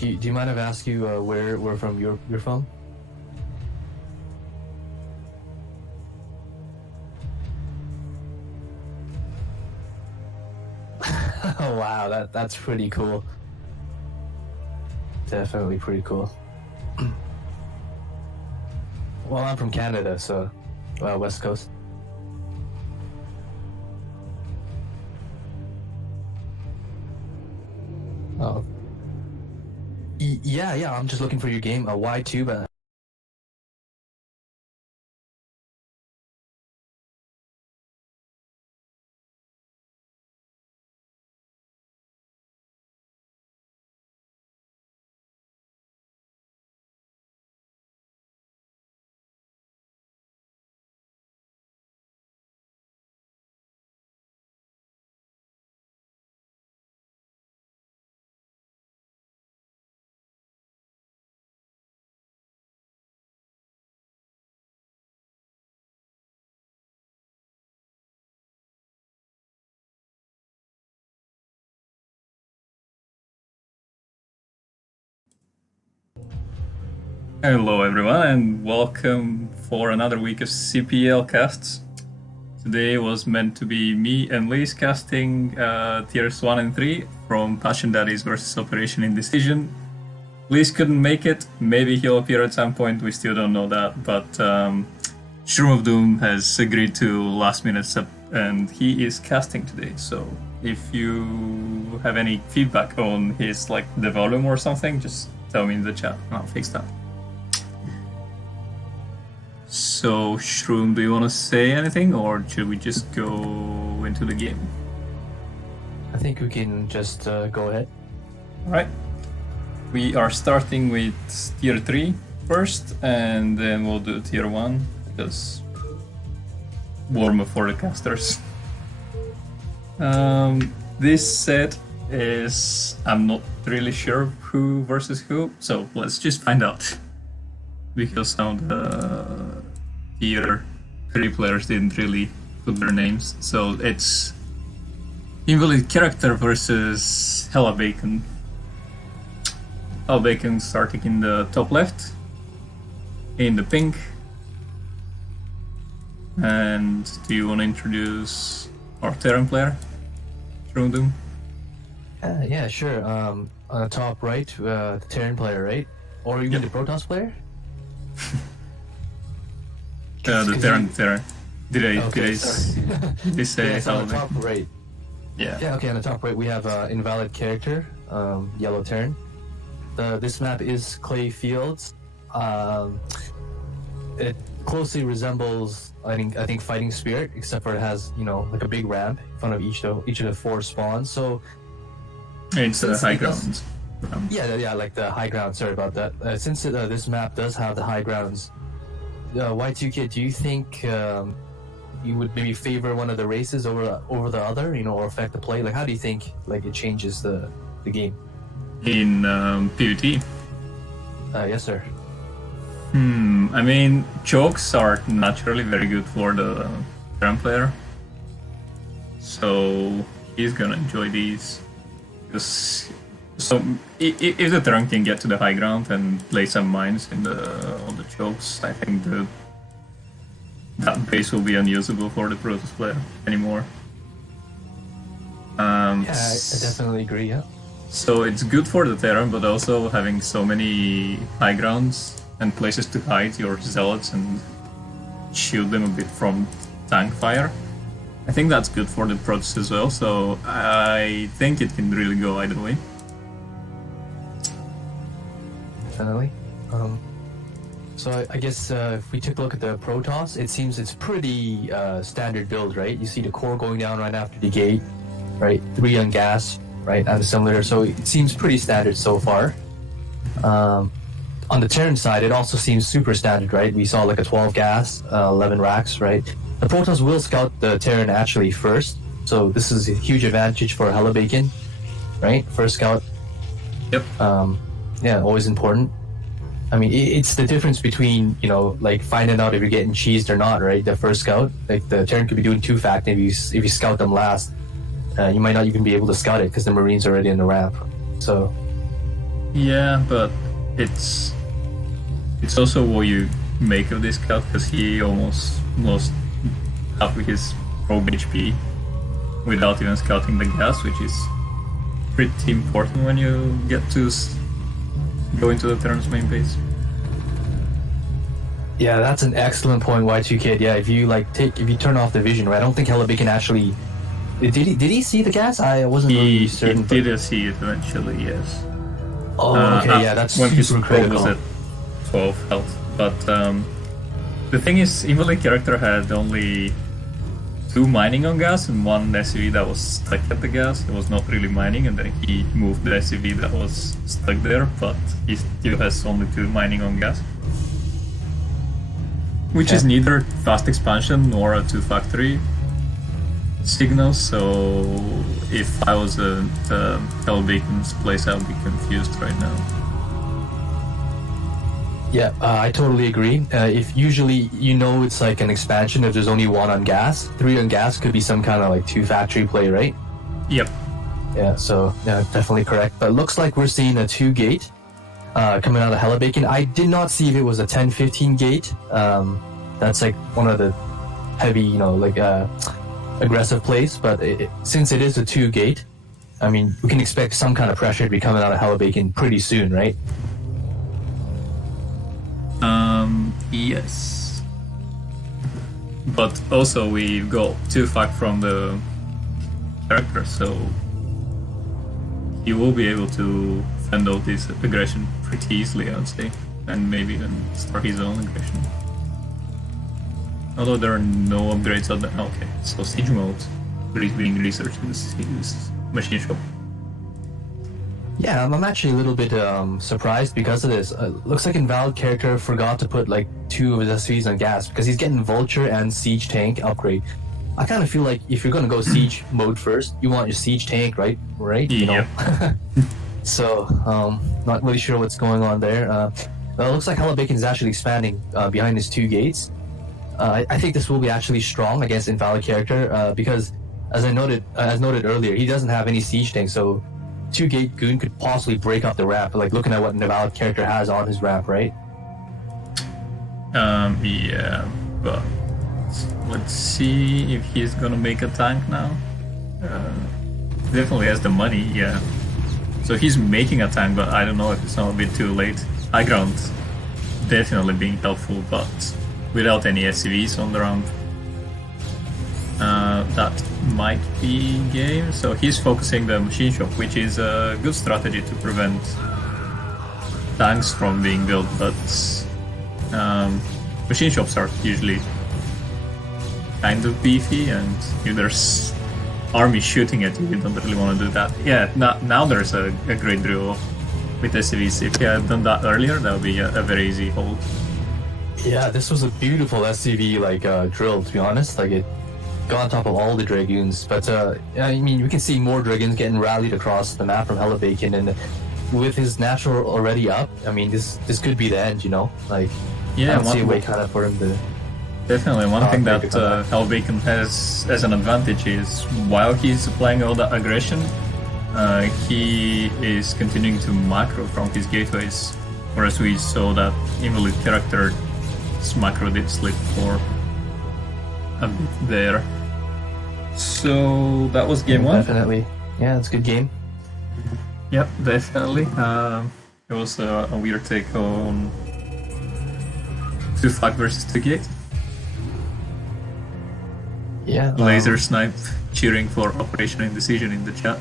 do you mind if I ask you where from you're from? Oh wow, that's pretty cool. Definitely pretty cool. Well, I'm from Canada, so West Coast. Oh. Yeah. I'm just looking for your game. Y2, but Hello everyone and welcome for another week of CPL casts. Today was meant to be me and Liz casting tiers 1 and 3 from Passion Daddies vs Operation Indecision. Liz couldn't make it, maybe he'll appear at some point, we still don't know that, but ShroomofDoom has agreed to last minute sub and he is casting today, so if you have any feedback on his the volume or something, just tell me in the chat and I'll fix that. So, Shroom, do you want to say anything, or should we just go into the game? I think we can just go ahead. Alright. We are starting with tier 3 first, and then we'll do tier 1, because warmer for the casters. This set is... I'm not really sure who versus who, so let's just find out. Because some of the tier 3 players didn't really put their names. So it's Invalid Character versus Hella Bacon. Hella Bacon starting in the top left, in the pink. And do you want to introduce our Terran player, ShroomofDoom? Yeah, sure. On the top right, the Terran player, right? Or you mean the Protoss player? The Terran. Did I say yeah, on the top right? Yeah. Okay, on the top right we have invalid character, yellow Terran. This map is Clay Fields. It closely resembles I think Fighting Spirit, except for it has like a big ramp in front of each of the 4 spawns. So it's the high ground. Yeah, like the high ground. Sorry about that. Since this map does have the high grounds, Y2K, do you think you would maybe favor one of the races over the other, or affect the play? Like, how do you think it changes the game? In PvT? Yes, sir. I mean, chokes are naturally very good for the Terran player, so he's gonna enjoy these. So if the Terran can get to the high ground and play some mines on the chokes, I think that base will be unusable for the Protoss player anymore. Yeah, I definitely agree. Yeah. So it's good for the Terran, but also having so many high grounds and places to hide your zealots and shield them a bit from tank fire. I think that's good for the Protoss as well. So I think it can really go either way. Definitely. So I guess if we took a look at the Protoss, it seems it's pretty standard build, right? You see the core going down right after the gate, right? 3 on gas, right? And similar. So it seems pretty standard so far. On the Terran side, it also seems super standard, right? We saw like a 12 gas, 11 racks, right? The Protoss will scout the Terran actually first, so this is a huge advantage for Hella Bacon, right? First scout. Yep. Yeah, always important. I mean, it's the difference between, finding out if you're getting cheesed or not, right? The first scout, the Terran could be doing 2-fact, and if you scout them last, you might not even be able to scout it because the Marine's already in the ramp. So Yeah, but it's also what you make of this cut, because he almost lost half of his probe HP without even scouting the gas, which is pretty important when you get to go into the Terran's main base. Yeah, that's an excellent point, Y2 Kid. Yeah, if you turn off the vision, right? I don't think Hella can actually. Did he see the gas? I wasn't really certain. He did see it eventually, yes. Oh, okay, yeah, that's when his super probe critical. was at 12 health. But the thing is, Invalid character had only 2 mining on gas and 1 SCV that was stuck at the gas. It was not really mining, and then he moved the SCV that was stuck there, but he still has only 2 mining on gas. Which is neither fast expansion nor a 2 factory signal, so if I was at Hellbacon's place, I would be confused right now. Yeah, I totally agree. If usually it's like an expansion if there's only 1 on gas, 3 on gas could be some kind of like 2 factory play, right? Yep. Yeah, so yeah, definitely correct. But it looks like we're seeing a 2 gate coming out of Hellbacon. I did not see if it was a 10-15 gate. That's like one of the heavy, aggressive plays. But since it is a 2 gate, I mean, we can expect some kind of pressure to be coming out of Hellbacon pretty soon, right? Yes. But also we've got 2 fact from the character, so he will be able to fend out this aggression pretty easily, I would say, and maybe even start his own aggression. Although there are no upgrades on the... Okay, so Siege Mode is being researched in this machine shop. Yeah, I'm actually a little bit surprised because of this. Looks like Invalid character forgot to put like 2 of his SVs on gas because he's getting Vulture and Siege Tank upgrade. I kind of feel like if you're gonna go Siege mode first, you want your Siege Tank, right? Right? You know? So, not really sure what's going on there. It looks like Hellbacon is actually expanding behind his 2 gates. I think this will be actually strong against Invalid character because, as noted earlier, he doesn't have any Siege Tank, so 2-gate Goon could possibly break up the ramp, like looking at what Invalid character has on his ramp, right? Yeah, but let's see if he's gonna make a tank now. Definitely has the money, yeah. So he's making a tank, but I don't know if it's not a bit too late. High ground definitely being helpful, but without any SCVs on the ramp. That might be game. So he's focusing the machine shop, which is a good strategy to prevent tanks from being built, but machine shops are usually kind of beefy, and if there's army shooting at you, you don't really want to do that. Yeah, now there's a great drill with SCVs. If he had done that earlier, that would be a very easy hold. Yeah, this was a beautiful SCV drill, to be honest. Like, it got on top of all the Dragoons. But I mean, we can see more Dragoons getting rallied across the map from Hellbacon, and with his natural already up, I mean, this could be the end, you know? Like, yeah, I don't see a way kind of for him to... Definitely, one thing that Hellbacon has as an advantage is, while he's applying all that aggression, he is continuing to macro from his gateways, whereas we saw that Invalid character's macro did slip for a bit there. So that was game 1. Definitely. Yeah, it's a good game. Yep, definitely. It was a weird take on 2 flag versus 2 gate. Yeah. Laser Snipe cheering for Operation Indecision in the chat.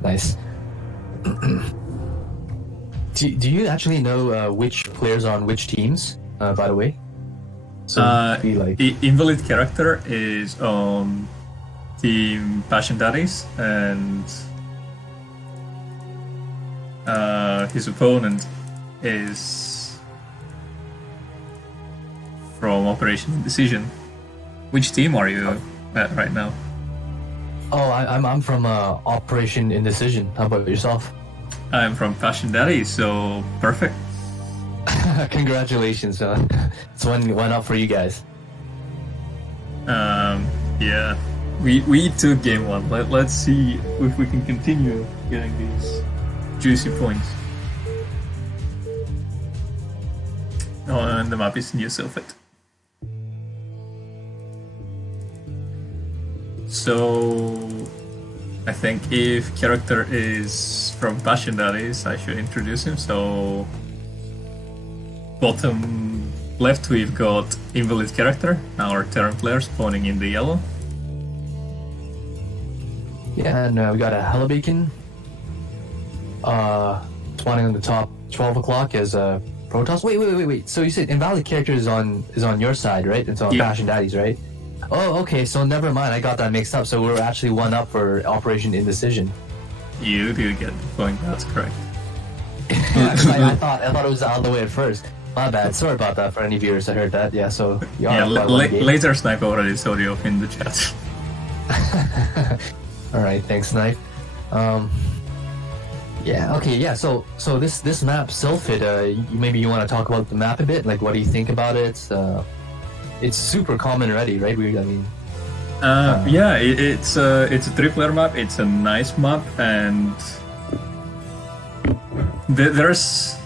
Nice. do you actually know which players are on which teams, by the way? So Invalid character is on Team Passion Daddies, and his opponent is from Operation Indecision. Which team are you at right now? Oh, I'm from Operation Indecision. How about yourself? I'm from Passion Daddies, so perfect. Congratulations, man. It's one up for you guys. Yeah. We took game 1. Let's see if we can continue getting these juicy points. Oh, and the map is New Sylphid. So I think if character is from Passion Daddies, I should introduce him. So bottom left we've got Invalid character, our Terran player spawning in the yellow. Yeah, and we got a Hellebaken spawning on the top 12 o'clock as a Protoss. Wait. So you said Invalid character is on your side, right? It's on Passion Daddies, right? Oh, okay, so never mind, I got that mixed up. So we're actually one up for Operation Indecision. You did get the point, that's correct. I thought it was out of the way at first. My bad, sorry about that for any viewers that heard that. Yeah, so... Laser Snipe already saw you in the chat. Alright, thanks, Snipe. So this map, Sylphid, maybe you want to talk about the map a bit? Like, what do you think about it? It's super common already, right? It's a 3-player map. It's a nice map, and there's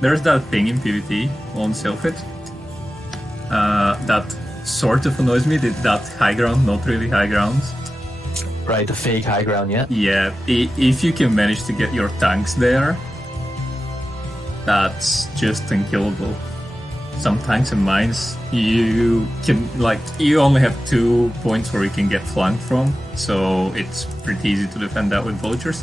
that thing in PvP on Sylphid that sort of annoys me. That high ground, not really high ground. Right, the fake high ground, yeah. Yeah, if you can manage to get your tanks there, that's just unkillable. Some tanks and mines, you only have 2 points where you can get flanked from, so it's pretty easy to defend that with vultures.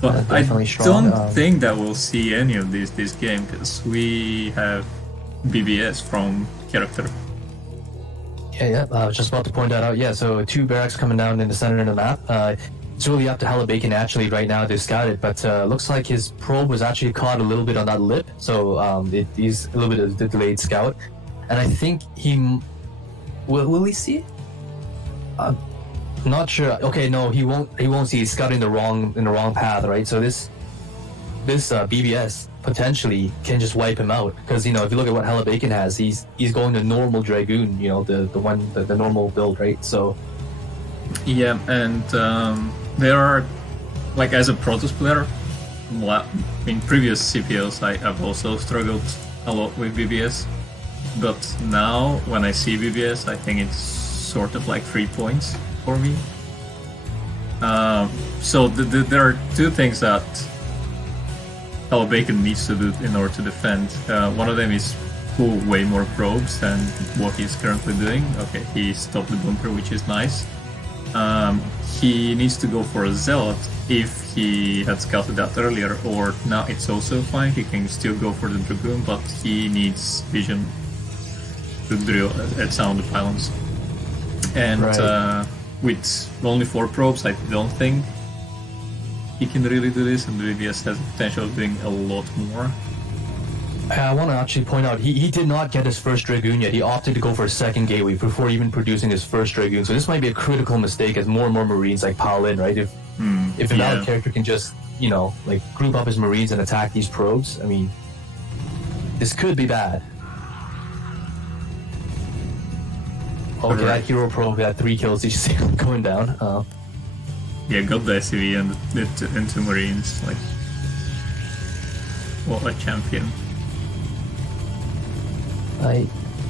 But I don't think that we'll see any of this game, because we have BBS from character. Yeah, I was just about to point that out. Yeah, so 2 barracks coming down in the center of the map. It's really up to Hellebaken actually right now to scout it, but looks like his probe was actually caught a little bit on that lip, so he's a little bit of the delayed scout. And I think he... Will he see it? Not sure. Okay, no, he won't see. He's scouting in the wrong path, right? So this BBS potentially can just wipe him out, because if you look at what Hellebaken has, he's going to normal Dragoon, the normal build, right? So yeah, and there are, like, as a Protoss player, in previous CPLs I've also struggled a lot with BBS, but now when I see BBS I think it's sort of like 3 points for me. So there are 2 things that Hellebaken needs to do in order to defend. One of them is pull way more probes than what he's currently doing. Okay, he stopped the bunker, which is nice. He needs to go for a Zealot if he had scouted that earlier, or now it's also fine, he can still go for the Dragoon, but he needs vision to drill at some of the pylons. And with only 4 probes, I don't think he can really do this, and the BBS has the potential of doing a lot more. I want to actually point out, he did not get his first Dragoon yet. He opted to go for a second gateway before even producing his first Dragoon. So this might be a critical mistake as more and more Marines pile in, right? If another character can just, group up his Marines and attack these probes, I mean, this could be bad. Okay, that hero probe got 3 kills. Did you see him going down? Yeah, got the SCV and 2 Marines. Like, what a champion.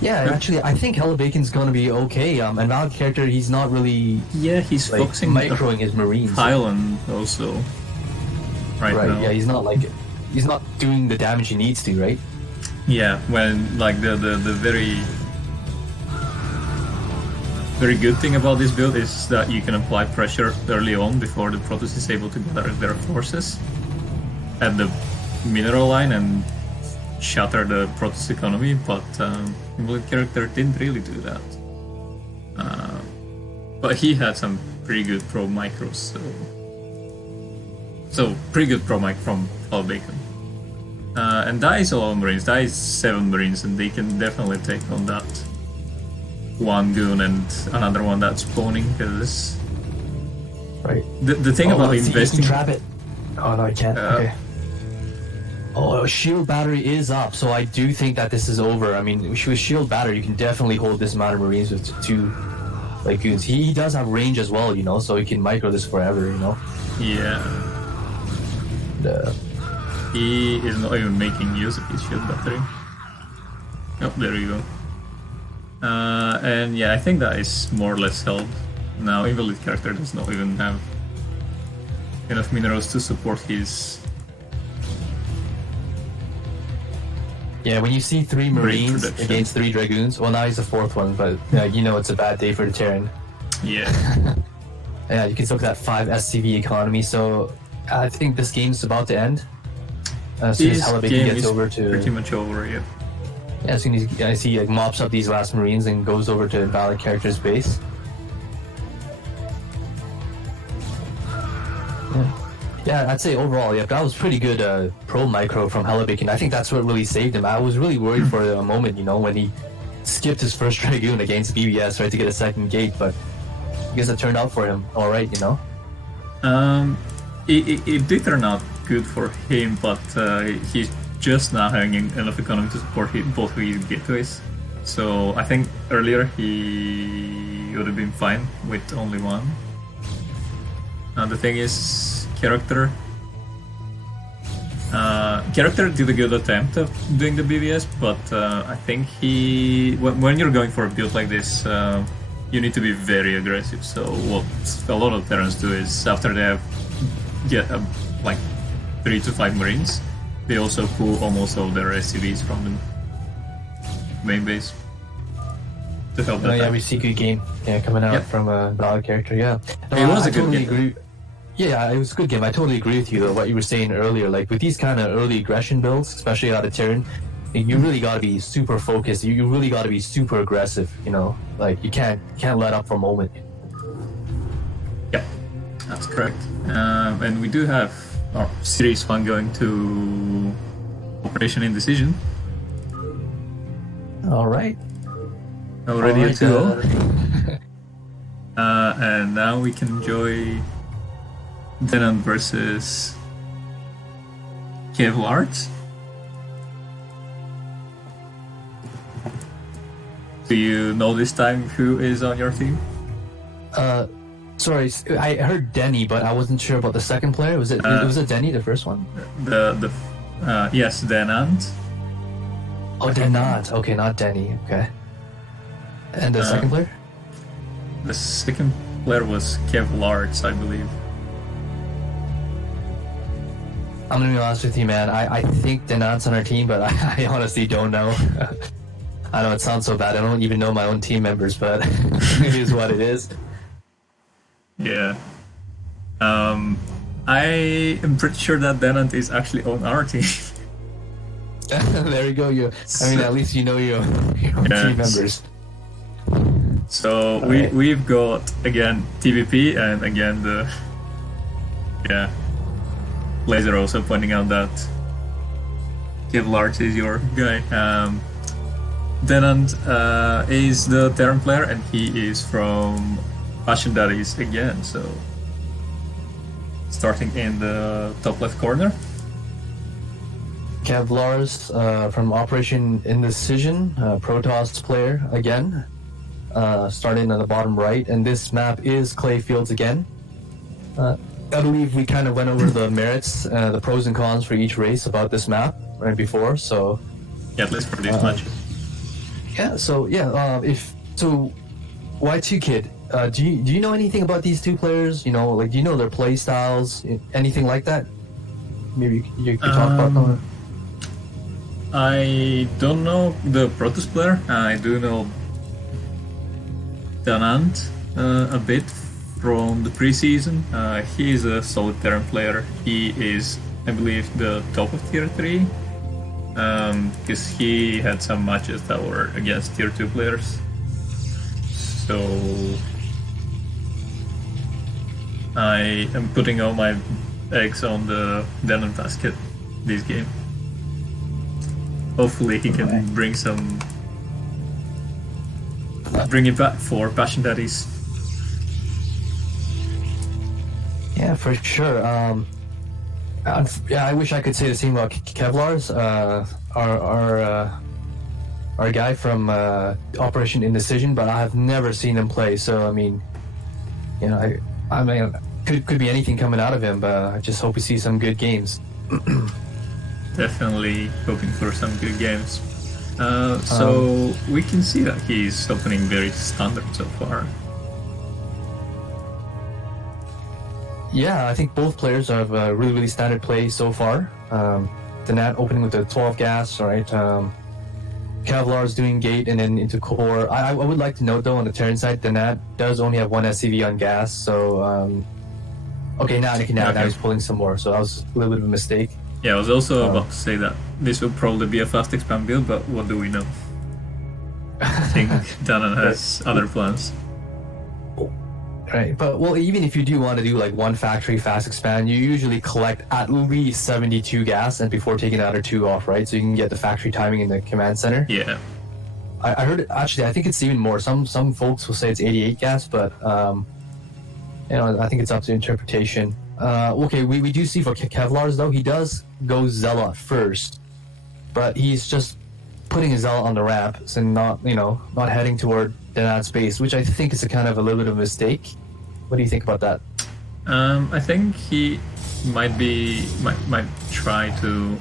Actually, I think Hellebaken's gonna be okay. And Valid character, he's not really... Yeah, he's focusing microing his Marines. Pylon also. Right now. Yeah, he's not doing the damage he needs to, right? Yeah, when, like, the very good thing about this build is that you can apply pressure early on before the Protoss is able to gather their forces at the mineral line and shatter the Protoss economy, but Invalid character didn't really do that. But he had some pretty good probe micros, so pretty good probe mic from Hellebaken. And that is a lot of Marines, that is 7 Marines, and they can definitely take on that 1 goon and another one that's spawning, because the thing about investing... Trap it. Oh no, I can't. Okay. Oh, shield battery is up, so I do think that this is over. I mean, with shield battery, you can definitely hold this amount of Marines with 2 goons. He does have range as well, so he can micro this forever, Yeah. He is not even making use of his shield battery. Oh, there you go. And yeah, I think that is more or less held. Now, Invalid character does not even have enough minerals to support his... Yeah, when you see 3 Marines production. against 3 Dragoons, well now he's the 4th one, but you know it's a bad day for the Terran. Yeah. Yeah, you can look at that 5 SCV economy, so I think this game's about to end. As soon as Hellebick gets over to... pretty much over, yeah. Yeah, as soon as he like, mops up these last Marines and goes over to Invalid character's base. Yeah, I'd say overall, yeah, that was pretty good pro micro from Hellebick, and I think that's what really saved him. I was really worried for a moment, you know, when he skipped his first Dragoon against BBS, right, to get a second gate, but I guess it turned out for him all right, you know? It did turn out good for him, but he's just now having enough economy to support both of his gateways. So I think earlier he would have been fine with only one. The thing is, character did a good attempt of doing the BVS, but I think when you're going for a build like this, you need to be very aggressive. So what a lot of Terrans do is after they get like 3 to 5 Marines, they also pull almost all their SCVs from the main base to help that. Yeah, we see good game. Yeah, coming out from a valid character. Yeah, no, it was a good totally game. Agree. Yeah, it was a good game. I totally agree with you though. What you were saying earlier, like with these kind of early aggression builds, especially out of Terran, you really got to be super focused. You really got to be super aggressive. You know, like you can't let up for a moment. Yeah, that's correct. And we do have our Series 1 going to Operation Indecision. All right. Ready to go. And now we can enjoy Denon versus Kevlar. Do you know this time who is on your team? Sorry, I heard Denny, but I wasn't sure about the second player. Was it Denny, the first one? Yes, Denant. Oh, Denant. Okay, not Denny. Okay. And the second player? The second player was Kevlar, I believe. I'm gonna be honest with you, man. I think Denant's on our team, but I honestly don't know. I know it sounds so bad. I don't even know my own team members, but it is what it is. Yeah. I am pretty sure that Denant is actually on our team. There you go. I mean, at least you know your own team members. So we've got again TVP and again the Laser also pointing out that Kevlar is your guy. Denant is the Terran player and he is from Daddies again, so starting in the top left corner. Kevlar's from Operation Indecision, Protoss player again, starting on the bottom right, and this map is Clay Fields again. I believe we kind of went over the merits, the pros and cons for each race about this map right before, so... Yeah, at least for these matches. Yeah, so Y2 Kid, do you know anything about these two players? You know, like, do you know their play styles, anything like that? Maybe you could talk about them. I don't know the Protoss player. I do know Danant a bit from the preseason. He is a solid Terran player. He is, I believe, the top of Tier 3. Because he had some matches that were against Tier 2 players. So I am putting all my eggs on the Denon basket this game. Hopefully he can bring it back for Passion Daddies. Yeah, for sure. I wish I could say the same about Kevlar's. Our guy from Operation Indecision, but I have never seen him play. So I mean, you know, I mean, could be anything coming out of him, but I just hope we see some good games. definitely hoping for some good games. So we can see that he's opening very standard so far. Yeah, I think both players have really standard play so far. Danat opening with the 12 gas, right? Kevlar's doing gate and then into core. I would like to note though on the Terran side, Danat does only have one SCV on gas, so okay, now he's pulling some more, so that was a little bit of a mistake. Yeah, I was also about to say that this will probably be a fast expand build, but what do we know? I think Danan has other plans. Right, but well, even if you do want to do like one factory fast expand, you usually collect at least 72 gas and before taking the other 2 off, right? So you can get the factory timing in the command center. Yeah. I heard actually, I think it's even more. Some folks will say it's 88 gas, but I think it's up to interpretation. Okay, we do see for Kevlar's though, he does go Zealot first, but he's just putting his Zealot on the ramp, so not heading toward Danat's base, which I think is a little bit of a mistake. What do you think about that? I think he might try to.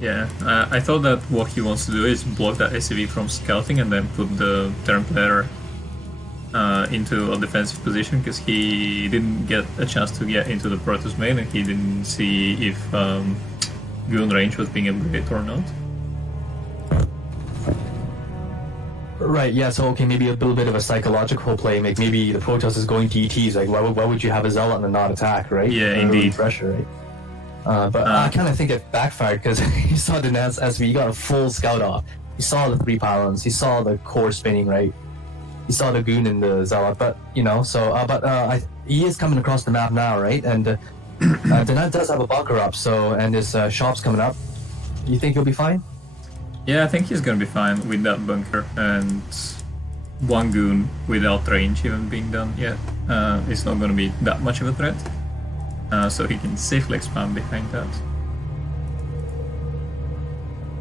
Yeah, I thought that what he wants to do is block that SCV from scouting and then put the Terran player into a defensive position, because he didn't get a chance to get into the Protoss main and he didn't see if Goon range was being upgraded or not. Right, yeah, so okay, maybe a little bit of a psychological play. Like maybe the Protoss is going DTs, like why would you have a Zealot and not attack, right? Yeah, indeed. Pressure, right? But I kind of think it backfired, because you saw the Danat's SV, you got a full scout off. You saw the 3 pylons, you saw the core spinning, right? You saw the Goon and the Zealot, but he is coming across the map now, right? And Danat does have a bunker up, so, and his shop's coming up. You think he'll be fine? Yeah, I think he's gonna be fine with that bunker, and 1 Goon without range even being done yet. It's not gonna be that much of a threat, so he can safely expand behind that.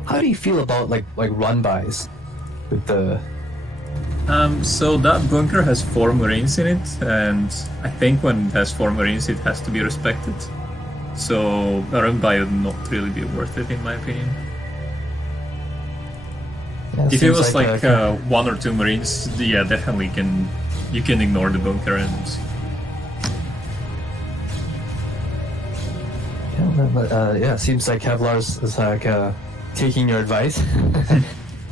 How do you feel about like run bys with the? So that bunker has 4 Marines in it, and I think when it has 4 Marines, it has to be respected. So a run by would not really be worth it, in my opinion. Yeah, if it was like 1 or 2 Marines, yeah, definitely you can ignore the bunker and. Yeah, seems like Kevlar's is like taking your advice.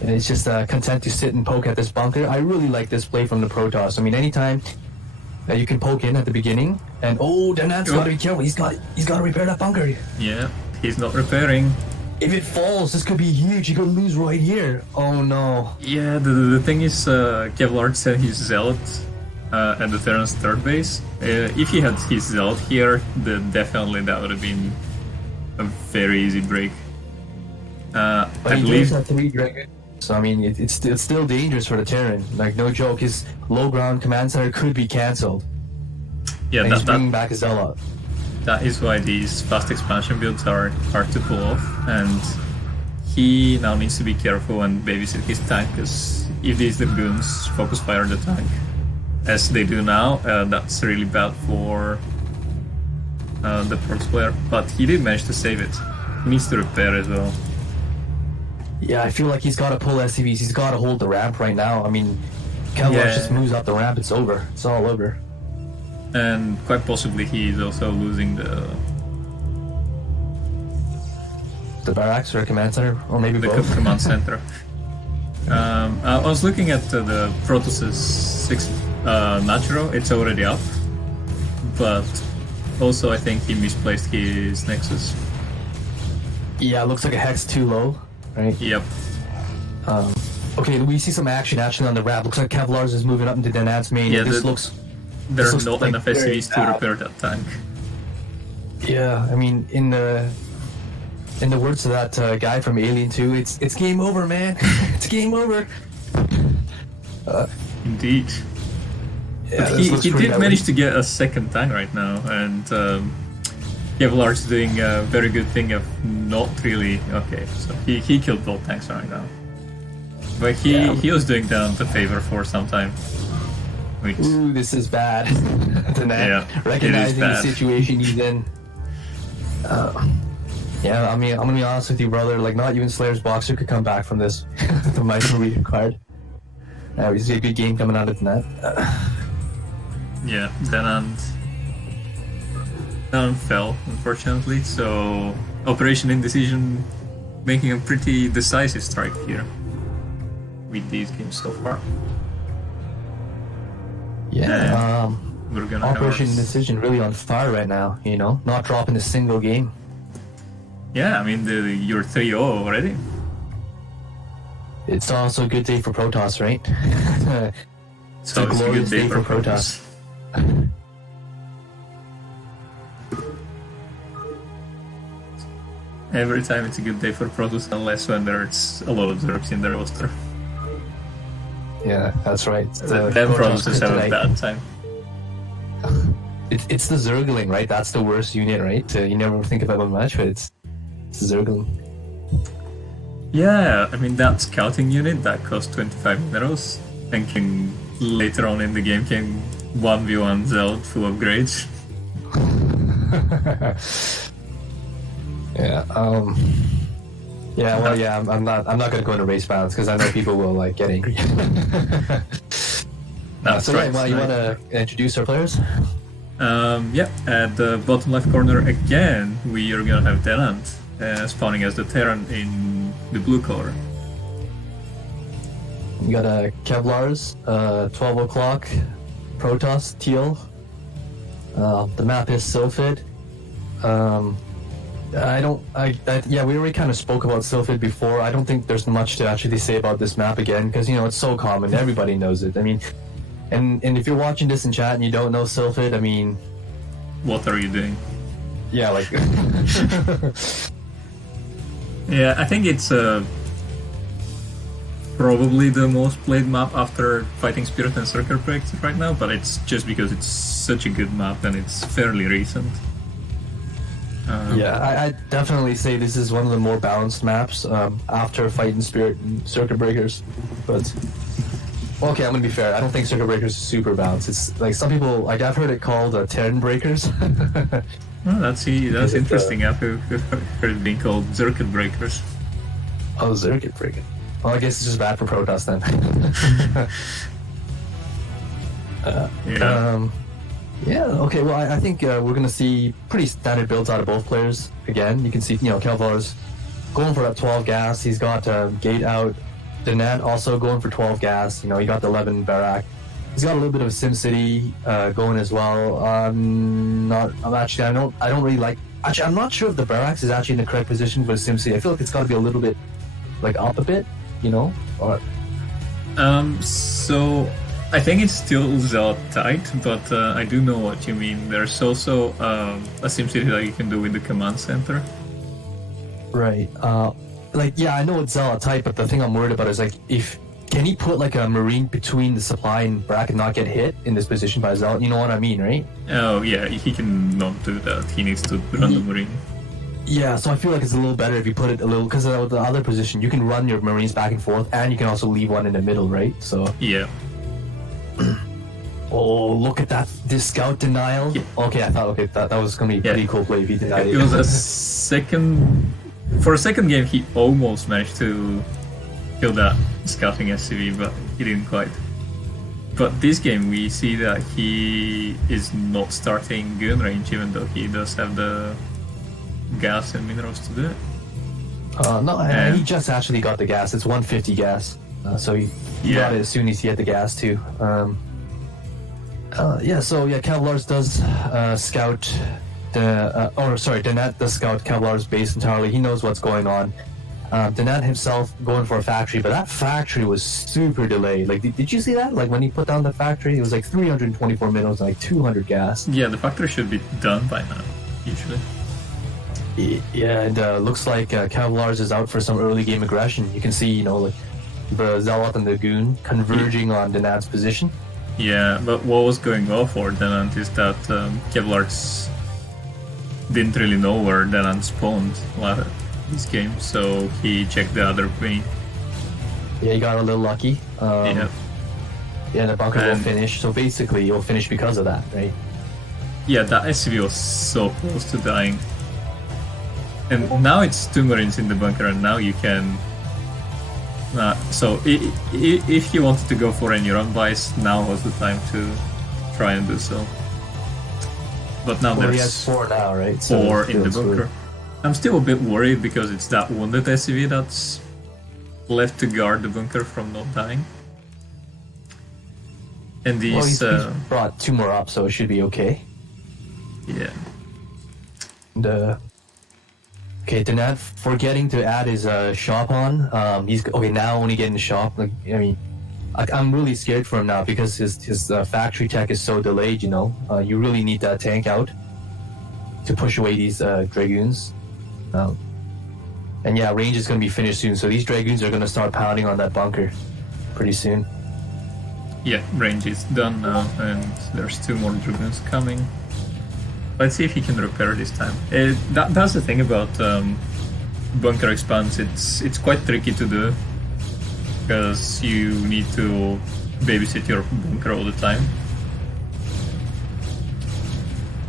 And it's just content to sit and poke at this bunker. I really like this play from the Protoss. I mean, anytime you can poke in at the beginning, and Danat's got to be careful. He's got to repair that bunker. Yeah, he's not repairing. If it falls, this could be huge. He could lose right here. Oh no. Yeah, the thing is, Kevlar said he's Zealot at the Terran's 3rd base. If he had his Zealot here, then definitely that would have been a very easy break. But I believe that 3 Dragon. So I mean, it's still dangerous for the Terran. Like no joke, his low ground command center could be cancelled. Yeah, he's bringing back his Zealot. That is why these fast expansion builds are hard to pull off, and he now needs to be careful and babysit his tank, because if these Dragoons focus fire the tank, as they do now, that's really bad for the Protoss player. But he did manage to save it. He needs to repair as well. Yeah, I feel like he's got to pull SCVs. He's got to hold the ramp right now. I mean, Kevlar just moves up the ramp, it's over. It's all over. And quite possibly he's also losing the barracks or command center, or maybe the both. Command center. I was looking at the Protoss 6 Natural. It's already up, but also I think he misplaced his Nexus. Yeah, it looks like a hex too low, right? Yep. Okay, we see some action on the ramp. Looks like Kevlar's is moving up into Danat's main. Yeah, There are not enough SCVs to repair that tank. Yeah, I mean, in the words of that guy from Alien 2, it's game over, man. It's game over. Indeed. Yeah, but he did manage to get a 2nd tank right now, and Kevlar's doing a very good thing of not really. Okay, so he killed both tanks right now, but he was doing them the favor for some time. Ooh, this is bad. Recognizing the situation he's in. Yeah, I mean, I'm gonna be honest with you, brother. Like, not even Slayer's Boxer could come back from this. The micro card. We see a good game coming out of that. Yeah, Denant fell, unfortunately, so Operation Indecision making a pretty decisive strike here with these games so far. Yeah, we're gonna Operation have Indecision really on fire right now, you know? Not dropping a single game. Yeah, I mean, you're 3-0 already. It's also a good day for Protoss, right? It's a glorious day for Protoss. Every time it's a good day for Protoss, unless when there's a lot of Zergs in the roster. Yeah, that's right. Then Protoss have a bad time. It's the Zergling, right? That's the worst unit, right? You never think about it much, but it's Zergling. Yeah, I mean, that scouting unit that costs 25 minerals and can later on in the game can 1v1 Zeld full upgrades. Yeah, well, yeah, I'm not gonna go into race balance because I know people will like get angry. That's so right. Yeah, you want to introduce our players? Yeah, at the bottom left corner again, we are gonna have Denant spawning as the Terran in the blue color. We got Kevlar's 12 o'clock Protoss teal. The map is Sylphid. Yeah, we already kind of spoke about Sylphid before. I don't think there's much to actually say about this map again because, you know, it's so common. Everybody knows it. I mean, and if you're watching this in chat and you don't know Sylphid, I mean... What are you doing? Yeah, like... Yeah, I think it's probably the most played map after Fighting Spirit and Circuit Breakers right now, but it's just because it's such a good map and it's fairly recent. Yeah, I definitely say this is one of the more balanced maps after Fighting Spirit and Circuit Breakers. But okay, I'm gonna be fair. I don't think Circuit Breakers is super balanced. It's like some people, like I've heard it called Terran Breakers. Well, that's interesting. I've heard it being called Circuit Breakers. Oh, Circuit Breaker. Well, I guess it's just bad for Protoss then. Yeah. Yeah, okay, well, I think we're going to see pretty standard builds out of both players. Again, you can see, you know, Kelvar's going for that 12 gas. He's got Gate out. Denat also going for 12 gas. You know, he got the 11 Barak. He's got a little bit of SimCity going as well. I don't really like... Actually, I'm not sure if the Barracks is actually in the correct position for SimCity. I feel like it's got to be a little bit, like, up a bit, you know? Or... So... I think it's still Zeld tight, but I do know what you mean. There's also a SimCity that you can do with the command center. Right. Like, yeah, I know it's Zeld tight, but the thing I'm worried about is, like, can he put, like, a Marine between the supply and Brack and not get hit in this position by Zeld? You know what I mean, right? Oh, yeah, he can not do that. He needs to run the Marine. Yeah, so I feel like it's a little better if you put it a little... Because with the other position, you can run your Marines back and forth, and you can also leave one in the middle, right? So... Yeah. Oh, look at that! This scout denial. Yeah. Okay, I thought that was gonna be a pretty cool play if he denied it. It was a second. For a second game, he almost managed to kill that scouting SCV, but he didn't quite. But this game, we see that he is not starting gun range, even though he does have the gas and minerals to do it. No, he just actually got the gas. It's 150 gas, so he got it as soon as he had the gas too. Kevlar's does scout Denat does scout Kevlar's base entirely. He knows what's going on. Denat himself going for a factory, but that factory was super delayed. Like, did you see that? Like, when he put down the factory, it was like 324 minutes, like 200 gas. Yeah, the factory should be done by now, usually. Yeah, and looks like Kevlar's is out for some early game aggression. You can see, you know, like the Zealot and the Goon converging on Denat's position. Yeah, but what was going well for Denant is that Kevlar's didn't really know where Denant spawned this game, so he checked the other plane. Yeah, he got a little lucky. Yeah, the bunker will finish, so basically you'll finish because of that, right? Yeah, that SCV was so close to dying. And now it's 2 Marines in the bunker, and now you can... so if you wanted to go for any run buys, now was the time to try and do so. But now Well, he there's has 4 now, right? 4 in the it's bunker. good. I'm still a bit worried because it's that wounded SCV that's left to guard the bunker from not dying. And Well, these... he's brought 2 more up, so it should be okay. yeah. And, okay, Danat forgetting to add his shop on. He's okay now. Only getting the shop. Like, I mean, I'm really scared for him now because his factory tech is so delayed. You know, you really need that tank out to push away these dragoons. And yeah, range is going to be finished soon. So these dragoons are going to start pounding on that bunker pretty soon. Yeah, range is done now, and there's 2 more dragoons coming. Let's see if he can repair this time. That's the thing about bunker expands. It's quite tricky to do because you need to babysit your bunker all the time.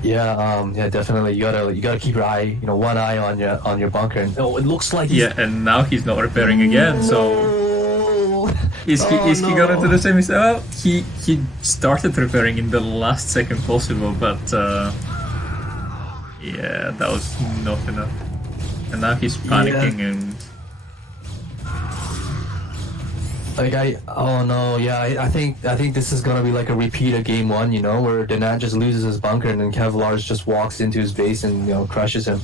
Yeah, yeah, definitely. You gotta keep your eye, one eye on your bunker. And it looks like Yeah, and now he's not repairing again. So is he gonna do the same? Well, he started repairing in the last second possible, but yeah, that was not enough. And now he's panicking and. Like I think this is gonna be like a repeat of game 1, where Danat just loses his bunker and then Kevlar's just walks into his base and crushes him.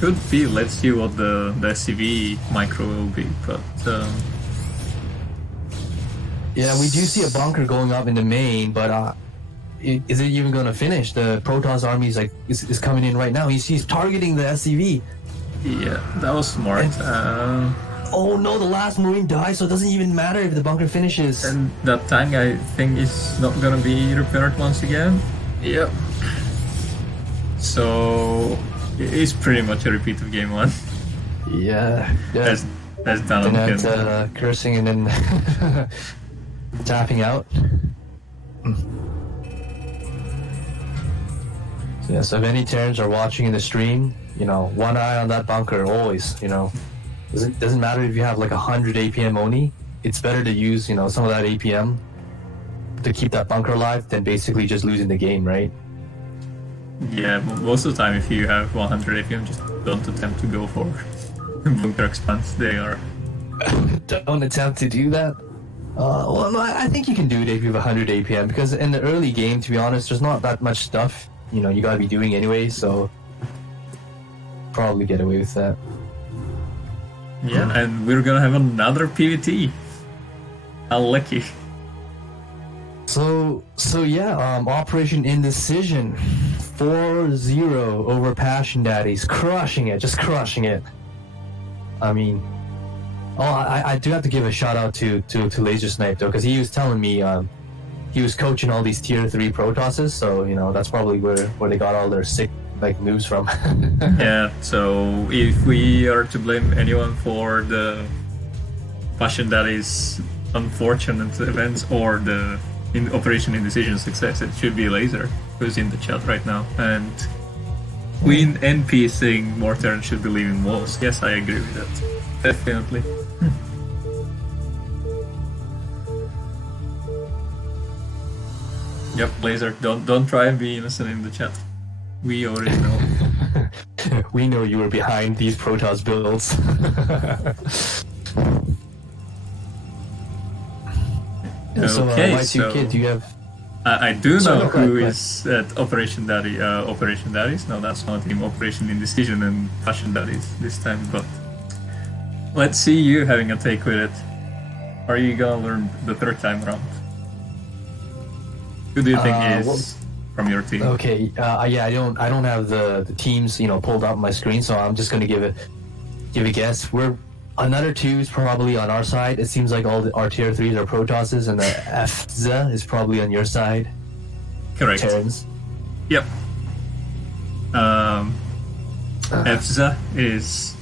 Could be. Let's see what the SCV micro will be, but. Yeah, we do see a bunker going up in the main, but is it even gonna finish? The Protoss army is coming in right now. He's targeting the SCV. Yeah, that was smart. Oh no, the last Marine dies, so it doesn't even matter if the bunker finishes. And that tank, I think, is not gonna be repaired once again. Yep. So it's pretty much a repeat of game 1. Yeah. As Danon can. Cursing and then tapping out. So yeah, so if any Terrans are watching in the stream, one eye on that bunker always. Doesn't matter if you have like 100 APM only. It's better to use some of that APM to keep that bunker alive than basically just losing the game, right? Yeah, most of the time if you have 100 APM, just don't attempt to go for bunker expanse. They are. Don't attempt to do that. Well, no, I think you can do it if you have 100 APM because in the early game, to be honest, there's not that much stuff you gotta be doing anyway, so probably get away with that. Yeah, and we're gonna have another PvT. How lucky. So yeah, Operation Indecision, 4-0 over Passion Daddies, just crushing it. I mean, I do have to give a shout out to Laser Snipe though, because he was telling me he was coaching all these tier 3 Protosses, so that's probably where they got all their sick moves from. Yeah, so if we are to blame anyone for the Passion Daddies unfortunate events or the Operation Indecision success, it should be Laser, who's in the chat right now. And Queen NP saying more turns should believe in walls. Yes, I agree with that. Definitely. Yep, Laser, don't try and be innocent in the chat. We already know. We know you were behind these Protoss builds. Okay, so Kid, do you have? I do know who is at Operation Daddies. No, that's not him. Operation Indecision and Passion Daddies this time. But let's see you having a take with it. Are you gonna learn the 3rd time around? Who do you think is from your team? Okay, yeah, I don't have the teams pulled up on my screen, so I'm just gonna give a guess. We're another 2 is probably on our side. It seems like our tier 3s are Protosses, and the FZ is probably on your side. Correct. Terrans. Yep. FZ is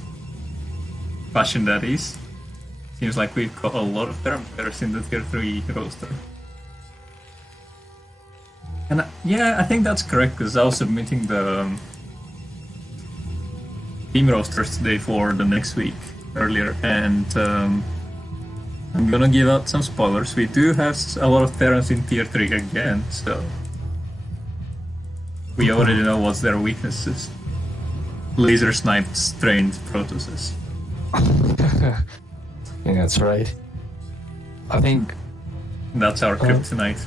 Passion Daddies. Seems like we've got a lot of Terran players in the tier 3 roster. And yeah, I think that's correct because I was submitting team rosters today for the next week earlier, and I'm gonna give out some spoilers. We do have a lot of Terrans in tier 3 again, so we already know what's their weaknesses. Laser sniped trained Protosses. Yeah, that's right. I think That's our kryptonite.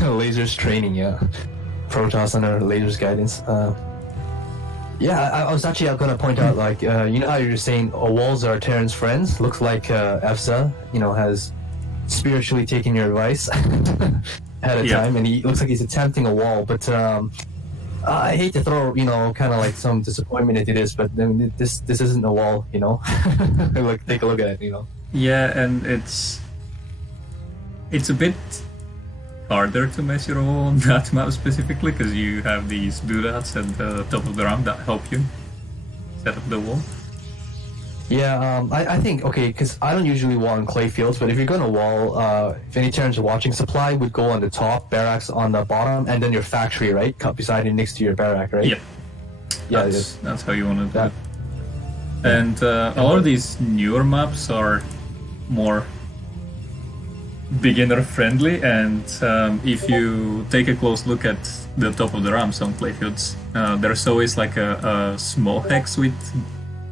lasers training, yeah. Protoss under lasers guidance. Yeah, I was actually going to point out, like, you know how you're saying walls are Terran's friends? Looks like EFSA, has spiritually taken your advice ahead of time, and he looks like he's attempting a wall, but I hate to throw, kind of like some disappointment into this, but I mean, this isn't a wall, Like, take a look at it, Yeah, and it's a bit harder to mess your wall on that map specifically, because you have these doodads at the top of the ramp that help you set up the wall. Yeah, I think, okay, because I don't usually wall in clay fields, but if you're going to wall, if any Terrans are watching, supply would go on the top, barracks on the bottom, and then your factory, right? Cut beside it next to your barrack, right? Yep. Yeah, that's how you want to do it. And a lot of these newer maps are more beginner friendly, and if you take a close look at the top of the ramps on playfields, there's always like a small hex with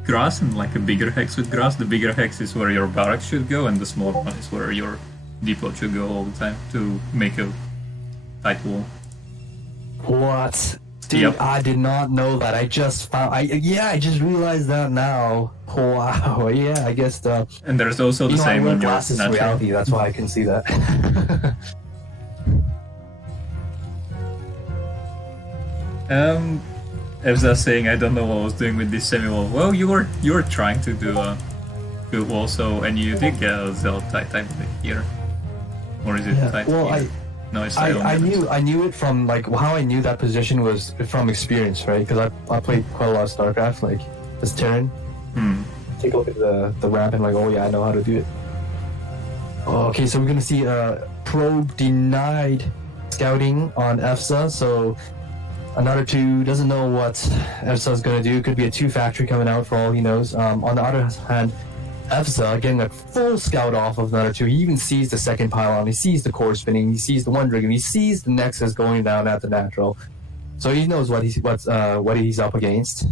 grass and like a bigger hex with grass. The bigger hex is where your barracks should go, and the smaller one is where your depot should go all the time to make a tight wall. What? Dude, Yep. I did not know that. I just found. I just realized that now. Wow. Yeah, I guess And there's also the I same wear on your glasses to natural. reality. That's why I can see that. Evza saying, I don't know what I was doing with this semi-wall. Well, you were trying to do a good wall, so, and you did get a Zell tight type here. Or is it tight here? No, it's tight on the other side. I knew it from, like, how I knew that position was from experience, right? Because I played quite a lot of StarCraft, like, this Terran. Take a look at the ramp and like, oh yeah, I know how to do it. Okay, so we're gonna see probe denied scouting on EFSA, so another two doesn't know what EFSA is gonna do. Could be a 2 factory coming out for all he knows. On the other hand, EFSA getting a full scout off of another 2. He even sees the second pylon, he sees the core spinning, he sees the one dragon, he sees the Nexus going down at the natural. So he knows what he's up against.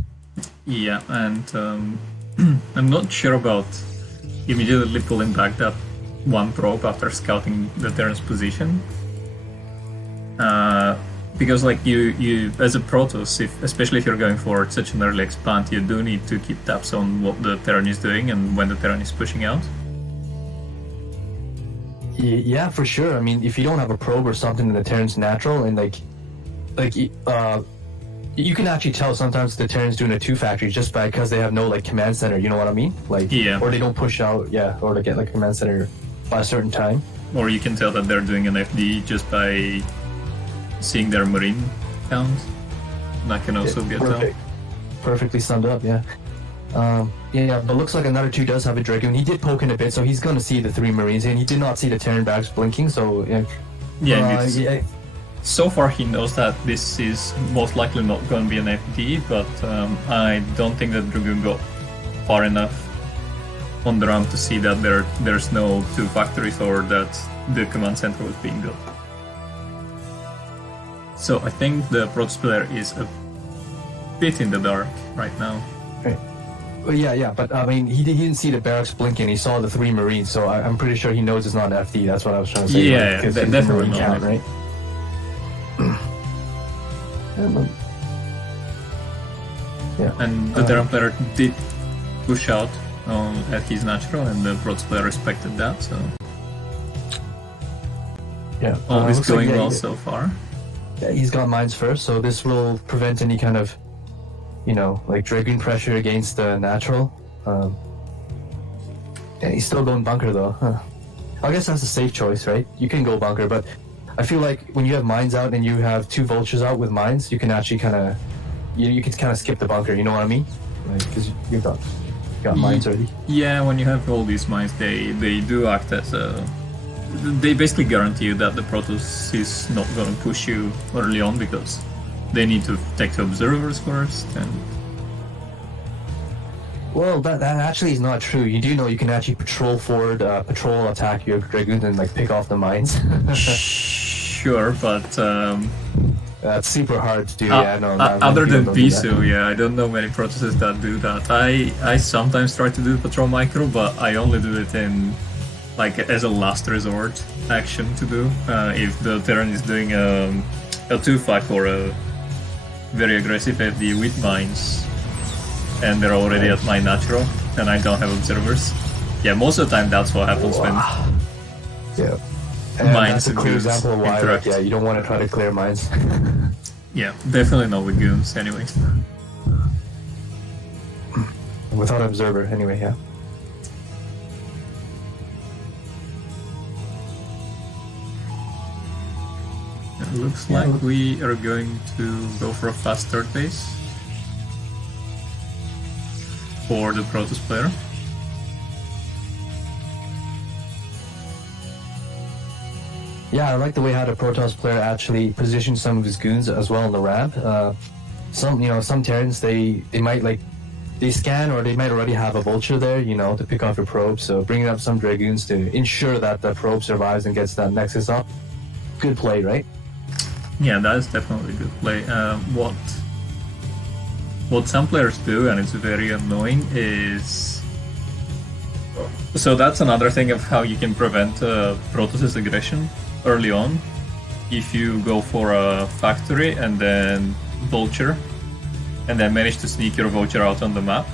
Yeah, and I'm not sure about immediately pulling back that one probe after scouting the Terran's position. Because like you as a Protoss, especially if you're going for such an early expand, you do need to keep tabs on what the Terran is doing and when the Terran is pushing out. Yeah, for sure. I mean, if you don't have a probe or something in the Terran's natural, and you can actually tell sometimes the Terran's doing a 2 factory just because they have no like command center, you know what I mean? Like, yeah. Or they don't push out, or to get like a command center by a certain time. Or you can tell that they're doing an FD just by seeing their marine count. That can also be a tell. Perfectly summed up, yeah. Yeah, but looks like another 2 does have a Dragoon. He did poke in a bit, so he's going to see the 3 Marines, and he did not see the Terran barracks blinking, so yeah. So far he knows that this is most likely not going to be an FD, but I don't think that Dragoon got far enough on the ramp to see that there's no 2 factories or that the command center was being built. So I think the Protoss player is a bit in the dark right now. Right. Well, yeah, but I mean, he didn't see the barracks blinking. He saw the 3 Marines, so I'm pretty sure he knows it's not an FD. That's what I was trying to say. Yeah, definitely not. Count, right? Yeah. And the Terran player did push out at his natural, and the Protoss player respected that, so yeah, all is going like, well so far. Yeah, he's got mines first, so this will prevent any kind of, like Dragoon pressure against the natural. Yeah, he's still going bunker though. I guess that's a safe choice, right? You can go bunker, but I feel like when you have mines out and you have 2 vultures out with mines, you can actually kind of, you can kind of skip the bunker. You know what I mean? Like, because you've got mines already. Yeah, when you have all these mines, they do act as a. They basically guarantee you that the Protoss is not going to push you early on because they need to take the observers first, and Well, that actually is not true. You do know you can actually patrol forward, patrol attack your dragoons and like pick off the mines. Sure, but That's super hard to do. Yeah, no. other than don't do that. Pisu, yeah, I don't know many processes that do that. I sometimes try to do patrol micro, but I only do it in like as a last resort action to do. If the Terran is doing a 2-5 or a very aggressive FD with mines, and they're already at my natural, and I don't have observers. Yeah, most of the time that's what happens when Yeah. And mines that's a and clear goons example of why, like, interact. yeah, you don't want to try to clear mines. Yeah, definitely not with goons anyway. Without observer, anyway, yeah. It looks like we are going to go for a fast third base for the Protoss player. Yeah, I like the way how the Protoss player actually positions some of his goons as well in the ramp. Some Terrans they might like they scan or they might already have a vulture there, you know, to pick off your probe. So bringing up some dragoons to ensure that the probe survives and gets that nexus up. Good play, right? Yeah, that is definitely a good play. What some players do, and it's very annoying, is so that's another thing of how you can prevent Protoss' aggression early on. If you go for a factory and then vulture, and then manage to sneak your vulture out on the map,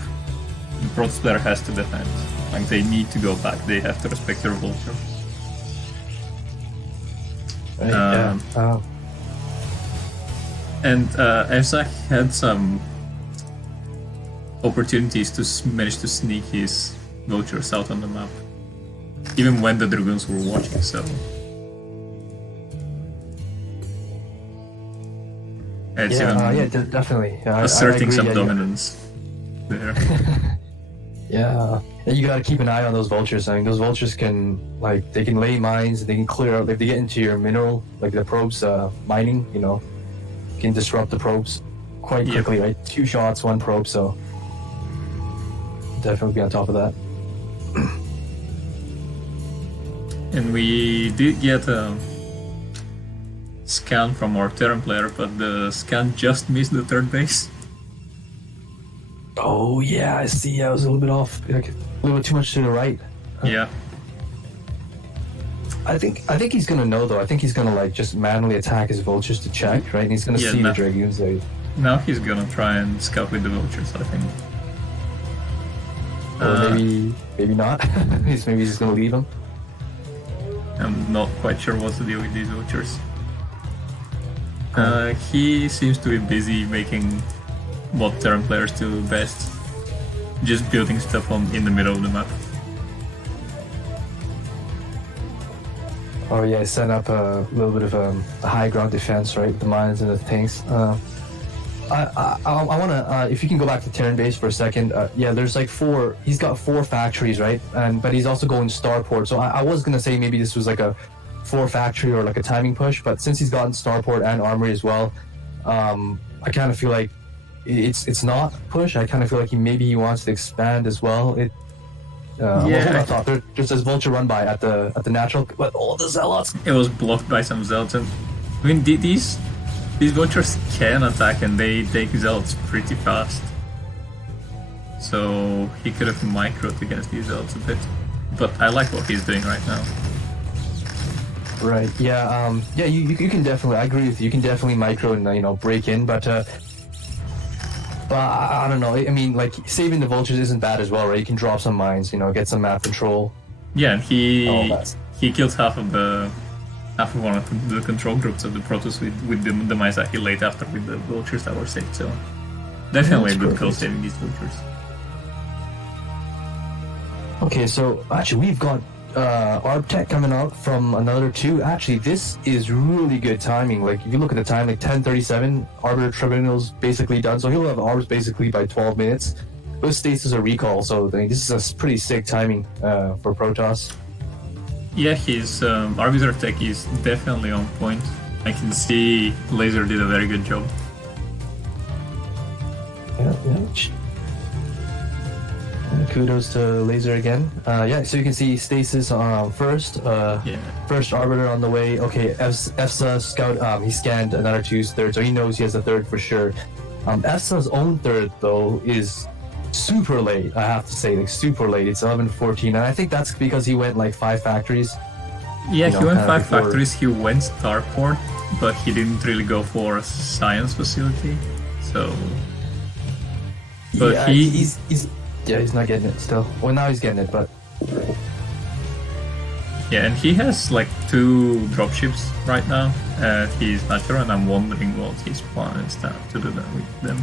the Protoss player has to defend. Like, they need to go back. They have to respect your vulture. Right, And Efzak had some opportunities to manage to sneak his vultures out on the map, even when the dragoons were watching. So it's definitely. asserting some yeah, dominance there. Yeah, and you gotta keep an eye on those vultures. I mean, those vultures can they can lay mines, they can clear out. If they get into your mineral, like the probes mining, you know, can disrupt the probes quite quickly. Right, 2 shots, 1 probe. So definitely be on top of that. And we did get a scan from our Terran player, but the scan just missed the third base. Oh yeah, I see. I was a little bit off, like a little bit too much to the right. Yeah. I think he's gonna know though. I think he's gonna just manually attack his vultures to check, right? And he's gonna see the dragoons there. Now he's gonna try and scout with the vultures, I think. Or maybe not. maybe he's gonna leave him. I'm not quite sure what's the deal with these vultures. He seems to be busy making what Terran players do best, just building stuff in the middle of the map. Oh yeah, set up a little bit of a high ground defense, right? The mines and the tanks. I wanna, if you can go back to Terran base for a second. Yeah, there's he's got 4 factories, right? But he's also going starport. So I was gonna say maybe this was like a 4 factory or like a timing push, but since he's gotten starport and armory as well, I kind of feel like it's not push. I kind of feel like he wants to expand as well. I thought there's this vulture run by at the natural, but all the zealots. It was blocked by some zealots, and I mean these vultures can attack and they take zealots pretty fast. So he could have microed against these zealots a bit, but I like what he's doing right now. Right. Yeah. You can definitely. I agree with you. You can definitely micro and break in, but I don't know. I mean, saving the vultures isn't bad as well, right? You can drop some mines, get some map control. Yeah, and he killed half of one of the control groups of the Protoss with the mines that he laid after with the vultures that were saved. So definitely a good call saving these vultures. Okay, so actually we've got ARB tech coming out from another 2. Actually, this is really good timing. Like, if you look at the time, 10:37, Arbiter Tribunal's basically done. So he'll have ARBs basically by 12 minutes. Those states as a recall, so this is a pretty sick timing for Protoss. Yeah, his Arbiter tech is definitely on point. I can see Laser did a very good job. Yeah. Kudos to Laser again. Yeah, so you can see Stasis first. First Arbiter on the way. Okay, EFSA Scout, he scanned another 2's third, so he knows he has a third for sure. EFSA's own third, though, is super late, I have to say. Like, super late. It's 11:14, and I think that's because he went like 5 factories. Yeah, he went 5 before... factories, he went Starport, but he didn't really go for a science facility, so... But yeah, he's not getting it still. Well, now he's getting it, but... Yeah, and he has like 2 dropships right now. He's not sure, and I'm wondering what his plan is to do that with them.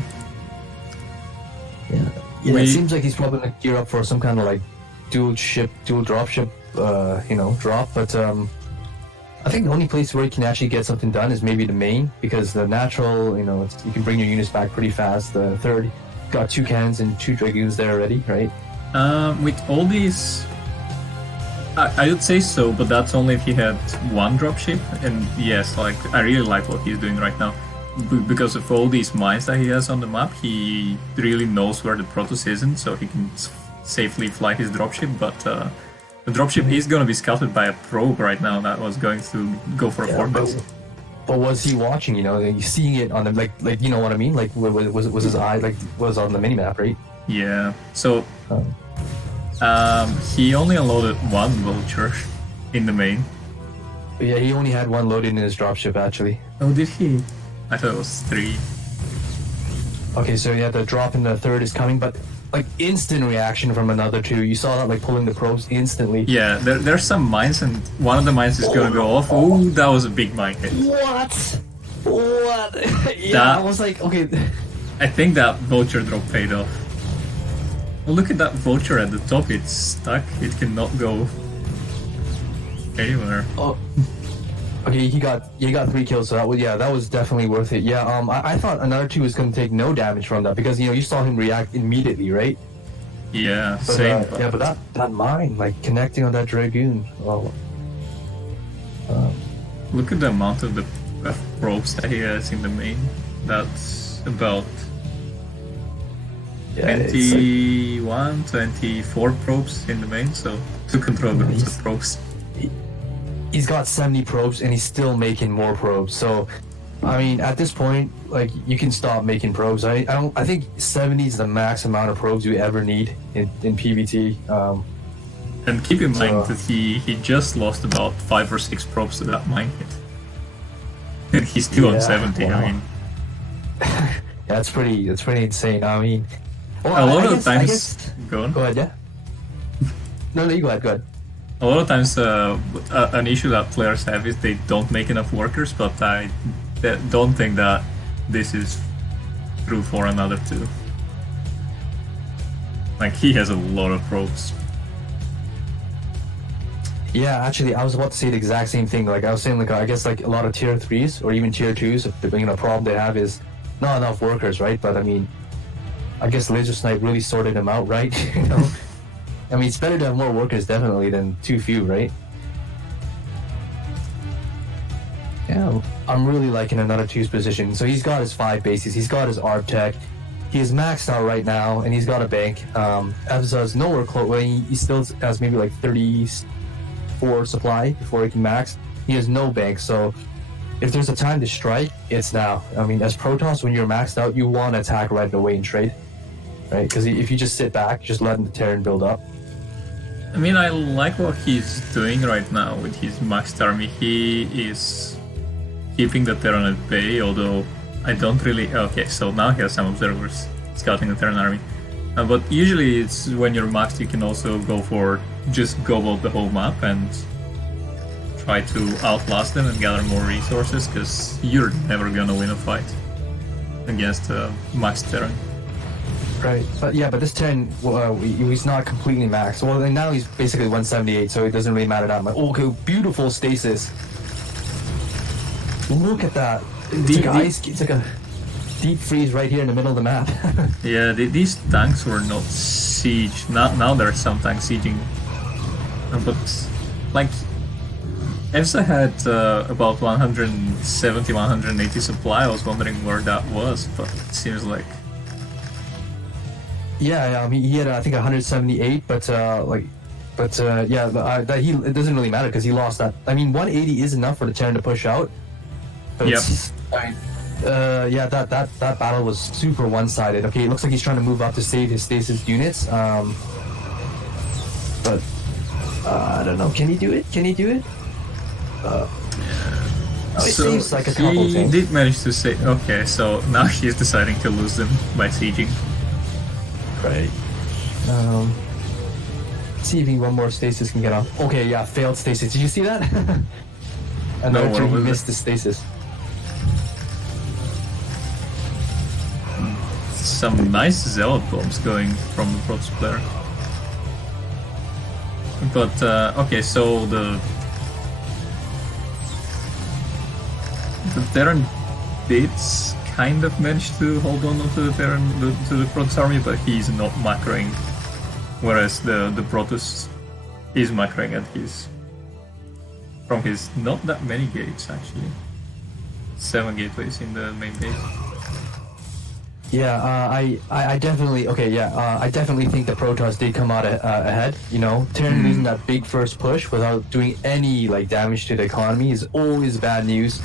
Yeah, it seems like he's probably gonna gear up for some kind of like dual dropship, drop. But I think the only place where you can actually get something done is maybe the main, because the natural, you can bring your units back pretty fast. The third got 2 cannons and 2 dragoons there already, right? With all these, I would say so, but that's only if he had 1 dropship. And yes, like I really like what he's doing right now. Because of all these mines that he has on the map, he really knows where the Protoss isn't, so he can safely fly his dropship. But the dropship is going to be scouted by a probe right now that was going to go for a fortress. But was he watching? Seeing it on the like you know what I mean? Like was his eye was on the minimap, right? Yeah. So he only unloaded 1 vulture in the main. Yeah, he only had 1 loaded in his dropship actually. Oh, did he? I thought it was 3. Okay, so yeah, the drop in the third is coming, but like instant reaction from another 2. You saw that, like pulling the probes instantly. Yeah, there's some mines, and one of the mines is gonna go off. Oh, that was a big mine hit. What? Yeah, I was like, okay. I think that vulture drop paid off. Well, look at that vulture at the top. It's stuck. It cannot go anywhere. Oh. Okay, he got 3 kills, so that was definitely worth it. Yeah, I thought another 2 was gonna take no damage from that, because you saw him react immediately, right? Yeah, but, same. Yeah, but that mine, like connecting on that dragoon. Oh. Look at the amount of the probes that he has in the main. That's about 21, 24 probes in the main, so 2 control groups of probes. He's got 70 probes and he's still making more probes. So, I mean, at this point, like, you can stop making probes. I think 70 is the max amount of probes you ever need in PvT. And keep in mind that he just lost about 5 or 6 probes to that mine hit. And he's still on 70. Wow. I mean, that's pretty insane. I mean, well, a lot of times. Go on. Go ahead, yeah. No, you go ahead. A lot of times, an issue that players have is they don't make enough workers, but I don't think that this is true for another 2. Like, he has a lot of probes. Yeah, actually, I was about to say the exact same thing. Like, I was saying, like, I guess, like, a lot of tier 3s or even tier 2s, the problem they have is not enough workers, right? But, I mean, I guess Laser Snipe really sorted them out, right? I mean, it's better to have more workers, definitely, than too few, right? Yeah, I'm really liking another 2's position. So he's got his 5 bases, he's got his ARB tech, he is maxed out right now, and he's got a bank. Evza's nowhere close. Well, he still has maybe like 34 supply before he can max. He has no bank, so if there's a time to strike, it's now. I mean, as Protoss, when you're maxed out, you want to attack right away and trade, right? Because if you just sit back, just letting the Terran build up. I mean, I like what he's doing right now with his maxed army. He is keeping the Terran at bay, although I don't really... Okay, so now he has some observers scouting the Terran army. But usually it's when you're maxed, you can also go for just gobble the whole map and try to outlast them and gather more resources, because you're never gonna win a fight against a maxed Terran. Right, but this Terran, he's not completely maxed. Well, and now he's basically 178, so it doesn't really matter that much. Okay, beautiful stasis. Look at that. It's like a deep freeze right here in the middle of the map. Yeah, these tanks were not siege. Now there are some tanks sieging. But, like, EFSA had about 170, 180 supply. I was wondering where that was, but it seems like Yeah, I mean, he had I think 178, but yeah, it doesn't really matter because he lost that. I mean, 180 is enough for the Terran to push out, but Yep. yeah, that battle was super one-sided. Okay, it looks like he's trying to move up to save his stasis units, but I don't know. Can he do it? Can he do it? It So seems like a couple he things. did manage to say, okay, so now he's deciding to lose them by sieging. Right. See if one more stasis can get off. Okay, yeah, failed stasis. Did you see that? Another what two, he was it? missed the stasis. Some nice zealot bombs going from the Protoss player. But okay, so the Terran did kind of manage to hold on to the Terran to the Protoss army, but he's not macroing. Whereas the Protoss is macroing at his from his not that many gates actually. 7 gateways in the main base. Yeah, I definitely I definitely think the Protoss did come out ahead. You know, Terran losing that big first push without doing any like damage to the economy is always bad news.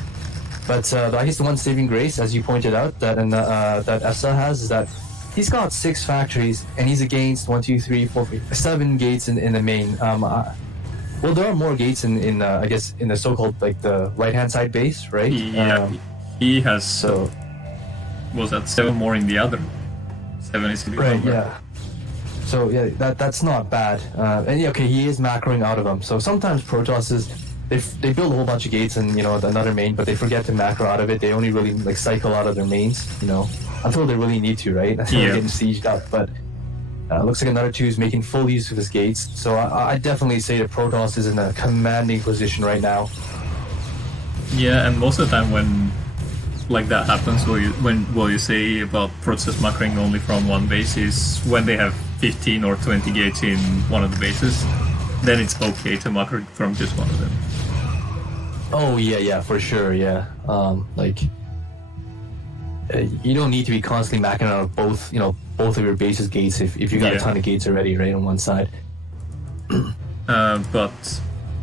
But I guess the one saving grace, as you pointed out, that that ESA has is that he's got 6 factories and he's against 7 gates in the main. Well, there are more gates in I guess in the so-called like the right-hand side base, right? Yeah, he has So. was that 7 more in the other. 7 is in the Right, number. yeah. So yeah, that's not bad. And yeah, okay, he is macroing out of them. So sometimes Protosses, they build a whole bunch of gates and you know another main, but they forget to macro out of it. They only really like cycle out of their mains, you know, until they really need to, right? Until they're getting sieged up. But looks like another 2 is making full use of his gates. So I definitely say that Protoss is in a commanding position right now. Yeah, and most of the time when like that happens, what you say about Protoss macroing only from one base is when they have 15 or 20 gates in one of the bases, then it's okay to macro from just one of them. Oh yeah, for sure, yeah. You don't need to be constantly macking out of both of your bases gates if you got a ton of gates already, right, on one side. But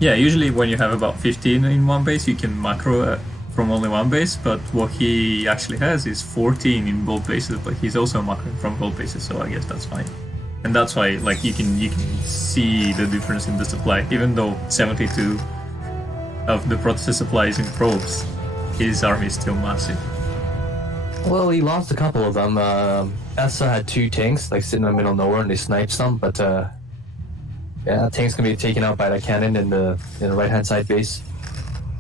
yeah, usually when you have about 15 in one base, you can macro from only one base, but what he actually has is 14 in both bases, but he's also macroing from both bases, so I guess that's fine. And that's why like you can see the difference in the supply. Even though 72 of the Protoss supply is in probes, his army is still massive. Well, he lost a couple of them. ESA had 2 tanks like sitting in the middle of nowhere and they sniped some, but yeah, tank's gonna be taken out by that cannon in the right-hand side base.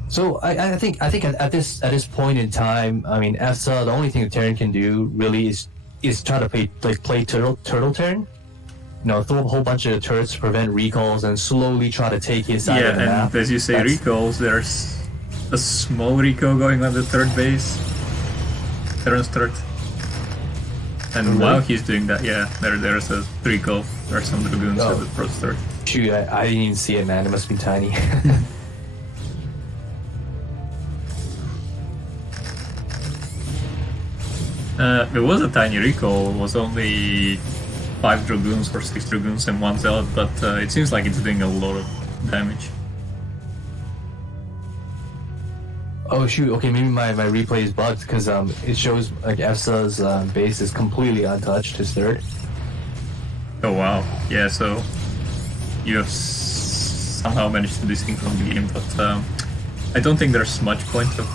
So I think at this point in time, I mean ESA, the only thing the Terran can do really is try to play turtle Terran. You know, throw a whole bunch of turrets to prevent recalls and slowly try to take his side of the map. And as you say, recalls, there's a small recall going on the 3rd base. Terran's 3rd. And while he's doing that, yeah, there's a recall. There are some dragoons at the Protoss 3rd. Shoot, I didn't even see it, man. It must be tiny. It was a tiny recall. It was only 5 dragoons or 6 dragoons and 1 zealot, but it seems like it's doing a lot of damage. Oh shoot, okay, maybe my replay is bugged because it shows like ESA's base is completely untouched, his 3rd. Oh wow, yeah, so you have somehow managed to desync from the game, but I don't think there's much point of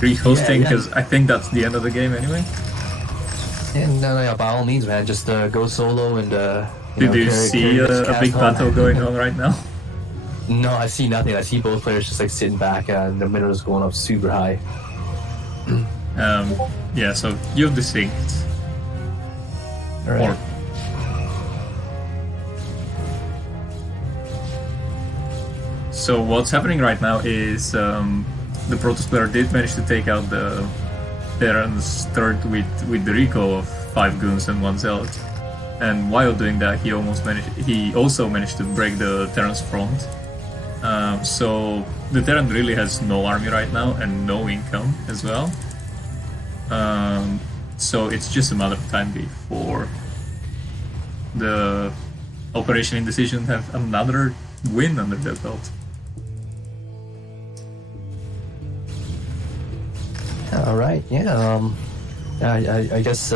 rehosting because I think that's the end of the game anyway. And no, by all means, man, just go solo and Did you see a big battle going on right now? No, I see nothing. I see both players just like sitting back and the middle is going up super high. Yeah, so you've desynced. Alright. So what's happening right now is the Protoss player did manage to take out the Terran's 3rd with the recall of 5 goons and 1 zealot. And while doing that, he also managed to break the Terran's front. So the Terran really has no army right now and no income as well. So it's just a matter of time before the Operation Indecision have another win under their belt. All right. Yeah. I guess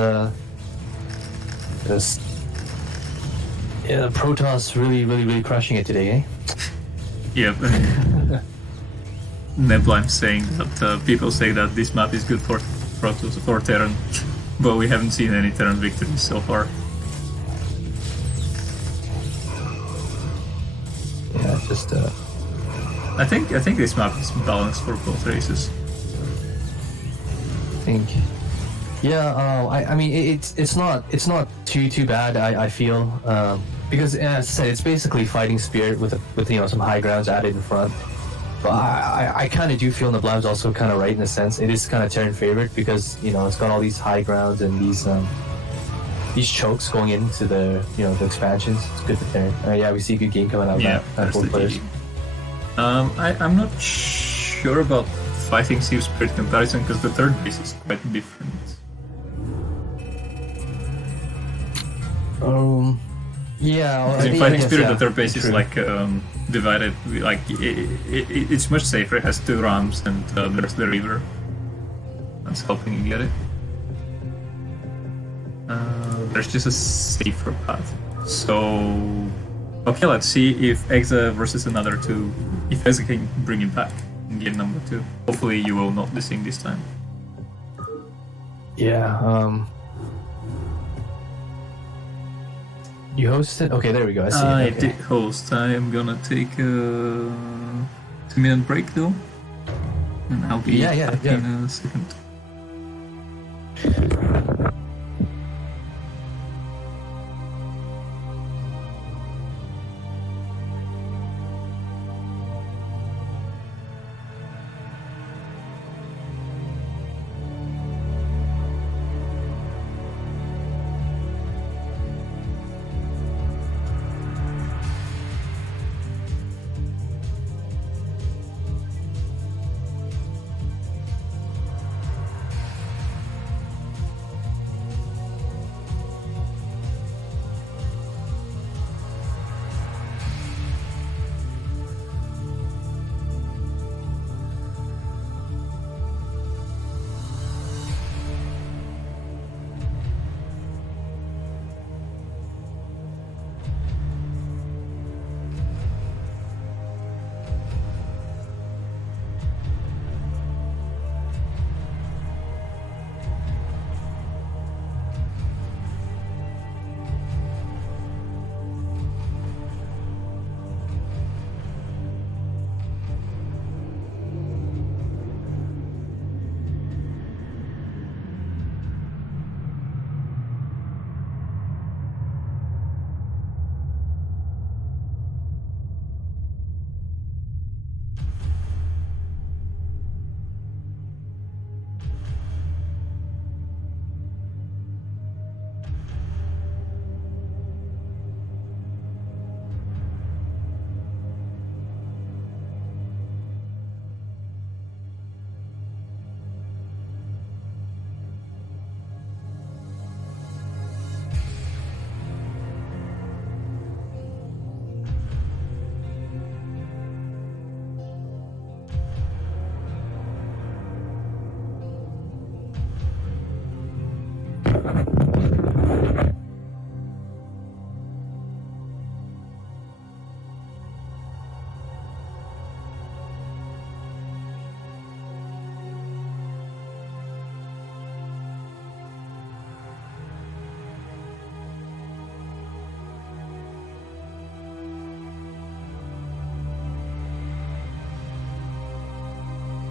this. Yeah, Protoss really crushing it today, eh? Yep. Nebula saying that people say that this map is good for Protoss for Terran, but we haven't seen any Terran victories so far. Yeah, just I think this map is balanced for both races. think. Yeah, I mean it's not too bad. I feel because as I said, it's basically fighting spirit with some high grounds added in front. But I kind of do feel Neblam's also kind of right in a sense. It is kind of Terran favorite because it's got all these high grounds and these chokes going into the the expansions. It's good for Terran. Yeah, we see a good game coming out of that both players. I'm not sure about fighting Sea of Spirit comparison because the third base is quite different. Yeah. In fighting spirit, yeah, the third base is like divided. Like it's much safer. It has 2 rams and there's the river. That's helping you get it. There's just a safer path. So okay, let's see if Exa versus another 2. If Exa can bring it back in game number 2. Hopefully, you will not desync this time. Yeah. You hosted? Okay, there we go. I see. I Okay. did host. I am gonna take a 2-minute break though, and I'll be back in a second.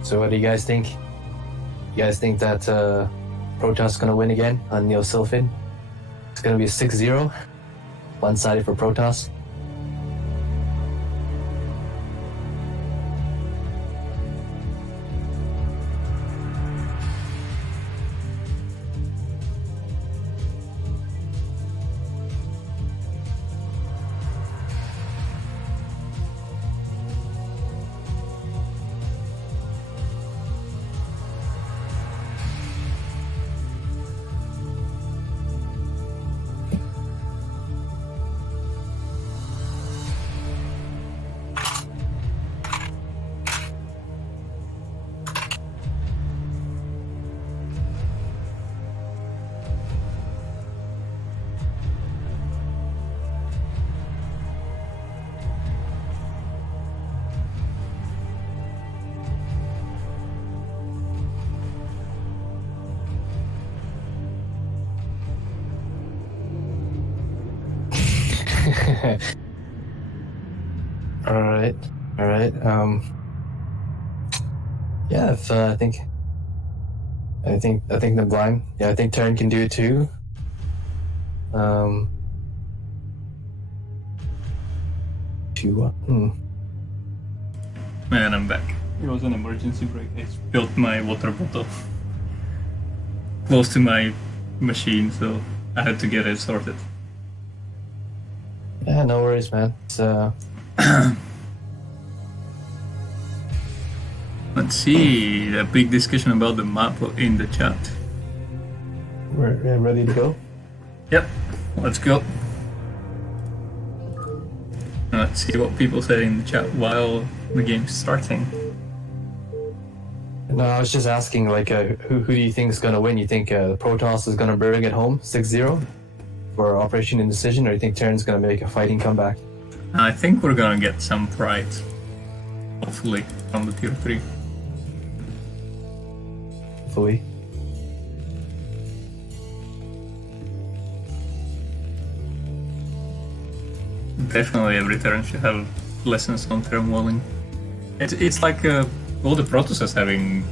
So what do you guys think? You guys think that Protoss is going to win again on Neo Sylphin? It's going to be a 6-0, one-sided for Protoss. All right. Yeah, if, I think the blind. Yeah, I think Terran can do it too. Man, I'm back. It was an emergency break. I spilled my water bottle close to my machine, so I had to get it sorted. Yeah, no worries, man. It's Let's see, a big discussion about the map in the chat. we're ready to go. Yep, let's go. Let's see what people say in the chat while the game's starting. No, I was just asking, like, who do you think is gonna win? You think the Protoss is gonna bring it home 6-0 for Operation Indecision, or you think Terran's gonna make a fighting comeback? I think we're gonna get some pride, hopefully, from the tier 3. Hopefully. Definitely every Terran should have lessons on Terran walling. It's like all the Protoss having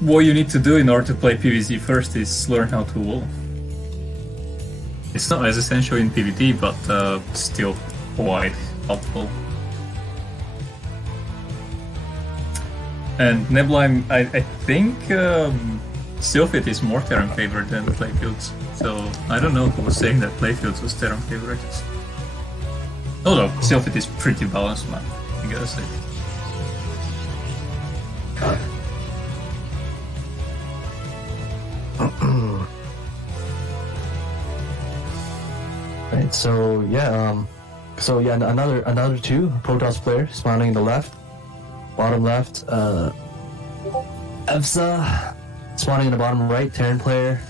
what you need to do in order to play PvZ first is learn how to wall. It's not as essential in PvT, but still quite helpful. And Nebula, I think Sylphid is more Terran favored than Playfields, so I don't know who was saying that Playfields was Terran favorite. Although Sylphid is pretty balanced map, I gotta say. Right, so yeah, another two Protoss player spawning in the left, bottom left. EFSA spawning in the bottom right, Terran player.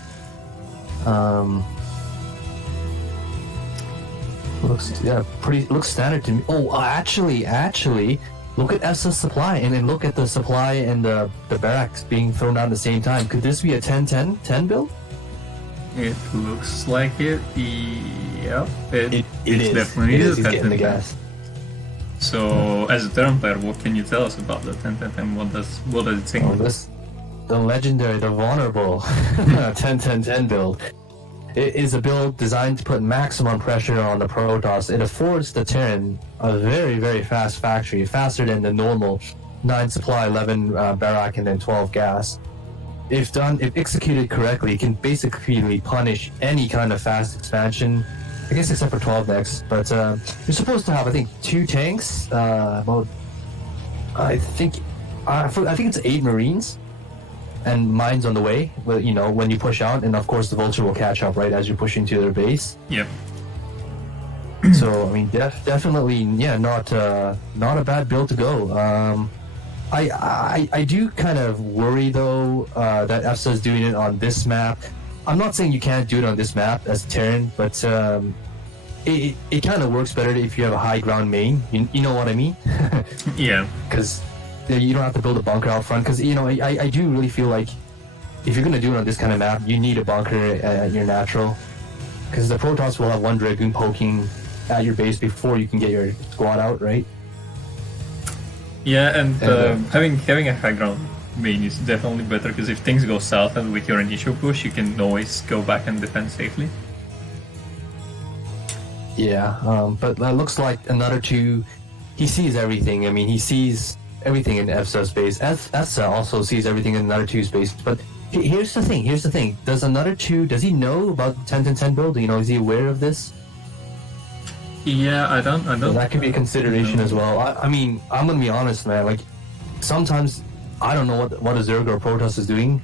Looks standard to me. Oh, actually, look at EFSA's supply, and then look at the supply and the barracks being thrown out at the same time. Could this be a 10-10-10 build? It looks like it. Yep, It is. Definitely It is is. He's getting the gas. So, as a Terran player, what can you tell us about the 10-10-10? What does it think? Oh, the legendary, the vulnerable 10-10-10 build. It is a build designed to put maximum pressure on the Protoss. It affords the Terran a very, very fast factory, faster than the normal 9 supply, 11 barrack, and then 12 gas. If executed correctly, it can basically punish any kind of fast expansion, I guess except for 12 next. But you're supposed to have, I think, 2 tanks. I think it's 8 Marines. And mines on the way, well, you know, when you push out, and of course the Vulture will catch up right as you push into their base. Yep. So I mean, definitely, yeah, not a bad build to go. I do kind of worry though that EFSA is doing it on this map. I'm not saying you can't do it on this map as Terran, but it kind of works better if you have a high ground main. You know what I mean? Yeah. Because you don't have to build a bunker out front, because, you know, I do really feel like if you're going to do it on this kind of map, you need a bunker at your natural, because the Protoss will have 1 Dragoon poking at your base before you can get your squad out, right? Yeah, and having a high ground main is definitely better, because if things go south and with your initial push, you can always go back and defend safely. Yeah, but it looks like another 2, he sees everything. I mean, he sees everything in EFSA's base. EFSA also sees everything in another 2's base. But here's the thing. Does another 2, does he know about the 10-10-10 build? You know, is he aware of this? Yeah, I don't. So that could be a consideration as well. I mean, I'm gonna be honest, man. Like, sometimes I don't know what a Zerg or Protoss is doing.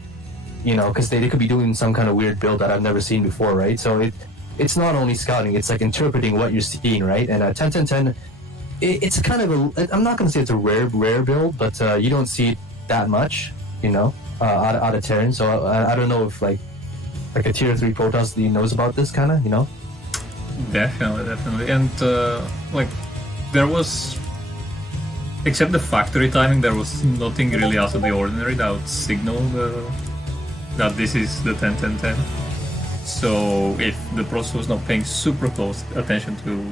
You know, because they could be doing some kind of weird build that I've never seen before, right? So it's not only scouting; it's like interpreting what you're seeing, right? And 10-10-10. It's kind of I'm not going to say it's a rare build, but you don't see it that much, you know, out of Terran. So I don't know if like a tier 3 Protoss knows about this kind of, you know. Definitely, and like there was, except the factory timing, there was nothing really out of the ordinary that would signal that this is the 10-10-10. So if the process was not paying super close attention to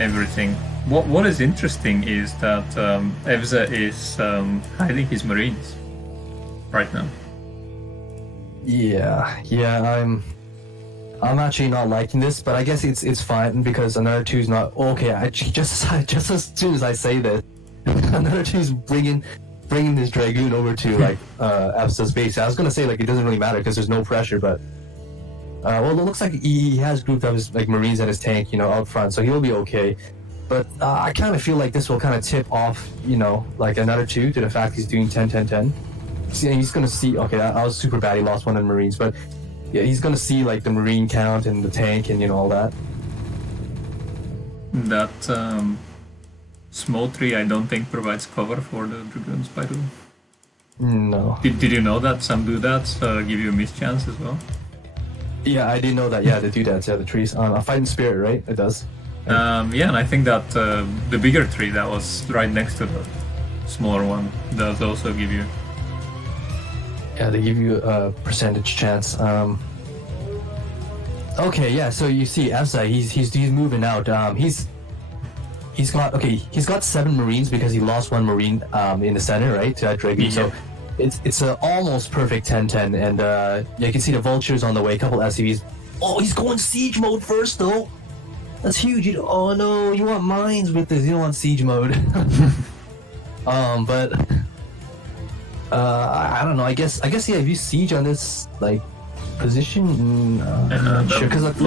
everything. What is interesting is that Evza is hiding his marines right now. Yeah, I'm actually not liking this, but I guess it's fine because another two's not okay. Just as soon as I say this, another two's bringing this dragoon over to like Evza's base. I was gonna say like it doesn't really matter because there's no pressure, but well, it looks like he has grouped up his like marines and his tank, out front, so he'll be okay. But I kind of feel like this will kind of tip off, like another two to the fact he's doing 10-10-10. See, he's gonna see. Okay, that was super bad. He lost one in Marines, but yeah, he's gonna see like the Marine count and the tank and all that. That small tree, I don't think provides cover for the dragoons, by the way. No. Did you know that some doodads give you a mischance as well? Yeah, I did know that. Yeah, the doodads, the trees. A fighting spirit, right? It does. Yeah, and I think that the bigger tree that was right next to the smaller one does also give you. Yeah, they give you a percentage chance. Okay, yeah. So you see, Evza, he's moving out. He's got 7 Marines because he lost 1 Marine in the center, right, to that dragoon. Yeah. So it's an almost perfect 10-10, and you can see the vultures on the way. A couple SCVs. Oh, he's going siege mode first though. That's huge. Oh no, you want mines with this? You don't want siege mode. But I don't know. I guess yeah. If you siege on this like position, I'm sure because that's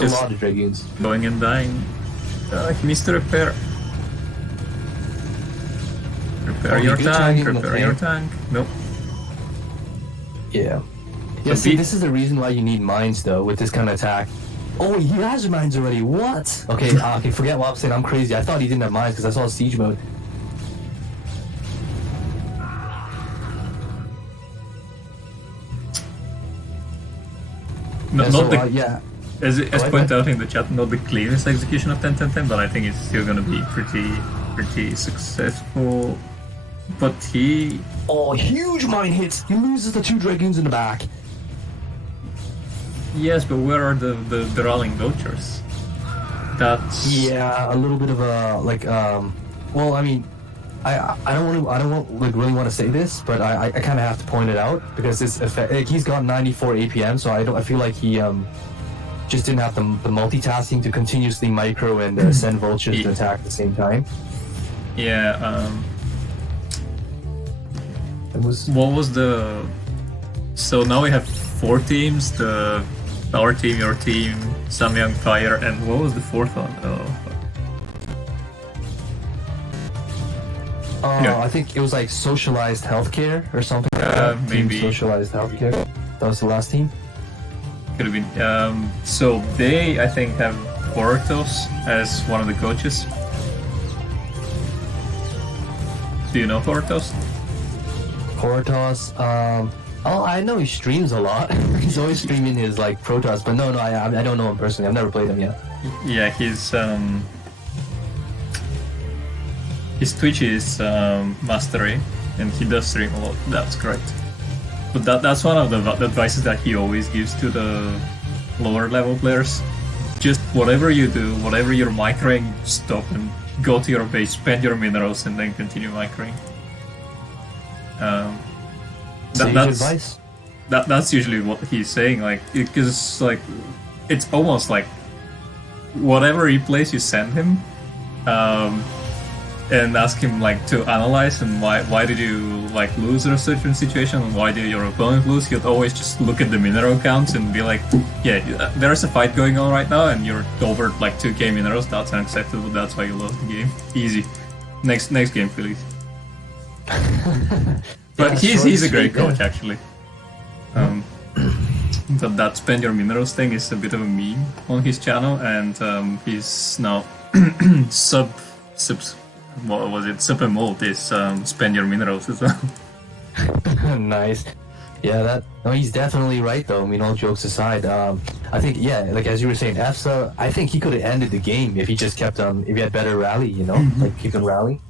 a lot of dragoons going and dying. He needs to repair. Repair your tank. Repair your tank. Nope. Yeah. Yeah. See, this is the reason why you need mines though with this kind of attack. Oh, he has mines already. What? Okay. Okay. Forget what I'm saying. I'm crazy. I thought he didn't have mines because I saw siege mode. Yeah. As pointed out in the chat, not the cleanest execution of 10-10-10, but I think it's still gonna be pretty successful. But he... Oh, huge mine hits! He loses the 2 dragoons in the back. Yes, but where are the rallying vultures? That's... Yeah, a little bit of a, like, well, I mean, I don't really want to say this, but I kind of have to point it out because he's got 94 APM, so I feel like he just didn't have the multitasking to continuously micro and send vultures to attack at the same time. Yeah. What was the? So now we have 4 teams: our team, your team, Samyang Fire, and what was the 4th one? Yeah. I think it was like socialized healthcare or something. Maybe team socialized healthcare. That was the last team. Could have been. So they, I think, have Portos as one of the coaches. Do you know Portos? Portos. I know he streams a lot. He's always streaming his like Protoss, but no, I don't know him personally. I've never played him yet. Yeah, his Twitch is Mastery, and he does stream a lot. That's correct. But that's one of the advices that he always gives to the lower level players. Just whatever you do, whatever you're microing, stop and go to your base, spend your minerals, and then continue microing. That's advice. That's usually what he's saying. Like, because like it's almost like whatever replays you send him, and ask him like to analyze and why did you like lose a certain situation and why did your opponent lose. He'll always just look at the mineral counts and be like, yeah, there's a fight going on right now and you're over like 2k minerals. That's unacceptable. That's why you lost the game. Easy. Next game, please. But he's a great coach actually. But that spend your minerals thing is a bit of a meme on his channel, and he's now what was it? Super Mode is spend your minerals as well. Nice. Yeah, he's definitely right though. I mean, all jokes aside, I think like as you were saying, Evza, I think he could have ended the game if he just kept if he had better rally, like he could rally.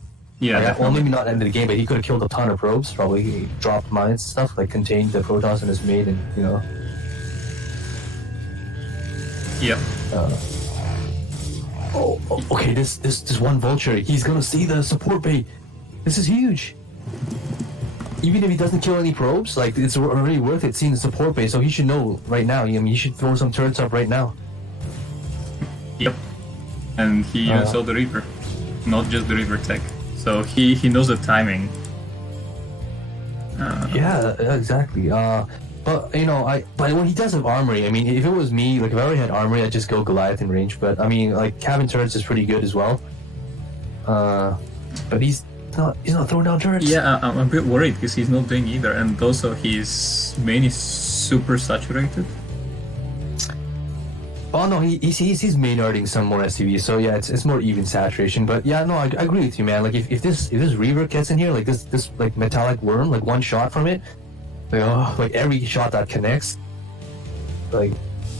Yeah, Well, definitely. maybe not end of the game, but he could have killed a ton of probes. Probably he dropped mines and stuff, like contained the Protoss in his maid, and Yep. Okay, this one vulture, he's gonna see the support bay. This is huge. Even if he doesn't kill any probes, like it's already worth it seeing the support bay. So he should know right now. I mean, he should throw some turrets up right now. Yep. And he even saw the Reaper, not just the Reaper tech. So he knows the timing. Yeah, exactly. But but when he does have armory, I mean, if it was me, like if I already had armory, I'd just go Goliath in range. But I mean, like cabin turrets is pretty good as well. But he's not throwing down turrets. Yeah, I'm a bit worried because he's not doing either, and also his main is super saturated. Oh no, he's Maynarding some more SUVs, so yeah, it's more even saturation. But yeah, no, I agree with you, man. Like if this Reaver gets in here, like this like metallic worm, like one shot from it, like every shot that connects, like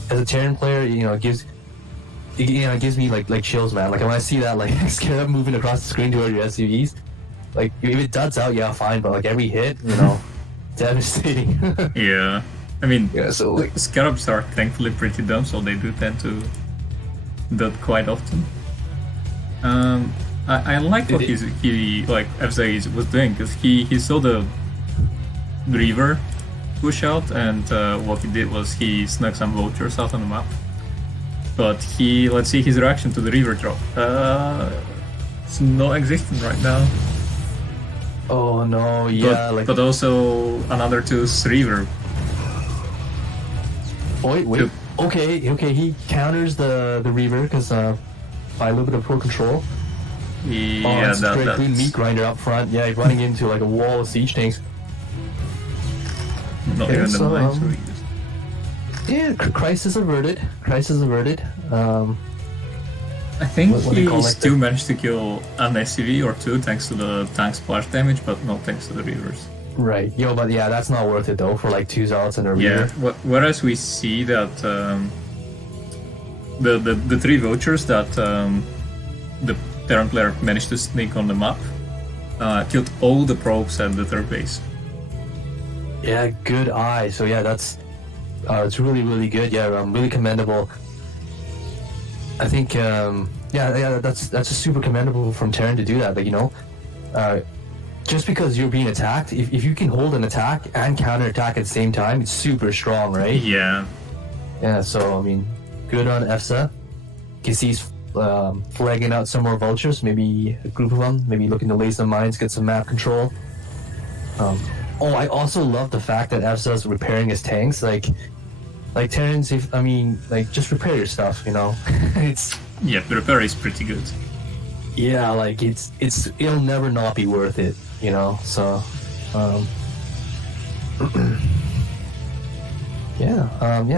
as a Terran player, it gives me like chills, man. Like when I see that, like Scarab moving across the screen toward your SUVs, like if it duds out, yeah, fine, but like every hit, devastating. Yeah. I mean, Yeah, so like, Scarabs are thankfully pretty dumb, so they do tend to dot quite often. I like what he like FZ was doing, because he saw the Reaver push out, and what he did was he snuck some vultures out on the map. But let's see his reaction to the Reaver drop. It's not existent right now. oh no, yeah, But also another 2's Reaver. Wait. Yep. Okay. He counters the Reaver because by a little bit of poor control. Yeah, straight that's green meat grinder up front. Yeah, running into like a wall of siege tanks. not Okay, even the so, mines we used. Yeah, crisis averted. I think what they he call, like, still managed to kill an SCV or two thanks to the tank splash damage, but not thanks to the Reavers. Right. But yeah, that's not worth it though for like 2 zealots and a Yeah. Reaver. Whereas we see that the 3 vultures that the Terran player managed to sneak on the map killed all the probes at the third base. Yeah, good eye. So yeah, that's it's really really good. Yeah, really commendable. I think that's a super commendable from Terran to do that. Like just because you're being attacked, if you can hold an attack and counter attack at the same time, it's super strong, right? Yeah. Yeah. So I mean, good on EFSA. Can see he's flagging out some more vultures, maybe a group of them, maybe looking to lay some mines, get some map control. I also love the fact that EFSA's repairing his tanks. Like Terrans, just repair your stuff. It's Yeah, the repair is pretty good. yeah, like it'll never not be worth it. So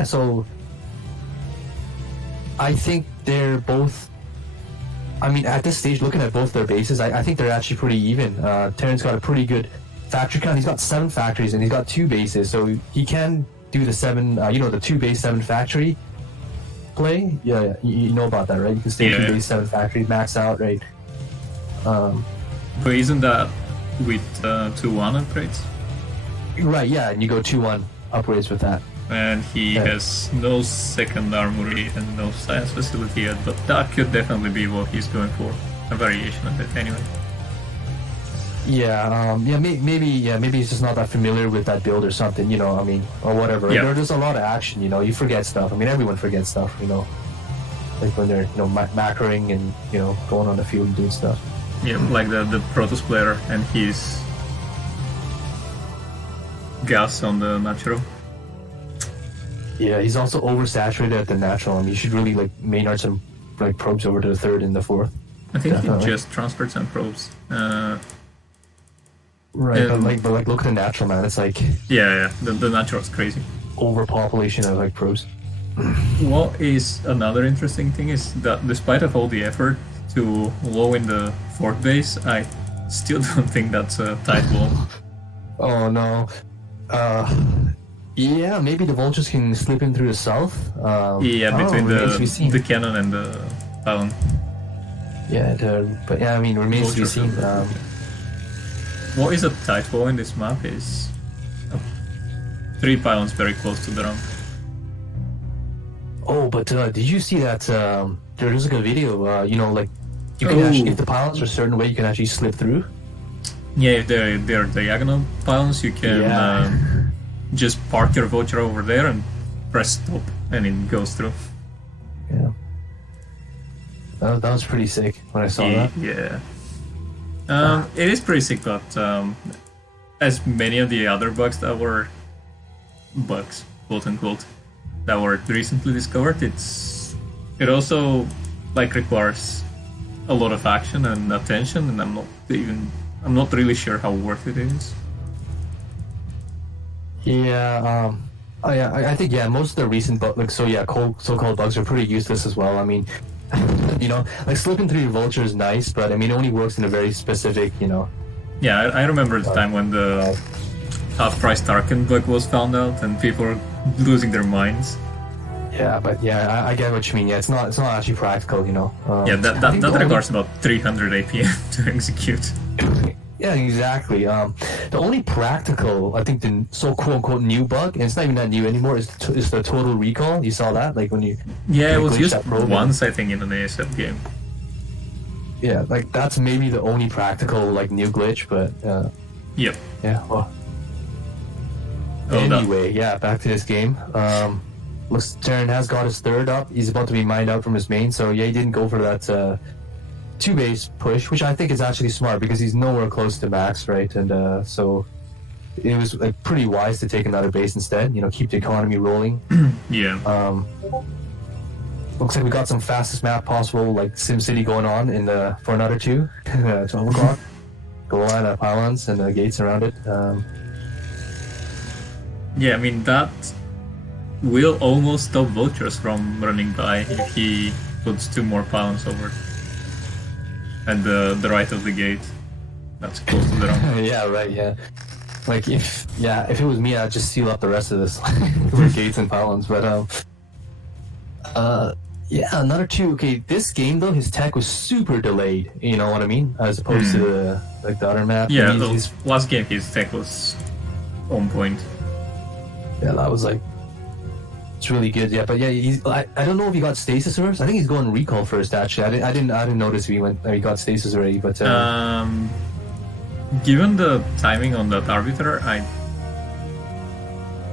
so I think they're both. I mean, at this stage, looking at both their bases, I think they're actually pretty even. Terran's got a pretty good factory count. He's got 7 factories and he's got 2 bases, so he can do the 7. The 2 base 7 factory play. Yeah, you know about that, right? You can stay 2 base 7 factory, max out, right? But isn't that with 2-1 upgrades? Right. Yeah, and you go 2-1 upgrades with that. And he has no second armory and no science facility yet, but that could definitely be what he's going for. A variation of it, anyway. Maybe he's just not that familiar with that build or something, or whatever. Yeah. There's a lot of action, you forget stuff. I mean, everyone forgets stuff, like when they're, macroing and, going on the field and doing stuff. Yeah, like the Protoss player and his gas on the natural. Yeah, he's also oversaturated at the natural. I mean, you should really Maynard some probes over to the 3rd and the 4th. I think Definitely. he just transferred some probes. Right, but look at the natural, man. It's like the natural's crazy. overpopulation of probes. What is another interesting thing is that despite of all the effort to low in the 4th base, I still don't think that's a tight wall. Oh no. Yeah, maybe the vultures can slip in through the south. Between remains to be seen. the cannon and the town. Remains to be seen. What is a typo in this map is 3 pylons very close to the ramp. Oh, but did you see that there is like a video, you know, like you can actually, if the pylons are a certain way, you can actually slip through? Yeah, if they're diagonal pylons, you can just park your vulture over there and press stop, and it goes through. Yeah. That was pretty sick when I saw that. Yeah. It is pretty sick, but as many of the other bugs that were bugs, quote unquote, that were recently discovered, it also like requires a lot of action and attention, and I'm not really sure how worth it is. Yeah, I think most of the recent so-called bugs are pretty useless as well. I mean, you know, like slipping through your vulture is nice, but I mean, it only works in a very specific, you know. Yeah, I remember the time when the half-price Tarkin bug was found out, and people were losing their minds. Yeah, but I get what you mean. Yeah, it's not actually practical, you know. That requires about 300 APM to execute. Yeah, exactly. The only practical, I think, the so quote-unquote new bug, and it's not even that new anymore, is the total recall. You saw that, like when you it was used once, I think, in an ASF game. Yeah, like that's maybe the only practical like new glitch, but yep. Yeah. Well. Anyway, back to this game. Looks Terran has got his third up. He's about to be mined out from his main, so yeah, he didn't go for that 2-base push, which I think is actually smart because he's nowhere close to max, right? And so it was like pretty wise to take another base instead. You know, keep the economy rolling. Yeah. Looks like we got some fastest map possible, like SimCity going on for another 2. 12 o'clock. Goal line, pylons, and gates around it. Yeah, I mean that will almost stop vultures from running by if he puts 2 more pylons over at the right of the gate. That's close to the ramp. Yeah, right. Yeah, like if it was me, I'd just seal up the rest of this with gates and pylons. But another 2. Okay, this game though, his tech was super delayed. You know what I mean? As opposed to the other map. Yeah, the last game his tech was on point. Yeah, that was like. It's really good, yeah. But yeah, I don't know if he got stasis first. I think he's going recall first. Actually, I didn't notice if he got stasis already. But given the timing on that arbiter, I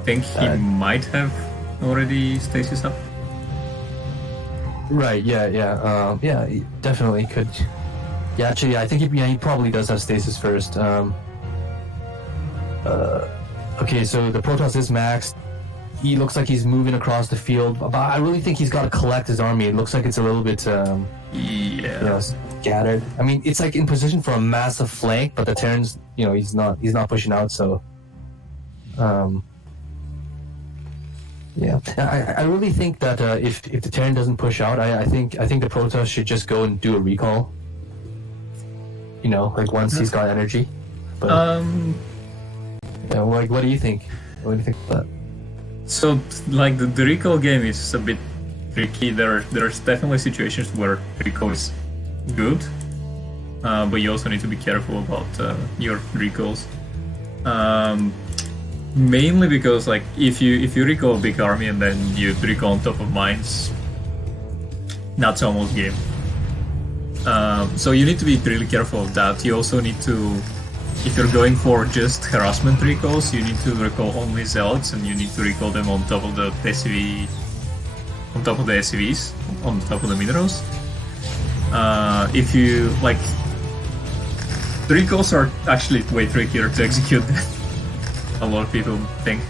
think he might have already stasis up. Right. Yeah. He definitely could. Yeah. Actually, I think he probably does have stasis first. Okay, so the Protoss is maxed. He looks like he's moving across the field, but I really think he's got to collect his army. It looks like it's a little bit, scattered. I mean, it's like in position for a massive flank, but the Terran's, you know, he's not pushing out. So, I really think that if the Terran doesn't push out, I think the Protoss should just go and do a recall. You know, like once he's got energy. But, like, what do you think? What do you think about that? So, like, the recall game is a bit tricky. There's definitely situations where recall is good, but you also need to be careful about your recalls. Mainly because, like, if you recall a big army and then you recall on top of mines, that's almost game. So you need to be really careful of that. You also need to, if you're going for just harassment recalls, you need to recall only zealots, and you need to recall them on top of the SCV, on top of the SCVs, on top of the minerals. If you like, the recalls are actually way trickier to execute than a lot of people think.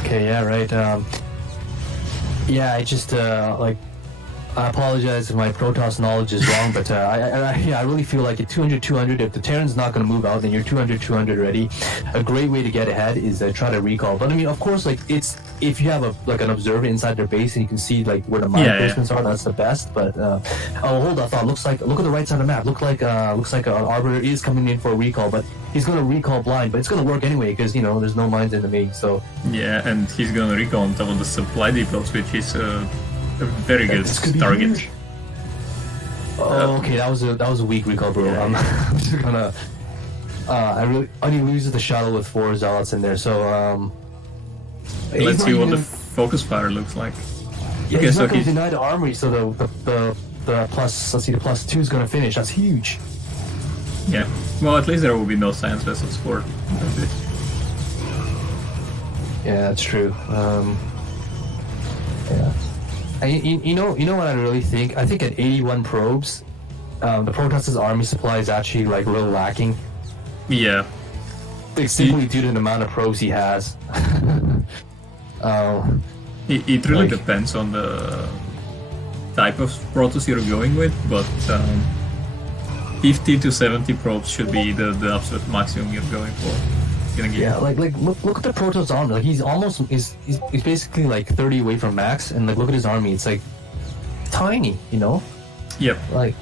Okay, yeah, right. I just I apologize if my Protoss knowledge is wrong, but I really feel like at 200-200, if the Terran's not going to move out, then you're 200-200 already. A great way to get ahead is try to recall. But I mean, of course, like it's if you have an observer inside their base and you can see like where the mine placements are, that's the best. But hold on, look at the right side of the map. Looks like an arbiter is coming in for a recall, but he's going to recall blind, but it's going to work anyway because you know there's no mines in the main. So yeah, and he's going to recall on top of the supply depots, which is a very good target. Oh, okay, that was a weak recall, bro. I'm just gonna only loses the shuttle with 4 zealots in there. So Let's see what the focus fire looks like. Yeah, he's not going to deny the armory. So the plus, let's see, the +2 is going to finish. That's huge. Yeah. Well, at least there will be no science vessels for this. Yeah, that's true. Yeah. You know what I really think? I think at 81 probes, the Protoss's army supply is actually like real lacking. Yeah. Like, simply due to the amount of probes he has. It really depends on the type of Protoss you're going with, but 50 to 70 probes should be the absolute maximum you're going for. Yeah, like look at the Protoss army. Like he's basically like 30 away from max, and like look at his army. It's like tiny, you know. Yep. Like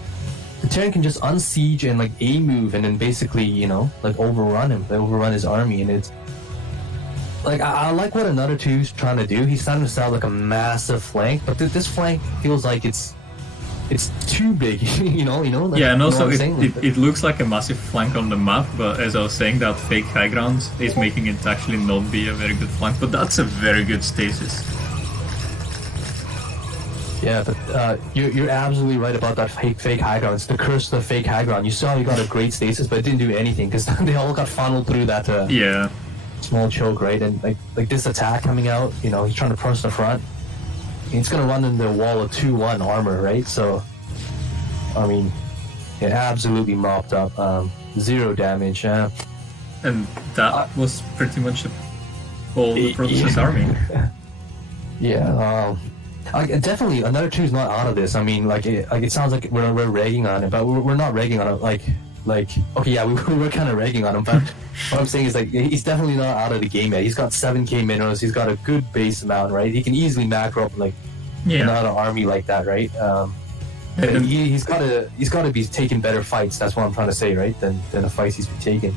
the Terran can just unsiege and like A move, and then basically, you know, like overrun his army, and it's like I like what another two's trying to do. He's trying to set up like a massive flank, but this flank feels like it's too big, you know. Like, yeah, and also you know it looks like a massive flank on the map, but as I was saying, that fake high ground is making it actually not be a very good flank. But that's a very good stasis. Yeah, but you're absolutely right about that fake high ground. It's the curse of the fake high ground. You saw he got a great stasis, but it didn't do anything because they all got funneled through that small choke, right? And like this attack coming out, you know, he's trying to press the front. It's gonna run into the wall of 2-1 armor, right? So, I mean, it absolutely mopped up. 0 damage. And that was pretty much all the Protoss's army. Yeah. Definitely, another two's not out of this. I mean, it sounds like we're ragging on it, but we're not ragging on it. Like, okay, yeah, we were kind of ragging on him, but what I'm saying is like he's definitely not out of the game yet. He's got 7k minerals. He's got a good base amount, right? He can easily macro up like another army like that, right? He's got to be taking better fights. That's what I'm trying to say, right? Than the fights he's been taking.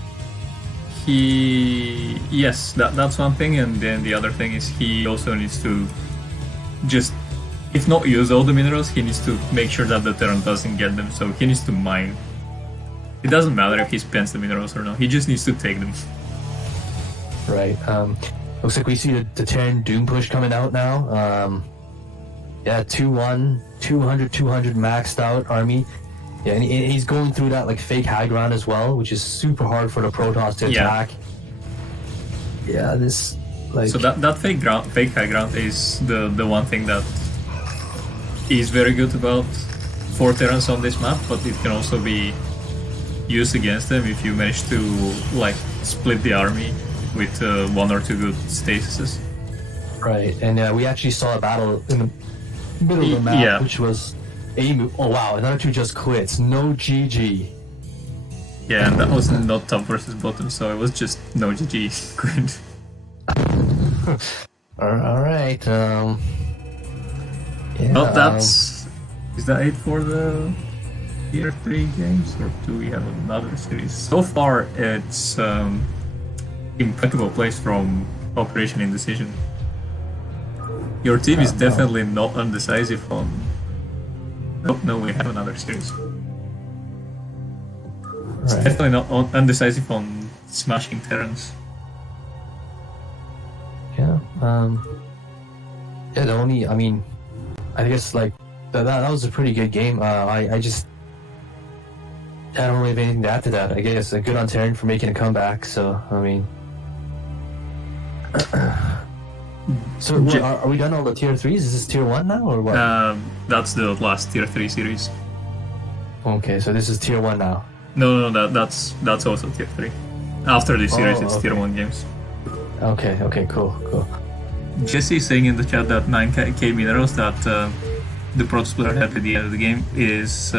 Yes, that's one thing, and then the other thing is he also needs to just, if not use all the minerals, he needs to make sure that the Terran doesn't get them. So he needs to mine. It doesn't matter if he spends the minerals or not. He just needs to take them. Right. Looks like we see the Terran Doom push coming out now. Yeah, 2-1, 200 maxed out army. Yeah, and he's going through that like fake high ground as well, which is super hard for the Protoss to attack. Yeah, this like. So that fake high ground is the one thing that is very good about 4 Terrans on this map, but it can also be used against them if you manage to like split the army with 1 or 2 good stasises. Right, and we actually saw a battle in the middle of the map, which was a move. Oh wow, another 2 just quits. No GG. Yeah, and that was not top versus bottom, so it was just no GG. Good. All right. Well, is that it for the Tier 3 games, or do we have another series? So far, it's impeccable plays from Operation Indecision. Your team is definitely not undecisive on... Oh, no, we have another series. It's definitely not undecisive on smashing Terrans. Yeah, the only, I mean, I guess like that was a pretty good game. I don't really have anything to add to that. I guess good on Terran for making a comeback. So I mean, so are we done all the tier 3s? Is this tier 1 now or what? That's the last tier 3 series. Okay, so this is tier 1 now. No, that's also tier 3. After this series, it's tier 1 games. Okay, cool. Jesse saying in the chat that 9k minerals that the Protoss player had at the end of the game is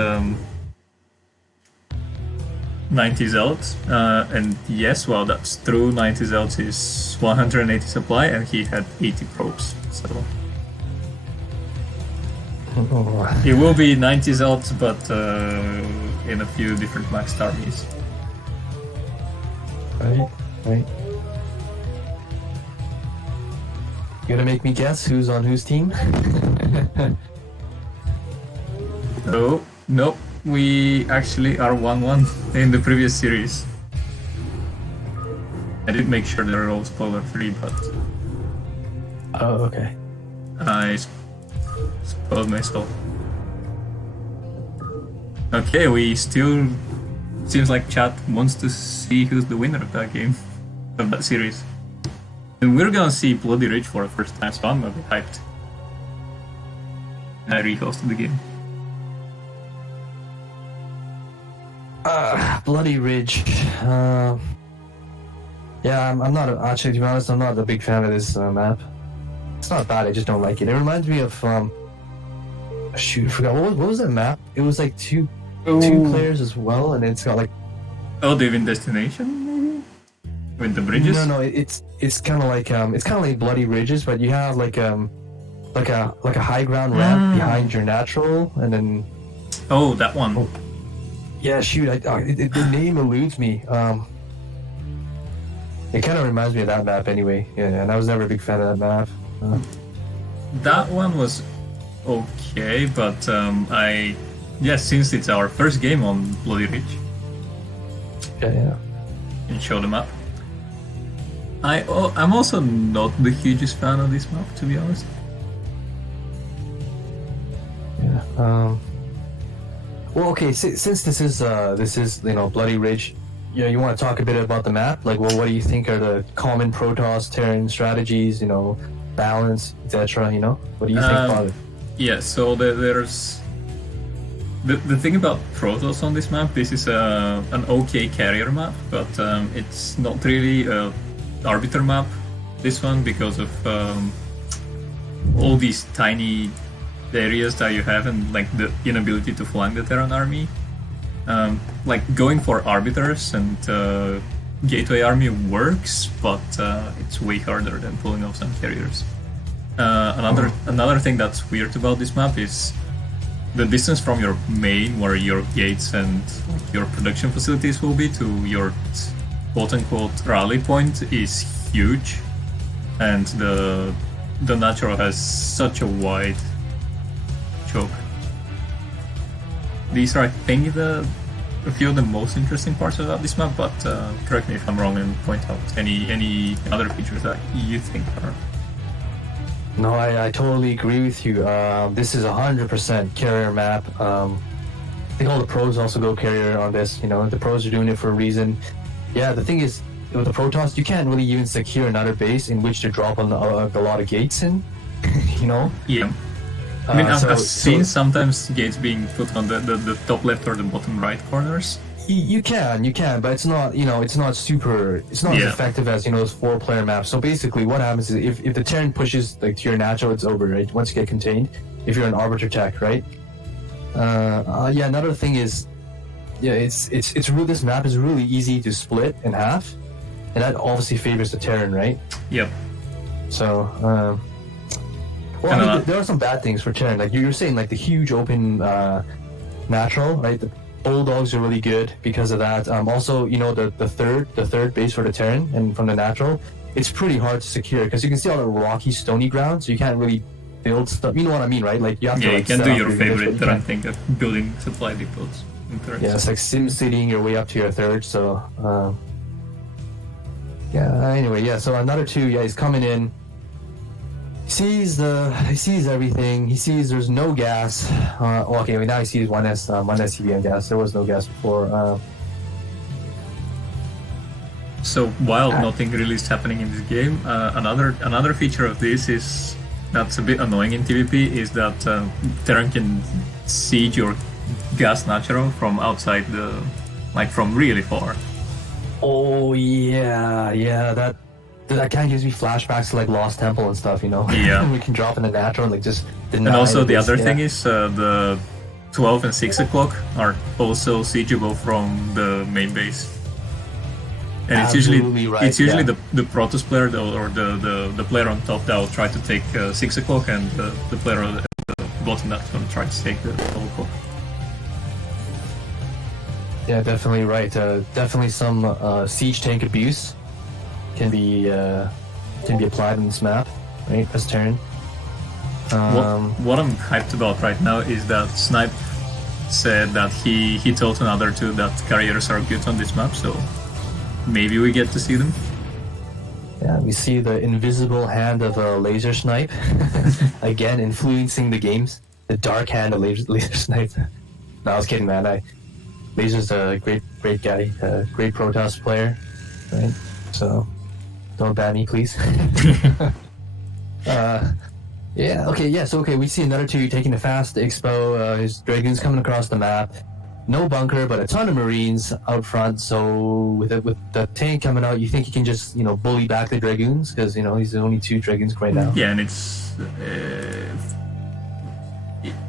90 zealots, and yes, well, that's true. 90 zealots is 180 supply, and he had 80 probes. So it will be 90 zealots, but in a few different maxed armies. Right. You gonna make me guess who's on whose team? Nope. We actually are 1-1 in the previous series. I did make sure they're all spoiler-free, but Oh, okay. I spoiled myself. Okay, we still... Seems like chat wants to see who's the winner of that game, of that series. And we're gonna see Bloody Ridge for the first time, so I'm a bit hyped. I rehosted the game. Bloody Ridge. Yeah, I'm not actually, to be honest, I'm not a big fan of this map. It's not bad, I just don't like it. It reminds me of shoot, I forgot what was that map? It was like two players as well, and it's got like Oh, the Destination, maybe? With the bridges? no, it's kind of like Bloody Ridges, but you have like a high ground ramp behind your natural, and then Oh, that one. Oh, yeah, shoot, the name eludes me. It kind of reminds me of that map anyway. Yeah, and I was never a big fan of that map. That one was okay, but since it's our first game on Bloody Ridge, Yeah. can show the map. I'm also not the hugest fan of this map, to be honest. Yeah. Well, okay. Since this is Bloody Ridge, you want to talk a bit about the map? Like, well, what do you think are the common Protoss Terran strategies? Balance, etc. What do you think about it? Yeah. So there's the thing about Protoss on this map. This is an okay carrier map, but it's not really a arbiter map. This one, because of all these tiny areas that you have and like the inability to flank the Terran army. Like going for arbiters and gateway army works, but it's way harder than pulling off some carriers. Another thing that's weird about this map is the distance from your main, where your gates and your production facilities will be, to your quote-unquote rally point is huge, and the natural has such a wide choke. These are, I think, a few of the most interesting parts about this map, but correct me if I'm wrong and point out any other features that you think are... No, I totally agree with you. This is 100% carrier map. I think all the pros also go carrier on this. The pros are doing it for a reason. Yeah, the thing is, with the Protoss, you can't really even secure another base in which to drop a lot of gates in. Yeah. I mean, I've seen sometimes gates being put on the top left or the bottom right corners. You can, but it's not, it's not as effective as, those 4-player maps. So basically what happens is if the Terran pushes like to your natural, it's over, right? Once you get contained, if you're an arbiter tech, right? Another thing is, it's really, this map is really easy to split in half, and that obviously favors the Terran, right? Yep. So, there are some bad things for Terran. Like you're saying, like the huge open natural, right? The Bulldogs are really good because of that. Also, the third base for the Terran and from the natural, it's pretty hard to secure because you can see all the rocky, stony ground, so you can't really build stuff. You know what I mean, right? Like you have to. You can do your favorite Terran thing of building supply depots. Yeah, it's like sim-citying your way up to your third. So, Anyway, So another 2, he's coming in. He sees everything. He sees there's no gas. Now he sees one SCBM gas. There was no gas before. So while nothing really is happening in this game, another feature of this is that's a bit annoying in TVP is that Terran can siege your gas natural from outside from really far. Oh yeah, that kind of gives me flashbacks to like Lost Temple and stuff, Yeah. We can drop in the natural and like just deny. And also the other thing is the 12 and 6 o'clock are also siegeable from the main base. And Absolutely it's usually right, the Protoss player or the player on top that will try to take 6 o'clock, and the player at the bottom that's going to try to take the 12 o'clock. Yeah, definitely right. Definitely some siege tank abuse can be applied in this map, right? As Terran. What I'm hyped about right now is that Snipe said that he told another 2 that carriers are good on this map, so maybe we get to see them. Yeah, we see the invisible hand of a laser snipe again, influencing the games. The dark hand of laser snipe. No, I was kidding, man. Laser's a great guy, great Protoss player, right? So don't ban me, please. Yeah. Okay. Yeah. So we see another two taking the fast expo. His dragoons coming across the map. No bunker, but a ton of Marines out front. So with the tank coming out, you think he can just bully back the dragoons because he's the only 2 dragoons right now. Yeah, and it's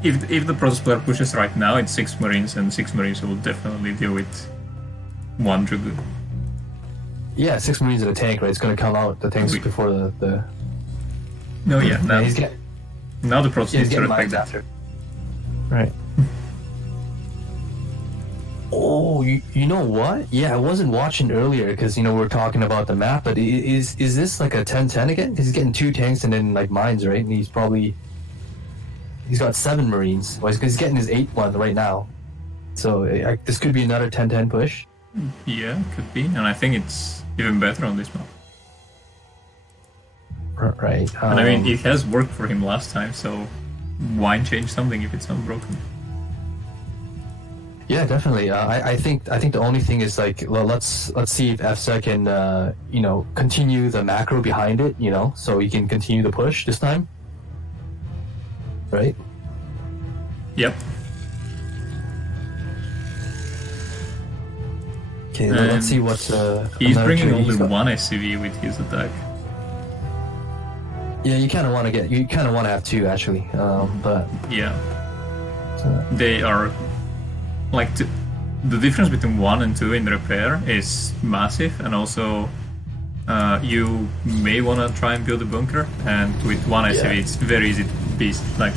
if the Protoss player pushes right now, it's 6 Marines, and 6 Marines will definitely deal with 1 dragoon. Yeah, 6 Marines in a tank, right? It's going to come out. The tank's before the. No, yeah. Now, now the Protoss needs to respect that. After. Right. Oh, you know what? Yeah, I wasn't watching earlier because we were talking about the map. But is this like a 10-10 again? Because he's getting 2 tanks and then like mines, right? And he's got 7 Marines. Well, he's getting his 8th one right now. So this could be another 10-10 push. Yeah, could be, and I think it's even better on this map. Right. And I mean, it has worked for him last time, so why change something if it's not broken? Yeah, definitely. I think the only thing is like, well, let's see if EFSA can continue the macro behind it, so he can continue the push this time. Right? Yep. Okay, let's see what. He's bringing only 1 SCV with his attack. Yeah, you kind of want to have 2 actually, but yeah, they are like the difference between 1 and 2 in repair is massive, and also you may want to try and build a bunker, and with 1 SCV it's very easy to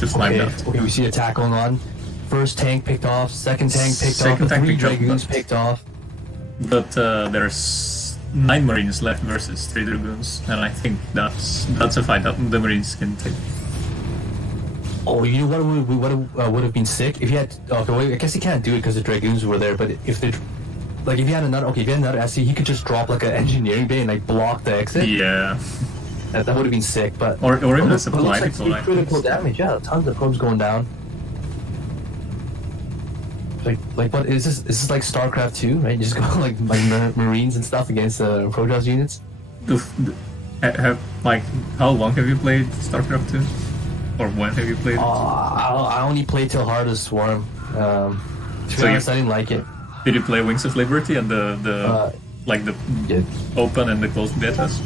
slide that. Okay, we see attack going on. First tank picked off, second tank picked off, 3 dragoons picked off. But there's 9 Marines left versus 3 dragoons, and I think that's a fight that the Marines can take. Oh, you know what would have been sick if he had. Okay, well, I guess he can't do it because the dragoons were there. But if he had another SC, he could just drop like an engineering bay and like block the exit. Yeah, that would have been sick. But or even a supply depot. Like critical damage. Yeah, tons of probes going down. Like what is this? This is like StarCraft 2, right? You just go like Marines and stuff against Protoss units. How long have you played StarCraft 2? Or when have you played it? I only played till Heart of Swarm. To be honest, I didn't like it. Did you play Wings of Liberty and the open and the closed betas?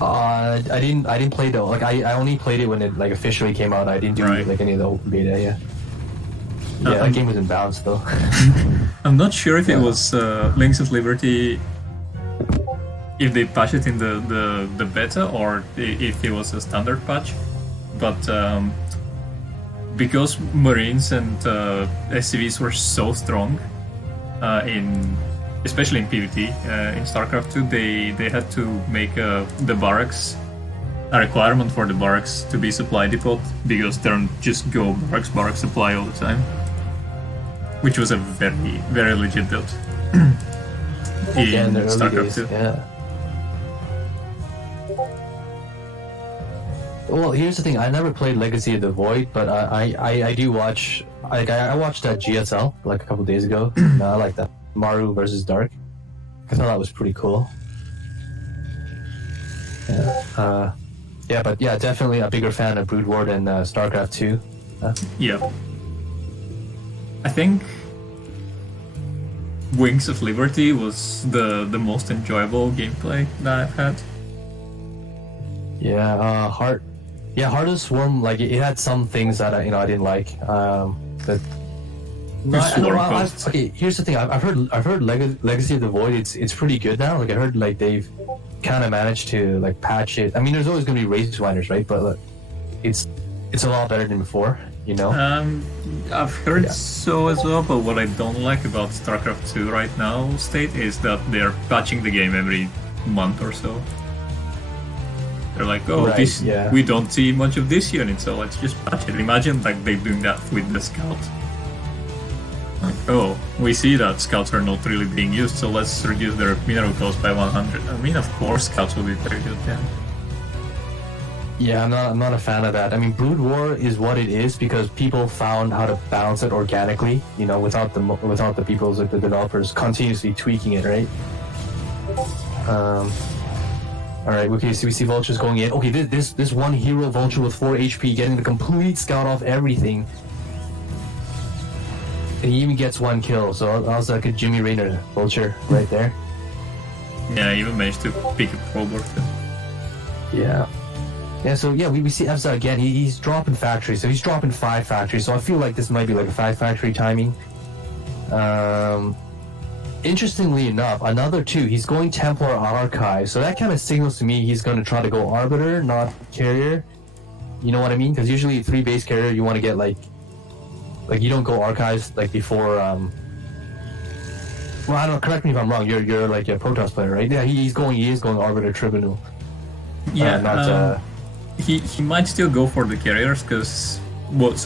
I didn't play the I only played it when it like officially came out. I didn't do like any of the open beta. Yeah. Yeah, that game was in bounds though. I'm not sure if it was Wings of Liberty, if they patched it in the beta or if it was a standard patch. But because Marines and SCVs were so strong, especially in PvT, in StarCraft 2, they had to make the barracks a requirement for the barracks to be supply depot, because they don't just go barracks supply all the time, which was a very, very legit build in StarCraft 2. Yeah. Well, here's the thing. I never played Legacy of the Void, but I do watch. I watched that GSL like a couple days ago. I like that Maru versus Dark. I thought that was pretty cool. Yeah. But definitely a bigger fan of Brood War than StarCraft 2. Yeah. I think Wings of Liberty was the most enjoyable gameplay that I've had. Yeah, Heart of Swarm, like it had some things that I didn't like. Okay, here's the thing. I've heard Legacy of the Void. It's pretty good now. Like I heard like they've kind of managed to like patch it. I mean, there's always going to be race winders, right? But it's a lot better than before. I've heard so as well. But what I don't like about StarCraft 2 right now, State, is that they're patching the game every month or so. They're like, we don't see much of this unit, so let's just patch it. Imagine like they're doing that with the Scout. Oh, we see that scouts are not really being used, so let's reduce their mineral cost by 100. I mean, of course, scouts will be very good then. Yeah, I'm not a fan of that. I mean, Brood War is what it is because people found how to balance it organically, you know, without the people, like the developers continuously tweaking it, right? All right, okay, so we see vultures going in. Okay, this one hero vulture with 4 HP getting the complete scout off everything. And he even gets 1 kill, so that was like a Jimmy Rayner vulture right there. Yeah, I even managed to pick a crowbar too. Yeah. Yeah, so yeah, we see Evza again. He's dropping factories, so he's dropping 5 factories. So I feel like this might be like a 5 factory timing. Interestingly enough, another 2. He's going Templar Archive, so that kind of signals to me he's going to try to go Arbiter, not Carrier. You know what I mean? Because usually 3 base Carrier, you want to get like you don't go Archives like before. Well, I don't know. Correct me if I'm wrong. You're like a Protoss player, right? Yeah, he is going Arbiter Tribunal. Yeah, he might still go for the carriers because what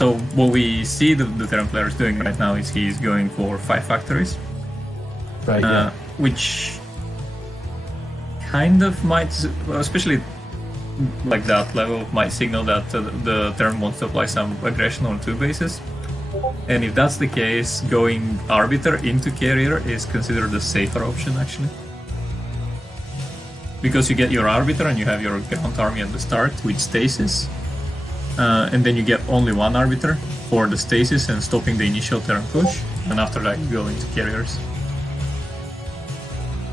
we see the Terran players doing right now is he's going for 5 factories, right? Yeah. Which kind of might, especially like that level, might signal that the Terran wants to apply some aggression on 2 bases. And if that's the case, going Arbiter into Carrier is considered the safer option, actually. Because you get your Arbiter and you have your ground army at the start with Stasis. And then you get only 1 Arbiter for the Stasis and stopping the initial Terran push. And after that you go into Carriers.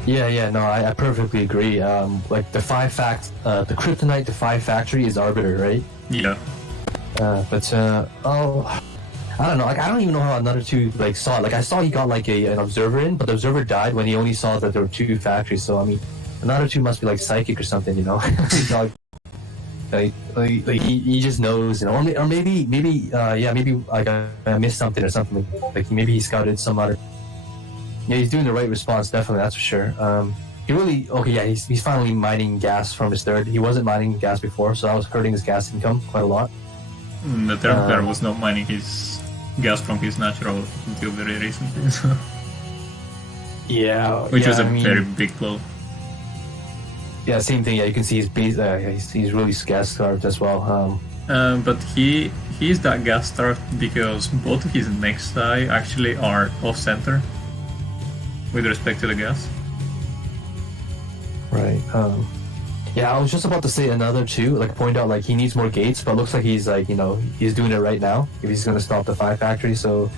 Yeah, no, I perfectly agree. Like the the Kryptonite, the 5 factory is Arbiter, right? Yeah. I don't know. Like I don't even know how another 2 like saw it. Like I saw he got like an observer in, but the observer died when he only saw that there were 2 factories. So I mean, another 2 must be like psychic or something, you know? He just knows, you know. Or maybe like I missed something or something. Like maybe he scouted some other. Yeah, he's doing the right response, definitely. That's for sure. He really he's finally mining gas from his 3rd. He wasn't mining gas before, so that was hurting his gas income quite a lot. The Terran player was not mining his gas from his natural until very recently. So. Yeah, which was a very big blow. Yeah, same thing. Yeah, you can see his base. He's really gas starved as well. But he's that gas starved because both of his next eye actually are off center with respect to the gas. Right. Yeah, I was just about to say another 2, like point out like he needs more gates, but looks like he's like, you know, he's doing it right now if he's gonna stop the 5 factory. So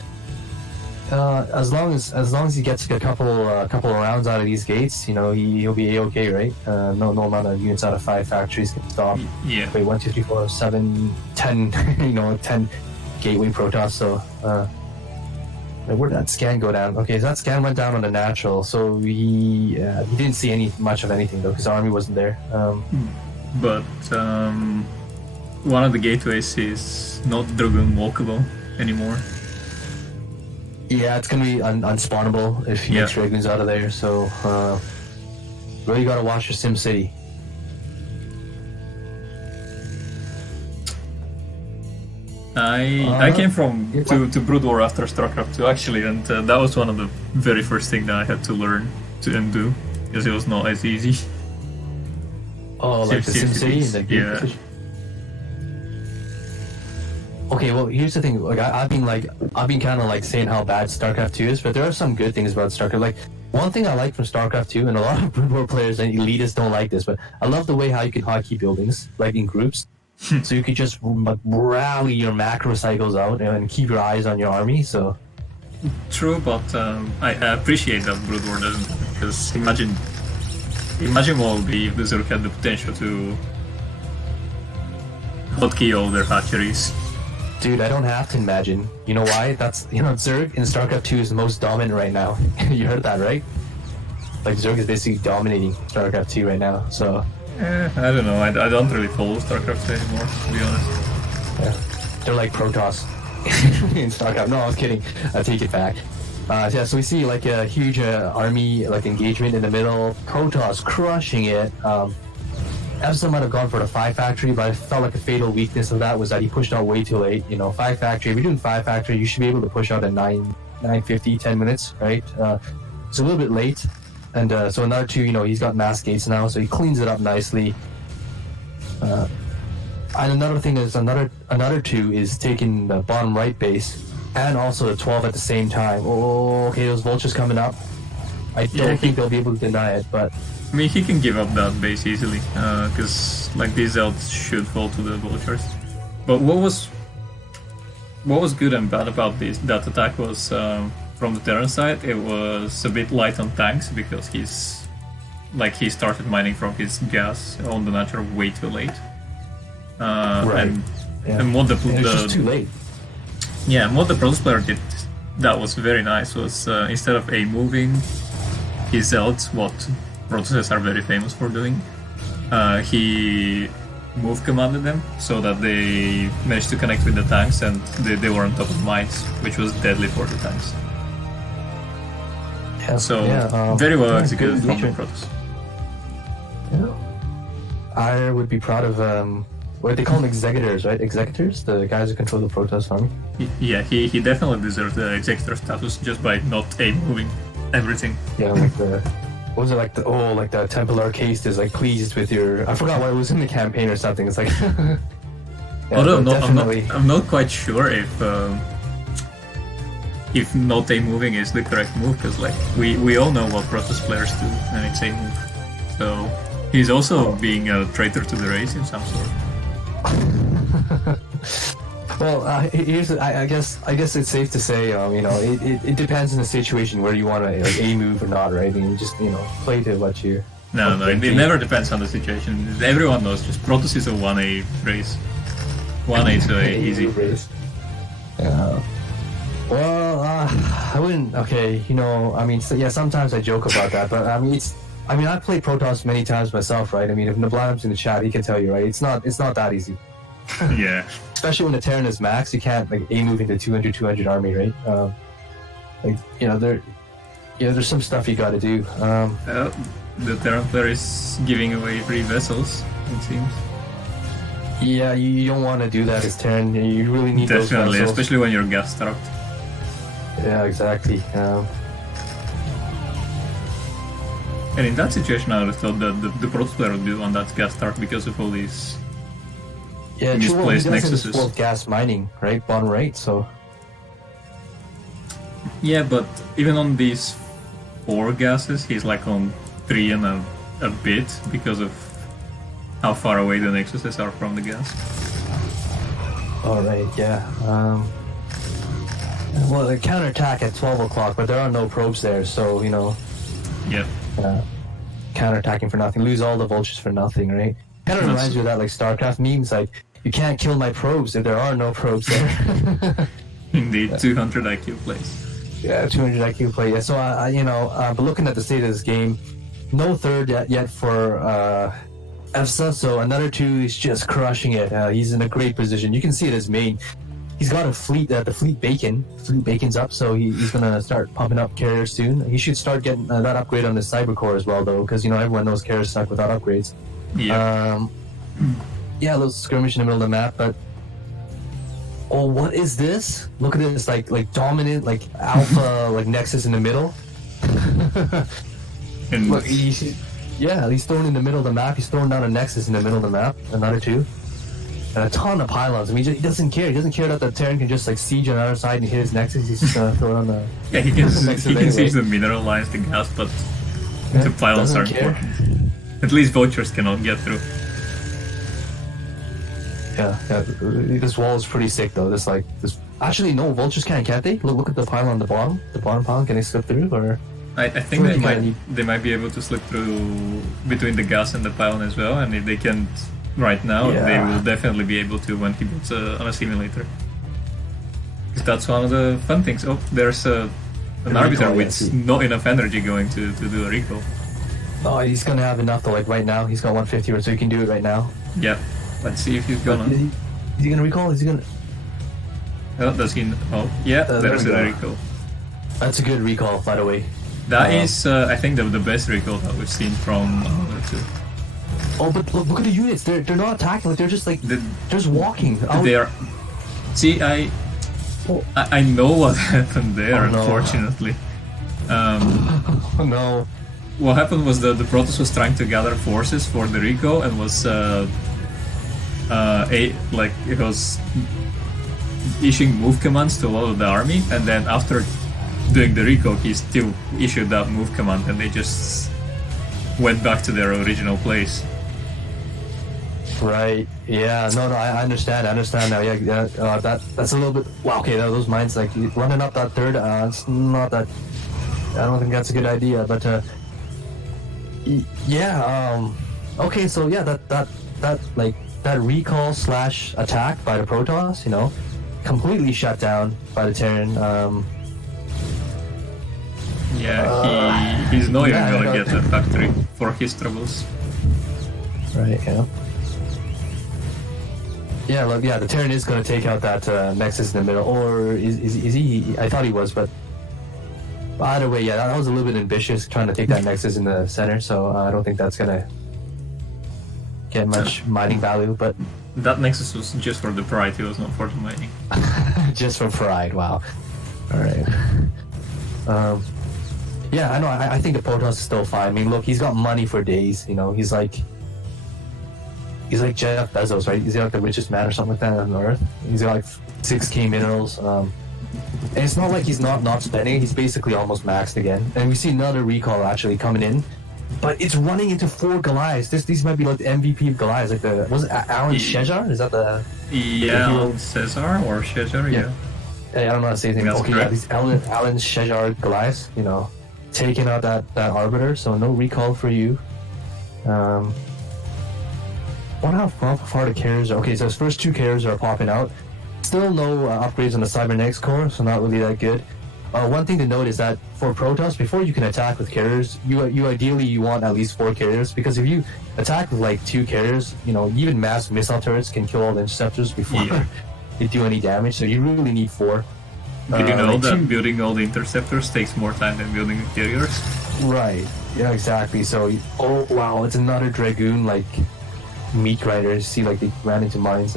as long as he gets a couple of rounds out of these gates, you know, he'll be okay, right? No amount of units out of 5 factories can stop. Yeah. Wait, 1, 2, 3, 4, 7, 10. You know, 10 gateway Protoss. So where did that scan go down? Okay, so that scan went down on the natural. So he didn't see much of anything though, because army wasn't there. But one of the gateways is not Dragoon walkable anymore. Yeah, it's gonna be unspawnable if you get Dragoons out of there. So really gotta watch your Sim City. I came to Brood War after StarCraft 2 actually, and that was one of the very first things that I had to learn and do because it was not as easy. Oh, like the Sim City? Yeah. Okay, well, here's the thing. Like, I've been kind of like saying how bad StarCraft 2 is, but there are some good things about StarCraft. Like, one thing I like from StarCraft 2, and a lot of Brood War players and elitists don't like this, but I love the way how you can hotkey buildings, like in groups. So you could just rally your macro cycles out and keep your eyes on your army. So true, but I appreciate that Brood War doesn't, because imagine what would be if the Zerg had the potential to hotkey all their hatcheries. Dude, I don't have to imagine. You know why? That's, you know, Zerg in StarCraft 2 is the most dominant right now. You heard that, right? Like, Zerg is basically dominating StarCraft 2 right now, so... I don't know. I don't really follow StarCraft anymore, to be honest. Yeah. They're like Protoss in StarCraft. No, I was kidding. I take it back. Yeah, so we see like a huge army like engagement in the middle. Protoss crushing it. Evza might have gone for the 5 factory, but I felt like a fatal weakness of that was that he pushed out way too late. You know, 5 factory. If you're doing 5 factory, you should be able to push out at 9 9:50, 10 minutes, right? It's a little bit late, and so another 2, he's got mass gates now, so he cleans it up nicely. And another thing is another 2 is taking the bottom right base and also the 12 at the same time. Oh, okay, those vultures coming up. I don't think they'll be able to deny it, but I mean, he can give up that base easily, because like these elves should fall to the vultures. But what was good and bad about that attack was from the Terran side, it was a bit light on tanks because he started mining from his gas on the natural way too late. right. And what it's just too late. Yeah, and what the Protoss player did that was very nice was instead of moving his elves, what Protosses are very famous for doing, he move commanded them so that they managed to connect with the tanks and they were on top of mines, which was deadly for the tanks. Yeah, So very well executed from the Protoss. Yeah. I would be proud of what they call them, executors, right? Executors, the guys who control the Protoss army. Yeah, he definitely deserved the executor status just by not moving everything. Yeah, like what was it, like the Templar case is like pleased with your, I forgot what it was in the campaign or something. It's like yeah, Although definitely. I'm not quite sure if not moving is the correct move, because like we all know what Protoss players do, and it's a move. So he's also being a traitor to the race in some sort. Well, I guess it's safe to say, it depends on the situation where you want to like a move or not, right? And you just play to what you. No, it never depends on the situation. Everyone knows, just Protoss is a 1A race. 1A is a easy race. Yeah. Well, I wouldn't. Okay, sometimes I joke about that, but I've played Protoss many times myself, right? I mean, if Nablan's in the chat, he can tell you, right? It's not that easy. Yeah. Especially when the Terran is max, you can't like move into 200 army, right? There's some stuff you got to do. The Terran player is giving away free vessels, it seems. Yeah, you don't want to do that as Terran. You really need those Definitely, vessels. especially when you're gas starved. Yeah, exactly. And in that situation, I would have thought that the Protoss player would be the one that's gas starved because of all these misplaced nexuses. Well, gas mining, right? Bottom right, so. Yeah, but even on these 4 gases, he's like on 3 and a bit because of how far away the nexuses are from the gas. Alright, yeah. Well, they counterattack at 12 o'clock, but there are no probes there, so, Yep. counterattacking for nothing. Lose all the vultures for nothing, right? Kind of reminds you of that, like, StarCraft memes, like, you can't kill my probes if there are no probes there. Indeed, 200 IQ plays. Yeah, 200 IQ play. Yeah, so, but looking at the state of this game, no third yet for EFSA, so another 2 is just crushing it. He's in a great position. You can see it as main. He's got a fleet, the fleet bacon. Fleet bacon's up, so he's gonna start pumping up carriers soon. He should start getting that upgrade on his cyber core as well, though, because everyone knows carriers suck without upgrades. Yeah. Yeah, a little skirmish in the middle of the map, but oh, what is this? Look at this, like dominant, like alpha, like nexus in the middle. And Look, he's throwing in the middle of the map. He's throwing down a nexus in the middle of the map. Another 2. And a ton of pylons. I mean, he doesn't care. He doesn't care that the Terran can just like siege on the other side and hit his nexus. He's just gonna throw it on the. yeah, he can anyway. siege the mineral lines, the gas, but the pylons are doesn't care. important. At least vultures cannot get through. Yeah. This wall is pretty sick though. This. Actually, no, vultures can't they? Look at the pylon on the bottom. The bottom pylon, can they slip through or? I think they might be able to slip through between the gas and the pylon as well, and if they can't right now, they will definitely be able to when he puts on a simulator. Because that's one of the fun things. Oh, there's an arbiter recall, with not enough energy going to do a recall. Oh, he's gonna have enough though. Like right now, he's got 150, so he can do it right now. Yeah, let's see if he's gonna. Is he gonna recall? Is he gonna? Oh, does he? Oh, yeah, there's a recall. That's a good recall, by the way. That is, I think, the best recall that we've seen from the 2. Oh, but look at the units. They're not attacking. Like they're just like they're just walking. They are. See, I know what happened there, Oh, no. unfortunately. Oh no. What happened was the Protoss was trying to gather forces for the Rico and was it was issuing move commands to a lot of the army, and then after doing the Rico, he still issued that move command, and they just went back to their original place. Right. Yeah. No. I understand. I understand now. Yeah. That's a little bit. Wow. Okay. Those mines, like running up that third. It's not that. I don't think that's a good idea. But yeah. Okay. So yeah. That recall / attack by the Protoss. Completely shut down by the Terran. He's not even gonna get that factory for his troubles. Right. Yeah. Yeah, look, the Terran is going to take out that Nexus in the middle, or is he? I thought he was, but either way, that was a little bit ambitious, trying to take that Nexus in the center, so I don't think that's going to get much mining value, but... That Nexus was just for the pride, it was not for the mining. Just for pride, wow. Alright. Yeah, I know, I think the Protoss is still fine. I mean, look, he's got money for days, he's like Jeff Bezos, right? He's like the richest man or something like that on Earth. He's got like 6K minerals. And it's not like he's not spending. He's basically almost maxed again. And we see another recall actually coming in, but it's running into 4 Goliaths. These might be like the MVP of Goliaths. Like was it Alan Shejar? Is that the... Yeah, Alan Cesar or Shejar, yeah. Hey, I don't know how to say anything. That's okay, correct. Yeah, these Alan Shejar Goliaths, taking out that Arbiter, so no recall for you. Wonder how far the carriers are. Okay, so his first 2 carriers are popping out. Still no upgrades on the Cybernetics core, so not really that good. One thing to note is that for Protoss, before you can attack with carriers, you ideally want at least 4 carriers, because if you attack with like 2 carriers, even mass missile turrets can kill all the interceptors before they do any damage. So you really need 4. Did you know that building all the interceptors takes more time than building the carriers? Right. Yeah, exactly. So oh wow, it's another Dragoon like meat grinders. See, like they ran into mines.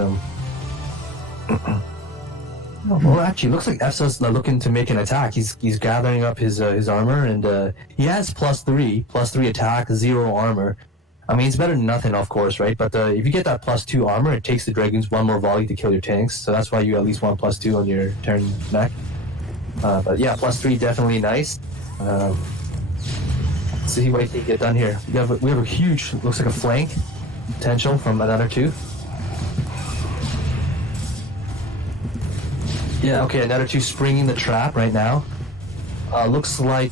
Well, actually, looks like Efsa's looking to make an attack. He's gathering up his armor, and he has +3 attack, 0 armor. I mean, it's better than nothing, of course, right? But if you get that +2 armor, it takes the Dragoons 1 more volley to kill your tanks. So that's why you at least want +2 on your turn mech. But yeah, +3 definitely nice. Let's see what he can get done here. We have a huge, looks like a flank potential from another 2. Yeah, okay, another 2 springing the trap right now. Looks like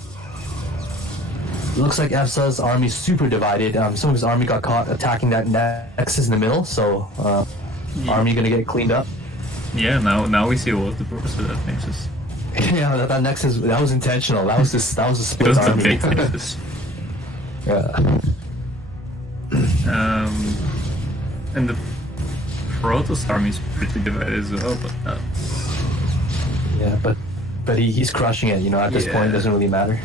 Efsa's army is super divided. Some of his army got caught attacking that Nexus in the middle, so army gonna get cleaned up. Yeah, now we see what the purpose of that Nexus. Yeah, that Nexus, that was intentional. That was a split army. It was the big Nexus. Yeah. And the Protoss army is pretty divided as well, but that's... Yeah, but he's crushing it, at this point, it doesn't really matter.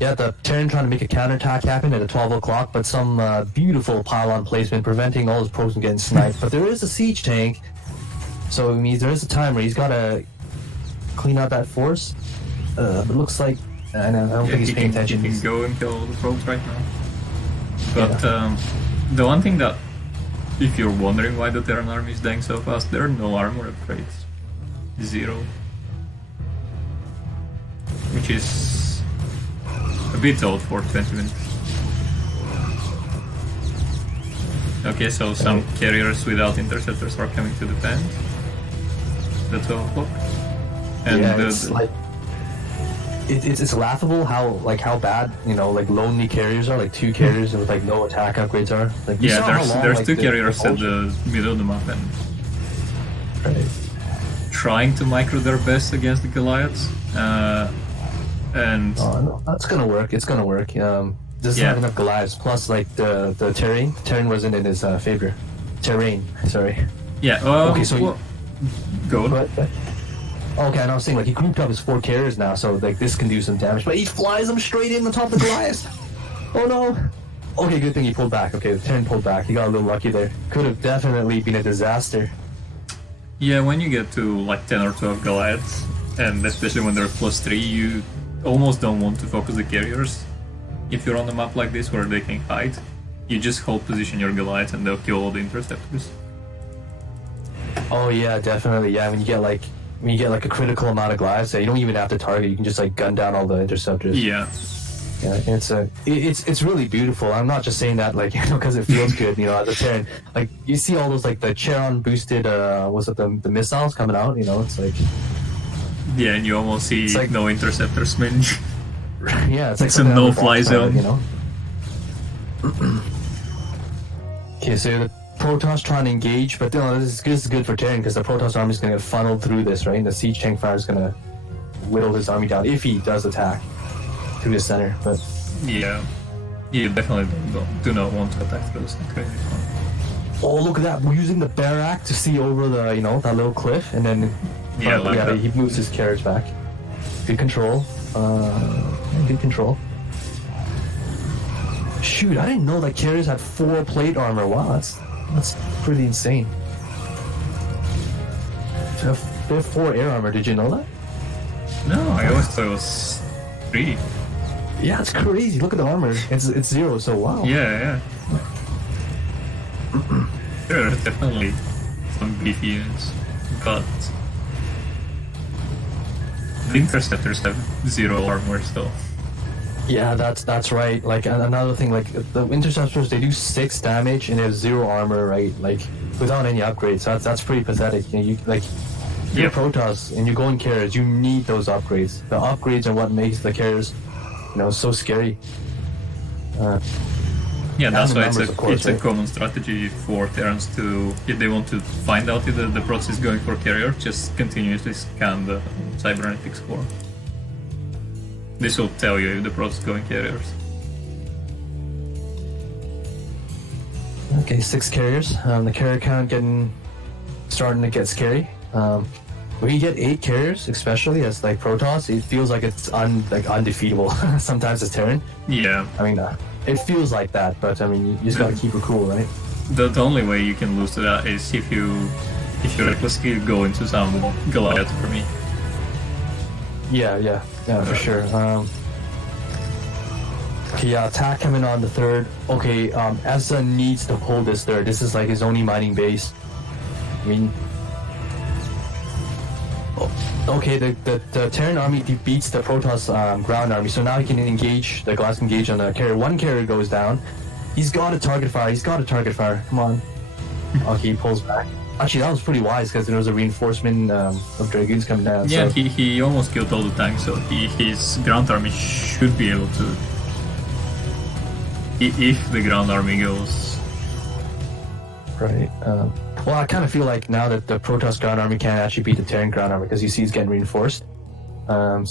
Yeah, the Terran trying to make a counterattack happen at 12 o'clock, but some beautiful pylon placement preventing all his probes from getting sniped. But there is a siege tank, so it means there is a time where he's got to clean out that force. But it looks like... I don't think he's paying attention. He can go and kill all the probes right now. But the one thing that, if you're wondering why the Terran army is dying so fast, there are no armor upgrades. 0. Which is a bit old for 20 minutes. Okay, so some carriers without interceptors are coming to defend. The 12 o'clock. And yeah, it's like... It's laughable how bad, lonely carriers are, like 2 carriers with no attack upgrades are. Like, there's 2 carriers at the middle of the map and trying to micro their best against the Goliaths. And no, that's gonna work. It's gonna work. Doesn't have enough Goliaths. Plus, the terrain wasn't in his favor. Terrain, sorry. Yeah. Okay, so go on. Okay, and I was saying he grouped up his 4 carriers now, so this can do some damage. But he flies them straight in on top of the Goliath. Oh no. Okay, good thing he pulled back. Okay, the Terran pulled back. He got a little lucky there. Could have definitely been a disaster. Yeah, when you get to like 10 or 12 Goliaths, and especially when they're +3, you almost don't want to focus the carriers. If you're on a map like this where they can hide, you just hold position your Goliaths and they'll kill all the interceptors. Oh yeah, definitely. Yeah, when you get like a critical amount of Goliaths, you don't even have to target. You can just like gun down all the interceptors. Yeah. Yeah, it's really beautiful. I'm not just saying that like because it feels good, as a Terran. Like you see all those like the Charon boosted the missiles coming out, it's like yeah, and you almost see like, no interceptors, man. Yeah, it's like it's a no-fly zone. Okay, so the Protoss trying to engage, but this is good for Terran because the Protoss army is going to get funneled through this, right? And the siege tank fire is going to whittle his army down if he does attack through the center. But yeah, you definitely do not want to attack through the center. Oh, look at that! We're using the Barak to see over the that little cliff, and then he moves his carriage back. Good control. Good control. Shoot, I didn't know that carriers had 4 plate armor. Wow, that's pretty insane. They have 4 air armor. Did you know that? No, I always thought it was 3. Yeah, it's crazy. Look at the armor. It's 0. So wow. Yeah. There are definitely some beefy units, but the interceptors have 0 armor still. Yeah, that's right. Like another thing, like the interceptors, they do 6 damage and they have 0 armor, right? Like without any upgrades. So that's pretty pathetic. You like you're Protoss and you're going carriers. You need those upgrades. The upgrades are what makes the carriers, so scary. Yeah, that's why it's a common strategy for Terrans to, if they want to find out if the Protoss is going for carrier, just continuously scan the cybernetic score. This will tell you if the Protoss is going carriers. Okay, 6 carriers. The carrier count starting to get scary. When you get 8 carriers, especially as like Protoss, it feels like it's undefeatable. Sometimes it's Terran. Yeah. I mean, it feels like that, but I mean, you just gotta keep it cool, right? The only way you can lose to that is if you recklessly go into some Goliath for me. Yeah, for sure. Okay, yeah, attack coming on the 3rd. Okay, Ezra needs to hold this 3rd. This is like his only mining base. I mean, okay, the Terran army beats the Protoss ground army, so now he can engage. The Glass engage on the carrier. 1 carrier goes down. He's got a target fire. Come on. Okay, he pulls back. Actually, that was pretty wise because there was a reinforcement of Dragoons coming down. Yeah, so. he almost killed all the tanks, so his ground army should be able to. If the ground army goes. Right. Well, I kind of feel like now that the Protoss ground army can't actually beat the Terran ground army because you see it's getting reinforced. And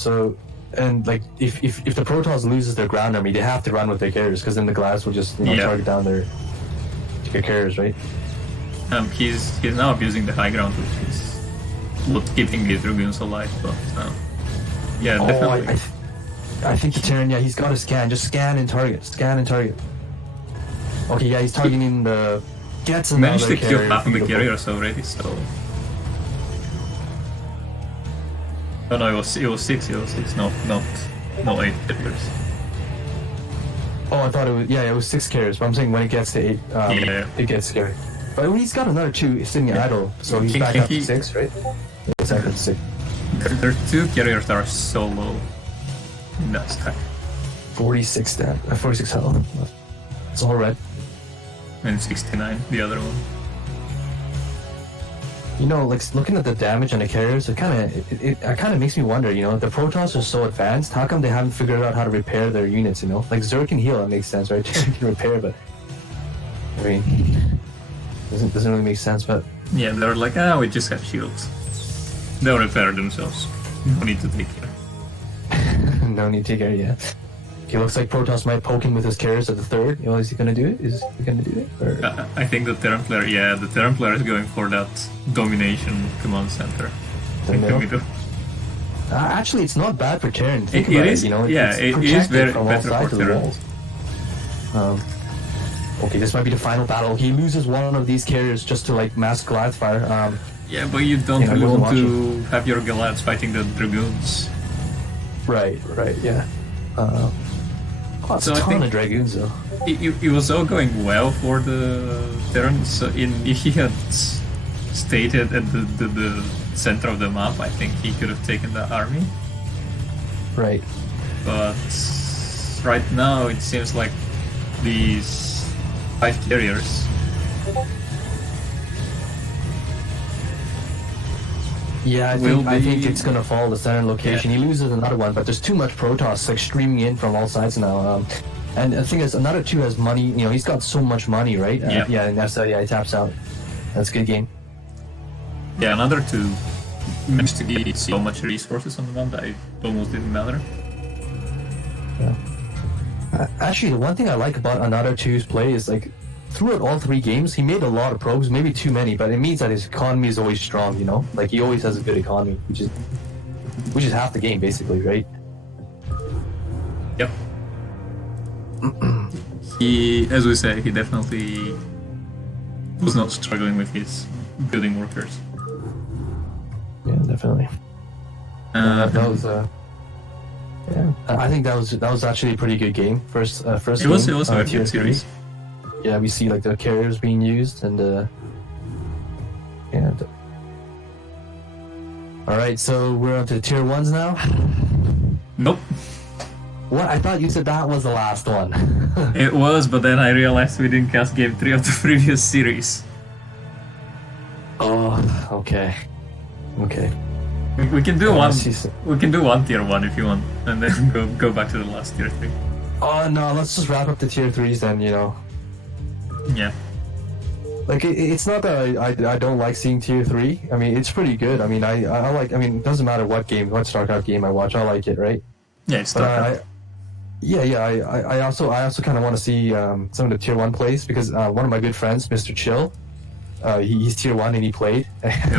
like if the Protoss loses their ground army, they have to run with their carriers because then the Glass will just target down their carriers, right? He's now abusing the high ground, which is not keeping the Dragoons alive, but yeah, definitely. I think the Terran, he's got to scan. Just scan and target. Okay, yeah, he's targeting the. Managed to kill half of the carriers already, so. Oh no, it was 6. No 8 carriers. Oh, I thought it was 6 carriers. But I'm saying when it gets to 8, it gets scary. But he's got another 2 sitting idle, so he's back up to 6, right? Yeah, he's back up to 6. There are 2 carriers that are so low in that stack. 46 health. It's all red. And 69, the other one. Like looking at the damage on the carriers, it kind of makes me wonder. The Protoss are so advanced. How come they haven't figured out how to repair their units? Like Zerg can heal, that makes sense, right? Terran can repair, but I mean, doesn't really make sense. But yeah, they're like, we just have shields. They'll repair themselves. No need to take care. No need to take care. Yeah. Okay, looks like Protoss might poke him with his carriers at the 3rd. Is he gonna do it? Or? I think the Terran player, the Terran player is going for that domination command center. The middle? Actually, it's not bad for Terran. Think it about is. It is very from better for Terran. Okay, this might be the final battle. He loses one of these carriers just to like mass Goliath fire. Yeah, but you don't I really wasn't want to have your Galads fighting the Dragoons. Right, yeah. It's So a I ton think- of Dragoons, though. It was all going well for the Terrans. So if he had stayed at the center of the map, I think he could have taken the army. Right. But right now it seems like these 5 carriers. Yeah, Will I think be- it's gonna fall the center location. He loses another one, but there's too much Protoss like streaming in from all sides now. And the thing is, another 2 has money. You know, he's got so much money, right? Yeah. Yeah, and that's he taps out. That's a good game. Yeah, another 2 managed to get so much resources on the map that it almost didn't matter. Actually, the one thing I like about another 2's play is like throughout all 3 games, he made a lot of probes, maybe too many, but it means that his economy is always strong. You know, like he always has a good economy, which is half the game basically, right? Yep. He, as we say, he definitely was not struggling with his building workers. Yeah, definitely. That was yeah. I think that was actually a pretty good game. First It was game, also a tier good 3. series. Yeah, we see like the carriers being used and and. All right, so we're on to tier 1s now. Nope. What? I thought you said that was the last one. It was, but then I realized we didn't cast game 3 of the previous series. Oh, okay. We can do one. see some- We can do one tier 1 if you want, and then go back to the last tier 3. Oh no, let's just wrap up the tier 3s then. You know, Yeah. like it's not that I don't like seeing tier 3. I mean, it's pretty good. I mean, I like. I mean, it doesn't matter what StarCraft game I watch. I like it, right? Yeah, it's But StarCraft. I also kind of want to see some of the tier 1 plays because one of my good friends, Mr. Chill, he's tier 1 and he played.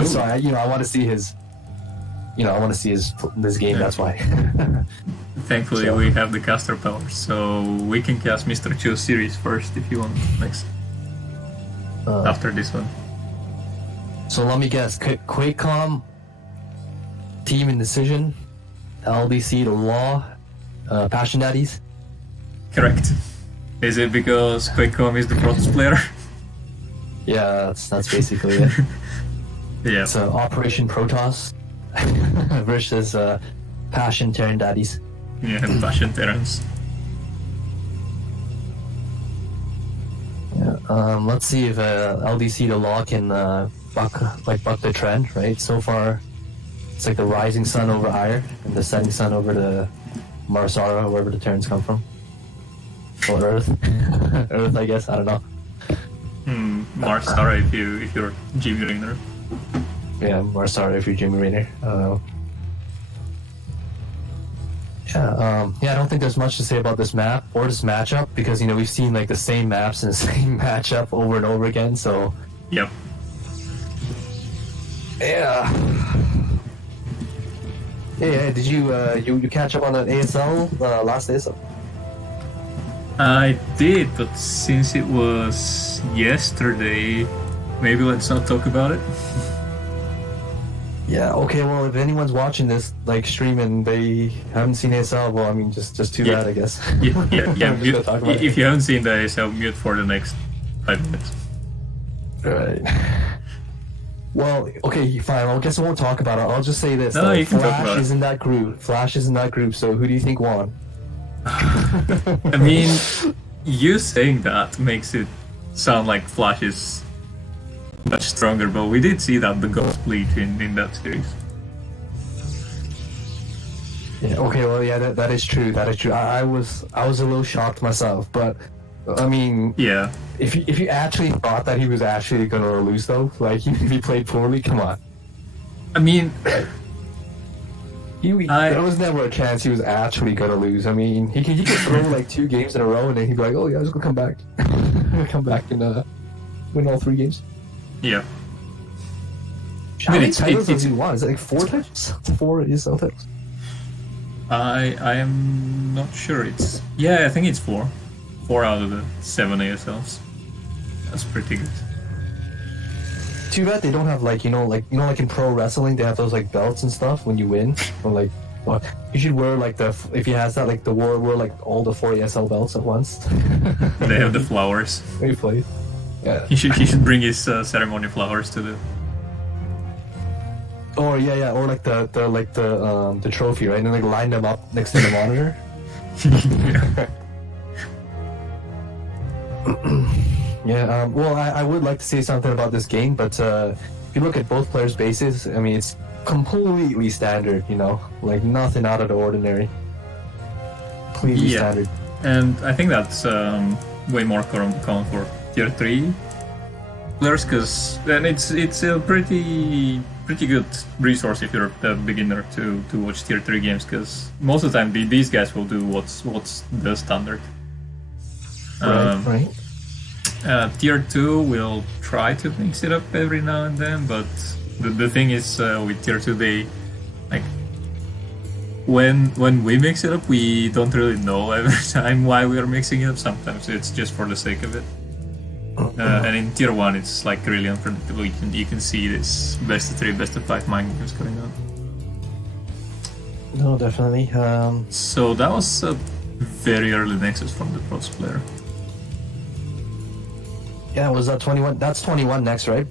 So I want to see his. I want to see this game. That's why. Thankfully, so- we have the caster power, so we can cast Mr. Chill series first if you want, next after this one. So let me guess. QuakeCom, Team Indecision, LDC, the Law, Passion Daddies. Correct. Is it because QuakeCom is the Protoss player? Yeah, that's basically it. Yeah. So Operation Protoss versus Passion Terran Daddies. Yeah, and Passion Terrans. Yeah. Let's see if LDC the Law can buck the trend. Right. So far, it's like the rising sun over Ire and the setting sun over the Marsara, wherever the Terrans come from. Or Earth. Earth, I guess. I don't know. Mars, sorry if you're Jimmy Raynor. Yeah, Marsara if you're Jimmy Raynor. I don't think there's much to say about this map or this matchup because we've seen like the same maps and the same matchup over and over again. So Yep. yeah. Did you catch up on that ASL last ASL? I did, but since it was yesterday, maybe let's not talk about it. Yeah. Okay. Well, if anyone's watching this like stream and they haven't seen ASL, well, I mean, just too bad, I guess. Yeah. I'm just Mute, gonna talk about it. if you haven't seen the ASL, mute for the next 5 minutes. Right. Well, okay, fine. I guess I won't talk about it. I'll just say this. No, though. you can talk Flash about it. is in that group. Flash is in that group. So who do you think won? I mean, you saying that makes it sound like Flash is much stronger, but we did see that the Ghost split in that series. Yeah. Okay. Well, yeah, that is true. That is true. I was a little shocked myself, but I mean, Yeah. if you actually thought that he was actually gonna lose, though, like if he played poorly, come on. I mean, There was never a chance he was actually gonna lose. I mean, he could throw like 2 games in a row and then he'd be like, "Oh yeah, I'm just gonna come back, come back and win all 3 games." yeah. How many it's- titles it's- does he want? Is it like 4 titles? 4 ESL titles. I am not sure. I think it's 4. 4 out of the 7 ASLs. That's pretty good. Too bad they don't have like like in pro wrestling they have those like belts and stuff when you win, or like you should wear like if he has that like the wear like all the 4 ESL belts at once. They have the flowers. Very funny. Yeah. He should bring his ceremony flowers to the. Or or like the trophy, right? And then like line them up next to the monitor. Yeah. Well, I would like to say something about this game, but if you look at both players' bases, I mean, it's completely standard. Like nothing out of the ordinary. Completely standard. And I think that's way more common for tier 3 players, because then it's a pretty good resource if you're a beginner to watch tier 3 games, because most of the time these guys will do what's the standard. Right. Tier 2 will try to mix it up every now and then, but the thing is with tier 2 they like when we mix it up we don't really know every time why we are mixing it up. Sometimes it's just for the sake of it. And in tier 1 it's like really unpredictable. You can see this best of 3, best of 5 mind games going on. No, definitely. So that was a very early Nexus from the Pros player. Yeah, was that 21? That's 21 next, right?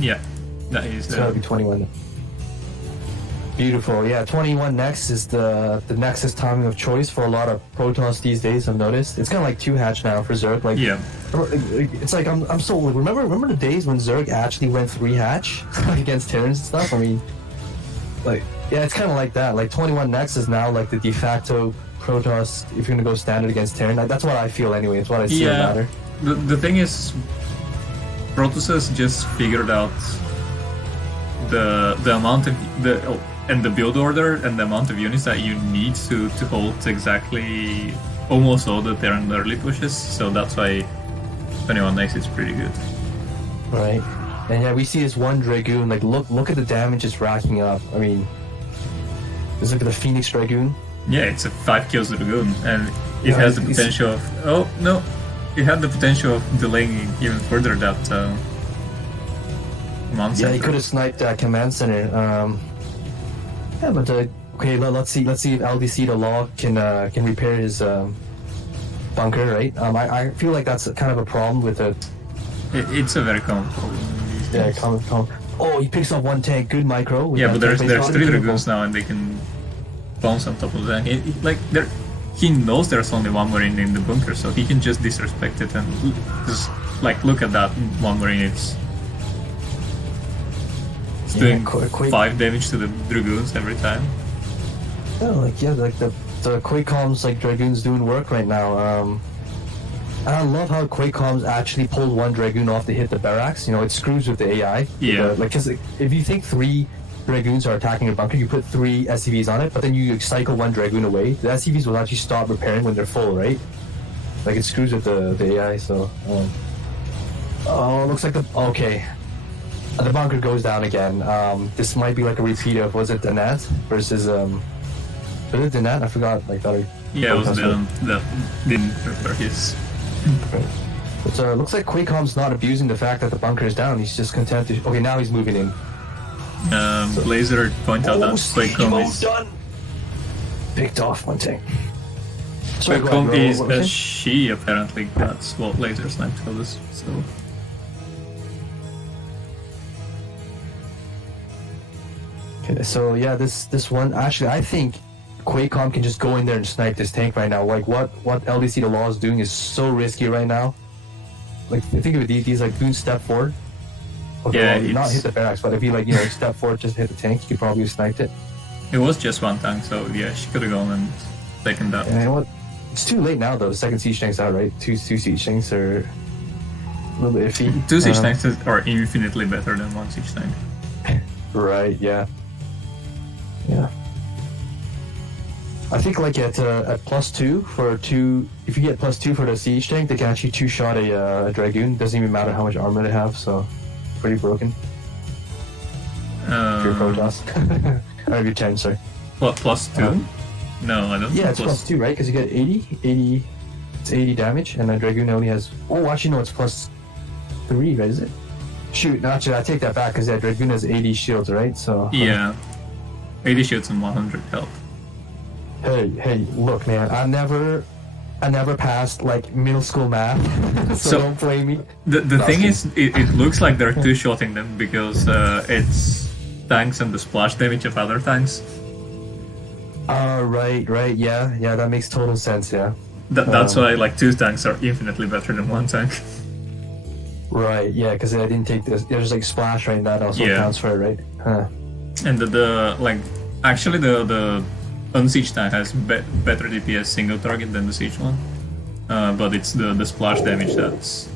Yeah, that is. It's gotta be 21. Beautiful. Yeah, 21 next is the Nexus timing of choice for a lot of Protoss these days. I've noticed it's kind of like 2 hatch now for Zerg. Like, yeah, it's like I'm so like, remember the days when Zerg actually went 3 hatch against Terrans and stuff. I mean, like it's kind of like that. Like 21 next is now like the de facto Protoss if you're gonna go standard against Terran. Like, that's what I feel anyway. It's what I see matter. The thing is, Protoss just figured out the amount of and the build order and the amount of units that you need to hold exactly almost all the Terran early pushes. So that's why 21 next is pretty good. Right. And yeah, we see this one Dragoon. Like, look at the damage it's racking up. I mean, let's look at the Phoenix Dragoon. Yeah, it's a 5 kills Dragoon, and it has the potential of. Oh no, it had the potential of delaying even further that command center. Yeah, he could have sniped that command center. Yeah, but okay, let's see if LDC the Law can repair his bunker, right? I feel like that's kind of a problem with it. It's a very common problem. Yeah, common. Oh, he picks up 1 tank. Good micro. Yeah, but there's 3 Dragoons now, and they can bounce on top of that. He knows there's only 1 Marine in the bunker, so he can just disrespect it and just look at that 1 Marine. It's doing 5 damage to the Dragoons every time. Oh, the Quakecoms Dragoons doing work right now. And I love how Quakecoms actually pulled 1 Dragoon off to hit the barracks. It screws with the AI. Yeah. Because if you think 3 Dragoons are attacking a bunker, you put 3 SCVs on it, but then you cycle 1 Dragoon away. The SCVs will actually stop repairing when they're full, right? Like, it screws with the AI, so... looks like okay. The bunker goes down again. This might be like a repeat of, was it Danat versus, was it Danat? I forgot, Yeah, it was Dylan that didn't repair his... Right. But looks like Quakecom's not abusing the fact that the bunker is down. He's just content to... Okay, now he's moving in. Blazer point out that Quakecom is... done! Picked off 1 tank. Quakecom is a she, apparently. That's what Laser Snipe told us, so... Okay, so yeah, this one... Actually, I think Quakecom can just go in there and snipe this tank right now. Like, what LDC the Law is doing is so risky right now. Like, think of it, these goons step forward. Okay, yeah, well, not hit the barracks, but if he step forward, just hit the tank, you could probably have sniped it. It was just 1 tank, so yeah, she could have gone and taken that. Yeah, you know what? It's too late now though. The 2nd siege tank's out, right? 2 siege tanks are a little bit iffy. 2 siege tanks are infinitely better than 1 siege tank. Right. Yeah. Yeah. I think at +2 for 2, if you get +2 for the siege tank, they can actually 2-shot a Dragoon. Doesn't even matter how much armor they have, so pretty broken. If you're Protoss. Or if you're 10, sorry. What, +2? No, I don't. Yeah, it's +2, right? Because you get 80. It's 80 damage, and a Dragoon only has... Oh, actually no, it's +3, right? Is it? shoot, actually, I take that back because Dragoon has 80 shields, right? So Yeah, 80 shields and 100 health. Hey, look, man, I never passed like middle school math, so don't blame me. The thing is, it looks like they're two-shotting them because it's tanks and the splash damage of other tanks. Right, yeah, that makes total sense, yeah. That's why like two tanks are infinitely better than one tank. Right, yeah, because I didn't take this. There's like splash, right? That also counts for it, right? Huh. And the Unsiege tank has better DPS single target than the Siege one, but it's the splash damage that's.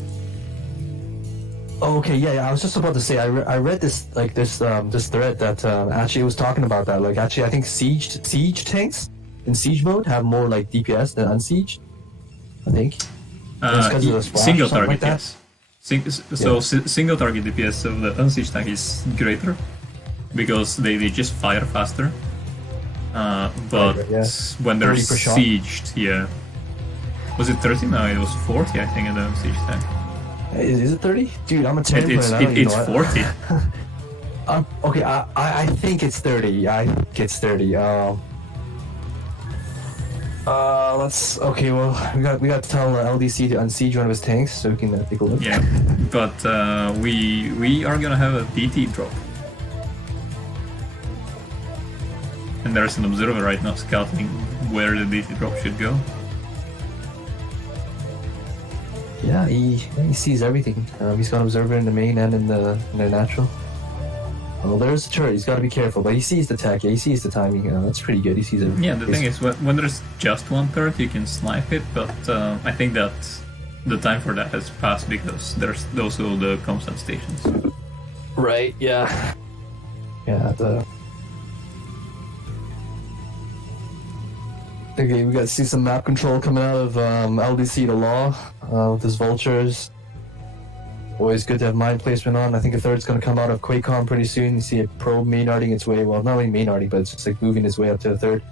Oh, okay, yeah. I was just about to say I read this thread that actually was talking about that. Like actually, I think siege tanks in siege mode have more like DPS than unsiege. I think. Single target, like yes. Single target DPS of the unsiege tank is greater because they just fire faster. But when they're sieged, was it 30? No, it was 40, I think, in the siege tank. Is it 30? Dude, I'm a 10 It's 40. Okay, I think it's 30. I think it's 30. Okay. Well, we got to tell LDC to unsiege one of his tanks so we can take a look. Yeah, but we are gonna have a DT drop. And there's an observer right now scouting where the DT drop should go. Yeah, he sees everything. He's got an observer in the main and in the natural. Well, there's the turret. He's got to be careful, but he sees the tech. Yeah, he sees the timing. That's pretty good. He sees it. Yeah, the thing is, when there's just one turret, you can snipe it, but I think that the time for that has passed because there's also the constant stations. Right. Yeah. Yeah. Okay, we got to see some map control coming out of LDC to Law with his vultures. Always good to have mind placement on. I think a third's going to come out of QuakeCon pretty soon. You see it probe main-arting its way. Well, not really main-arting, but it's just like moving its way up to the third.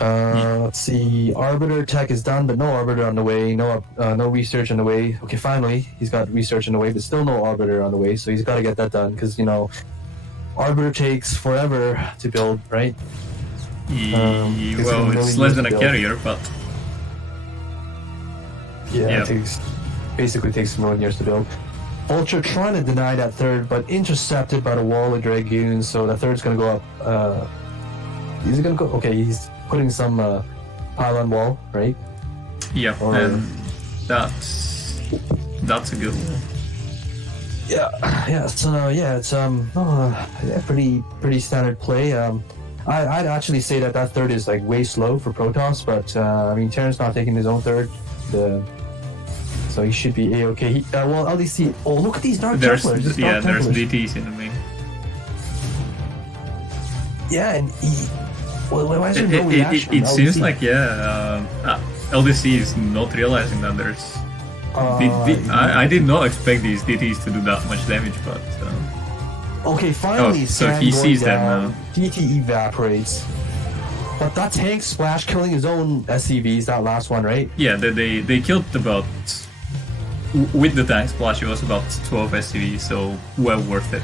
Let's see. Arbiter tech is done, but no Arbiter on the way. No research on the way. Okay, finally, he's got research on the way, but still no Arbiter on the way. So he's got to get that done because, Arbiter takes forever to build, right? Well, it's less than a carrier, but... Yeah, it basically takes a million years to build. Vulture trying to deny that third, but intercepted by the wall of Dragoons, so that third's going to go up. Is it going to go? Okay, he's putting some pylon wall, right? Yeah, and that's a good one. Yeah, so it's pretty standard play. I'd actually say that third is like way slow for Protoss, but I mean Terran's not taking his own third, so he should be a-okay. Well, LDC. Oh, look at these Dark Templars. There's DTs in the main. Yeah, and why is there no reaction? It seems like LDC is not realizing that there's. I did not expect these DTs to do that much damage, but. Okay, finally, so he sees them now. DT evaporates. But that tank splash killing his own SCVs, that last one, right? Yeah, they killed about... With the tank splash, it was about 12 SCVs, so well worth it.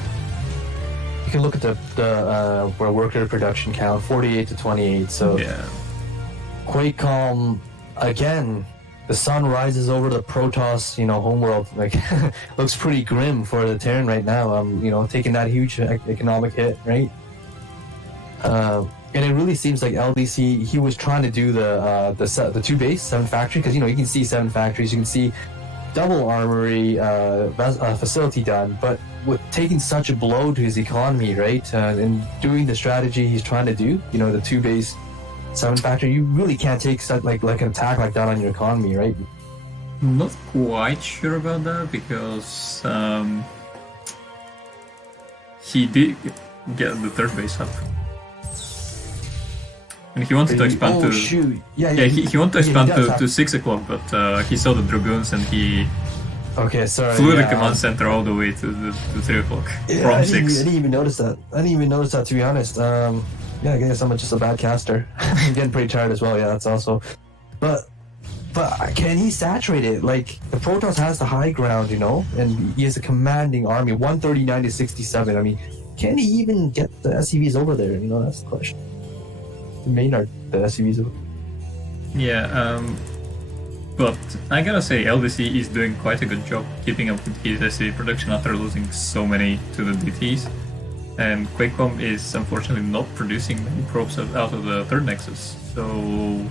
You can look at the worker production count, 48 to 28, so... Yeah. QuakeCon, again, the sun rises over the Protoss, homeworld. Like, looks pretty grim for the Terran right now. Taking that huge economic hit, right? And it really seems like LDC, he was trying to do the two base, 7 factory, because you can see 7 factories, you can see double armory facility done, but with taking such a blow to his economy, right? And doing the strategy he's trying to do, the 2 base. 7 factor, you really can't take such like an attack like that on your economy, right? I'm not quite sure about that because he did get the 3rd base up, and he wanted to expand to. Shoot. He wanted to expand to 6 o'clock, but he saw the Dragoons and he. Okay, sorry. Flew the command center all the way to 3 o'clock from 6. I didn't even notice that. To be honest. Yeah, I guess I'm just a bad caster. I'm getting pretty tired as well. Yeah, that's also. But but can he saturate it? Like, the Protoss has the high ground, you know, and he has a commanding army, 139 to 67. I mean, can he even get the SCVs over there? You know, that's the question. The Maynard, the SCVs over. Yeah, but I gotta say, LDC is doing quite a good job keeping up with his SCV production after losing so many to the DTs. And Quakecom is unfortunately not producing many probes out of the third Nexus. So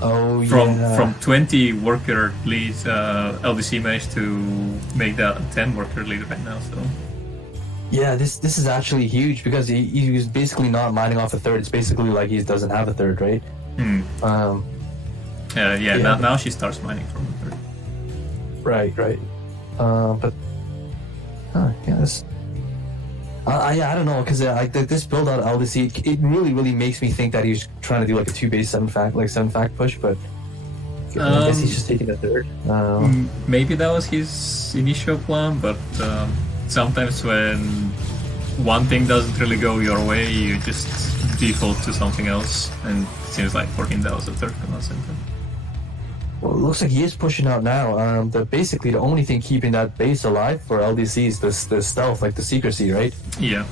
from 20 worker leads, LDC managed to make that a 10 worker lead right now. So yeah, this is actually huge because he was basically not mining off a third. It's basically like he doesn't have a third, right? Now she starts mining from the third. Right. But yes. I don't know, because this build out LDC, it really makes me think that he's trying to do like a 2-base 7-fact push, but I guess he's just taking a third. Maybe that was his initial plan, but sometimes when one thing doesn't really go your way, you just default to something else, and it seems like for him that was the third command center. Well, it looks like he is pushing out now. Basically the only thing keeping that base alive for LDC is the stealth, like the secrecy, right? Yeah.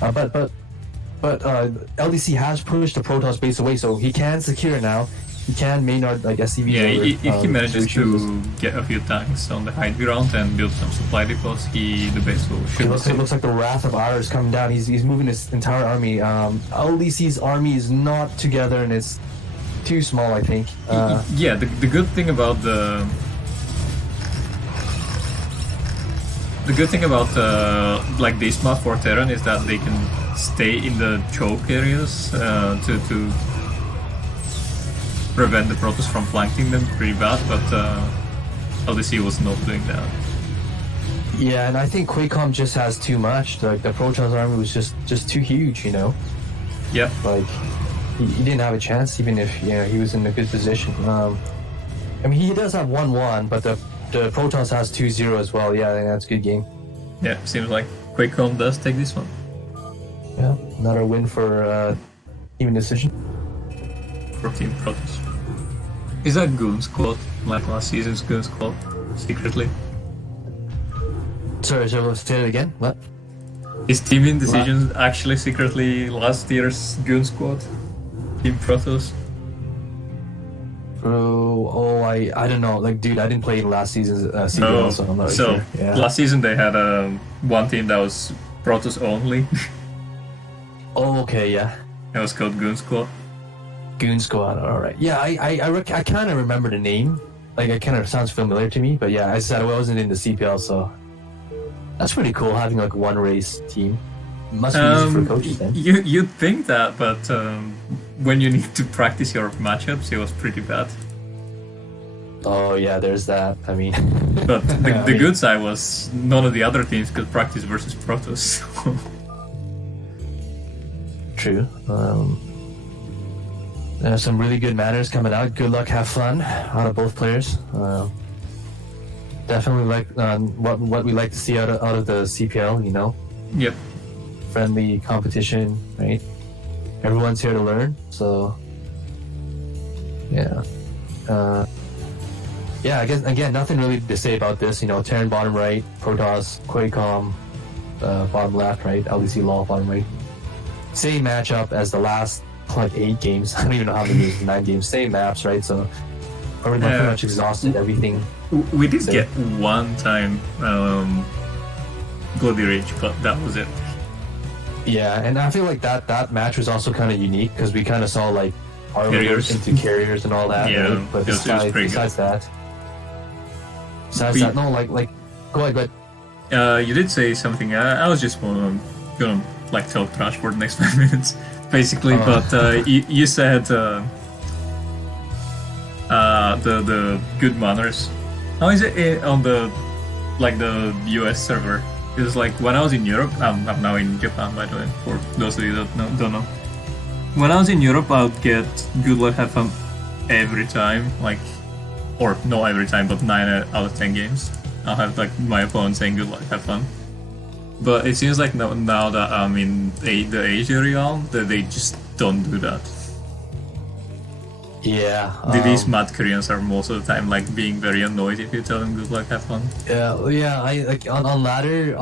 But LDC has pushed the Protoss base away, so he can secure it now. He can Maynard like SCV. Yeah, if he manages to get a few tanks on the high ground and build some supply depots, the base will should be safe. It looks like the Wrath of Iris is coming down. He's moving his entire army. LDC's army is not together and it's too small, I think. Yeah, the good thing about the good thing about like this map for Terran is that they can stay in the choke areas to prevent the Protoss from flanking them pretty bad, but LDC was not doing that. Yeah, and I think Quakecom just has too much. Like the Protoss army was just too huge, you know. Yeah. Like he didn't have a chance, even if he was in a good position. I mean, he does have 1-1, but the Protoss has 2-0 as well. Yeah, I think that's a good game. Yeah, seems like Quakecom does take this one. Yeah, another win for Team Indecision. For Team Protoss. Is that Goon Squad, like last season's Goon Squad, secretly? Sorry, say it again? What? Is Team Indecision actually secretly last year's Goon Squad? Team Protoss? I don't know. Like, dude, I didn't play last season's CPL, so I'm not sure. Yeah. Last season they had one team that was Protoss only. Oh, okay, yeah. It was called Goon Squad. Goon Squad, alright. Yeah, I kind of remember the name. Like, it kind of sounds familiar to me, but yeah, I said I wasn't in the CPL, so that's pretty cool having like one race team. Must be easy for coaches then. You'd think that, but when you need to practice your matchups, it was pretty bad. Oh yeah, there's that. I mean, but the good side was none of the other teams could practice versus Protoss. True. There's some really good manners coming out. Good luck, have fun out of both players. Definitely like what we like to see out of the CPL. You know. Yep. Friendly competition, right? Everyone's here to learn, so yeah. Yeah, I guess again, nothing really to say about this. You know, Terran bottom right, Protoss, Quakecom bottom left, right? LDC Law bottom right. Same matchup as the last like 8 games. I don't even know how many 9 games. Same maps, right? So pretty much exhausted everything. We did get one time Bloody Rage, but that was it. Yeah, and I feel like that match was also kind of unique because we kind of saw like carriers into carriers and all that. Yeah, right? But besides that, no, like go ahead. You did say something. I was just gonna like talk trash for the next 5 minutes, basically. But you said the good manners. How is it on the US server? Because like when I was in Europe, I'm now in Japan, by the way, for those of you that don't know. When I was in Europe, I would get good luck, have fun every time, or not every time, but 9 out of 10 games. I'll have like my opponent saying good luck, have fun. But it seems like now that I'm in the Asia realm, that they just don't do that. Yeah. These mad Koreans are most of the time like being very annoyed if you tell them good luck, have fun. Yeah. I like on ladder.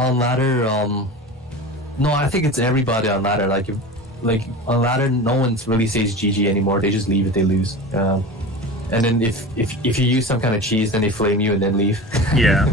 No, I think it's everybody on ladder. Like on ladder, no one really says GG anymore. They just leave if they lose. And then if you use some kind of cheese, then they flame you and then leave. Yeah.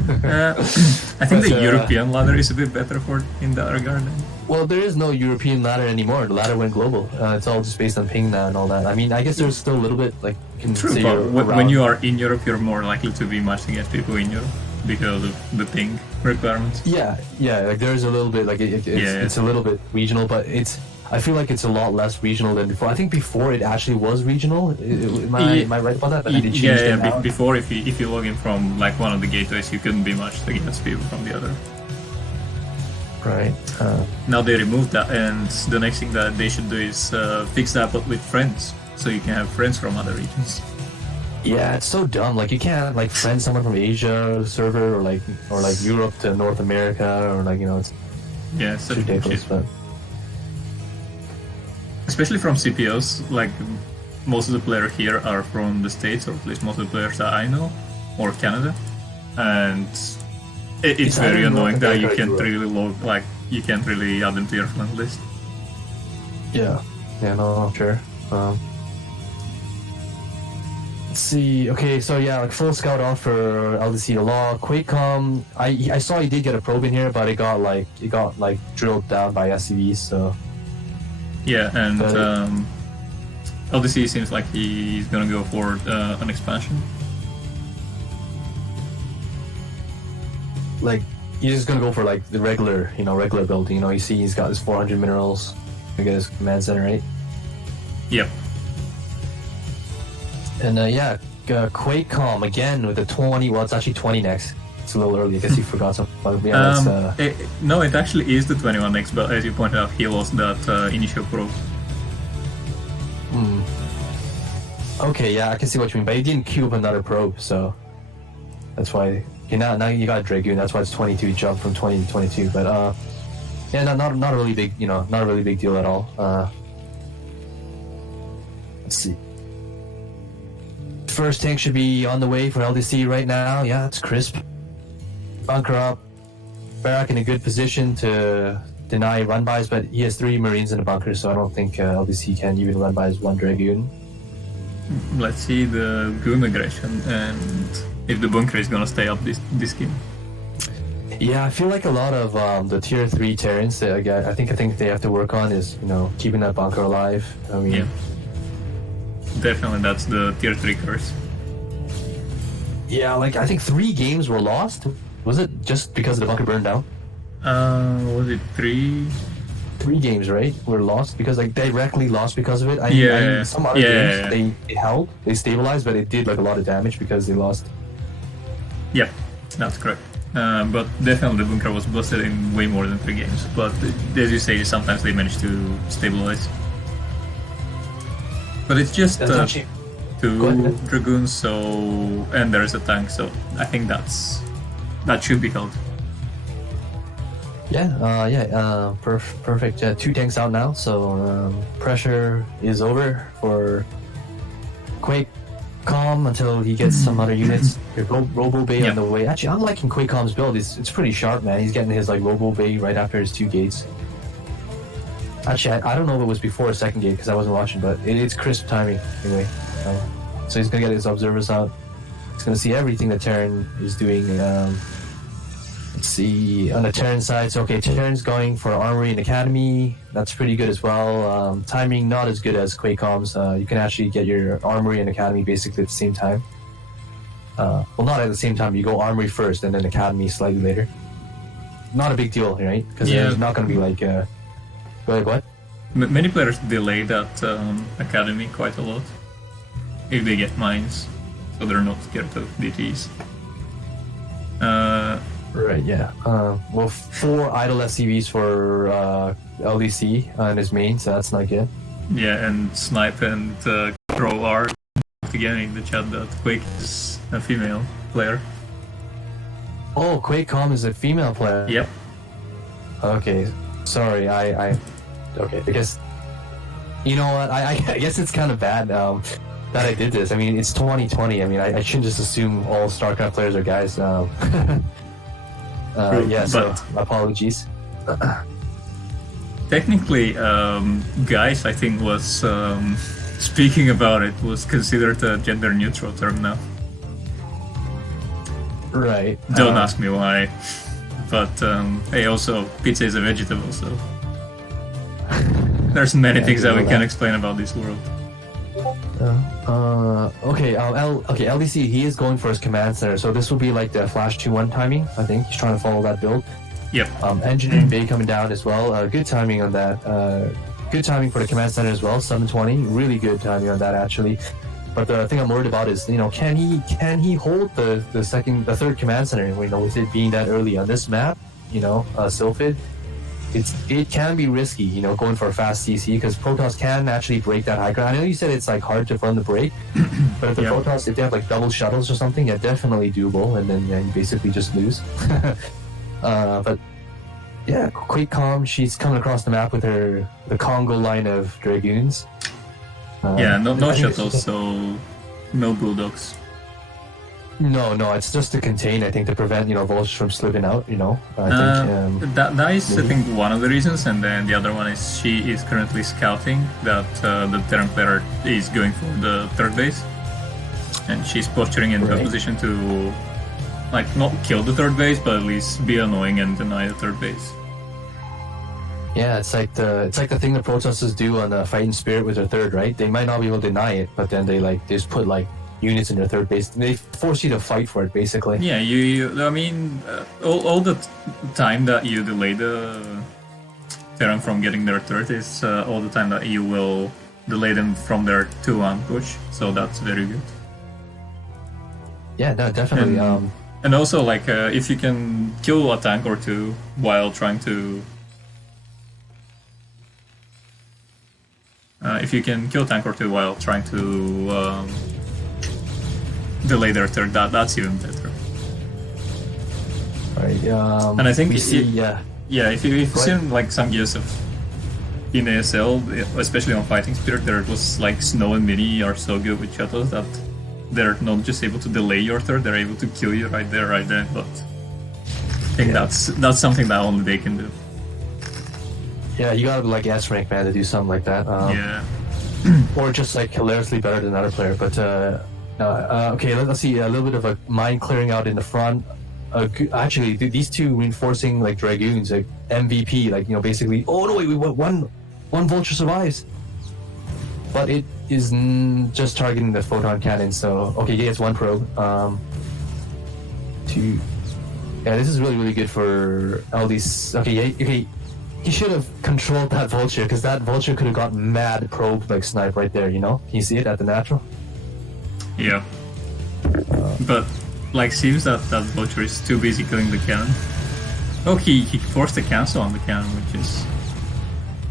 I think But, the European ladder is a bit better in that regard. Well, there is no European ladder anymore. The ladder went global. It's all just based on ping now and all that. I mean, I guess there's still a little bit like you can True, say but you're when around. you are in Europe, you're more likely to be matched against people in Europe because of the ping requirements. Yeah. Like there's a little bit like it's a little bit regional, but I feel like it's a lot less regional than before. I think before it actually was regional. Am I right about that? But they changed it now. Before, if you log in from like one of the gateways, you couldn't be matched against people from the other. Right. Now they removed that, and the next thing that they should do is fix that, but with friends, so you can have friends from other regions. Yeah, it's so dumb. Like you can't like friend someone from Asia server or like Europe to North America or like it's Such ridiculous. shit. But Especially from CPLs, like most of the players here are from the States, or at least most of the players that I know, or Canada, and it's very annoying that you can't really you can't really add them to your friend list. yeah, no, sure. Let's see. Okay, so yeah, like full scout off for LDC to law. QuakeCom, I saw he did get a probe in here, but it got drilled down by SCVs. So yeah, and LDC seems like he's gonna go for an expansion. like he's just gonna go for like the regular build. You see he's got his 400 minerals. I get his command center, right? Yep. And QuakeCom again with the 20. Well, it's actually 20 next. It's a little early. I guess you forgot something. But yeah, no, it actually is the 21X, but as you pointed out, he lost that initial probe. Okay, yeah, I can see what you mean. But he didn't queue up another probe, so that's why. Okay, now you got Dragoon. That's why it's 22 jump from 20 to 22. But yeah, not a really big, not a really big deal at all. Let's see. First tank should be on the way for LDC right now. Yeah, it's crisp. Bunker up. Barak in a good position to deny run bys, but he has 3 Marines in the bunker, so I don't think LDC can even run by his 1 Dragoon. Let's see the goon aggression and if the bunker is gonna stay up this game. Yeah, I feel like a lot of the tier 3 Terrans that I think they have to work on is keeping that bunker alive. I mean, yeah, definitely that's the tier 3 curse. Yeah, like I think 3 games were lost. Was it just because the bunker burned down? Was it 3? 3 games, right? Were lost because like directly lost because of it. Some other games they held, they stabilized, but it did like a lot of damage because they lost. Yeah, that's correct. But definitely the bunker was busted in way more than 3 games. But as you say, sometimes they manage to stabilize. But it's just 2 Dragoons, and there is a tank, so I think that should be held. Perfect. 2 tanks out now, so pressure is over for QuakeCom until he gets some other units. Robo Bay on the way. Actually, I'm liking QuakeCom's build. It's pretty sharp, man. He's getting his like Robo Bay right after his 2 gates. Actually, I don't know if it was before or second gate because I wasn't watching, but it's crisp timing anyway. So he's gonna get his observers out. He's gonna see everything that Terran is doing. Let's see on the Terran side. So okay, Terran's going for Armory and Academy. That's pretty good as well. Timing not as good as QuakeCom's. You can actually get your Armory and Academy basically at the same time. Well, not at the same time. You go Armory first and then Academy slightly later. Not a big deal, right? Because there's not going to be like. What? Many players delay that Academy quite a lot if they get mines, so they're not scared of DTs. Right, yeah. Well, 4 idle SCVs for LDC on his main, so that's not good. Yeah, and Snipe and Crow are again in the chat that Quake is a female player. Oh, QuakeCom is a female player? Yep. Okay, sorry, okay, I guess... You know what, I guess it's kind of bad. that I did this. I mean, it's 2020. I mean, I shouldn't just assume all StarCraft players are guys. Yeah, so my apologies. Technically, guys, I think was speaking about it was considered a gender neutral term now. Right. Don't ask me why, but hey, also pizza is a vegetable, so there's many things that we can explain about this world. Okay, LDC, he is going for his command center, so this will be like the Flash 2-1 timing, I think. He's trying to follow that build. Yep. Engineering Bay coming down as well. Good timing on that. Good timing for the command center as well, 720. Really good timing on that, actually. But the thing I'm worried about is, can he hold the third command center? With it being that early on this map, Sylphid, it can be risky, going for a fast CC because Protoss can actually break that high ground. I know you said it's like hard to run the break, but if the Protoss, if they have like double shuttles or something, yeah, definitely doable, and then you basically just lose. But yeah, Quake Calm, she's coming across the map with the Congo line of Dragoons. No shuttles, so no Bulldogs. No, it's just to contain, I think, to prevent, vultures from slipping out, I think, that is, maybe. I think, one of the reasons, and then the other one is she is currently scouting that the Terran player is going for the third base, and she's posturing in a position to, like, not kill the third base, but at least be annoying and deny the third base. Yeah, it's like the thing the Protosters do on the Fighting Spirit with their third, right? They might not be able to deny it, but then they just put like units in their third base. They force you to fight for it, basically. Yeah, I mean, all the time that you delay the Terran from getting their third is all the time that you will delay them from their 2-1 push. So that's very good. Yeah, no, definitely. And also, like, if you can kill a tank or two while trying to delay their third, that's even better. Right. And I think if you've seen like some gears of in ASL, especially on Fighting Spirit, there was like Snow and Mini are so good with shuttles that they're not just able to delay your third, they're able to kill you right there. But I think that's something that only they can do. Yeah, you gotta be like S-rank, man, to do something like that. Or just like hilariously better than another player. But okay, let's see a little bit of a mine clearing out in the front. Actually, these two reinforcing like Dragoons, like MVP, like basically. Oh no, wait, one vulture survives, but it is just targeting the photon cannon. So okay, yeah, it's one probe. Two. Yeah, this is really good for LD's. Okay. He should have controlled that vulture because that vulture could have got mad probe like snipe right there. Can you see it at the natural? Yeah. But like, seems that vulture is too busy killing the cannon. Oh, he forced a cancel on the cannon, which is.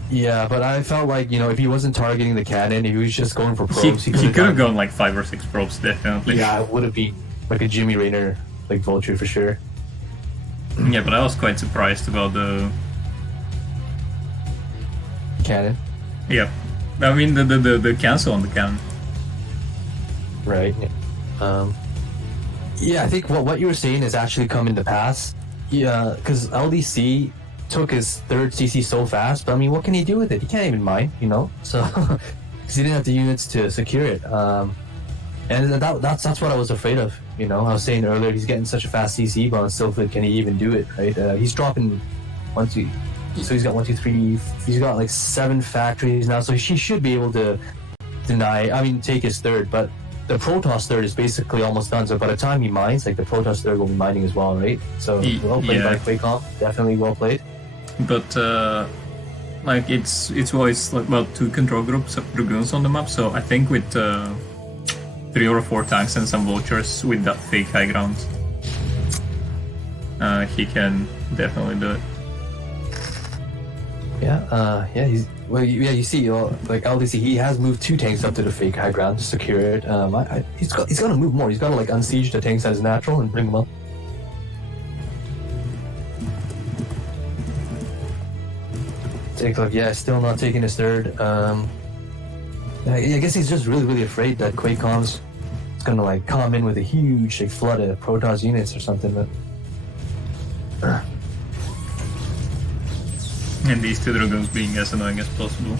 Yeah, but I felt like if he wasn't targeting the cannon, if he was just going for probes, he could have gone like 5 or 6 probes definitely. Yeah, it would have been like a Jimmy Rayner like vulture for sure. Yeah, but I was quite surprised about the cannon. Yeah, I mean the cancel on the cannon. Right. Yeah, I think what you were saying is actually come into pass. Yeah, because LDC took his third CC so fast, but I mean, what can he do with it? He can't even mine, So because he didn't have the units to secure it. And that's what I was afraid of. I was saying earlier, he's getting such a fast CC, but on Sylphid, can he even do it? Right? He's dropping 1, 2. So he's got 1, 2, 3. He's got like 7 factories now, so he should be able to take his third. But the Protoss third is basically almost done. So by the time he mines, like the Protoss third will be mining as well, right? So well played by QuakeCom, definitely well played. But like it's always like about 2 control groups of Dragoons on the map. So I think with 3 or 4 tanks and some vultures with that fake high ground, he can definitely do it. You see, like LDC, he has moved 2 tanks up to the fake high ground to secure it. He's got to move more. He's got to like unsiege the tanks that is natural and bring them up. Take a look. Yeah, still not taking his third. I guess he's just really afraid that QuakeCom's is gonna like come in with a huge like flood of Protoss units or something. But And these two Dragoons being as annoying as possible.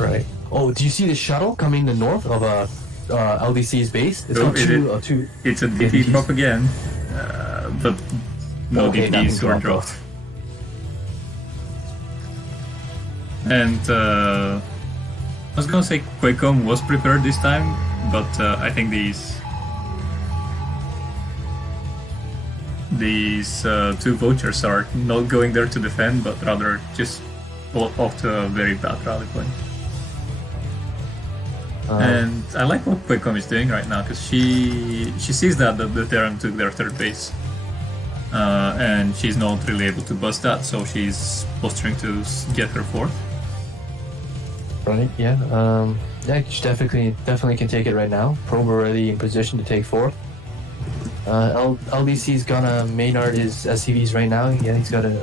right. Oh, do you see the shuttle coming to north of LDC's base? It's So got two. It's a DT drop again, but no Okay, nothing DTs were dropped dropped. off. And I was gonna say QuakeCom was prepared this time, but I think these two vultures are not going there to defend, but rather just off to a very bad rally point. And I like what QuakeCom is doing right now, because she sees that the Terran took their third base, and she's not really able to bust that, so she's posturing to get her fourth. Right. Yeah. She definitely can take it right now. Probe already in position to take fourth. LDC's gonna Maynard his SCVs right now. Yeah, he's gotta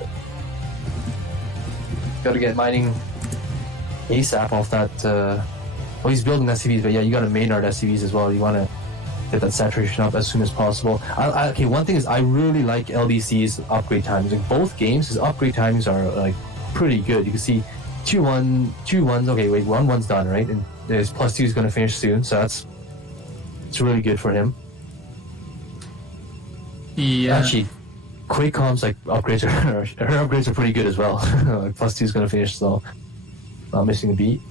get mining ASAP off that. Well, he's building SCVs, but yeah, you gotta Maynard SCVs as well. You wanna get that saturation up as soon as possible. Okay, one thing is I really like LDC's upgrade times. In both games, his upgrade times are like pretty good. You can see 2-1's okay. Wait, 1-1's done, right? And his +2 is gonna finish soon, so it's really good for him. Yeah. Actually, QuakeCom's like upgrades her upgrades are pretty good as well. Like +2 is gonna finish, so not missing a beat.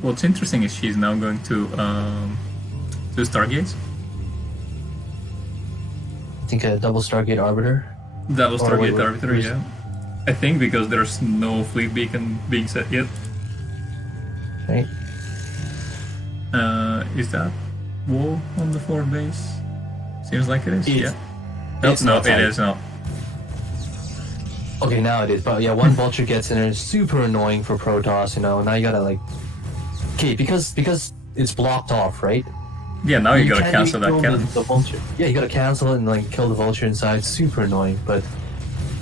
What's interesting is she's now going to Stargates. I think a double Stargate Arbiter. That was Or Stargate wait, Arbiter, yeah. I think because there's no fleet beacon being set yet. Right. Is that wall on the fourth base? Seems like it is. It's- Yeah. it's No, not it tight. is not. Okay, now it is. But yeah, one vulture gets in there. It's super annoying for Protoss. Now you gotta like. Okay, because it's blocked off, right? Yeah, now you gotta can't cancel that kill cannon. the vulture. Yeah, you gotta cancel it and like kill the vulture inside. Super annoying, but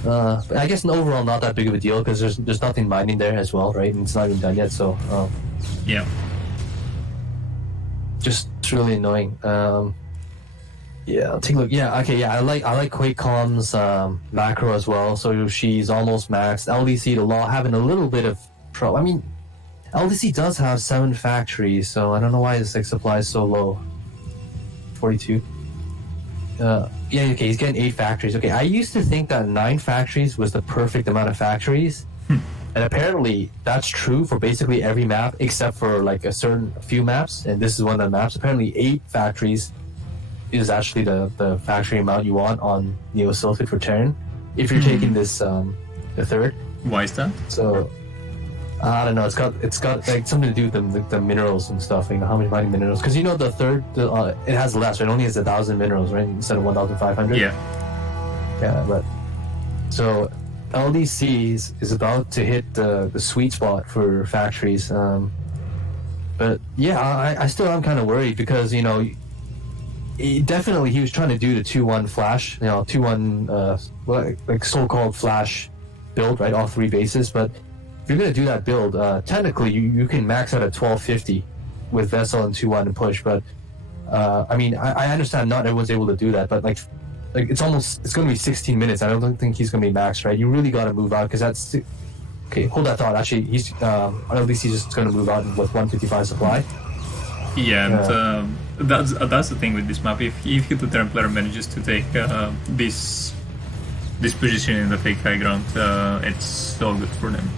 I guess overall not that big of a deal because there's nothing mining there as well, right? And it's not even done yet, so Yeah. just it's really annoying. Yeah, I'll take a look. Yeah, okay, yeah, I like QuakeCom's macro as well. So she's almost maxed. LDC the law having a little bit of trouble. I mean, LDC does have 7 factories, so I don't know why his like supply is so low. 42. Yeah, okay, he's getting 8 factories. Okay, I used to think that 9 factories was the perfect amount of factories. And apparently that's true for basically every map except for like a few maps, and this is one of the maps. Apparently 8 factories is actually the factory amount you want on Neosilphid for Terran if you're taking this the third. Why is that? So I don't know. It's got like something to do with the minerals and stuff. How many mining minerals? Because the third it has less. Right? It only has 1,000 minerals, right? Instead of 1,500. Yeah. Yeah, but so LDC is about to hit the sweet spot for factories. But yeah, I still am kind of worried because definitely he was trying to do the 2-1 flash, 2-1 like so-called flash build, right? All 3 bases, but if you're gonna do that build, technically you can max out at 1250 with Vessel and 2-1 and push, but I mean I understand not everyone's able to do that, but like it's gonna be 16 minutes. I don't think he's gonna be maxed, right? You really gotta move out because that's okay. Hold that thought. Actually, he's LDC just gonna move out with 155 supply. Yeah, and that's the thing with this map. If the Terran player manages to take this position in the fake high ground, it's so good for them.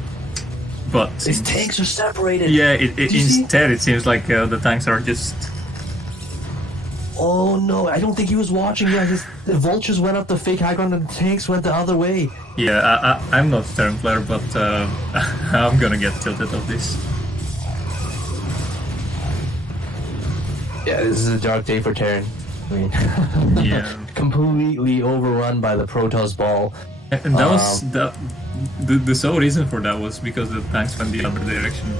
But His tanks are separated. yeah, instead it seems like the tanks are just. Oh no! I don't think he was watching. Yeah, the vultures went up the fake high ground and the tanks went the other way. Yeah, I'm not a Terran player, but I'm gonna get tilted of this. Yeah, this is a dark day for Terran. I mean, Yeah. completely overrun by the Protoss ball. And that was the sole reason for that was because the tanks went the other direction.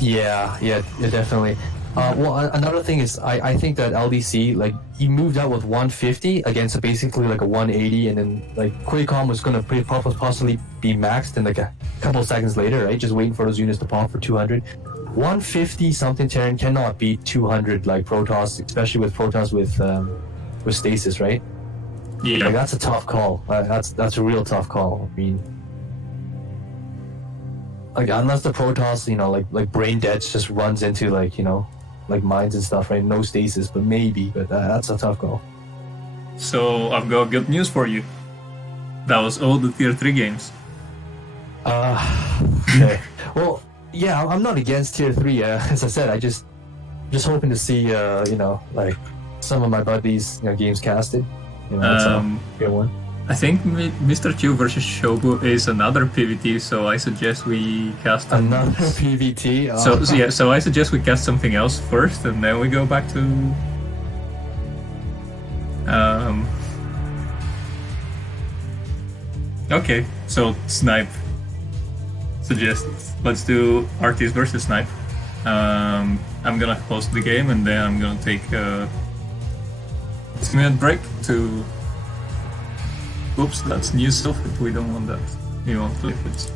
Yeah, definitely. Well, another thing is, I think that LDC, like, he moved out with 150 against basically like a 180, and then like Quaycom was gonna possibly be maxed in like a couple of seconds later, right? Just waiting for those units to pop for 200. 150 something Terran cannot beat 200 like Protoss, especially with Protoss with stasis, right? Yeah. Like, that's a tough call. That's a real tough call. I mean, like, unless the Protoss, you know, like brain dead just runs into like, you know, like mines and stuff, right? No stasis, but maybe. But that's a tough call. So I've got good news for you. That was all the tier 3 games. Okay. Well, yeah, I'm not against tier 3. As I said, I just hoping to see, you know, like some of my buddies, you know, games casted. You know, that's a good one. I think Mr. Q versus Shobu is another PvT, so I suggest we cast another PvT. So I suggest we cast something else first, and then we go back to. Okay, so Snipe suggests let's do Artist versus Snipe. I'm gonna post the game, and then I'm gonna take a 2-minute break to. Oops, that's new stuff. We don't want that. We want liquids.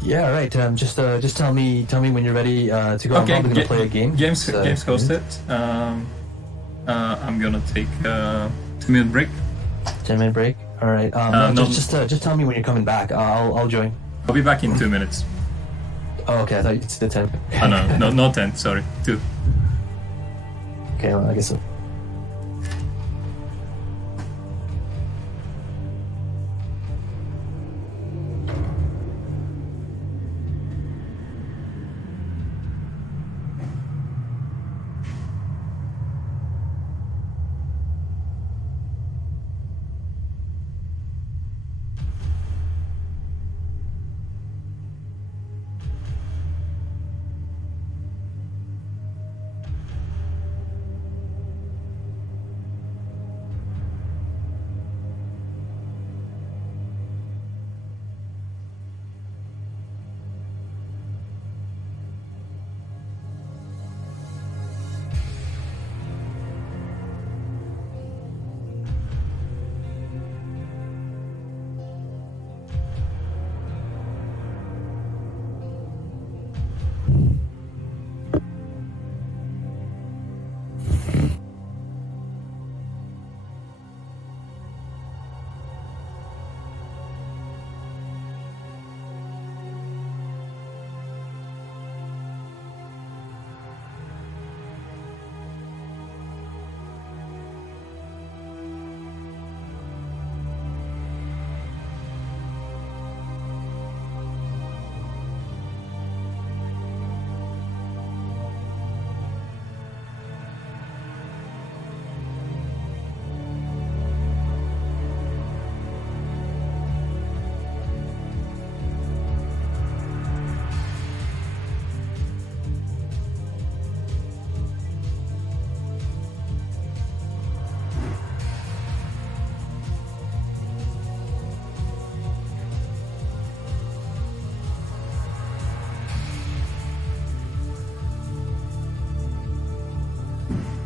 Yeah, right. Just tell me when you're ready to go. Okay, I'm probably gonna play a game. Games hosted. I'm gonna take a 2-minute break. 10-minute break. All right. Just tell me when you're coming back. I'll join. I'll be back in 2 minutes. Oh, okay. I thought you said 10. Oh no, not 10. Sorry, 2. Okay, well, I guess so.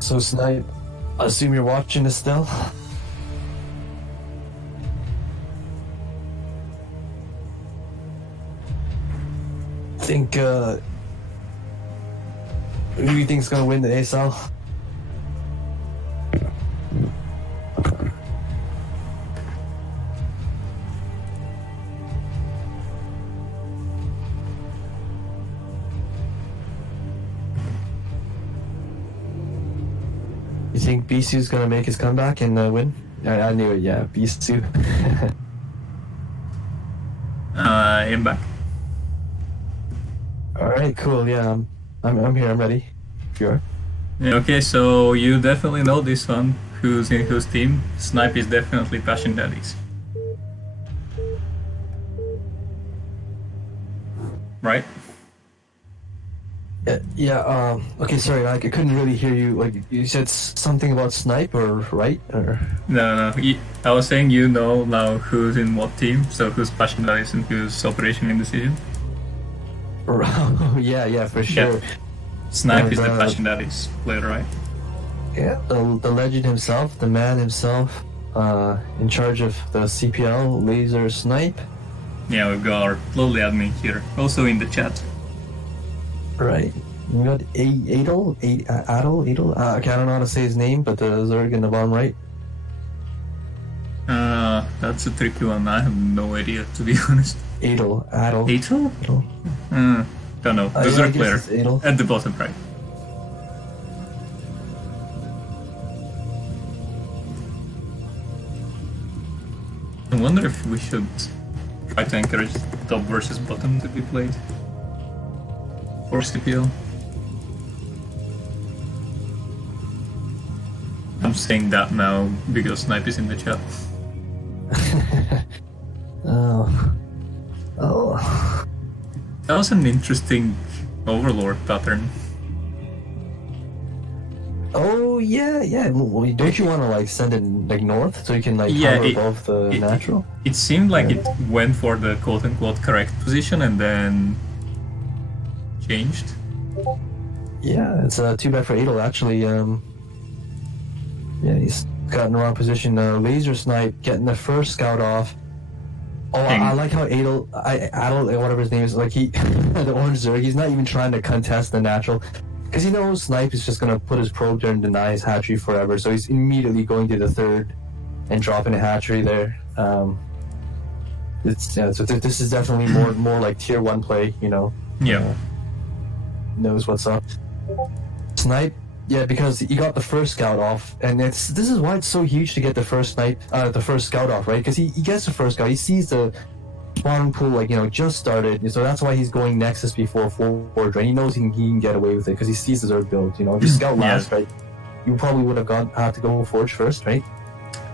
So, Snipe, I assume you're watching this still? Think, who do you think's gonna win the ASL? You think Bisu's gonna make his comeback and win? I knew it, yeah, Bisu. I'm back. Alright, cool, yeah, I'm here, I'm ready. If you are. Yeah, okay, so you definitely know this one. Who's in whose team? Snipe is definitely Passion Daddies. Right? Okay, sorry, I couldn't really hear you. Like, you said something about Snipe, or right? Or No. I was saying you know now who's in what team, so who's Passion Daddies and who's Operation Indecision. yeah, for sure. Snipe And, is the Passion Daddies player, right? Yeah, the legend himself, the man himself, in charge of the CPL laser snipe. Yeah, we've got our lovely admin here, also in the chat. Right. We got Adel. I don't know how to say his name, but the Zerg in the bottom right. That's a tricky one. I have no idea, to be honest. Adel. Adel? Don't know. The Zerg player at the bottom right. I wonder if we should try to encourage top versus bottom to be played for CPL. I'm saying that now because Snipe is in the chat. Oh. That was an interesting Overlord pattern. Oh yeah. Well, don't you want to like send it like north so you can like hover above the natural? It seemed like it went for the quote-unquote correct position and then changed. Yeah, it's too bad for Adel actually. Yeah, he's got in the wrong position. Laser snipe getting the first scout off. Oh, I like how Adel, whatever his name is, like the orange Zerg, he's not even trying to contest the natural. Because he knows Snipe is just going to put his probe there and deny his hatchery forever. So he's immediately going to the third and dropping a hatchery there. So this is definitely more like tier 1 play, you know. Yeah. Knows what's up. Snipe, yeah, because he got the first scout off. And this is why it's so huge to get the first scout off, right? Because he gets the first scout. He sees the spawning pool, like, you know, just started, so that's why he's going Nexus before forward, right? He knows he can get away with it because he sees the Zerg build, you know. If you scout last, right, you probably would have had to go Forge first, right?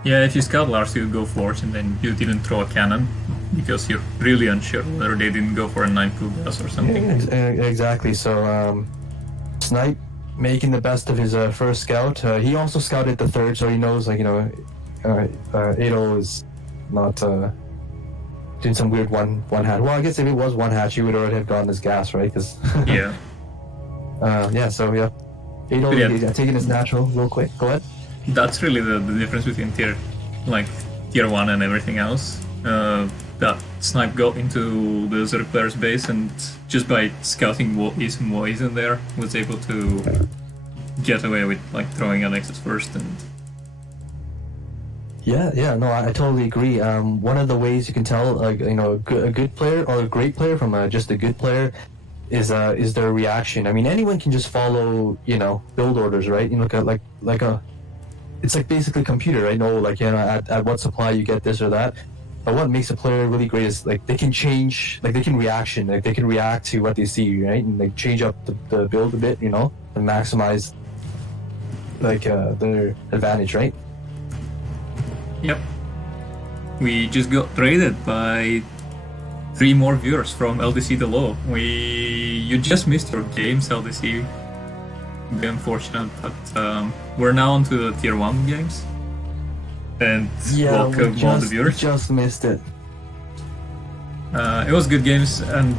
Yeah, if you scout last, you go Forge and then you didn't throw a cannon because you're really unsure whether they didn't go for a 9 Pugas or something. Yeah, exactly. So Snipe making the best of his first scout. He also scouted the third, so he knows, like, you know, Adel is not doing some weird one hatch. Well, I guess if it was one hatch, he would already have gotten his gas, right? Because yeah. Adel taking his natural real quick. Go ahead. That's really the difference between tier 1 and everything else. That Snipe got into the Zerg player's base and just by scouting what is and what isn't there, was able to get away with like throwing a Nexus first and. Yeah, no, I totally agree. One of the ways you can tell, like, you know, a good player or a great player from just a good player is their reaction. I mean, anyone can just follow, you know, build orders, right? You look at it's like basically a computer, right? No, like, you know, at what supply you get this or that. But what makes a player really great is like they can change, like they can react to what they see, right? And like change up the build a bit, you know, and maximize like their advantage, right? Yep. We just got traded by 3 more viewers from LDC the Law. You just missed your games, LDC. Be unfortunate, but we're now on to the tier 1 games. And welcome all the viewers. Just missed it. It was good games, and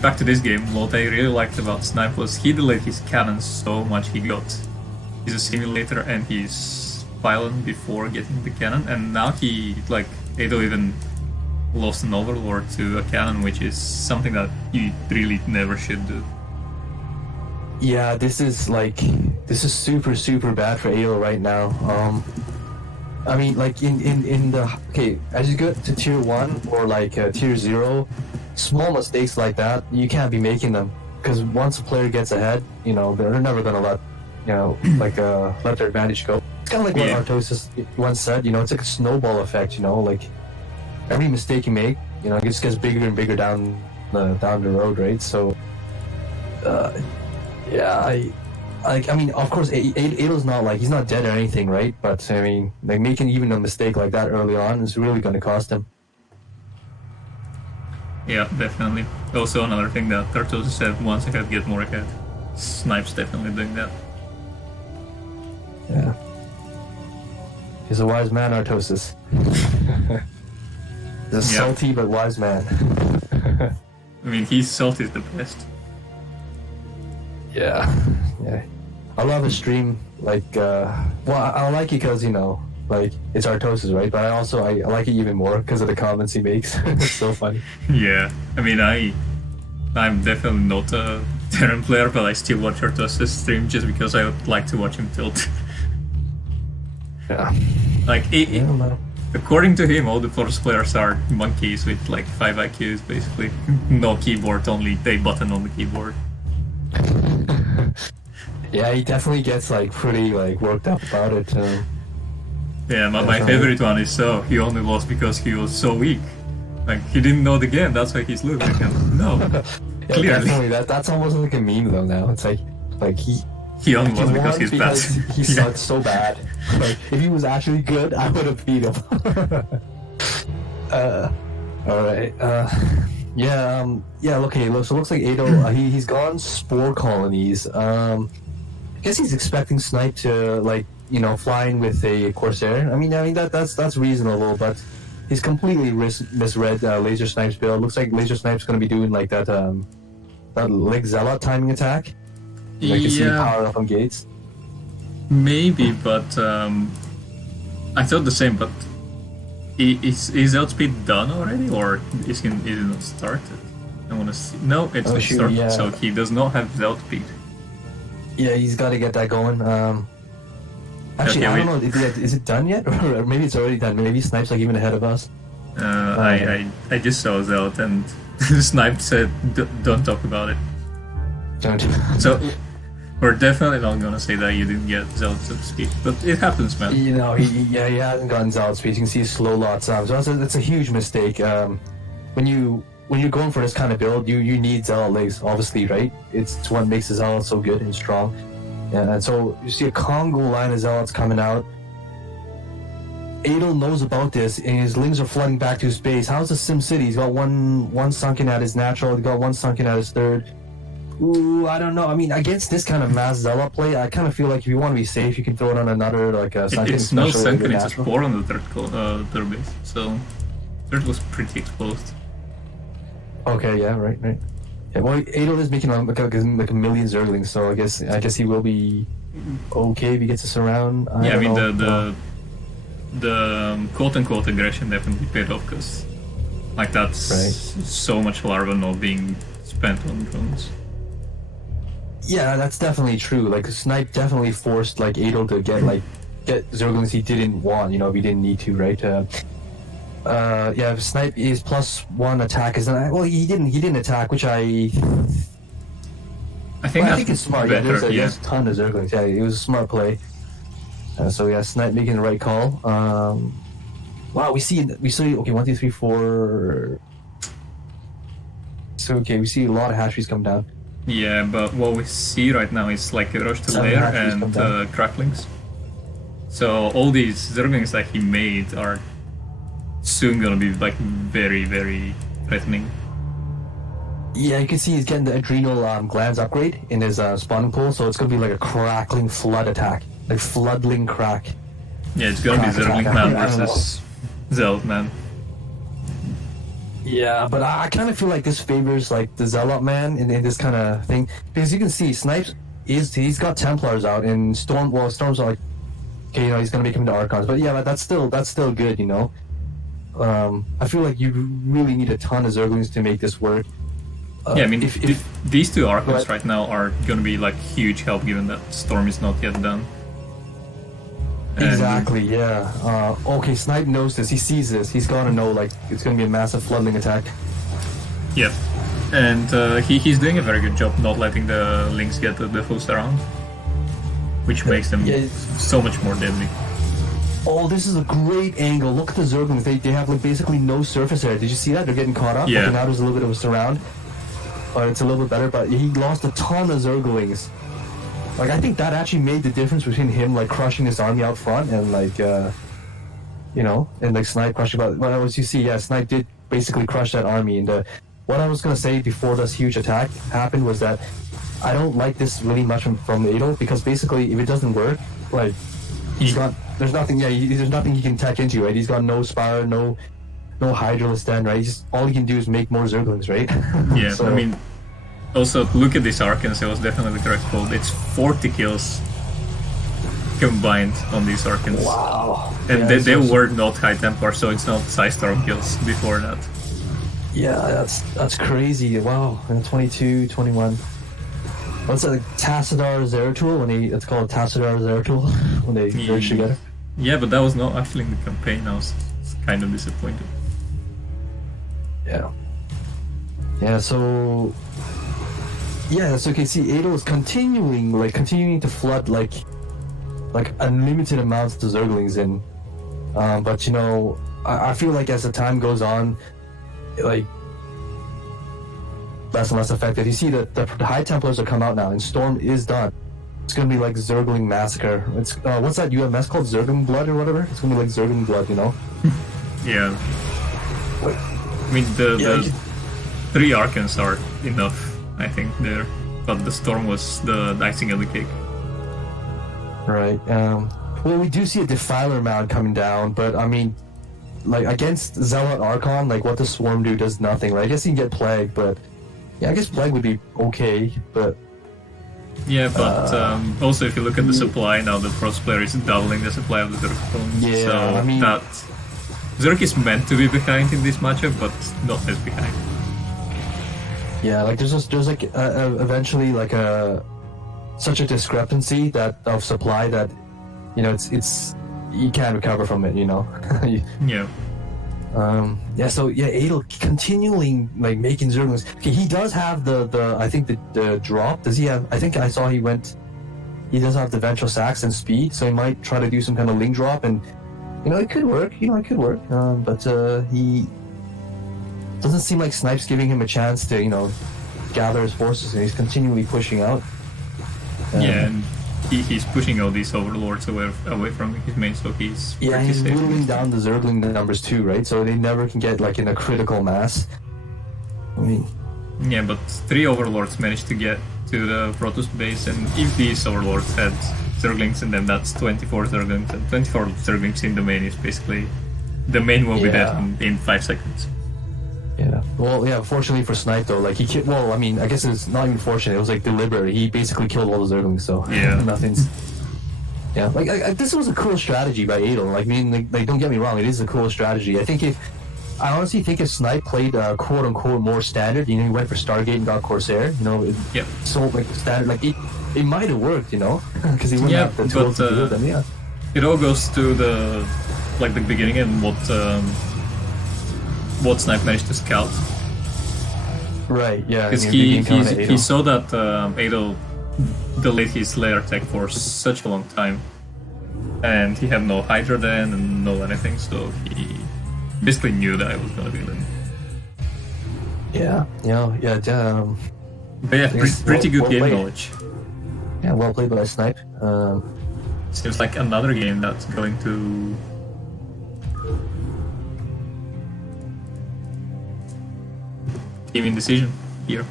back to this game, what I really liked about Snipe was he delayed his cannon so much. He's a simulator and he's pylon before getting the cannon, and now Adel even lost an Overlord to a cannon, which is something that you really never should do. Yeah, this is super, super bad for Adel right now. I mean, like as you get to tier 1 or like tier 0, small mistakes like that, you can't be making them. Because once a player gets ahead, you know, they're never gonna let their advantage go. It's kind of like what Artosis once said, you know, it's like a snowball effect, you know, like every mistake you make, you know, it just gets bigger and bigger down the road, right? So, I mean, of course, Adel's not he's not dead or anything, right? But I mean, like making even a mistake like that early on is really going to cost him. Yeah, definitely. Also, another thing that Artosis said: once ahead, get more ahead. Snipe's definitely doing that. Yeah, he's a wise man, Artosis. He's a salty but wise man. I mean, he's salty is the best. Yeah, yeah. I love his stream. Like, I like it because like it's Artosis, right? But I like it even more because of the comments he makes. It's so funny. Yeah, I mean, I'm definitely not a Terran player, but I still watch Artosis stream just because I would like to watch him tilt. Yeah. Like, Yeah, according to him, all the Force players are monkeys with like 5 IQs, basically. No keyboard, only a button on the keyboard. Yeah, he definitely gets like pretty like worked up about it. Yeah, my favorite one is he only lost because he was so weak. Like, he didn't know the game, that's why he's losing. No, Yeah, clearly. definitely. That's almost like a meme though now. It's like He only lost because won he's bad. He sucked so bad. Like, if he was actually good, I would have beat him. Alright. Yeah, okay, so it looks like Ado, he's gone Spore Colonies. I guess he's expecting Snipe to, like, fly in with a Corsair. I mean that's reasonable, but he's completely misread Laser Snipe's build. Looks like Laser Snipe's going to be doing, like, that Leg Zealot timing attack. Like, you see power up on gates. Maybe, but I thought the same. But is outspeed done already, or is it not started? I want to see. No, it's not started. Yeah. So he does not have outspeed. Yeah, he's got to get that going. Actually, I don't know. Is it done yet, or maybe it's already done? Maybe Snipe's like even ahead of us. I just saw Zealot and Snipe said, "Don't talk about it." Don't. So. We're definitely not gonna say that you didn't get Zealot's speed, but it happens, man. He hasn't gotten Zealot speed. You can see slow lots. So that's a huge mistake. When you're going for this kind of build, you need Zealot legs, obviously, right? It's what makes the Zealot so good and strong. And so you see a Congo line of Zealots coming out. Adel knows about this, and his lings are flooding back to his base. How's the Sim City? He's got one sunken at his natural. He's got one sunken at his third. Ooh, I don't know. I mean, against this kind of mass Zealot play, I kind of feel like if you want to be safe, you can throw it on another, like a sunken. It's no sunken, it's a spore on the third base. So, third was pretty exposed. Okay, yeah, right. Yeah, well, Adel is making like a million Zerglings, so I guess he will be okay if he gets us around. I mean, the quote-unquote aggression definitely paid off, because like that's so much larva not being spent on drones. Yeah, that's definitely true. Like, Snipe definitely forced like Adel to get Zerglings he didn't want. If he didn't need to, right? Yeah, Snipe is +1 attack. He didn't attack, which I think it's smart. Better, there's a ton of Zerglings. Yeah, it was a smart play. So yeah, Snipe making the right call. Wow, we see okay, 1, 2, 3, 4. So okay, we see a lot of hatcheries come down. Yeah, but what we see right now is like a rush to lair and cracklings. So all these Zerglings that he made are soon gonna be like very, very threatening. Yeah, you can see he's getting the adrenal glands upgrade in his spawning pool, so it's gonna be like a crackling flood attack, like floodling crack. Yeah, it's gonna be Zergling man versus Zealot man. Yeah, but I kind of feel like this favors like the Zealot man in this kind of thing, because you can see Snipes he's got Templars out, and Storms are like, okay, he's gonna make him into Archons, but yeah, that's still good, I feel like you really need a ton of Zerglings to make this work. Yeah, I mean, if these two Archons right now are gonna be like huge help, given that Storm is not yet done. Exactly, yeah. Okay, Snipe knows this. He sees this. He's gotta know, like, it's gonna be a massive floodling attack. Yep. And he's doing a very good job not letting the Lynx get the boost around, which makes them so much more deadly. Oh, this is a great angle. Look at the Zerglings. They have like basically no surface area. Did you see that? They're getting caught up. Yeah. Okay, now there's a little bit of a surround. But it's a little bit better. But he lost a ton of Zerglings. Like, I think that actually made the difference between him like crushing his army out front and like and like Snipe crushing. But as you see, Snipe did basically crush that army. And what I was gonna say before this huge attack happened was that I don't like this really much from Adel, because basically if it doesn't work, like there's nothing he can tech into, right? He's got no Spire, no Hydra stand, right? All he can do is make more Zerglings, right? Yeah, So, I mean, Also, look at this Arcans, it was definitely the correct call. It's 40 kills combined on these Arcans. Wow. And Yeah, they were not High Templar, so it's not Psystorm kills before that. Yeah, that's crazy. Wow. And 22, 21. What's that? Like, Tassadar Zeratul it's called Tassadar Zeratul when they merge together. Yeah, but that was not actually in the campaign. I was kind of disappointed. Yeah. Yeah. So. Yeah. So you can see Adel is continuing to flood like unlimited amounts of Zerglings in. But you know, I feel like as the time goes on, like less and less effective. You see that the High Templars are come out now, and Storm is done. It's gonna be like Zergling Massacre. It's what's that UMS called? Zergling Blood or whatever. It's gonna be like Zergling Blood, you know? Yeah. Wait. I mean, the 3 Arcans are enough, I think, there. But the Storm was the icing on the cake. Right. Well, we do see a Defiler Mound coming down, but I mean, like against Zealot Archon, like what the Swarm do does nothing, right? I guess you can get Plague, but yeah, I guess Plague would be okay, but yeah, but also if you look at the supply now, the Frost player is doubling the supply of the Zerg. Yeah, so I mean, that Zerg is meant to be behind in this matchup, but not as behind. Yeah, like there's like eventually like such a discrepancy of supply that you know it's you can't recover from it, you know. Yeah. So Adel continuing like making Zerglings. Okay, he does have the I think the drop. Does he have? I think I saw he does have the Ventral Sax and speed, so he might try to do some kind of Ling drop, and you know it could work. But he doesn't seem like Snipe's giving him a chance to gather his forces, and he's continually pushing out. Yeah, and he's pushing all these overlords away from his main, so he's he's safe. whittling down the Zergling numbers too, right? So they never can get like in a critical mass. I mean, yeah, but 3 overlords managed to get to the Protoss base, and if these overlords had Zerglings in them, that's 24 Zerglings, and 24 Zerglings in the main is basically the main will be dead in 5 seconds. Yeah. Well, yeah. Fortunately for Snipe, though, like I mean, I guess it's not even fortunate. It was like deliberate. He basically killed all the Zerglings, so nothing's. Yeah. Like this was a cool strategy by Adel. Like, I mean, like don't get me wrong, it is a cool strategy. I honestly think if Snipe played quote unquote more standard, he went for Stargate and got Corsair, so like standard, like it might have worked, because he wouldn't have the tools to do them. Yeah. It all goes to the beginning and what Snipe managed to scout. Right, yeah. Because he saw that Adel delayed his layer tech for such a long time. And he had no Hydra then and no anything, so he basically knew that I was gonna be them. Yeah. But yeah, pretty good game knowledge. Yeah, well played by Snipe. Seems like another game that's going to... Team Indecision here.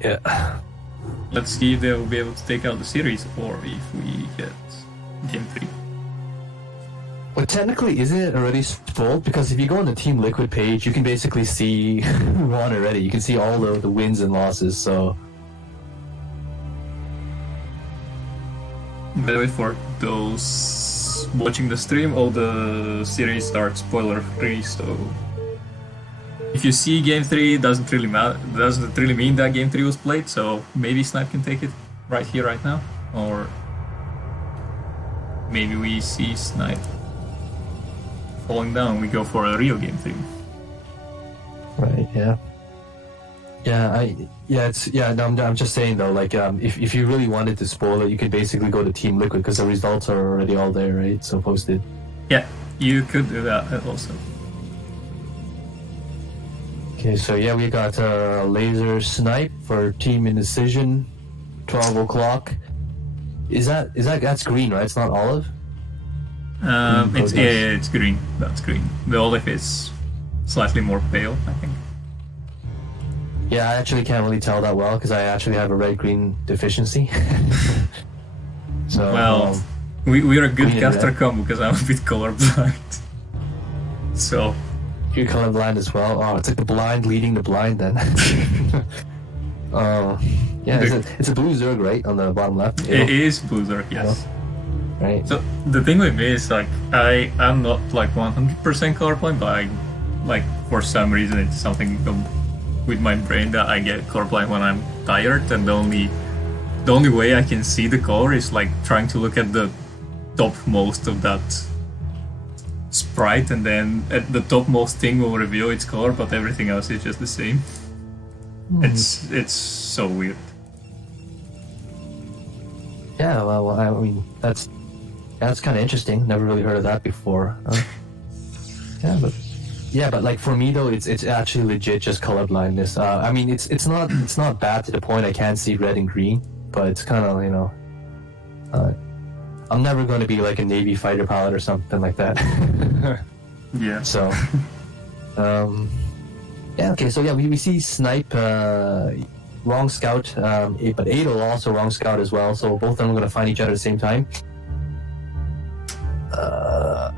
Yeah. Let's see if they'll be able to take out the series or if we get Game 3. Well, technically, isn't it already spoiled? Because if you go on the Team Liquid page, you can basically see who won already. You can see all the wins and losses, so... By the way, for those watching the stream, all the series start spoiler-free, so... If you see Game 3, it doesn't really mean that Game 3 was played, so maybe Snipe can take it right here, right now. Or maybe we see Snipe falling down, we go for a real Game 3. Right, yeah. I'm just saying though, like, if you really wanted to spoil it, you could basically go to Team Liquid, because the results are already all there, right? So posted. Yeah, you could do that also. Okay, so yeah, we got Laser Snipe for Team Indecision, 12 o'clock. That's green, right? It's not olive? It's green. That's green. The olive is slightly more pale, I think. Yeah, I actually can't really tell that well because I actually have a red-green deficiency. So well, we're a good caster combo because I'm a bit colorblind. So you're colorblind as well. Oh, it's like the blind leading the blind then. Yeah, it's a blue Zerg, right, on the bottom left? It is blue Zerg, yes. Right. So the thing with me is like I'm not like 100% colorblind, but I like for some reason it's something with my brain that I get colorblind when I'm tired, and the only way I can see the color is like trying to look at the topmost of that sprite, and then at the topmost thing will reveal its color, but everything else is just the same. It's so weird. Yeah, well, I mean that's kind of interesting. Never really heard of that before. But like for me though, it's actually legit just colorblindness. I mean, it's not bad to the point I can't see red and green, but it's kind of, you know, I'm never going to be like a Navy fighter pilot or something like that. Yeah. So, yeah. Okay. So yeah, we see Snipe, wrong scout, but Adel also wrong scout as well. So both of them are going to find each other at the same time.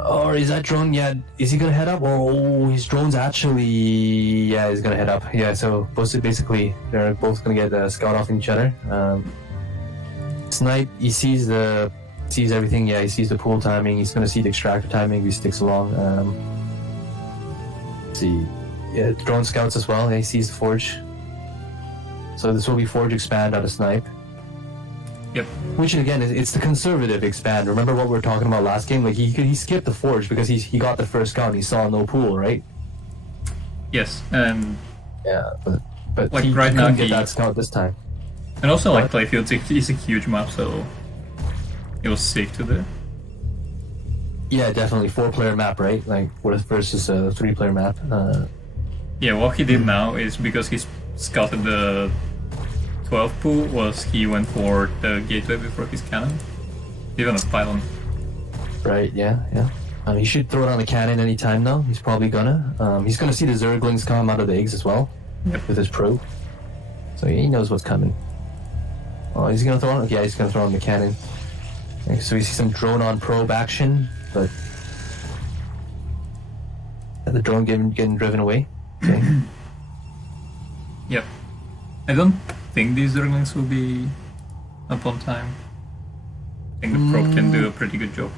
Or is that drone? Yeah, is he gonna head up? Or his drone's actually, yeah, he's gonna head up. Yeah, so basically they're both gonna get a scout off each other. Snipe, he sees everything. Yeah, he sees the pool timing. He's gonna see the extractor timing if he sticks along. Let's see, yeah, drone scouts as well. Yeah, he sees the forge. So this will be forge expand out of Snipe. Yep. Which again, it's the conservative expand. Remember what we were talking about last game? Like he skipped the forge because he got the first scout and he saw no pool, right? Yes, and yeah, but like he right now couldn't get that scout this time. And also like Playfield is a huge map, so it was safe to do. Yeah, definitely 4-player map, right? Like versus a 3-player map. Yeah, what he did now is because he scouted the 12 pool was he went for the gateway before his cannon. Even a pylon. Right, yeah. He should throw it on the cannon anytime though. He's probably gonna. He's gonna see the Zerglings come out of the eggs as well. Yep. With his probe. So he knows what's coming. Oh, he's gonna throw on? Yeah, he's gonna throw on the cannon. Okay, so we see some drone on probe action, but the drone getting driven away. Okay. Yep. I don't think these Zerglings will be up on time. I think the probe can do a pretty good job.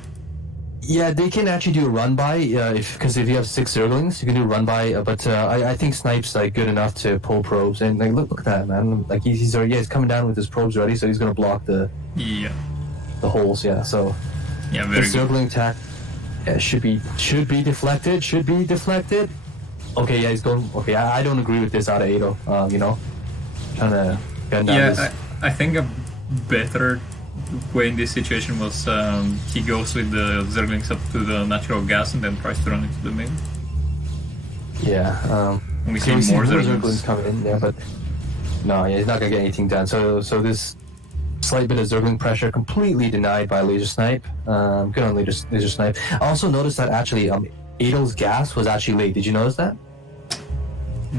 Yeah, they can actually do a run by because if you have 6 Zerglings, you can do a run by. But I think Snipe's like good enough to pull probes, and like look at that, man. Like he's coming down with his probes ready, so he's gonna block the holes. Yeah, so yeah, very the Zergling attack should be deflected. Should be deflected. Okay, yeah, he's going. Okay, I don't agree with this out of Ado. You know, trying to get down this. I think a better way in this situation was he goes with the Zerglings up to the natural gas and then tries to run into the main. Yeah, we see more Zerglings coming in there, but no, yeah, he's not gonna get anything done. So this slight bit of Zergling pressure completely denied by Laser Snipe. Good on Laser Snipe. I also noticed that actually Adel's gas was actually late. Did you notice that?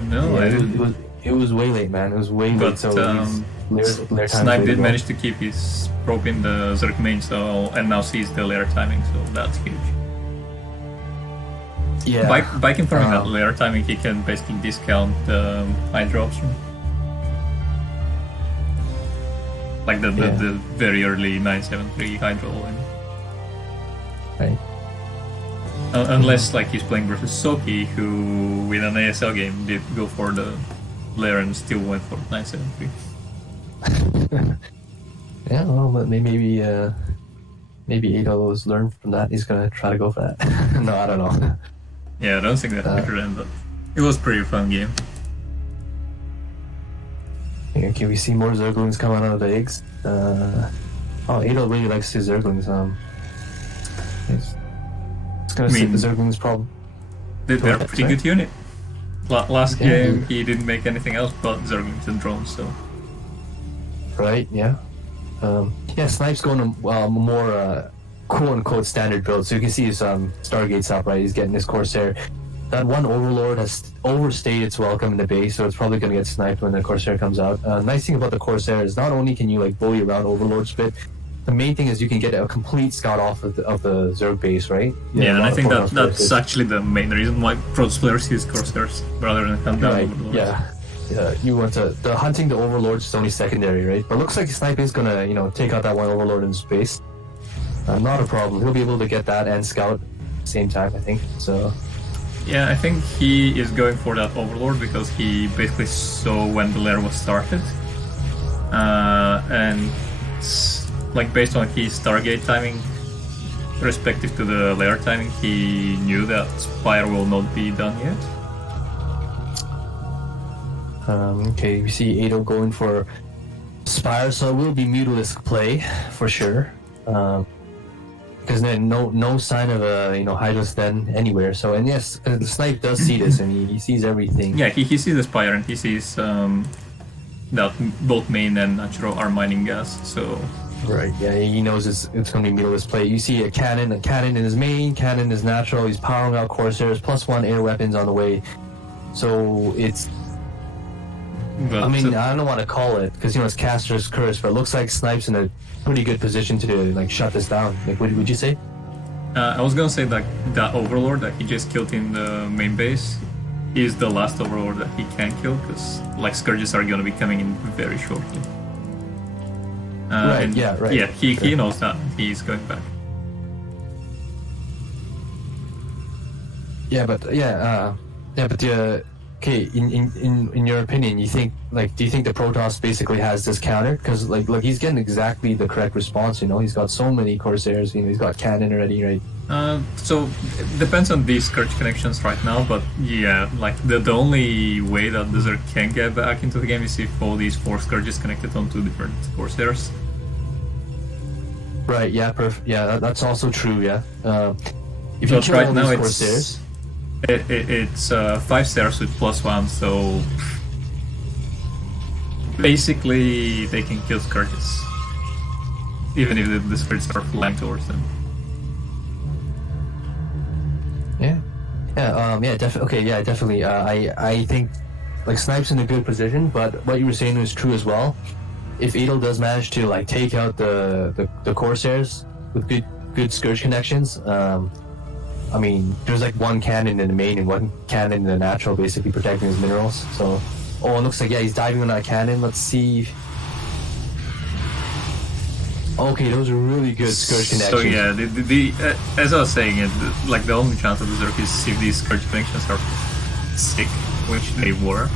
No, yeah, I didn't. It was way late, man. It was way late. So layer Snipe did manage to keep his probe in the Zerg main, and now sees the layer timing, so that's huge. Yeah. By confirming that layer timing, he can basically discount the Hydra option. Like the very early 973 Hydra all-in. Right. Unless like he's playing versus Soki, who in an ASL game did go for the layer and still went for 973. Yeah, well, but maybe Adol has learned from that. He's gonna try to go for that. No, I don't know. Yeah, I don't think that's better than, but it was a pretty fun game. Okay, we see more Zerglings coming out of the eggs. Adol really likes his Zerglings. It's gonna see the Zerglings problem. They're a pretty good unit. Last game he didn't make anything else but Zerglings and drones, so. Right, yeah. Snipe's going to more quote-unquote standard build, so you can see his Stargate's up, right? He's getting his Corsair. That one Overlord has overstayed its welcome in the base, so it's probably going to get sniped when the Corsair comes out. Nice thing about the Corsair is not only can you like bully around Overlord's bit, the main thing is you can get a complete scout off of the Zerg base, right? Yeah, and I think that's actually the main reason why Protoss players use Corsairs rather than come down Overlords. Yeah. you want to the hunting the overlords is only secondary, right? But looks like Snipe is gonna take out that one overlord in space. Not a problem. He'll be able to get that and scout at the same time, I think. So yeah, I think he is going for that overlord because he basically saw when the lair was started, and like based on his Stargate timing, respective to the lair timing, he knew that Spire will not be done yet. Okay, we see Ado going for Spire, so it will be Mutalisk play for sure. Because then no sign of a Hydra's then anywhere. So and yes, the Snipe does see this and he sees everything. Yeah, he sees the Spire and he sees that both main and Natural are mining gas. So right, yeah, he knows it's gonna be Mutalisk play. You see a cannon in his main, cannon in his natural. He's powering out Corsairs, +1 air weapons on the way. So it's. But, I mean, I don't want to call it because it's Caster's curse, but it looks like Snipe's in a pretty good position to like shut this down. Like, what would you say? I was gonna say that that Overlord that he just killed in the main base is the last Overlord that he can kill because like Scourges are gonna be coming in very shortly. Right. And, yeah. Right. Yeah. He Sure. knows that he's going back. Yeah, but okay. In your opinion, do you think the Protoss basically has this counter? Because like he's getting exactly the correct response. He's got so many Corsairs. He's got cannon already, right? So it depends on these Scourge connections right now, but yeah, like the only way that the Zerg can get back into the game is if all these 4 Scourges connected on 2 different Corsairs. Right. Yeah. Yeah. That's also true. Yeah. If you But kill right all now these it's Corsairs. It's 5 stairs with +1, so basically they can kill Scourges, even if the Scourges are flying towards them. Yeah. Definitely. Okay, yeah, definitely. I think like Snipe's in a good position, but what you were saying was true as well. If Adel does manage to like take out the Corsairs with good Scourge connections, I mean, there's like 1 cannon in the main and 1 cannon in the natural, basically protecting his minerals. So, it looks like he's diving on that cannon. Let's see. Okay, those are really good Scourge connections. So yeah, the as I was saying, like the only chance of the Zerg is if these Scourge connections are sick, which they were.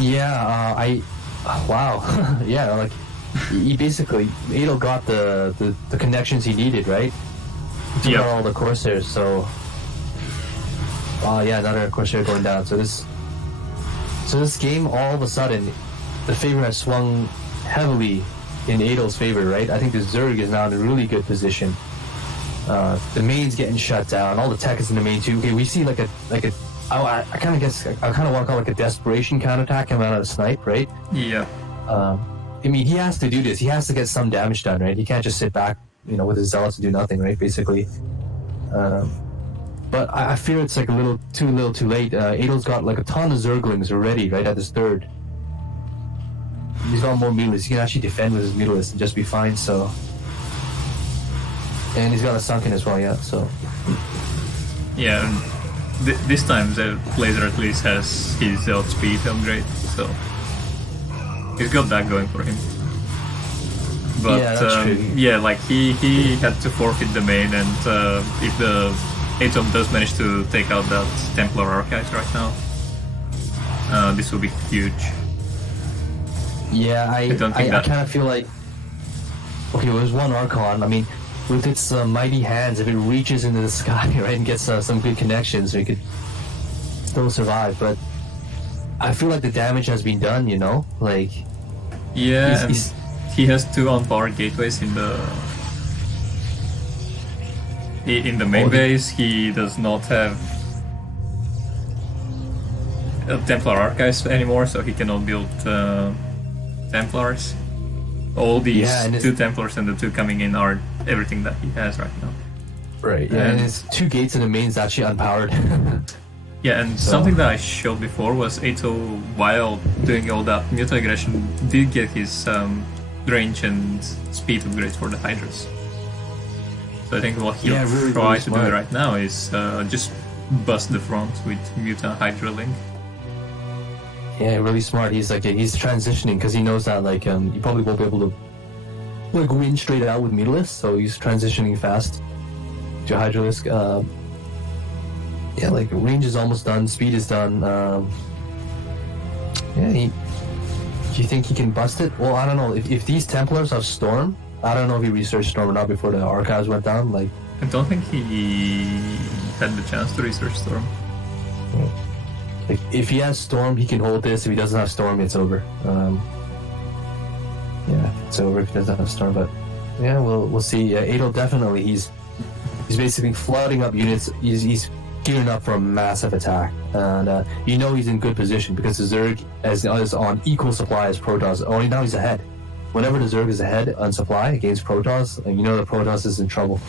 Yeah, wow. Yeah, like he basically Adel got the connections he needed, right? He took out all the Corsairs, so yeah, another Corsair going down. So this game, all of a sudden, the favor has swung heavily in Adel's favor, right? I think the Zerg is now in a really good position. The main's getting shut down. All the tech is in the main too. Okay, we see I kind of guess I kind of want to call it like a desperation counterattack coming out of the Snipe, right? Yeah. I mean, he has to do this. He has to get some damage done, right? He can't just sit back, with his zealots and do nothing, right? Basically. But I fear it's like a little too late. Adel's got like a ton of Zerglings already, right, at his third. He's got more Mutalists. He can actually defend with his Mutalists and just be fine, so... And he's got a Sunken as well, yeah, so... Yeah, this time the Blazer at least has his outspeed upgrade, so... He's got that going for him. But yeah, that's true. Yeah, like he had to forfeit the main, and if the Atom does manage to take out that Templar Archives right now, this will be huge. Yeah, I kind of feel like... Okay, well, there's one Archon. I mean, with its mighty hands, if it reaches into the sky, right, and gets some good connections, we could still survive. But I feel like the damage has been done, Like... Yeah, he has 2 on-power gateways in the main base. He does not have Templar Archives anymore, so he cannot build Templars. All these 2 Templars and the 2 coming in are everything that he has right now. Right, yeah, and his 2 gates in the main is actually unpowered. Yeah, and something that I showed before was Ato, while doing all that muta-aggression, did get his range and speed upgrades for the Hydras. So I think what he'll really, try really to smart. do right now is just bust the front with Muta Hydra Link. Yeah, really smart. He's transitioning because he knows that you probably won't be able to win straight out with meterless, so he's transitioning fast to Hydralisk. Yeah, range is almost done, speed is done. Do you think he can bust it? Well, I don't know. If these Templars have Storm, I don't know if he researched Storm or not before the archives went down. I don't think he had the chance to research Storm. If he has Storm, he can hold this. If he doesn't have Storm, it's over. Yeah, it's over if he doesn't have Storm. But yeah, we'll see. Adol definitely. He's basically flooding up units. He's gearing up for a massive attack, and he's in good position because the Zerg is on equal supply as Protoss. Only now he's ahead. Whenever the Zerg is ahead on supply against Protoss, the Protoss is in trouble.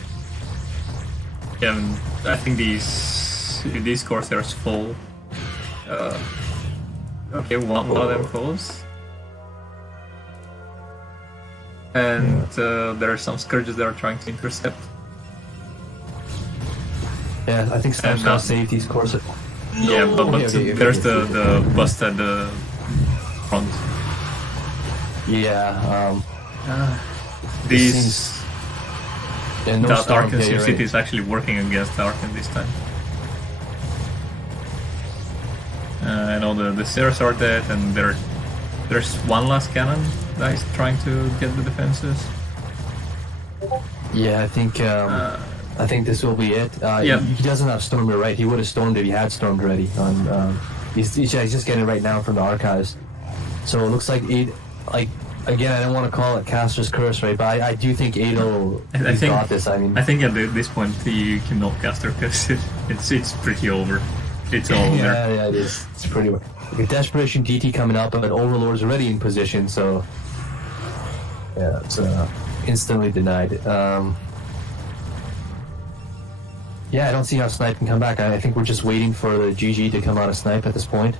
Yeah, I think these Corsairs fall. Okay, one of them falls. And there are some Scourges that are trying to intercept. Yeah, I think Snipes gonna save these Corsairs. Yeah, but there's the bust at the front. Yeah, these... that Arkan City right. is actually working against Arkan this time. I know the Sears are dead, and there's one last cannon that is trying to get the defenses. Yeah, I think this will be it. He doesn't have Storm, you're right. He would have stormed if he had stormed already. He's just getting it right now from the archives. So it looks like again, I don't want to call it Caster's Curse, right? But I do think Adol got this. I think at this point you cannot Caster Curse it. It's pretty over. It's all over. Yeah, it is. It's pretty much. Desperation DT coming up, but Overlord's already in position, so yeah, it's instantly denied. Yeah, I don't see how Snipe can come back. I think we're just waiting for the GG to come out of Snipe at this point.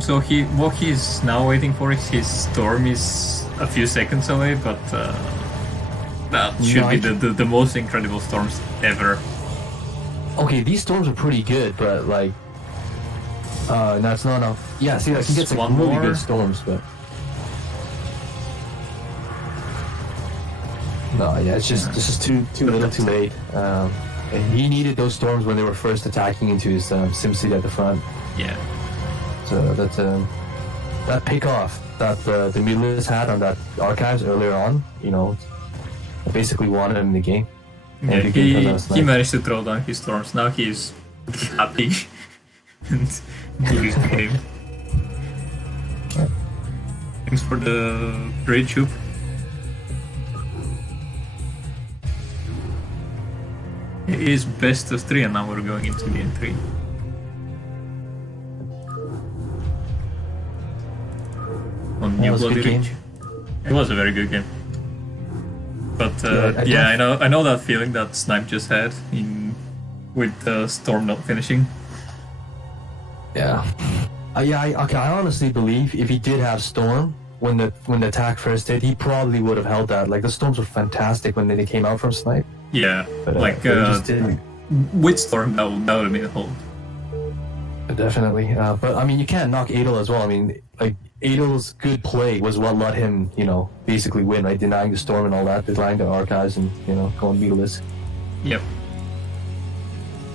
So what he's now waiting for is his Storm is a few seconds away, but that should be the most incredible Storms ever. Okay, these Storms are pretty good, but that's not enough. Yeah, see, I can get some really good Storms, but no, yeah, it's just too little, too late. And he needed those Storms when they were first attacking into his sim seat at the front. Yeah. So that pick off that the Mulis had on that archives earlier on, basically wanted him in the game. Yeah, he managed to throw down his Storms. Now he's happy and lose the game. Thanks for the great shoot. It is best of 3, and now we're going into game 3. On New Bloody Ridge. It was a very good game. But I know that feeling that Snipe just had with Storm not finishing. Yeah. I honestly believe if he did have Storm when the attack first hit, he probably would have held that. The Storms were fantastic when they came out from Snipe. Yeah, but, with Storm that would have been a hold. Definitely, but you can't knock Adol as well. Adol's good play was what let him, basically win, right? Denying the Storm and all that, denying the archives, and going meterless. Yep.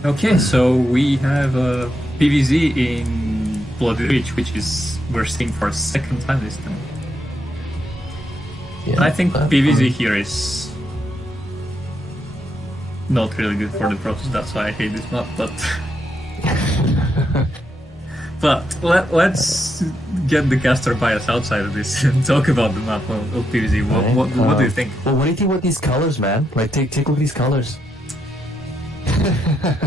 Okay, so we have PvZ in Bloody Ridge, which we're seeing for a second time this time. Yeah, I think PvZ here is not really good for the Protoss. That's why I hate this map, but. But let's get the caster bias outside of this and talk about the map of PvZ. What do you think? Well, what do you think about these colors, man? Take a look at these colors.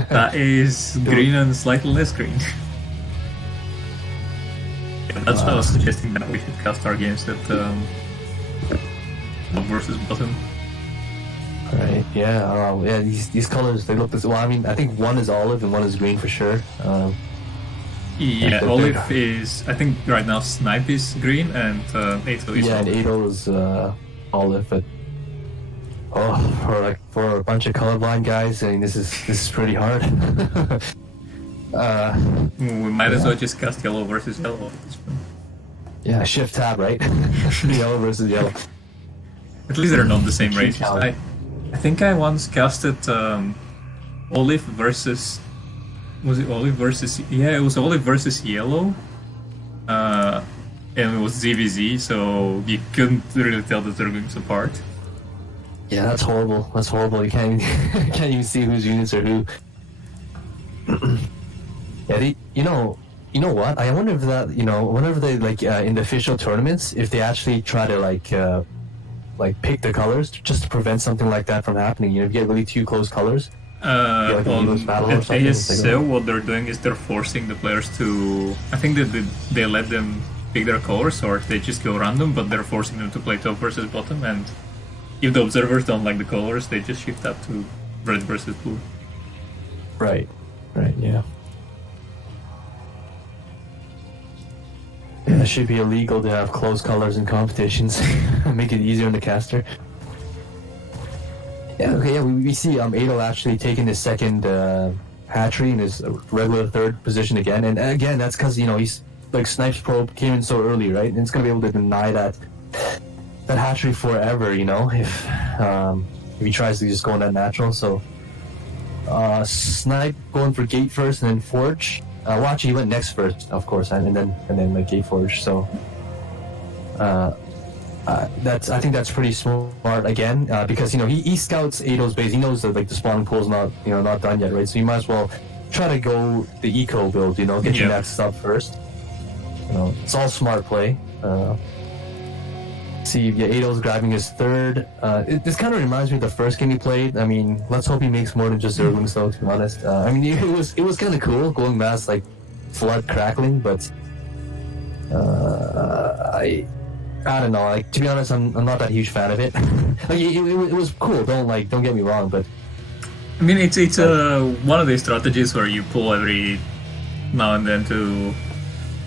That is green and slightly less green. Yeah, that's why I was suggesting that we should cast our games at top versus bottom. Right, yeah, these colors, they look this. Well, I think one is olive and one is green for sure. Yeah, olive is. I think right now Snipe is green and Adol is. Yeah, and Adol is olive, but for a bunch of colorblind guys, this is pretty hard. We might as well just cast yellow versus yellow at this point. Yeah, shift tab, right? Yellow versus yellow. At least they're not the same races. Count. I think I once casted Olive versus... Was it Olive versus... Yeah, it was Olive versus Yellow. And it was ZVZ, so you couldn't really tell the Zerglings apart. Yeah, that's horrible. That's horrible. You can't even, can't even see whose units are who. Yeah, you know what? I wonder if that, whenever they like in the official tournaments, if they actually try to like pick the colors just to prevent something like that from happening. You know, if you get really two close colors. On ASL, what they're doing is they're forcing the players to. I think that they let them pick their colors, or they just go random, but they're forcing them to play top versus bottom. And if the observers don't like the colors, they just shift up to red versus blue. Right. Yeah. Yeah, it should be illegal to have close colors in competitions. Make it easier on the caster. Yeah, okay, yeah, we see Adol actually taking his second hatchery in his regular third position again. And again, that's because, he's like Snipes Probe came in so early, right? And it's going to be able to deny that hatchery forever, if he tries to just go on that natural. So Snipe going for Gate first and then Forge. Watch, he went next first, of course, and then like Gate Forge. So I think that's pretty smart again, because he scouts Adol's base. He knows that like the spawning pool's not done yet, right? So you might as well try to go the eco build, get your next up first. It's all smart play. See, yeah, Adol's grabbing his third. This kind of reminds me of the first game he played. I mean, let's hope he makes more than just Zerglings, though, to be honest. I mean, it was kind of cool going past like flood crackling, but I don't know. Like, to be honest, I'm not that huge fan of it. Like, it was cool. Don't get me wrong, but I mean, it's one of these strategies where you pull every now and then to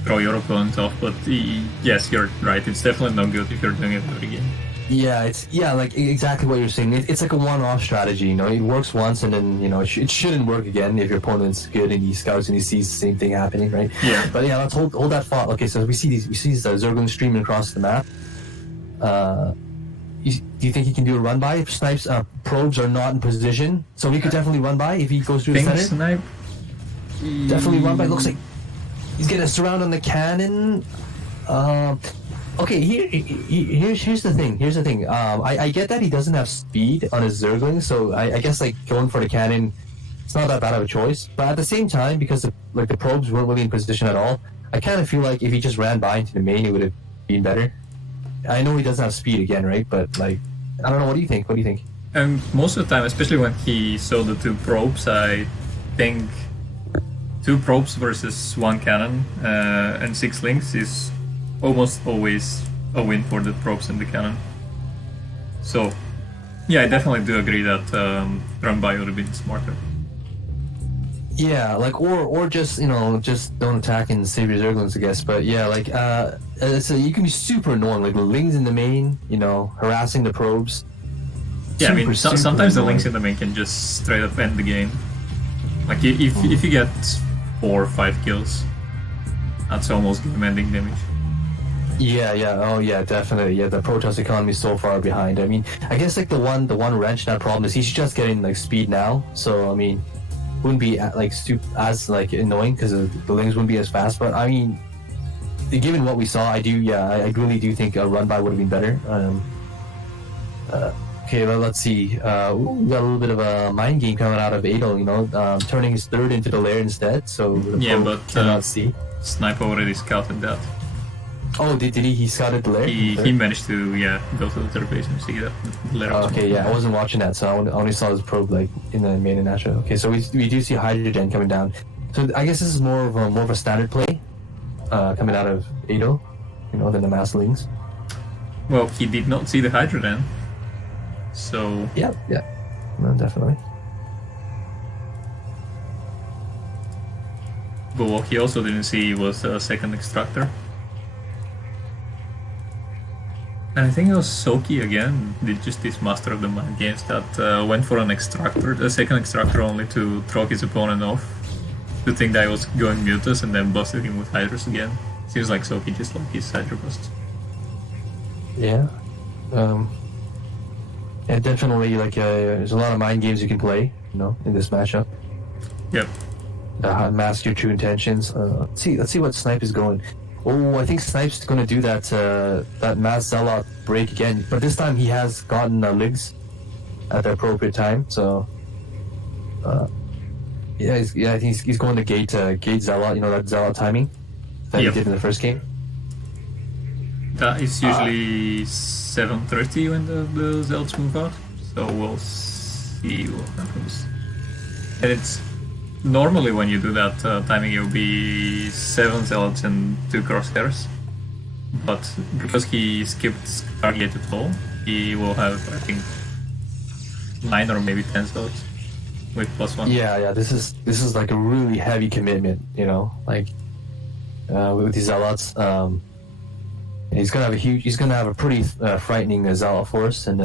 throw your opponent off. But yes, you're right. It's definitely not good if you're doing it every game. Yeah, like exactly what you're saying. It's like a one-off strategy. It works once, and then it shouldn't work again if your opponent's good and he scouts and he sees the same thing happening, right? Yeah. But yeah, let's hold that thought. Okay, so we see these Zerglings streaming across the map. Do you think he can do a run by if Snipes probes are not in position? So he could definitely run by if he goes through the center. Snipe. Definitely run by. Looks like he's getting a surround on the cannon. Okay, here's the thing. I get that he doesn't have speed on his Zergling, so I guess like going for the cannon, it's not that bad of a choice. But at the same time, because the probes weren't really in position at all, I kind of feel like if he just ran by into the main, it would have been better. I know he doesn't have speed again, right? But like, I don't know. What do you think? And most of the time, especially when he saw the two probes, I think 2 probes versus 1 cannon and 6 links is almost always a win for the probes and the cannon. So, yeah, I definitely do agree that run by would have been smarter. Yeah, like or just just don't attack and save your Zerglings, I guess. But yeah, like so you can be super annoying, like the lings in the main, harassing the probes. Yeah, I mean sometimes the links in the main can just straight up end the game. Like if you get 4 or 5 kills, that's almost game-ending damage. Yeah, oh yeah, definitely. Yeah, the Protoss economy is so far behind. I mean, I guess like the one wrench in that problem is he's just getting like speed now. So I mean, wouldn't be like as like annoying because the lings wouldn't be as fast. But I mean, given what we saw, I really do think a run by would have been better. Okay, well, let's see. We got a little bit of a mind game coming out of Adol, turning his third into the lair instead. So yeah, but cannot see. Snipe already scouted that. Oh, did he? He scouted the lair? He managed to go to the third base and see that lair. Okay, yeah, I wasn't watching that, so I only saw his probe like in the main and natural. Okay, so we do see Hydrogen coming down. So I guess this is more of a standard play coming out of Adol, than the Mass Lings. Well, he did not see the Hydrogen, so yeah, no, definitely. But what he also didn't see was a second extractor. And I think it was Soki again, this master of the mind games that went for an extractor, a second extractor only to throw his opponent off. to think that I was going Mutus and then busted him with Hydras again. Seems like Soki just like his Hydra bust. Yeah. And definitely, like, there's a lot of mind games you can play, you know, in this matchup. Yep. Mask your true intentions. Let's see what Snipe is going. Oh, I think Snipe's gonna do that Mass Zealot break again, but this time he has gotten Ligs at the appropriate time. So, I think he's going to gate Zealot. You know, that Zealot timing that he did in the first game. That is usually 7:30 when the Zealots move out, so we'll see what happens. And it's normally when you do that timing, it will be 7 Zealots and 2 Crosshairs, but because he skipped Stargate at all, he will have, I think, 9 or maybe 10 Zealots with +1. Yeah. This is like a really heavy commitment, you know, like with these Zealots. He's gonna have a pretty frightening Zealot force, and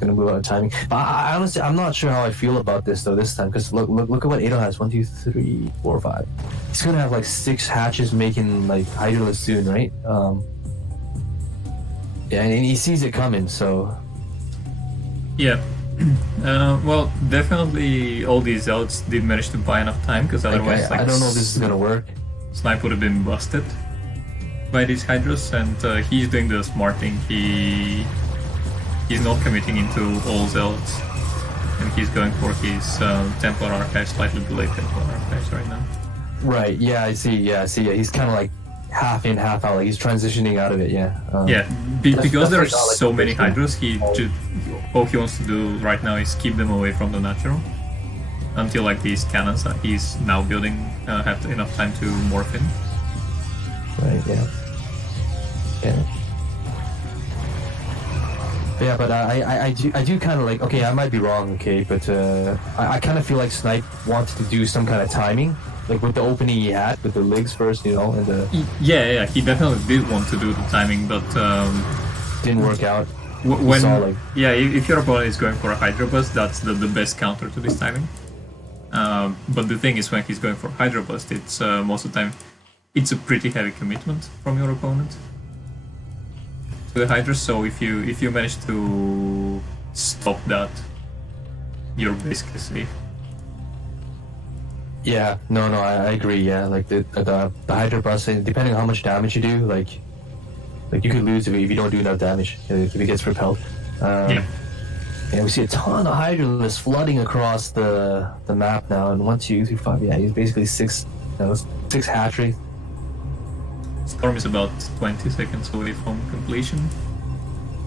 gonna move out of timing. But I honestly, I'm not sure how I feel about this though this time, because look at what Adel has. 1, 2, 3, 4, 5. He's gonna have like 6 hatches making like Hydraless soon, right? Yeah, and he sees it coming, so. Yeah. Well, definitely all these Zealots did manage to buy enough time, because otherwise, I don't know if this is gonna work. Snipe would have been busted by these Hydras, and he's doing the smart thing. He's not committing into all Zealots, and he's going for his Templar Archive, slightly delayed Templar Archives right now. Right, yeah, I see. Yeah, he's kind of like half in, half out, like he's transitioning out of it, yeah. Because there are so many Hydras, all he wants to do right now is keep them away from the natural, until like these cannons that he's now building have enough time to morph in. Right, yeah. Yeah, but I do kind of like, okay, I might be wrong, okay, but I kind of feel like Snipe wanted to do some kind of timing, like with the opening he had, with the Ligs first, you know, and the... Yeah, he definitely did want to do the timing, but... didn't work out. If your opponent is going for a Hydra Bust, that's the best counter to this timing. But the thing is, when he's going for Hydra Bust, it's most of the time, it's a pretty heavy commitment from your opponent to the Hydra, so if you manage to stop that, you're basically safe. Yeah, no, I agree. Yeah, like the Hydra Bust, depending on how much damage you do, like you could lose if you don't do enough damage, if it gets repelled. And we see a ton of Hydralists flooding across the map now, and 1, 2, 3, 5. Yeah, he's basically 6 hatch rates. Storm is about 20 seconds away from completion.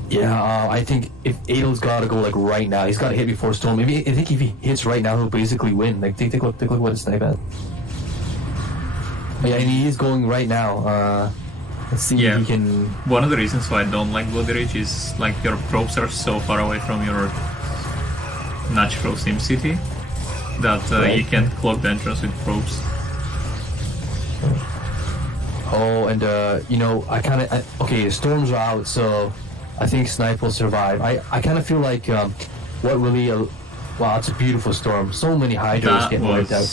Yeah, I think if Adel's got to go like right now, he's got to hit before Storm. I think if he hits right now, he'll basically win. Like take a look what his snipe at. Yeah, and he is going right now. Let's see if he can. One of the reasons why I don't like Bloody Rage is like your probes are so far away from your natural sim city that you can't clog the entrance with probes. Oh, and you know, okay, Storms are out, so I think Snipe will survive. I kind of feel like what really wow, it's a beautiful Storm. So many Hydras getting wiped out.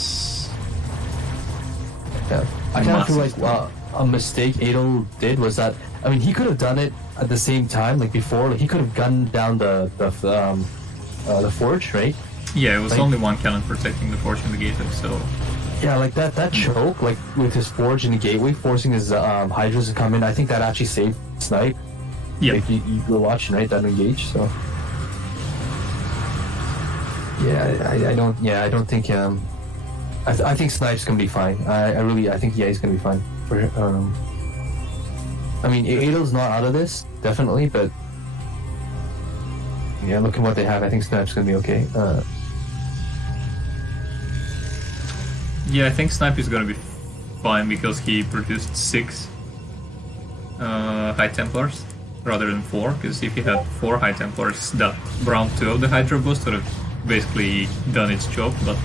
Yeah, I kind of feel like a mistake Adel did was that, I mean, he could have done it at the same time, like before. Like he could have gunned down the forge, right? Yeah, it was like, only one cannon protecting the forge and the gateway, so. Yeah, like that choke, like with his forge and the gateway, forcing his Hydras to come in. I think that actually saved Snipe. Yeah, like you were watching, right? That engage. So. Yeah, I don't think. I think Snipe's gonna be fine. I think he's gonna be fine. I mean, Adel's not out of this, definitely, but yeah, look at what they have. I think Snipe's gonna be okay. Yeah, I think Snipe is gonna be fine because he produced 6 High Templars rather than 4. Because if he had 4 High Templars, that round 2 of the Hydra boost would have basically done its job. But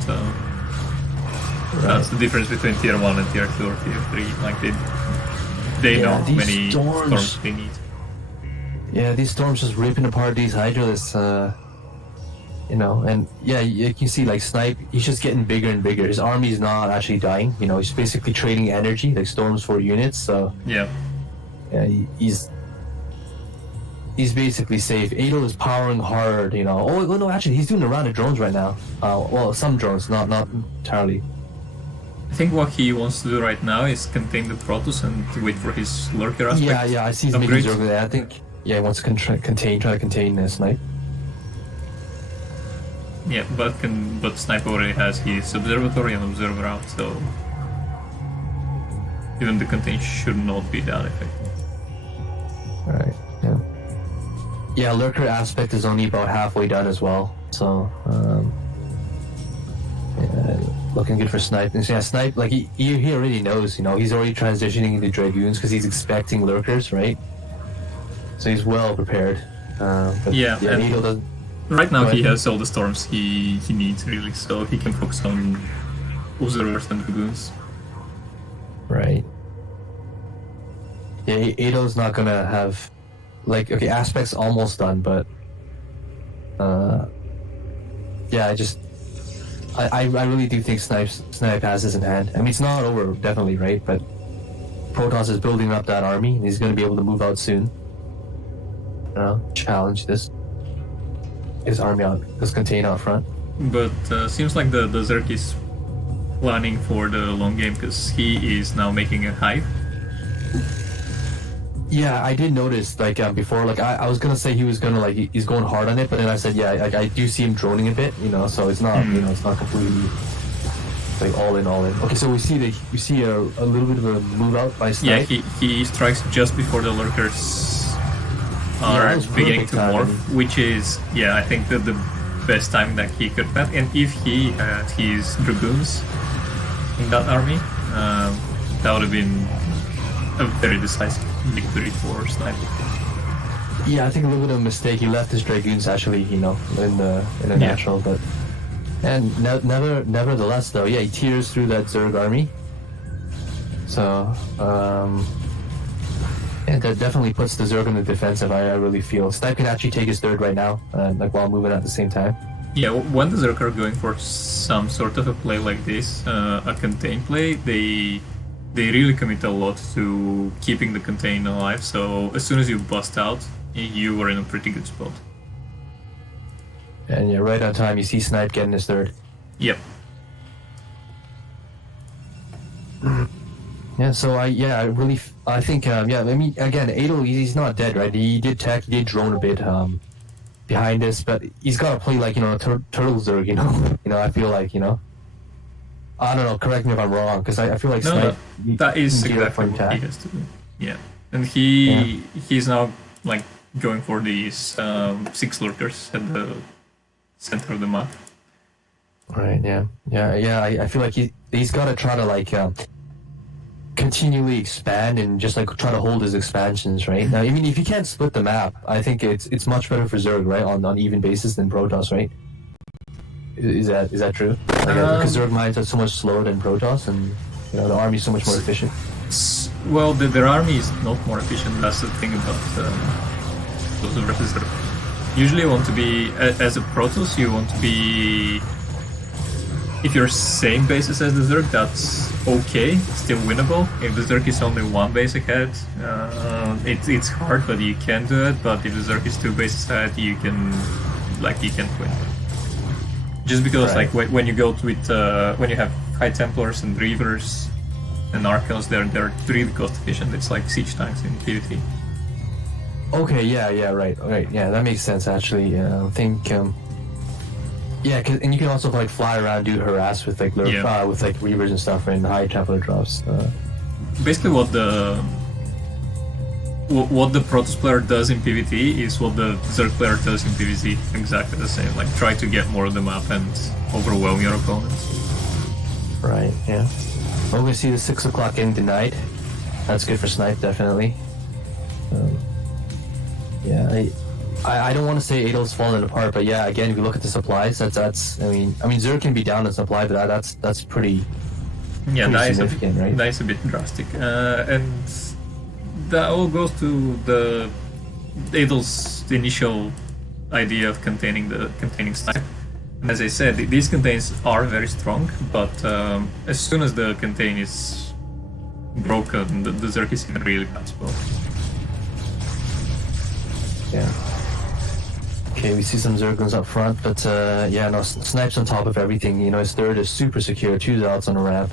that's the difference between tier 1 and tier 2 or tier 3. Like they know how many storms they need. Yeah, these storms just ripping apart these Hydralists. you know, and yeah, you can see like Snipe, he's just getting bigger and bigger. His army's not actually dying, you know, he's basically trading energy, like storms for units, so Yeah. yeah, he's basically safe. Ado is powering hard, you know. Oh no, actually he's doing a round of drones right now. Well, some drones, not entirely. I think what he wants to do right now is contain the Protoss and wait for his lurker aspect. Yeah, I see he's making upgrade. Zerg there. I think, yeah, he wants to try to contain this Snipe. Yeah, but Snipe already has his observatory and observer out, so even the contain should not be that effective. Alright, yeah. Yeah, lurker aspect is only about halfway done as well, so yeah, looking good for Snipe. And yeah, Snipe, like he already knows, you know, he's already transitioning into Dragoons because he's expecting lurkers, right? So he's well prepared. But Yeah, and Needle doesn't. right now Go he ahead. has all the storms he needs really, so he can focus on observers and dragoons. Right. Yeah, Ado's not gonna have, like, okay, aspect's almost done, but yeah, I really do think Snipe has this in hand. I mean, it's not over, definitely, right? But Protoss is building up that army, and he's gonna be able to move out soon. You know, challenge his army out, this contain out front. But seems like the Zerg is planning for the long game because he is now making a hive. Yeah, I did notice, like, before, like, I was gonna say he was gonna, like, he's going hard on it, but then I said, yeah, I do see him droning a bit, you know, so it's not, you know, it's not completely, like, all in. Okay, so we see a little bit of a move out by Yeah, Snipe. he strikes just before the lurkers that are was beginning perfect to morph, timing. which is, yeah, I think the best time that he could have. And if he had his dragoons in that army, that would have been a very decisive victory for Snipe. Yeah, I think a little bit of a mistake. He left his Dragoons, actually, you know, in the Yeah. natural, but... And nevertheless, though, yeah, he tears through that Zerg army. So, yeah, that definitely puts the Zerg in the defensive, I really feel. Snipe can actually take his third right now, like, while moving at the same time. Yeah, when the Zerg are going for some sort of a play like this, a contain play, they really commit a lot to keeping the contain alive, so as soon as you bust out, you are in a pretty good spot. And yeah, right on time, you see Snipe getting his third. Yep. Yeah, so I think, yeah, I mean, again, Adel, he's not dead, right? He did drone a bit behind this, but he's got to play like, you know, Turtle Zerg, you know? You know, I feel like, you know, I don't know, correct me if I'm wrong, because I feel like No, Snipe... that is can gear up exactly for what he attack. has to do. Yeah. And he's now, like, going for these 6 lurkers at the center of the map. Right, yeah, I feel like he's got to try to, like, continually expand and just, like, try to hold his expansions, right? Now, I mean, if you can't split the map, I think it's much better for Zerg, right, on even basis than Protoss, right? Is that true? Like, because Zerg mines are so much slower than Protoss, and, you know, the army's so much more efficient. Well, their army is not more efficient, that's the thing about those versus Zerg. Usually you want to be, as a Protoss, you want to be... If you're same bases as the Zerg, that's okay, still winnable. If the Zerg is only 1 base ahead, it's hard, but you can do it. But if the Zerg is 2 bases ahead, you can't win. Just because, Right. like, when you go with when you have High Templars and Reavers and Archons, they're really cost efficient. It's like siege tanks in PvT. Okay, yeah, right, yeah, that makes sense, actually. I think, yeah, and you can also, like, fly around, do harass with, like, with, like, Reavers and stuff, and high Templar drops. Basically, what the Protoss player does in PvT is what the Zerg player does in PvZ. Exactly the same. Like, try to get more of the map and overwhelm your opponents. Right, yeah. Well, we see the 6 o'clock getting denied. That's good for Snipe, definitely. Yeah, I don't want to say Adel's falling apart, but yeah, again, if you look at the supplies, that's I mean Zerg can be down in supply, but that's pretty That significant, right? That is a bit drastic, and that all goes to the Adel's initial idea of containing Snipe. As I said, these contains are very strong, but as soon as the contain is broken, the Zerg is in a really bad spot. Yeah. Okay, we see some Zerglings up front, but yeah, no, Snipe's on top of everything. You know, his third is super secure, 2 Zealots on the ramp.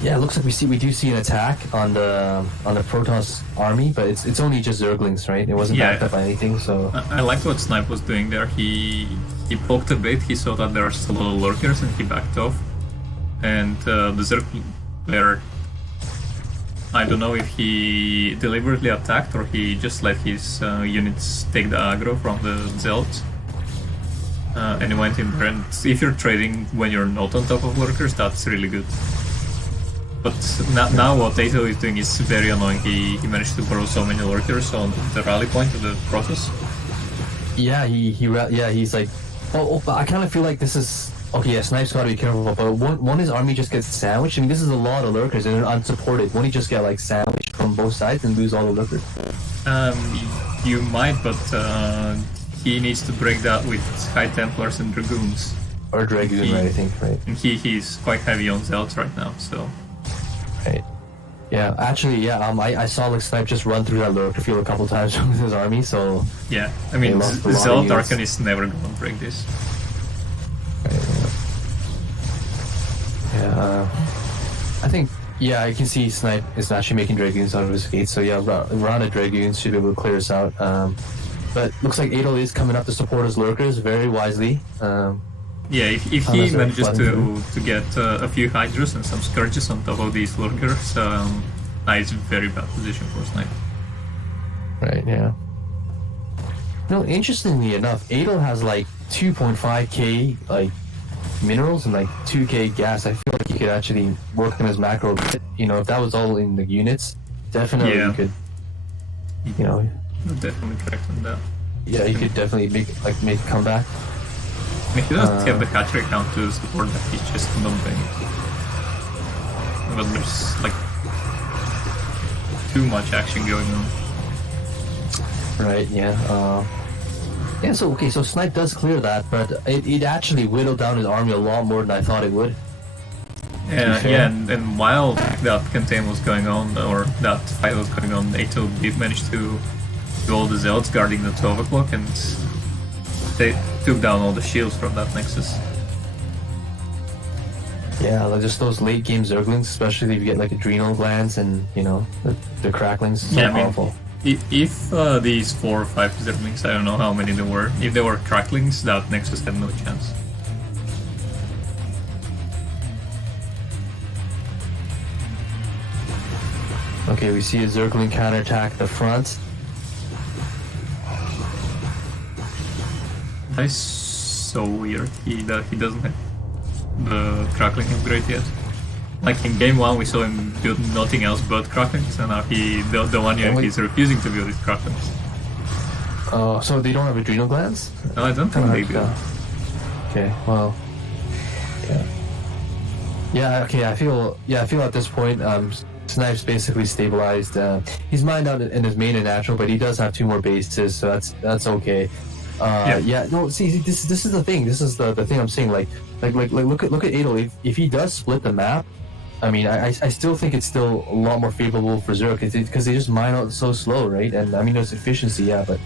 Yeah, it looks like we do see an attack on the Protoss army, but it's only just Zerglings, right? It wasn't backed up by anything, so... I liked what Snipe was doing there. He poked a bit, he saw that there are still a lot of lurkers, and he backed off. And the Zerg player... I don't know if he deliberately attacked or he just let his units take the aggro from the Zealots. And he went in there, and if you're trading when you're not on top of lurkers, that's really good. But now what Ato is doing is very annoying. He managed to borrow so many lurkers on the rally point of the Protoss. Yeah, he's like... Oh, but I kind of feel like this is... Okay, yeah, Snipe's gotta be careful, but one his army just gets sandwiched. I mean, this is a lot of lurkers and they're unsupported. Won't he just get like sandwiched from both sides and lose all the lurkers? You might, but he needs to break that with High Templars and Dragoons. Or Dragoon, right, I think, right. And he's quite heavy on Zealots right now, so... Right. Yeah, actually, yeah, I saw like Snipe just run through that lurker field a couple times with his army, so... Yeah, I mean, Zealot Archon is never gonna break this. Yeah, I think, yeah, I can see Snipe is actually making Dragoons out of his gates, so yeah, round of Dragoons should be able to clear us out. But looks like Adol is coming up to support his lurkers very wisely. Yeah, if he manages to get a few Hydras and some Scourges on top of these lurkers, that is a very bad position for Snipe. Right, yeah. No, interestingly enough, Adol has like 2.5k like minerals and like 2k gas. I feel like he could actually work on his macro. You know, if that was all in the units, definitely you could. You know, definitely correct on that. Yeah, he could definitely make a comeback. I mean, he doesn't have the hatchery count to support that. He's just dumping. But there's like too much action going on. Right. Yeah. Yeah, so okay, so Snipe does clear that, but it actually whittled down his army a lot more than I thought it would. Yeah, and while that campaign was going on, or that fight was going on, Ato did manage to do all the Zealots guarding the 12 o'clock, and they took down all the shields from that Nexus. Yeah, like just those late game Zerglings, especially if you get like adrenal glands and, you know, the cracklings, so powerful. If these 4 or 5 Zerglings, I don't know how many there were, if they were cracklings, that Nexus had no chance. Okay, we see a Zergling counterattack the front. That is so weird. He doesn't have the crackling upgrade yet. Like in game 1 we saw him build nothing else but cracklings, and now the 1 year he's refusing to build his cracklings. Oh, so they don't have adrenal glands? No, I don't think they do. Okay, well, yeah. Yeah, okay, I feel at this point, Snipe's basically stabilized. He's mined out in his main and natural, but he does have 2 more bases, so that's okay. Yeah, no, see, this is the thing. This is the thing I'm saying. Like look at Adol. If he does split the map, I mean, I still think it's still a lot more favorable for Zerg because they just mine out so slow, right? And I mean, there's efficiency, yeah, but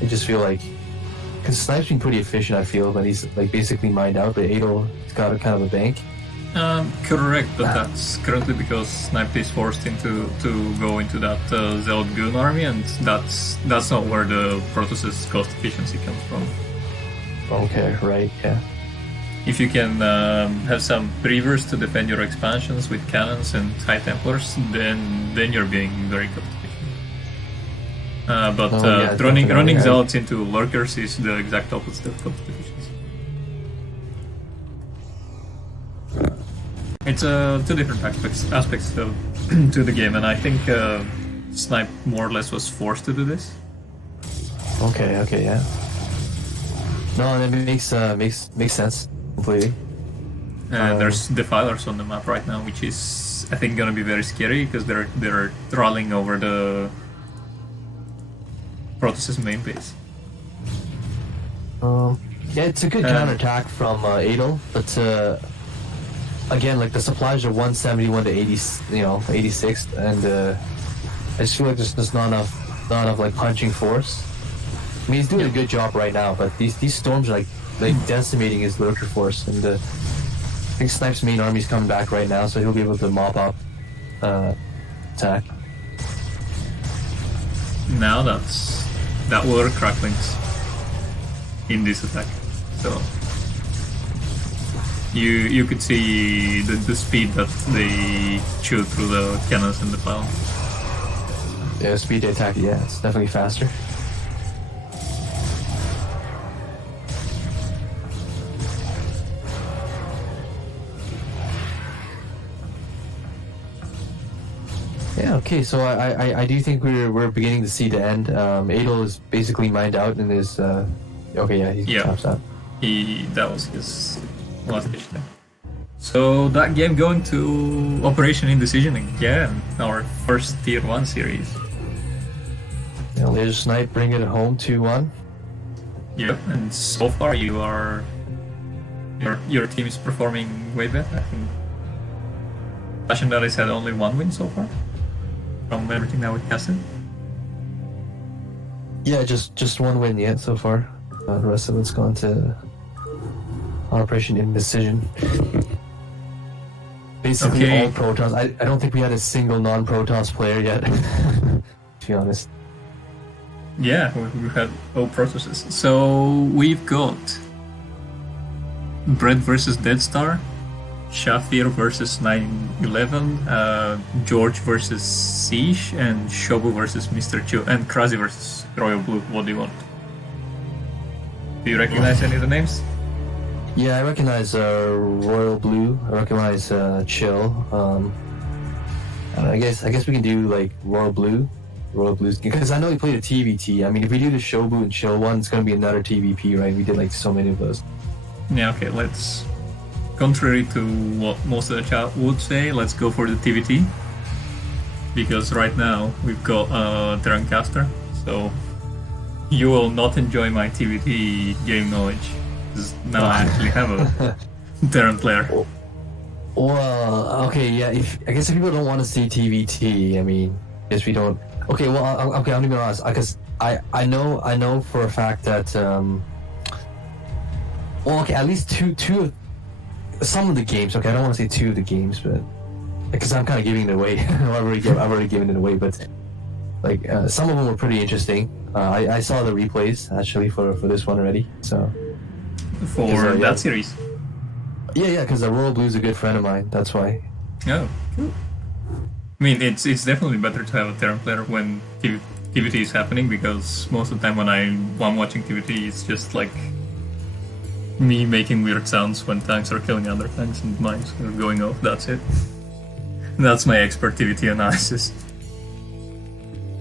I just feel like because Snipe's been pretty efficient. I feel, but he's like basically mined out. But Adol's got a kind of a bank. Correct, but that's currently because Snipe is forced to go into that Zealot Goon army, and that's not where the Protoss's cost efficiency comes from. Okay, right, yeah. If you can have some Reavers to defend your expansions with cannons and High Templars, then you're being very cost efficient. But running Zealots into Lurkers is the exact opposite of cost efficiency. It's 2 different aspects to the game, and I think Snipe more or less was forced to do this. Okay, yeah. No, that makes sense completely. There's Defilers on the map right now, which is I think gonna be very scary because they're rolling over the Protoss's main base. Yeah, it's a good counterattack from Adel, but again, like the supplies are 171 to 80, 86, and I just feel like there's just not enough like punching force. I mean, he's doing a good job right now, but these storms are like decimating his lurker force, and I think Snipe's main army's coming back right now, so he'll be able to mop up attack. Now that were cracklings in this attack, so you could see the speed that they shoot through the cannons and the pylon. Yeah, speed attack. Yeah, it's definitely faster. Yeah, okay, so I do think we're beginning to see the end. Adel is basically mined out and is okay, yeah, he taps out. That was his last ditch there. So that game going to Operation Indecision again, our first tier 1 series. Yeah, Laser Snipe bring it home 2-1. Yep, and so far your team is performing way better. I think Fashion Daddies had only 1 win so far from everything that we casted. Yeah, just 1 win yet so far. The rest of it's gone to Operation Indecision. Basically all Protoss. I don't think we had a single non-Protoss player yet, to be honest. Yeah, we've had all Protosses. So we've got Bread versus Dead Star, Shafir versus 911, George versus Siege, and Shobu versus Mr. Chu, and Krasi versus Royal Blue. What do you want? Do you recognize any of the names? Yeah, I recognize Royal Blue. I recognize Chill. I guess we can do like Royal Blue. Royal Blues, because I know we played a TVT. I mean, if we do the Shobu and Chill one, it's going to be another TVP, right? We did like so many of those. Yeah, okay, let's, contrary to what most of the chat would say, let's go for the TVT. Because right now we've got Terrancaster, so you will not enjoy my TVT game knowledge. Because now I actually have a Terran player. Well, okay, yeah, I guess if people don't want to see TVT, I mean, I guess we don't. Okay, well, okay, I'm gonna be honest, because I know for a fact that well, okay, at least two of some of the games. Okay, I don't want to say 2 of the games, but because I'm kind of giving it away. I've already given it away, but like some of them were pretty interesting. I saw the replays actually for this one already. So for that series. Yeah, because the Royal Blue is a good friend of mine. That's why. Oh, cool. I mean, it's definitely better to have a Terran player when TVT is happening, because most of the time when I'm watching TVT, it's just like me making weird sounds when tanks are killing other tanks and mines are going off. That's it. That's my expert TVT analysis.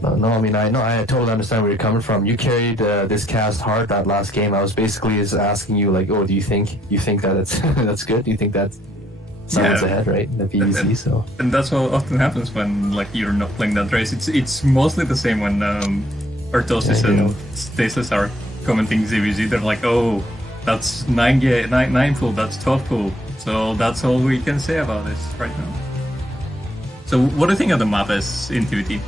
No, I mean, I totally understand where you're coming from. You carried this cast hard that last game. I was basically just asking you, like, oh, do you think that it's that's good? Do you think that's someone's ahead, right? In the PvC, so. And that's what often happens when like you're not playing that race. It's mostly the same when Artosis and Stasis are commenting ZVZ. They're like, oh, that's 9 pool, that's 12 pool. So that's all we can say about this right now. So what do you think of the map as in TVT?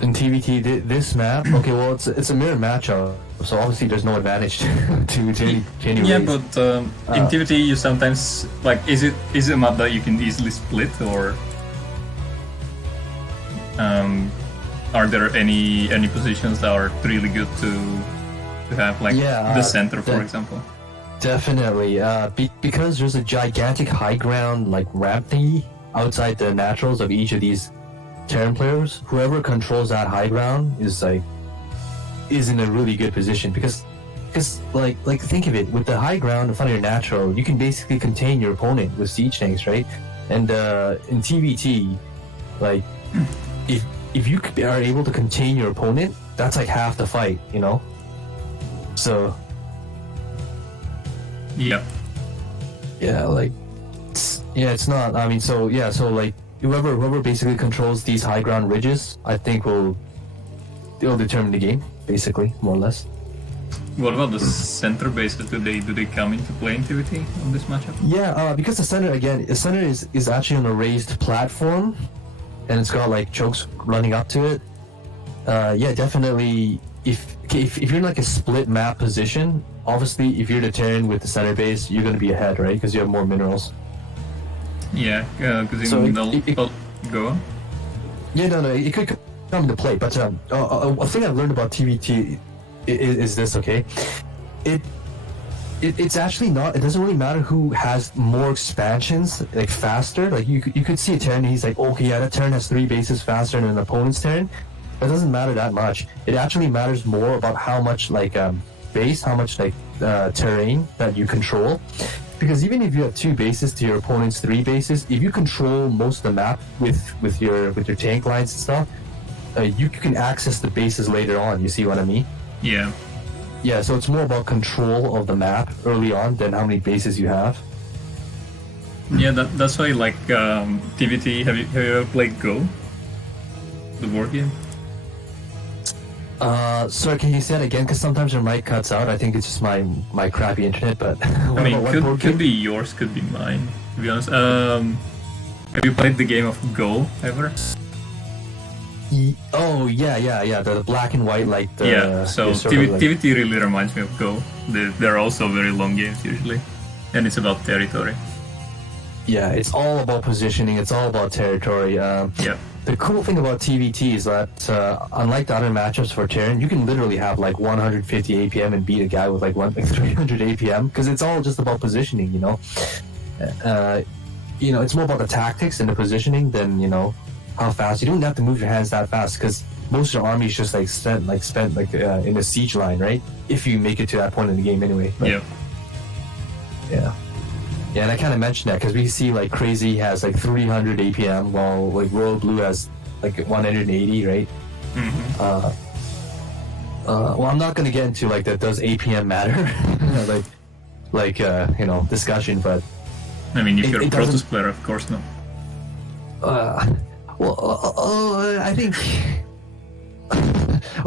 In TVT, this map, okay, well, it's a mirror matchup, so obviously there's no advantage to any Yeah, race. but in TVT you sometimes, like, is it a map that you can easily split, or are there any positions that are really good to have, like the center, for example? Definitely, because there's a gigantic high ground, like, ramp thingy outside the naturals of each of these Terran players. Whoever controls that high ground is in a really good position, because like think of it, with the high ground in front of your natural, you can basically contain your opponent with siege tanks, right? And in TVT, like if you are able to contain your opponent, that's like half the fight, you know? So yeah, like it's not, I mean, so like whoever basically controls these high ground ridges, I think it'll determine the game, basically, more or less. What about the center bases? Do they come into play in TVT on this matchup? Yeah, because the center is actually on a raised platform, and it's got like chokes running up to it. Yeah, definitely. If you're in like a split map position, obviously if you're the Terran with the center base, you're gonna be ahead, right? Because you have more minerals. Yeah, because go on. Yeah, no, it could come into play. But a thing I've learned about TVT is this, okay? It's actually not. It doesn't really matter who has more expansions, like faster. Like you could see a Terran, he's like, okay, yeah, that Terran has 3 bases faster than an opponent's Terran. It doesn't matter that much. It actually matters more about how much like base, how much like terrain that you control. Because even if you have 2 bases to your opponent's 3 bases, if you control most of the map with your tank lines and stuff, you can access the bases later on. You see what I mean? Yeah. Yeah. So it's more about control of the map early on than how many bases you have. Yeah, that's why like TVT. Have you ever played Go? The board game. Sir, can you say that again? Because sometimes your mic cuts out. I think it's just my crappy internet, but... I mean, could be yours, could be mine, to be honest. Have you played the game of Go, ever? Oh, yeah, the black and white, like the... Yeah, so TVT really reminds me of Go. They're also very long games, usually. And it's about territory. Yeah, it's all about positioning, it's all about territory. Yeah. The cool thing about TVT is that, unlike the other matchups for Terran, you can literally have like 150 APM and beat a guy with like 300 APM, because it's all just about positioning, you know? It's more about the tactics and the positioning than, how fast. You don't have to move your hands that fast, because most of your army is just like spent in a siege line, right? If you make it to that point in the game anyway. But, yeah. Yeah, and I kind of mentioned that because we see like Crazy has like 300 APM, while like Royal Blue has like 180, right? Mm-hmm. Well, I'm not gonna get into like that. Does APM matter? Discussion, but I mean, if you're a Protoss player, of course not. I think.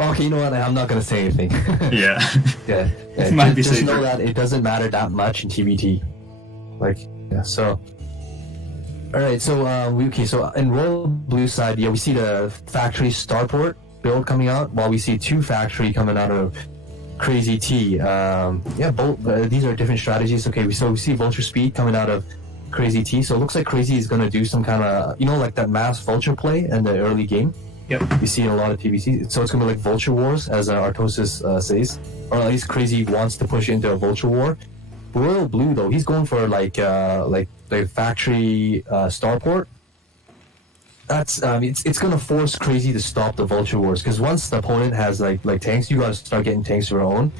Okay, you know what? I'm not gonna say anything. Yeah. Yeah. Might be just safer. know that it doesn't matter that much in TVT. So all right, so so in Royal Blue side, we see the factory starport build coming out, while we see 2 factory coming out of Crazy T. Both these are different strategies. Okay, we see Vulture Speed coming out of Crazy T, so it looks like Crazy is gonna do some kind of like that mass Vulture play in the early game. Yep. You see in a lot of TVC, so it's gonna be like Vulture Wars, as Artosis says, or at least Crazy wants to push into a Vulture War. Royal Blue though, he's going for like the factory starport. That's it's gonna force Crazy to stop the Vulture Wars, because once the opponent has like tanks, you gotta start getting tanks of your own.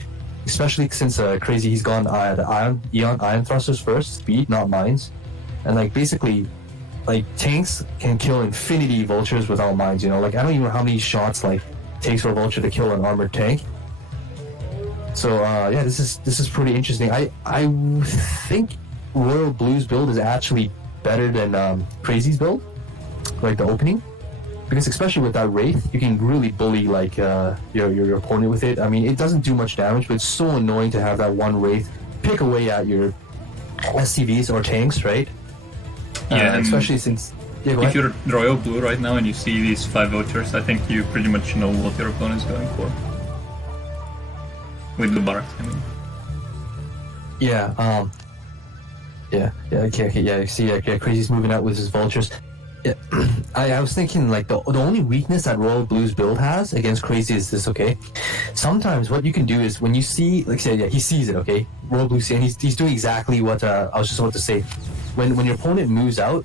Especially since Crazy, he's gone the ion thrusters first, speed, not mines, and like basically, like tanks can kill infinity vultures without mines. Like I don't even know how many shots like takes for a vulture to kill an armored tank. So this is pretty interesting. I think Royal Blue's build is actually better than Crazy's build, like the opening, because especially with that Wraith, you can really bully like your opponent with it. I mean, it doesn't do much damage, but it's so annoying to have that one Wraith pick away at your SCVs or tanks, right? Yeah, especially since if you're Royal Blue right now and you see these 5 vultures, I think you pretty much know what your opponent's going for. With the barracks, I mean. You see, Crazy's moving out with his vultures. Yeah, I was thinking like the only weakness that Royal Blue's build has against Crazy is this, okay? Sometimes what you can do is when you see, like say, he sees it, okay? Royal Blue and he's doing exactly what I was just about to say. When your opponent moves out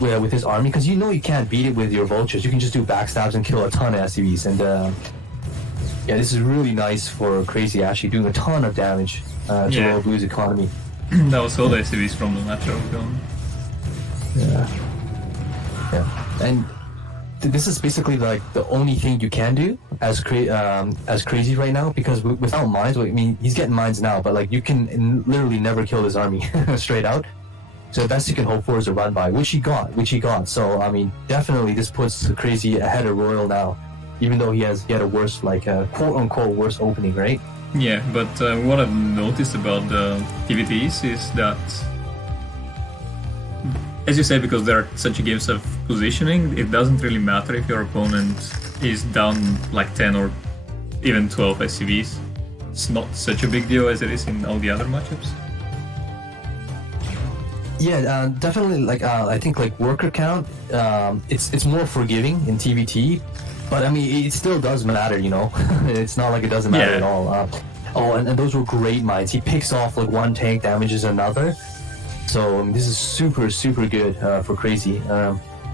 with his army, because you can't beat it with your vultures, you can just do backstabs and kill a ton of SCVs, and this is really nice for Crazy, actually doing a ton of damage to Royal Blue's economy. That was all the SCVs from the match are gone. Yeah, and this is basically like the only thing you can do as Crazy right now, because without mines, I mean, he's getting mines now, but like you can literally never kill his army straight out. So the best you can hope for is a run by, which he got. So I mean, definitely this puts Crazy ahead of Royal now, even though he had a worse, like quote unquote worse opening, right? Yeah, but what I've noticed about the PvTs is that, as you say, because they're such games of positioning, it doesn't really matter if your opponent is down like 10 or even 12 SCVs. It's not such a big deal as it is in all the other matchups. Yeah, definitely. Like I think like worker count, it's more forgiving in TVT, but I mean it still does matter, you know. It's not like it doesn't matter at all. And those were great mines. He picks off like one tank, damages another. So this is super good for Crazy.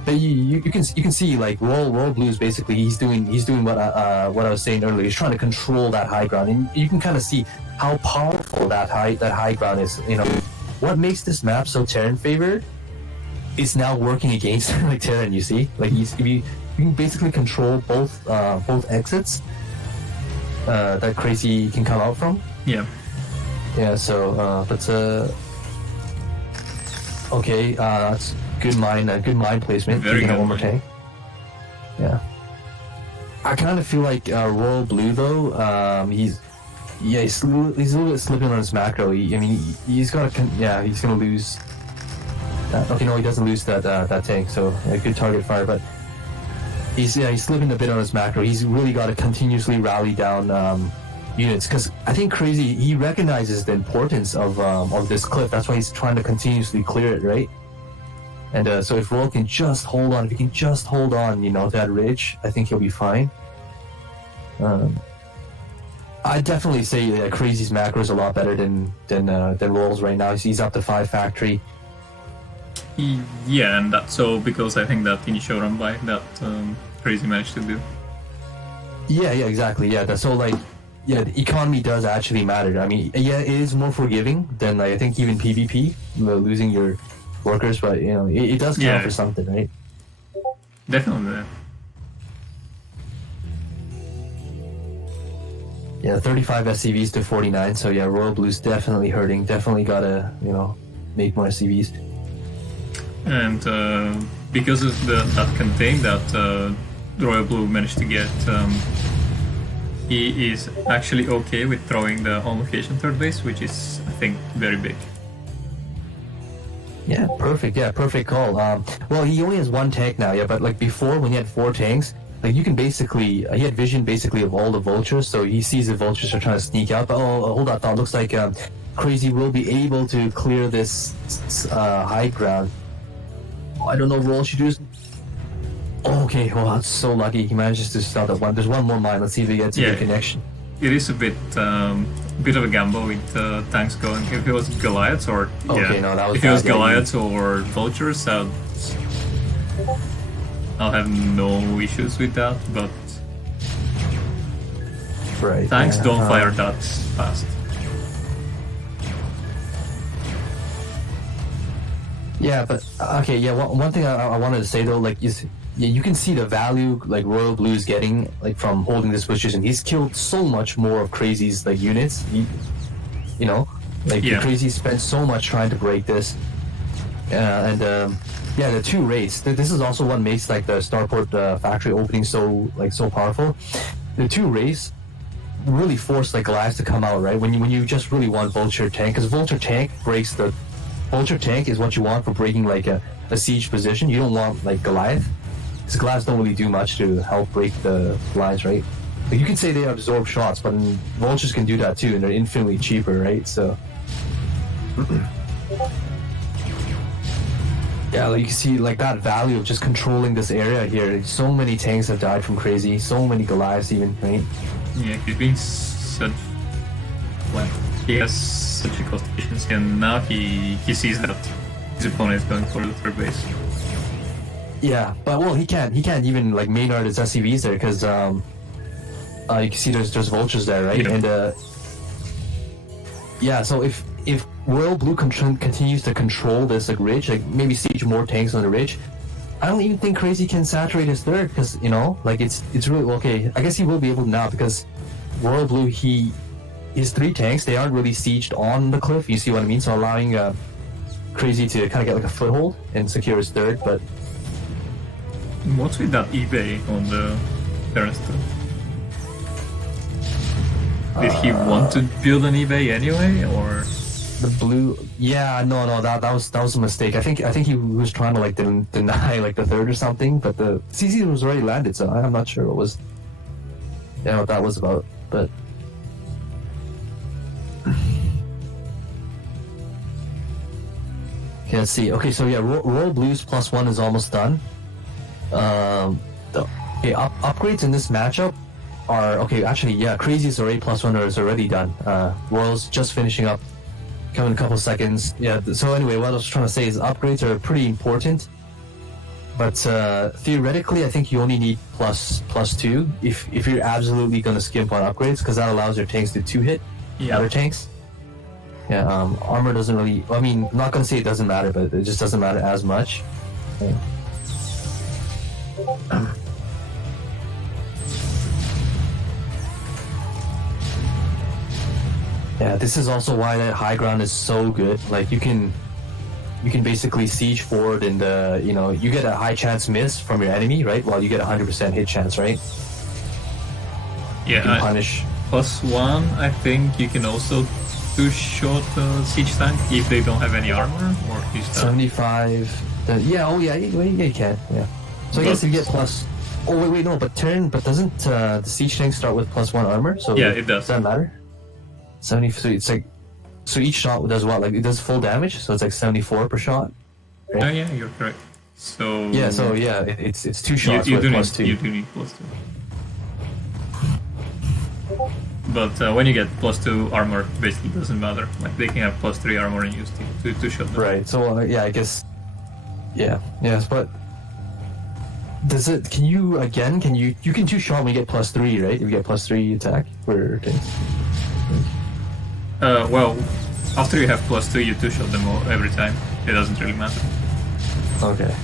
But you can see like Royal Blues basically he's doing what I was saying earlier. He's trying to control that high ground, and you can kind of see how powerful that high ground is. You know, what makes this map so Terran favored is now working against like Terran. You see, like you can basically control both exits that Crazy can come out from. Yeah. Yeah. So, okay, that's good mine placement. Very good. One more tank. Yeah. I kind of feel like Royal Blue though. He's a little bit slipping on his macro. He's gonna lose. Okay, no, he doesn't lose that tank. So a good target fire, but he's slipping a bit on his macro. He's really got to continuously rally down units, because I think Crazy he recognizes the importance of this cliff. That's why he's trying to continuously clear it, right? And so if Royal can just hold on, if he can just hold on, you know, to that ridge, I think he'll be fine. I'd definitely say that Crazy's macro is a lot better than Royal's right now. He's up to 5 factory. Yeah, and that's so because I think that initial run by that Crazy managed to do. Yeah, exactly. Yeah, that's so like. Yeah, the economy does actually matter. I mean, yeah, it is more forgiving than like, I think even PvP, losing your workers, but you know, it does count for something, right? Definitely. Yeah, 35 SCVs to 49. So yeah, Royal Blue's definitely hurting. Definitely gotta, you know, make more SCVs. And because of that contain that Royal Blue managed to get. He is actually okay with throwing the on-location third base, which is, I think, very big. Yeah, perfect. Yeah, perfect call. Well, he only has 1 tank now, yeah, but like before when he had 4 tanks, like you can basically, he had vision basically of all the vultures, so he sees the vultures are trying to sneak out. But hold on, thought looks like Crazy will be able to clear this high ground. I don't know if Roll should do. Okay, well, that's so lucky. He manages to stop that one. There's one more mine. Let's see if he gets a good connection. It is a bit of a gamble with tanks going. If it was Goliaths or if it was Goliaths or Vultures, I'll have no issues with that. But tanks don't fire that fast. Yeah, but okay, yeah. One thing I wanted to say though, like you can see the value like Royal Blue is getting like from holding this position. He's killed so much more of Crazy's like units. Crazy spent so much trying to break this, the 2 raids. This is also what makes like the Starport factory opening so powerful. The 2 raids really force like Goliath to come out, right? When you just really want Vulture tank, because Vulture tank is what you want for breaking like a siege position. You don't want like Goliath. Because Goliaths don't really do much to help break the lines, right? Like you can say they absorb shots, but Vultures can do that too, and they're infinitely cheaper, right? So yeah, like you can see like that value of just controlling this area here. So many tanks have died from Crazy, so many Goliaths even, right? Yeah, he's been such he has such a cost efficiency, and now he sees that his opponent is going for the third base. Yeah, but well, he can't even like Maynard his SCVs there because you can see there's vultures there, right? Yeah. And so if Royal Blue continues to control this like ridge, like maybe siege more tanks on the ridge, I don't even think Crazy can saturate his third because like it's really okay. I guess he will be able to now because Royal Blue his 3 tanks, they aren't really sieged on the cliff. You see what I mean? So allowing Crazy to kind of get like a foothold and secure his third, but. What's with that eBay on the Terran stuff? Did he want to build an eBay anyway, or? The blue, yeah, no, that was a mistake. I think he was trying to like deny like the third or something, but the CC was already landed, so I'm not sure what that was about. But okay, let's see. Okay, so yeah, Royal Blues +1 is almost done. Upgrades in this matchup are okay. Actually, yeah, Crazy's already +1 is already done. Royal's just finishing up. Come in a couple seconds. Yeah, so anyway, what I was trying to say is upgrades are pretty important, but theoretically I think you only need +2 if you're absolutely going to skimp on upgrades, because that allows your tanks to 2-hit other tanks. Yeah, armor doesn't really, I mean, I'm not going to say it doesn't matter, but it just doesn't matter as much. Yeah, this is also why that high ground is so good. Like you can basically siege forward, and you get a high chance miss from your enemy, right? While you get 100% hit chance, right? Yeah, you can punish. +1, I think you can also two-shot siege tank if they don't have any armor, or is that 75. Yeah, you can. Yeah. So I guess if you get plus. Oh wait, no, but doesn't the siege tank start with +1 armor? So yeah, it does. Does that matter? 70. So it's like, so each shot does what? Like it does full damage, so it's like 74 per shot. Right? Oh yeah, you're correct. So it's 2 shots with +2. You do need +2. But when you get +2 armor, basically doesn't matter. Like they can have +3 armor and use to shot them. Right. So I guess. Yes, but does it? Can you you can 2-shot when you get +3, right? If you get +3 attack for tanks. Well, after you have +2, you 2-shot them every time. It doesn't really matter. Okay.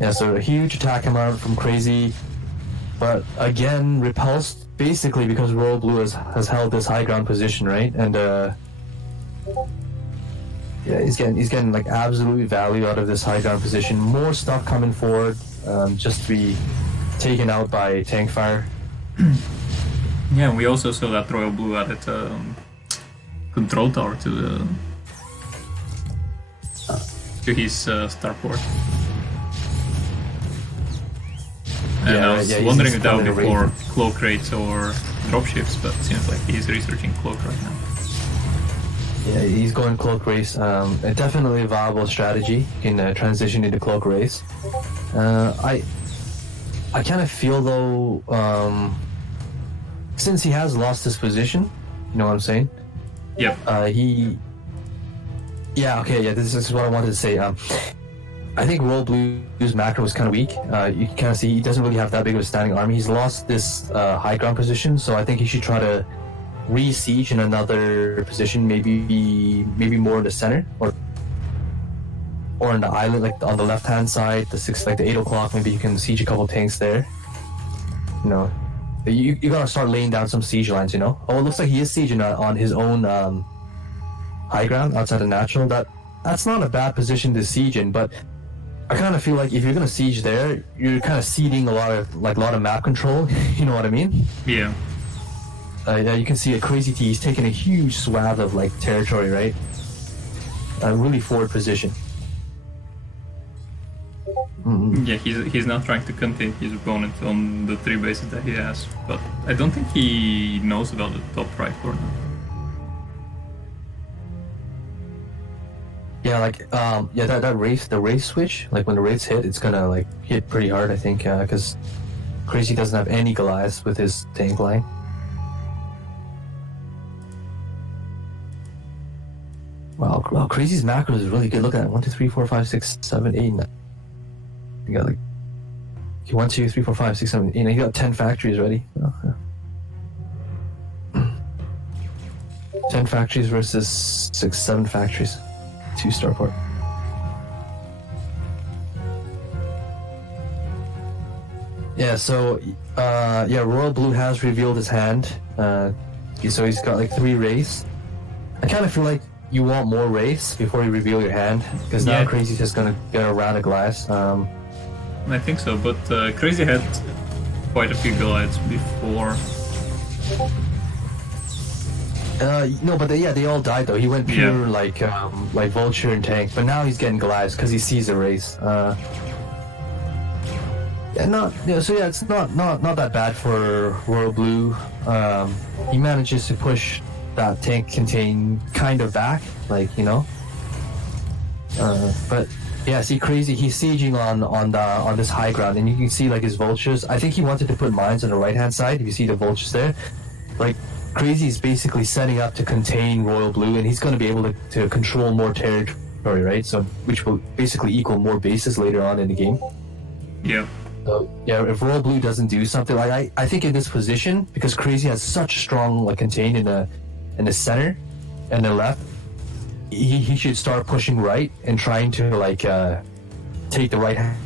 Yeah, so a huge attack amount from Crazy, but again repulsed basically because Royal Blue has held this high ground position, right? And he's getting like absolute value out of this high ground position. More stuff coming forward, just to be taken out by tank fire. Yeah, we also saw that Royal Blue added control tower to his starport. And I was wondering if that would be for cloak rates or dropships, but it seems like he's researching cloak right now. Yeah, he's going cloak race. Definitely a viable strategy. You can transition into cloak race. I kind of feel though, since he has lost his position, you know what I'm saying? Yep. This is what I wanted to say. I think Royal Blue's macro was kind of weak. You can kind of see he doesn't really have that big of a standing army. He's lost this high ground position, so I think he should try to re-siege in another position, maybe more in the center, or in the island, like on the left-hand side, the 8 o'clock. Maybe you can siege a couple tanks there. You know, you gotta start laying down some siege lines. You know. Oh, it looks like he is sieging on his own high ground outside the natural. That's not a bad position to siege in, but I kind of feel like if you're gonna siege there, you're kind of ceding a lot of map control. You know what I mean? Yeah. You can see a Crazy T. He's taking a huge swath of like territory, right? Really forward position. Mm-hmm. Yeah, he's not trying to contain his opponent on the 3 bases that he has, but I don't think he knows about the top right corner. Yeah, like that wraith, the wraith switch, like when the wraiths hit, it's gonna like hit pretty hard, I think, because Crazy doesn't have any Goliaths with his tank line. Wow, Crazy's macro is really good. Look at that. 1, 2, 3, 4, 5, 6, 7, 8, 9. You got like 1, 2, 3, 4, 5, 6, 7, 8. You got 10 factories ready. Oh, yeah. 10 factories versus 6, 7 factories. 2 starport. Yeah, so Royal Blue has revealed his hand. So he's got like 3 wraiths. I kind of feel like you want more wraiths before you reveal your hand, because now Crazy's just gonna get around a glass. I think so, but Crazy had quite a few glides before. No, but they all died though. He went pure like vulture and tank, but now he's getting glides because he sees the race. It's not that bad for Royal Blue. He manages to push that tank contain kind of back, like, you know. But yeah, see, Crazy, he's sieging on this high ground, and you can see like his vultures. I think he wanted to put mines on the right hand side. If you see the vultures there, like Crazy is basically setting up to contain Royal Blue, and he's going to be able to control more territory, right? So which will basically equal more bases later on in the game. Yeah. So yeah, if Royal Blue doesn't do something like I think in this position, because Crazy has such strong like contain in the center and the left, he should start pushing right and trying to like take the right hand.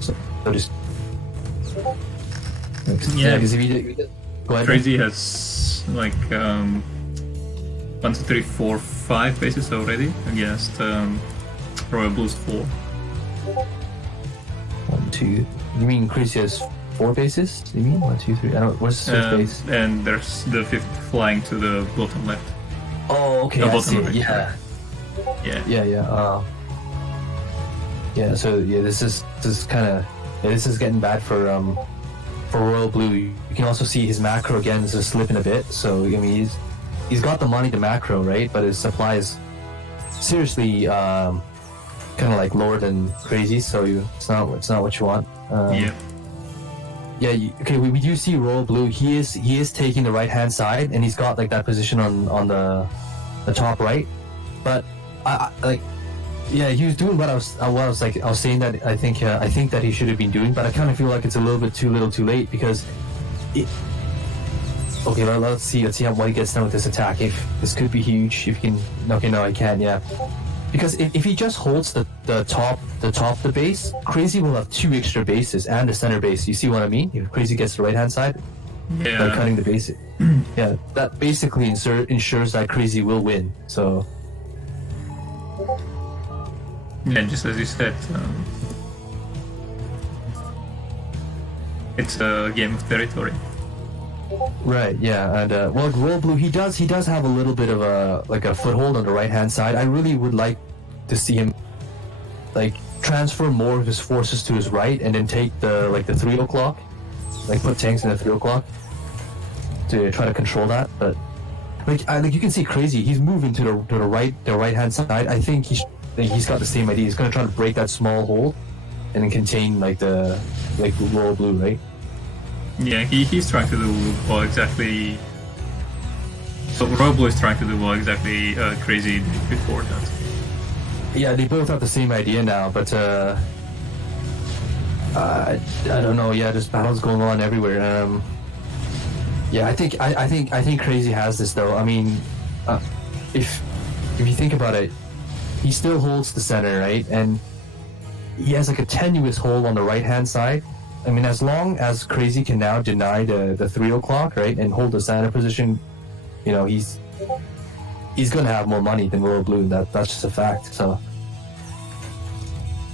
So just because if you go ahead. Crazy has like 1, 2, 3, 4, 5 bases already against Royal Blue's 4. 1, 2. You mean Crazy has 4 bases? You mean 1, 2, 3? I don't. What's the 5th base? And there's the 5th flying to the bottom left. Oh, okay. I see. Yeah. So yeah, this is getting bad for Royal Blue. You can also see his macro again is just slipping a bit. So I mean, he's got the money to macro, right? But his supply is seriously kind of like lower than Crazy. So it's not what you want. We do see Royal Blue. He is taking the right hand side, and he's got like that position on the top right. But he was doing what I was saying that I think that he should have been doing, but I kind of feel like it's a little bit too little, too late because let's see what he gets done with this attack. If this could be huge, if he can. Okay, no, he can't. Yeah, because if he just holds the top of the base, Crazy will have 2 extra bases and the center base. You see what I mean? If Crazy gets the right hand side, by cutting the base, that basically ensures that Crazy will win. So. Yeah, just as you said, it's a game of territory. Right. Yeah, and Royal Blue, he does have a little bit of a foothold on the right hand side. I really would like to see him like transfer more of his forces to his right, and then take the 3 o'clock, like put tanks in the 3 o'clock to try to control that. But like you can see Crazy, he's moving to the right hand side. I think he's got the same idea. He's going to try to break that small hole and then contain the Royal Blue, right? Yeah, he's trying to do what exactly. So Royal Blue is trying to do what exactly Crazy did before that. Yeah, they both have the same idea now, but I don't know. Yeah, there's battles going on everywhere. I think Crazy has this though. I mean, if you think about it, he still holds the center, right? And he has like a tenuous hold on the right hand side. I mean, as long as Crazy can now deny the 3 o'clock, right, and hold the center position, you know, he's gonna have more money than Royal Blue. That's just a fact. So.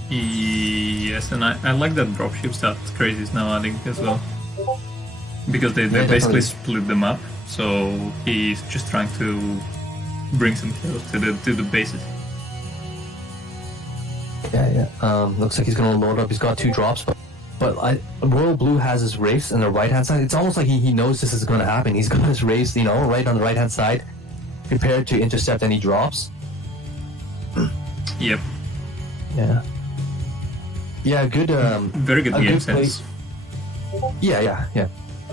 Yes, and I like that dropships that Crazy is now adding as well, because they basically split them up. So he's just trying to bring some kills to the bases. Looks like he's gonna load up. He's got 2 drops, but Royal Blue has his race on the right hand side. It's almost like he knows this is gonna happen. He's got his race, you know, right on the right hand side, prepared to intercept any drops. Yep. Yeah, good. Very good game sense. Yeah.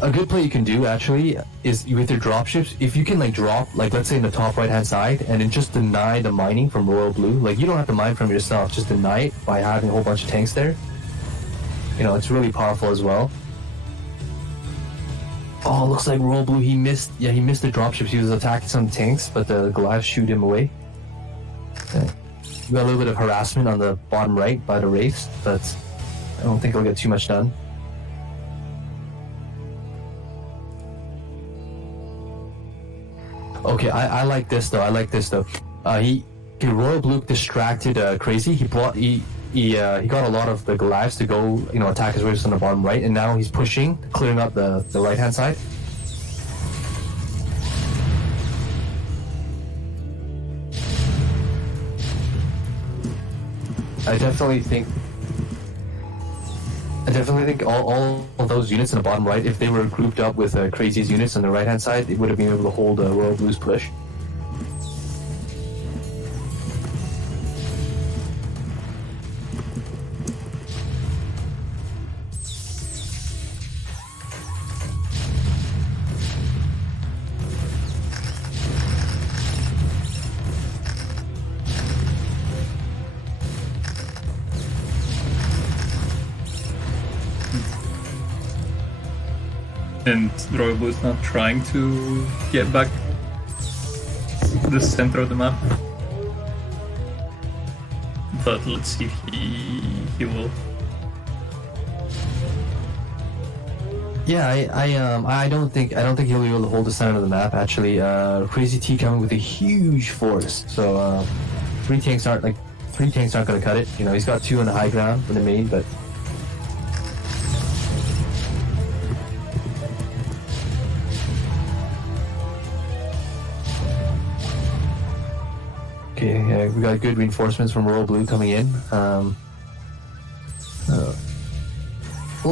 A good play you can do actually is with your dropships. If you can like drop, like let's say in the top right hand side, and then just deny the mining from Royal Blue. Like you don't have to mine from yourself, just deny it by having a whole bunch of tanks there. You know, it's really powerful as well. Oh, looks like Royal Blue, he missed the dropships. He was attacking some tanks, but the Goliaths shoot him away. Okay. We got a little bit of harassment on the bottom right by the Wraiths, but I don't think he'll get too much done. Okay, I like this though. Royal Blue distracted Crazy. he got a lot of the Goliaths to go, attack his waves on the bottom right, and now he's pushing, clearing up the right hand side. I definitely think all of those units in the bottom right, if they were grouped up with Crazy's units on the right hand side, it would have been able to hold Royal Blue's push. And Royal Blue is not trying to get back to the center of the map. But let's see if he will. Yeah, I don't think he'll be able to hold the center of the map. Actually, Crazy T coming with a huge force, so three tanks aren't going to cut it. He's got 2 on the high ground in the main, but. Okay, yeah, we got good reinforcements from Royal Blue coming in. Well,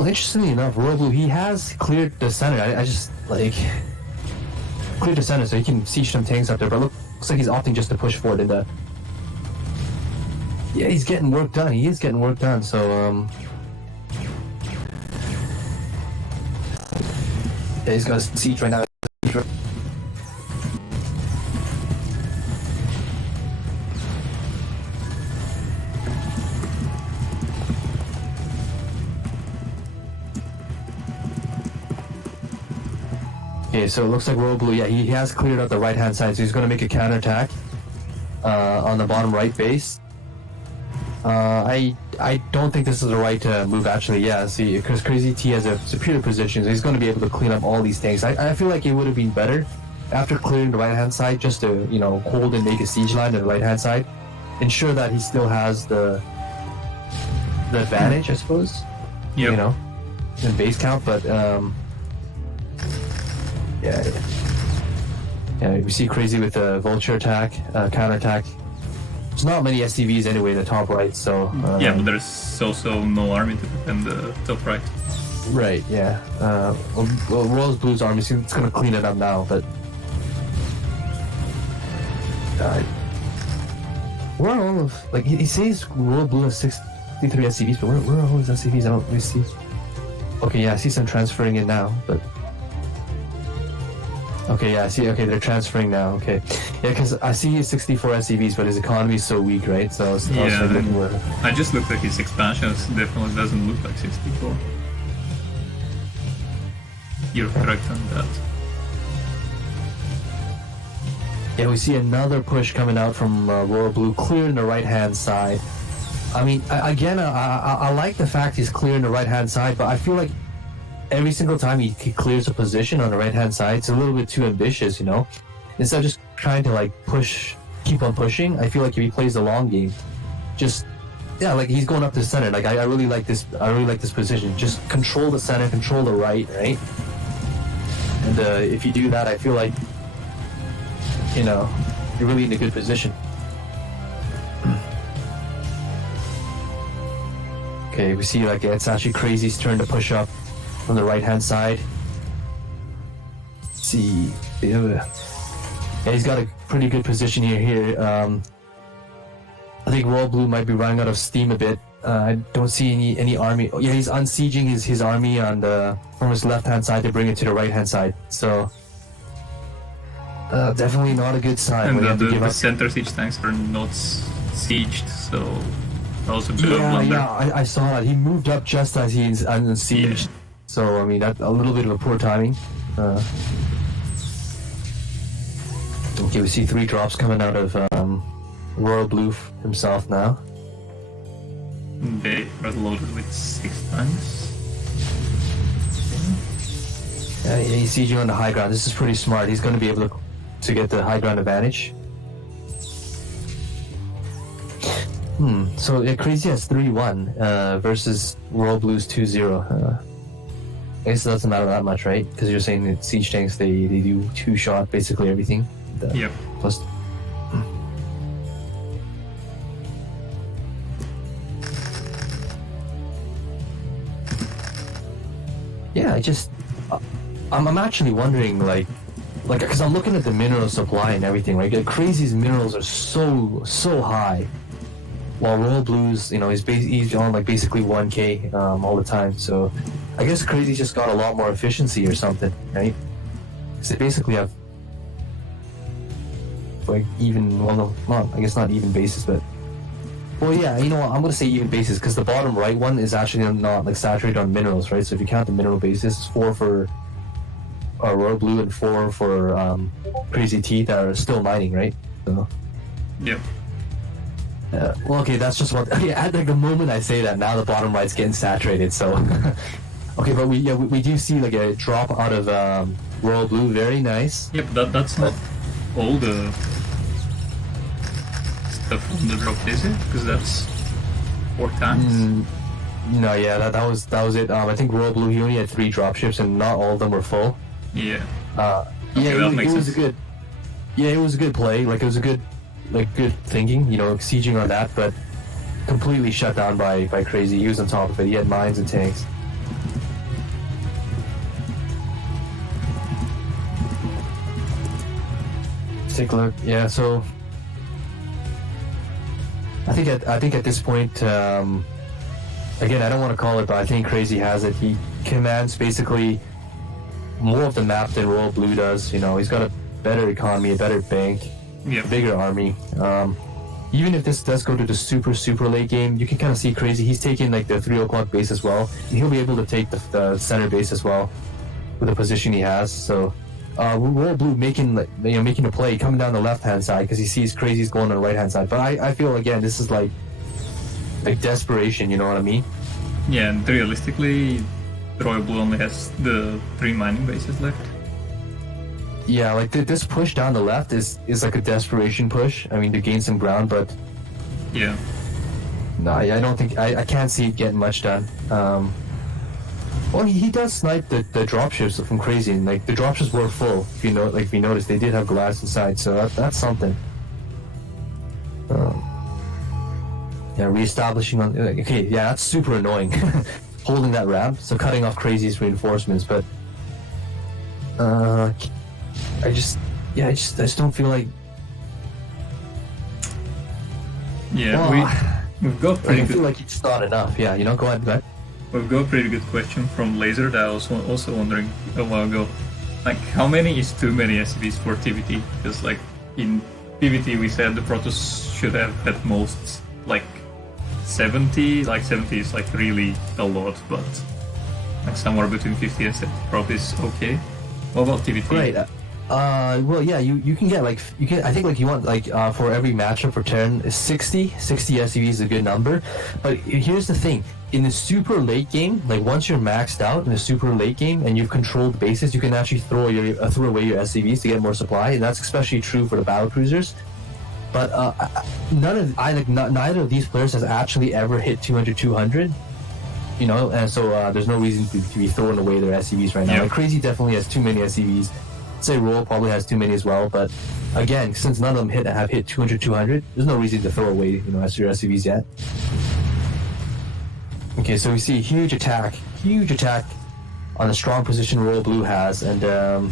interestingly enough, Royal Blue, he has cleared the center. I just, cleared the center so he can siege some tanks up there, but it looks like he's opting just to push forward in the... Yeah, he's getting work done. He is getting work done, so, yeah, he's got a siege right now. Okay, so it looks like Royal Blue, yeah, he has cleared out the right-hand side, so he's going to make a counterattack on the bottom right base. I don't think this is the right move, actually. Yeah, see, because Crazy T has a superior position, so he's going to be able to clean up all these tanks. I feel like it would have been better after clearing the right-hand side just to, hold and make a siege line on the right-hand side. Ensure that he still has the advantage, I suppose. Yep. In base count, but yeah, we see Crazy with a vulture attack, counter attack. There's not many SCVs anyway in the top right, so yeah, but there's also no army to defend the top right. Right, yeah. Well, Royal Blue's army seems gonna clean it up now, but where are all of he says Royal Blue has 63 SCVs, but where are all his SCVs? I don't really see. Okay, yeah, I see some transferring in now, but. Okay, yeah, I see. Okay, they're transferring now. Okay, yeah, because I see his 64 SCVs, but his economy is so weak, right? So I just looked at his expansions. Definitely doesn't look like 64. You're correct on that. Yeah, we see another push coming out from Royal Blue, clearing the right-hand side. I mean, I like the fact he's clearing the right-hand side, but I feel like every single time he clears a position on the right-hand side, it's a little bit too ambitious, Instead of just trying to keep on pushing, I feel like if he plays the long game, he's going up the center. I really like this. I really like this position. Just control the center, control the right. And if you do that, I feel like you're really in a good position. Okay, we see it's actually Crazy's turn to push up on the right-hand side. Let's see, yeah, he's got a pretty good position here. I think Royal Blue might be running out of steam a bit. I don't see any army. Oh, yeah, he's unsieging his army from his left-hand side to bring it to the right-hand side. So definitely not a good sign. And the center siege tanks are not sieged, so also a bit of blunder. Yeah, I saw that. He moved up just as he's unsieged. Yeah. So, I mean, that's a little bit of a poor timing. Okay, we see 3 drops coming out of Royal Blue himself now. They are loaded with 6 tanks. Yeah, he's sieging on the high ground. This is pretty smart. He's going to be able to get the high ground advantage. So yeah, Crazy has 3-1 versus Royal Blues 2-0. I guess it doesn't matter that much, right? Because you're saying that siege tanks they do 2-shot basically everything. Yep. Plus. Yeah, I'm actually wondering like because I'm looking at the mineral supply and everything, right? Like, Crazy's minerals are so high, while Royal Blues, he's on like basically 1K all the time. So I guess Crazy's just got a lot more efficiency or something, right? Because they basically have like even, well, no, not, I guess not even bases, but well, yeah, you know what? I'm gonna say even bases because the bottom right one is actually not like saturated on minerals, right? So if you count the mineral bases, it's 4 for Royal Blue and 4 for Crazy T that are still mining, right? So. Yep. Well, okay, that's just what. Okay, at like the moment I say that, now the bottom right's getting saturated. So, okay, but we do see like a drop out of Royal Blue. Very nice. Yep, that's not all the stuff from the drop, is it? Because that's 4 times. No, yeah, that was it. I think Royal Blue, he only had 3 dropships, and not all of them were full. Yeah. Yeah, that makes it was sense. a good. Yeah, it was a good play. Like it was a good, good thinking. Sieging on that, but completely shut down by Crazy. He was on top of it. He had mines and tanks. Let's take a look. Yeah, so I think at this point, again, I don't want to call it, but I think Crazy has it. He commands basically more of the map than Royal Blue does. He's got a better economy, a better bank, Yep. bigger army. Even if this does go to the super late game, you can kind of see Crazy. He's taking like the 3 o'clock base as well. And he'll be able to take the center base as well with the position he has. So Royal Blue making a play coming down the left hand side because he sees Crazy's going on the right hand side. But I feel again this is like desperation. You know what I mean? Yeah, and realistically, Royal Blue only has the 3 mining bases left. Yeah, like this push down the left is like a desperation push. I mean, to gain some ground, but Yeah. no, I don't think I can't see it getting much done. Well, he does snipe the dropships from Crazy, and like the dropships were full. If you notice, they did have glass inside, so that's something. Yeah, reestablishing on. Okay, yeah, that's super annoying. Holding that ramp, so cutting off Crazy's reinforcements, but I just don't feel like. Yeah, Well, we've got pretty I good. feel like it's not enough. Yeah, go ahead. We've got a pretty good question from Laser that I was also wondering a while ago. Like, how many is too many SCVs for TVT? Because, like, in PVT we said the Protoss should have at most, like, 70. Like, 70 is, like, really a lot, but, like, somewhere between 50 and 70 probably is okay. What about TVT? Great. Well, yeah, you can get like I think like you want like for every matchup for Terran is 60 SCV is a good number, but here's the thing: in the super late game, like once you're maxed out in the super late game and you've controlled bases, you can actually throw away your SCVs to get more supply, and that's especially true for the battle cruisers. But neither of these players has actually ever hit 200, and so there's no reason to be throwing away their SCVs right now. Yeah. Like Crazy definitely has too many SCVs. I'd say Royal probably has too many as well, but again, since none of them have hit 200, there's no reason to throw away your SCVs yet. Okay, so we see a huge attack on the strong position Royal Blue has, and that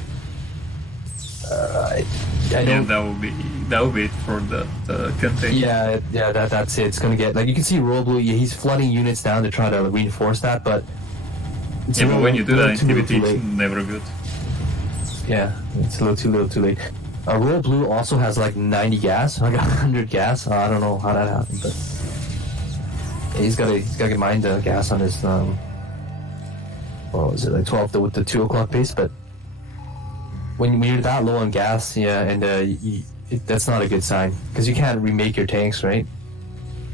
would be it for the campaign. Yeah, that's it. It's gonna get like you can see Royal Blue. Yeah, he's flooding units down to try to reinforce that, but But when you do that in too TVT, late. it's never good. Yeah, it's a little too late. Royal Blue also has like 90 gas, like 100 gas. I don't know how that happened, but yeah, he's got to get mine gas on his what was it, like 12 with the 2 o'clock base. But when you're that low on gas, yeah, and that's not a good sign because you can't remake your tanks, right?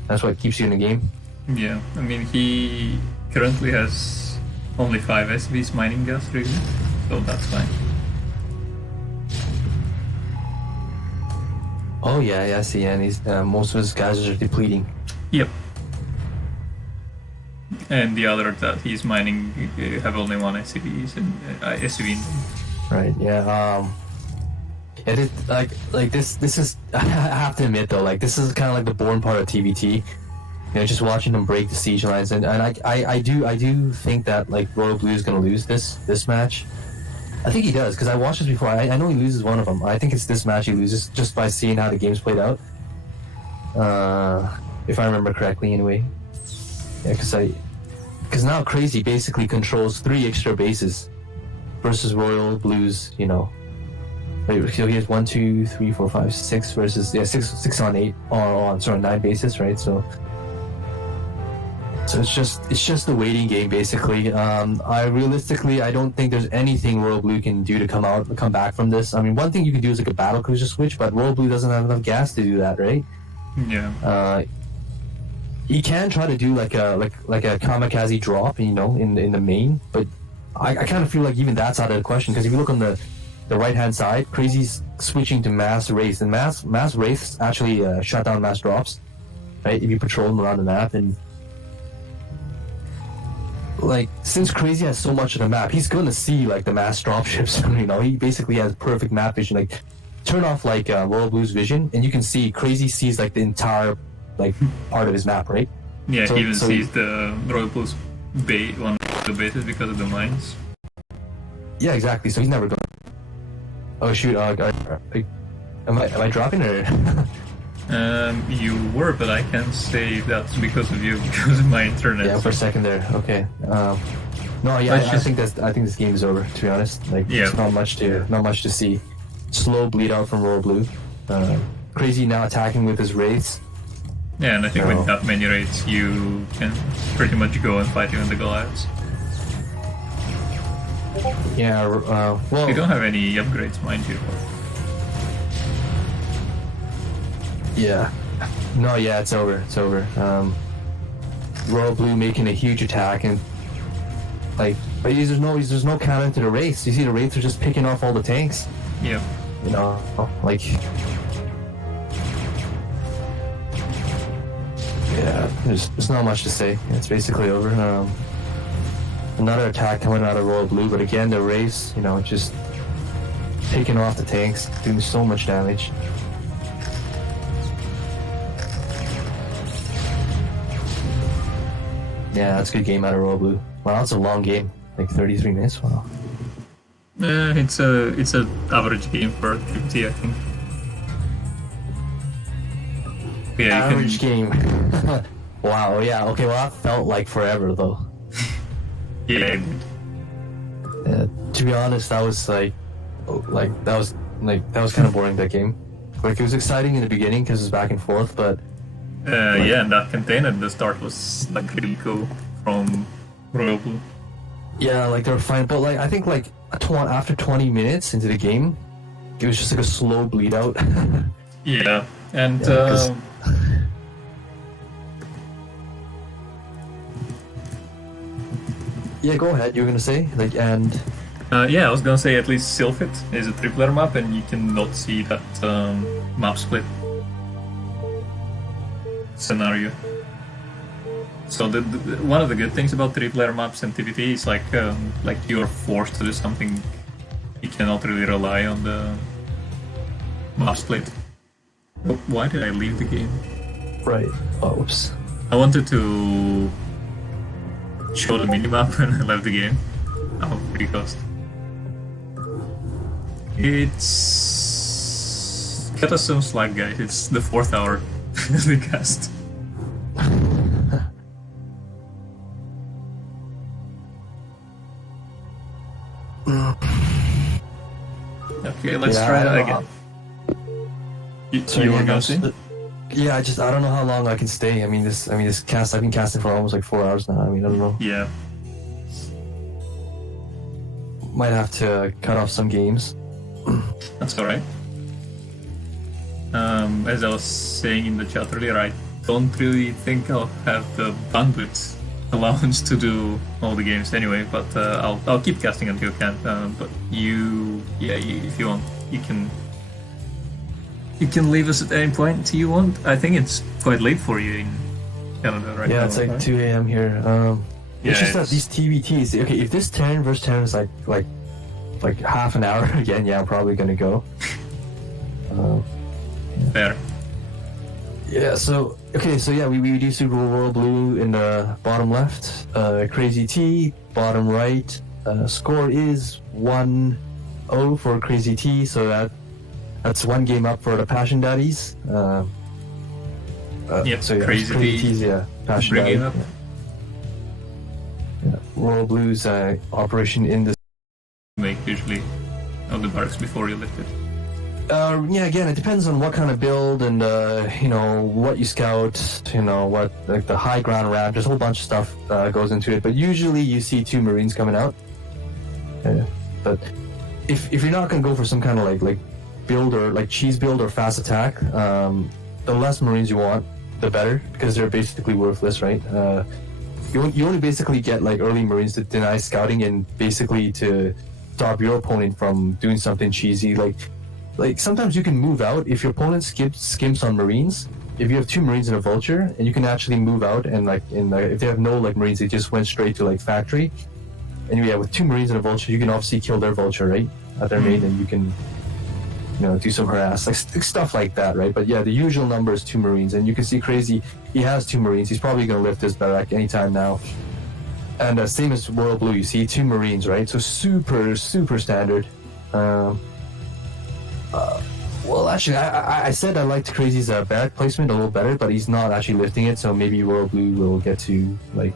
That's what keeps you in the game. Yeah, I mean he currently has only 5 SVs mining gas really, so that's fine. Oh yeah, I see. And he's most of his guys are depleting. Yep. And the other that he's mining have only one SCVs and SCV. Right. Yeah. It is like this. This is I have to admit though, like this is kind of like the boring part of TVT. You know, just watching them break the siege lines, and I do think that like Royal Blue is gonna lose this match. I think he does because I watched this before. I know he loses one of them. I think it's this match he loses just by seeing how the game's played out. If I remember correctly, anyway. Yeah, because now Crazy basically controls 3 extra bases versus Royal Blue's. You know, wait, so he has 1, 2, 3, 4, 5, 6 versus 6 on 8 or sorry 9 bases, right? So it's just a waiting game basically. I don't think there's anything Royal Blue can do to come back from this. I mean, one thing you can do is like a battle cruiser switch, but Royal Blue doesn't have enough gas to do that, right? Yeah. He can try to do like a kamikaze drop, you know, in the main, but I kind of feel like even that's out of the question because if you look on the right hand side, Crazy's switching to mass wraiths, and mass wraiths actually shut down mass drops, right? If you patrol them around the map. And like since Crazy has so much of the map, he's gonna see like the mass dropships. You know, he basically has perfect map vision. Like turn off like Royal Blue's vision, and you can see Crazy sees like the entire like part of his map, right? Yeah, he even sees the Royal Blue's one of the bases because of the mines. Yeah, exactly. So he's never going. Oh shoot! Am I dropping or? You were, but I can't say that's because of you, because of my internet. Yeah, for a second there. Okay. No, yeah, I think this game is over. To be honest, like there's not much to see. Slow bleed out from Royal Blue. Crazy now attacking with his wraiths. Yeah, and I think with that many raids, you can pretty much go and fight even the Goliaths. Yeah. Well, you don't have any upgrades, mind you. Yeah. No, yeah, it's over. It's over. Royal Blue making a huge attack, and like, but there's no counter to the wraiths. You see, the wraiths are just picking off all the tanks. Yeah. You know, like. Yeah, there's not much to say. It's basically over. Another attack coming out of Royal Blue, but again, the wraiths, you know, just taking off the tanks, doing so much damage. Yeah, that's a good game out of Royal Blue. Wow, that's a long game, like 33 minutes. Wow. It's a average game for TVT, I think. Yeah, average game. Wow. Yeah. Okay. Well, that felt like forever, though. Yeah. To be honest, that was kind of boring, that game. Like it was exciting in the beginning because it was back and forth, but. Yeah, and that container at the start was like really cool from Royal Blue. Yeah, like they were fine, but like I think like after 20 minutes into the game, it was just like a slow bleed out. Yeah, and yeah, go ahead. You were gonna say like and. Yeah, I was gonna say at least Sylphid is a 3-player map, and you cannot see that map split scenario. So one of the good things about 3-player maps and TVT is like you're forced to do something. You cannot really rely on the map split. Why did I leave the game? Right. Oh, oops. I wanted to show the minimap and I left the game. Oh, pretty cost. It's... Get us some slack, guys. It's the 4th hour of the cast. Okay, let's try that again. You were gonna see? Yeah, I don't know how long I can stay. I mean, this cast, I've been casting for almost like 4 hours now. I mean, I don't know. Yeah. Might have to cut off some games. That's alright. As I was saying in the chat earlier, I don't really think I'll have the bandwidth allowance to do all the games anyway, but I'll keep casting until you can. But if you want, you can leave us at any point you want. I think it's quite late for you Canada right now. Yeah, it's like 2 a.m. here. Yeah, it's just that it's- these TVTs. Okay, if this Terran versus Terran is like half an hour again, yeah, I'm probably gonna go. Fair. Yeah. So okay. So yeah, we do see Royal Blue in the bottom left. Crazy T bottom right. Score is 1-0 for Crazy T. So that's one game up for the Passion Daddies. Yep, So yeah, Crazy T's, T yeah, Passion bringing Daddies. up. Yeah. Royal Blues operation in the. Make usually of the barracks before you lift it. Yeah, again, it depends on what kind of build and you know what you scout, you know what like the high ground ramp. There's a whole bunch of stuff goes into it, but usually you see 2 Marines coming out. But if you're not gonna go for some kind of like build or like cheese build or fast attack, the less Marines you want, the better, because they're basically worthless, right? You only basically get like early Marines to deny scouting and basically to stop your opponent from doing something cheesy. Like sometimes you can move out if your opponent skims on Marines. If you have 2 Marines and a Vulture, and you can actually move out and like if they have no like Marines, they just went straight to like factory. And yeah, with 2 Marines and a Vulture, you can obviously kill their Vulture, right? At their main, and you can do some harass, like stuff like that, right? But yeah, the usual number is 2 Marines, and you can see Crazy, he has 2 Marines. He's probably going to lift his barrack anytime now. And same as Royal Blue, you see 2 Marines, right? So super standard. Well, actually, I said I liked Crazy's barrack placement a little better, but he's not actually lifting it, so maybe Royal Blue will get to like.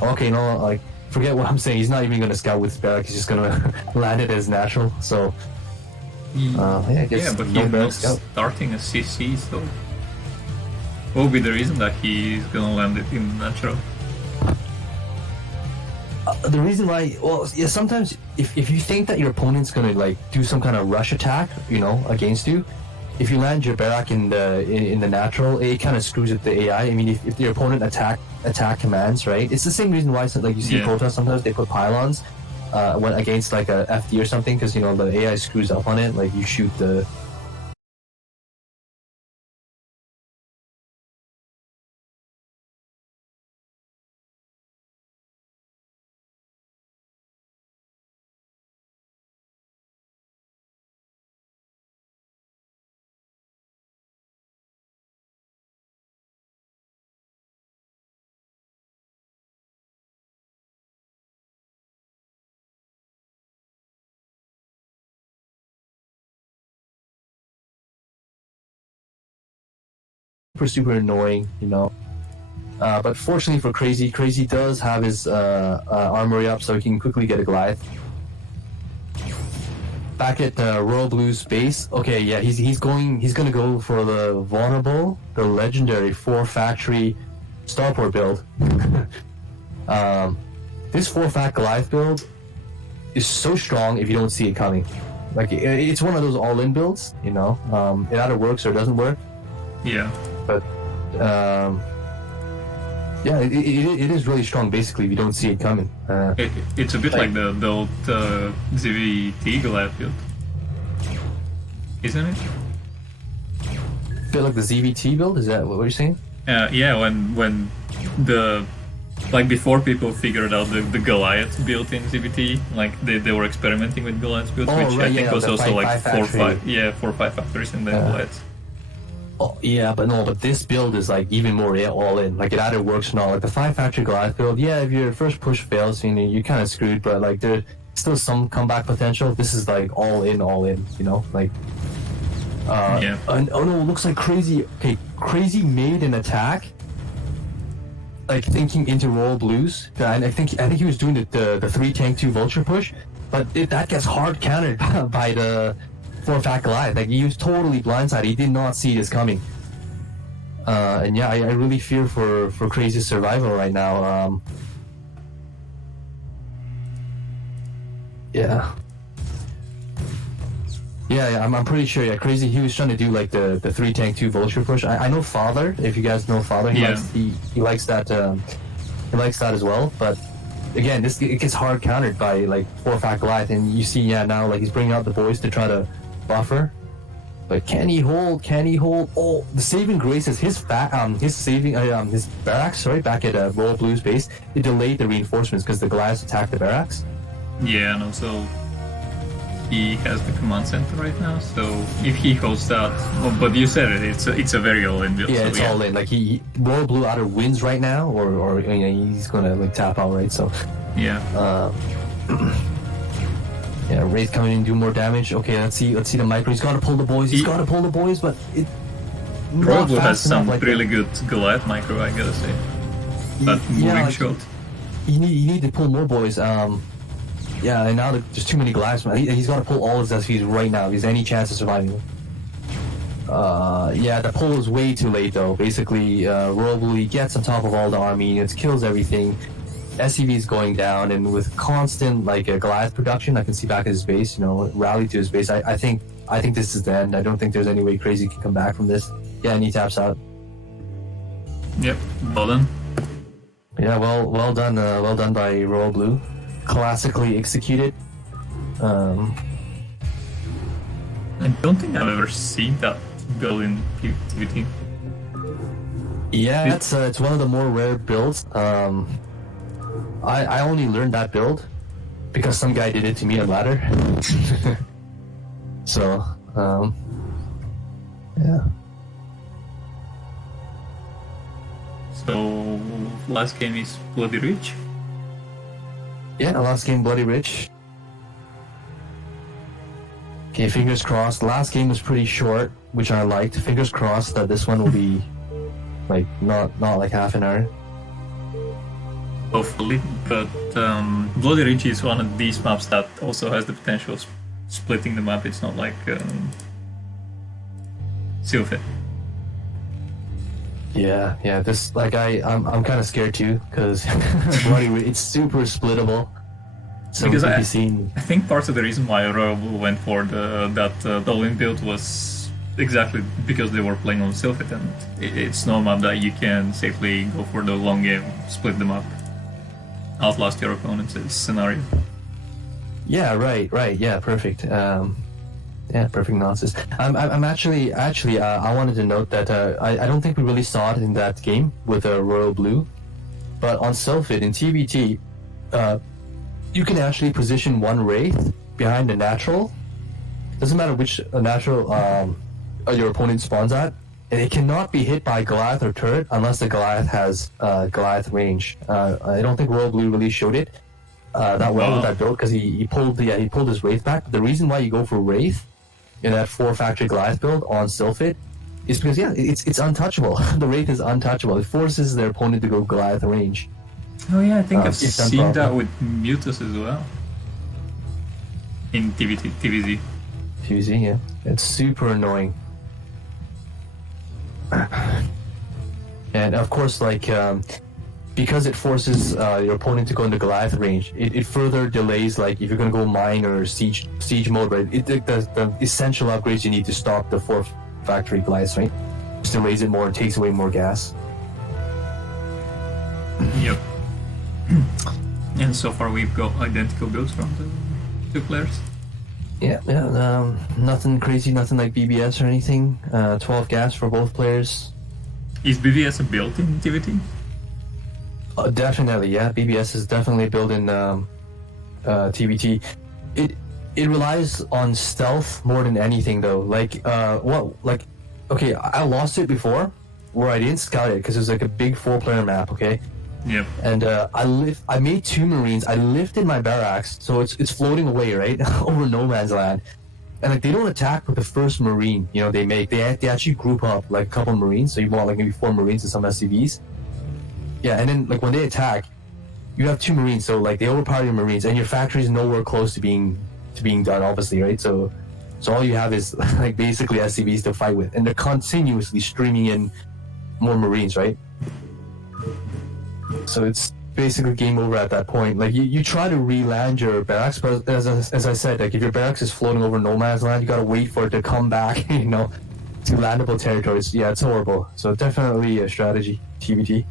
Okay, no, like forget what I'm saying. He's not even going to scout with his barrack. He's just going to land it as natural. So. Yeah, I guess But no he's barrack not scout. starting a CC, so what will be the reason that he's gonna land it in natural? The reason why, well, yeah, sometimes if you think that your opponent's gonna like do some kind of rush attack, against you, if you land your barrack in the natural, it kind of screws with the AI. I mean, if your opponent attack commands, right? It's the same reason why, like you see Protoss sometimes they put pylons when against like a FD or something, because the AI screws up on it. Like you shoot the. Super annoying, but fortunately for Crazy does have his armory up, so he can quickly get a Goliath. Back at Royal Blue's base, okay, yeah, he's gonna go for the vulnerable, the legendary 4-factory starport build. This 4-fact Goliath build is so strong if you don't see it coming. Like it's one of those all-in builds, it either works or doesn't work. Yeah. But yeah, it is really strong. Basically, if you don't see it coming. It's a bit like the old ZVT Goliath build, isn't it? A bit like the ZVT build. Is that what you're saying? Yeah, when the before people figured out the Goliath build in ZVT, like they were experimenting with Goliath build, which right, I think was also like 4 or 5 factories and then Goliaths. Oh, yeah, but this build is like even more all in. Like it either works or not. Like the 5-factory Goliath build, yeah, if your first push fails, you're kind of screwed. But like there's still some comeback potential. This is like all in, like. Yeah. And, oh no, it looks like Crazy. Okay, Crazy made an attack. Like thinking into Royal Blues, and I think he was doing the 3-tank-2 Vulture push, but that gets hard countered by the 4-fact Goliath. Like he was totally blindsided. He did not see this coming. And yeah, I really fear for Crazy's survival right now. Yeah, I'm pretty sure. Yeah, Crazy. He was trying to do like the 3-tank-2 Vulture push. I know Father. If you guys know Father, he likes that. He likes that as well. But again, it gets hard countered by like 4-fact Goliath, and you see now like he's bringing out the boys to try to buffer. But can he hold? Can he hold? Oh, the saving grace is his his barracks. Sorry, back at Royal Blue's base, it delayed the reinforcements because the Goliaths attacked the barracks. Yeah, and also he has the command center right now. So if he holds that, well, but you said it, it's a very all-in build. Yeah, so it's all in. Like Royal Blue either wins right now, or you know, he's gonna like tap out, right? So yeah. Yeah, Wraith coming in, do more damage. Okay, let's see the micro. He's gotta pull the boys. He's gotta pull the boys, but it. Royal Blue has some really good Goliath micro, I gotta say. That moving shot. You need to pull more boys. Yeah, and now there's too many Goliaths. He's got to pull all his SVs right now if he's any chance of surviving. Yeah, the pull is way too late though. Basically, Royal Blue, he gets on top of all the army units, kills everything. SCV is going down, and with constant like Goliath production, I can see back at his base. You know, rally to his base. I think this is the end. I don't think there's any way Crazy can come back from this. Yeah, and he taps out. Yep, well done. Yeah, well done by Royal Blue. Classically executed. I don't think I've ever seen that build in TVT. Yeah, it's one of the more rare builds. I only learned that build because some guy did it to me on ladder. So, yeah. So, last game is Bloody Ridge? Yeah, last game Bloody Ridge. Okay, fingers crossed. Last game was pretty short, which I liked. Fingers crossed that this one will be like not like half an hour. Hopefully, but Bloody Ridge is one of these maps that also has the potential of splitting the map. It's not like Sylph. Yeah. This like I'm kind of scared too because Bloody Ridge, it's super splittable. So because I think part of the reason why Royal Blue went for that all-in build was exactly because they were playing on Sylphid, and it's no map that you can safely go for the long game, split them up, outlast your opponent's scenario. Yeah, right. Yeah, perfect. Yeah, perfect analysis. I'm actually I wanted to note that I don't think we really saw it in that game with Royal Blue, but on Sylphid in TVT, you can actually position one Wraith behind a natural. Doesn't matter which natural your opponent spawns at, and it cannot be hit by Goliath or turret unless the Goliath has Goliath range. I don't think Royal Blue really showed it that well with that build because he pulled his Wraith back. The reason why you go for Wraith in that 4-factory Goliath build on Sylphid is because it's untouchable. The Wraith is untouchable. It forces their opponent to go Goliath range. Oh yeah, I think I've seen that with Mutus as well in TVZ. TVZ, yeah, it's super annoying. And of course, like because it forces your opponent to go into Goliath range, it further delays, like if you're gonna go mine or siege mode, right? The essential upgrades you need to stop the 4-factory Goliaths, right? Just delays it more and takes away more gas. Yep. And so far we've got identical builds from the 2 players. Yeah, nothing crazy, nothing like BBS or anything. 12 gas for both players. Is BBS a build in TVT? Definitely, yeah. BBS is definitely built in TVT. It relies on stealth more than anything, though. Okay, I lost it before where I didn't scout it because it was like a big 4-player map. Okay. Yep. And I made 2 Marines. I lifted my barracks, so it's floating away, right, over no man's land. And like they don't attack with the first Marine, you know, they make. They actually group up like a couple Marines. So you want like maybe 4 Marines and some SCVs. Yeah, and then like when they attack, you have 2 Marines, so like they overpower your Marines, and your factory is nowhere close to being done, obviously, right? So all you have is like basically SCVs to fight with, and they're continuously streaming in more Marines, right? So it's basically game over at that point. Like you try to re-land your barracks, but as I said, like if your barracks is floating over no man's land, you gotta wait for it to come back, you know, to landable territories. Yeah, it's horrible. So definitely a strategy, TBT.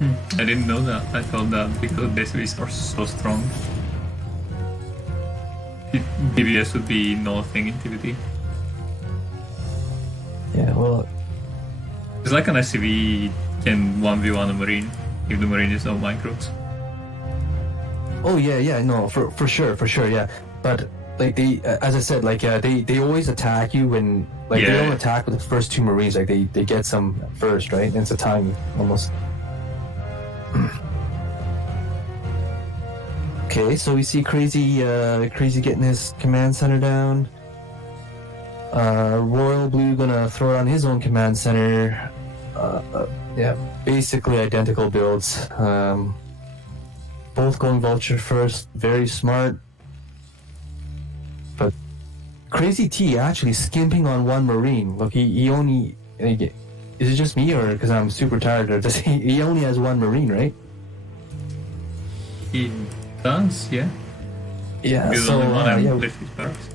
I didn't know that. I thought that because the SCVs are so strong. BBS would be nothing in TVT. Yeah, well, It's like an SCV can 1v1 a Marine if the Marine is no micros. oh yeah, no, for sure, yeah. But like they, as I said, like they always attack you when like they Yeah. don't attack with the first two Marines. Like they get some first, right? And it's a timing almost. Okay, so we see Crazy getting his command center down. Royal Blue gonna throw it on his own command center. Yeah, basically identical builds. Both going Vulture first, very smart. But Crazy T actually skimping on one Marine. Look, he only... Is it just me, or because I'm super tired, or does he only has one Marine, right? He does, yeah. Yeah, He's so only one and yeah. lift his barracks.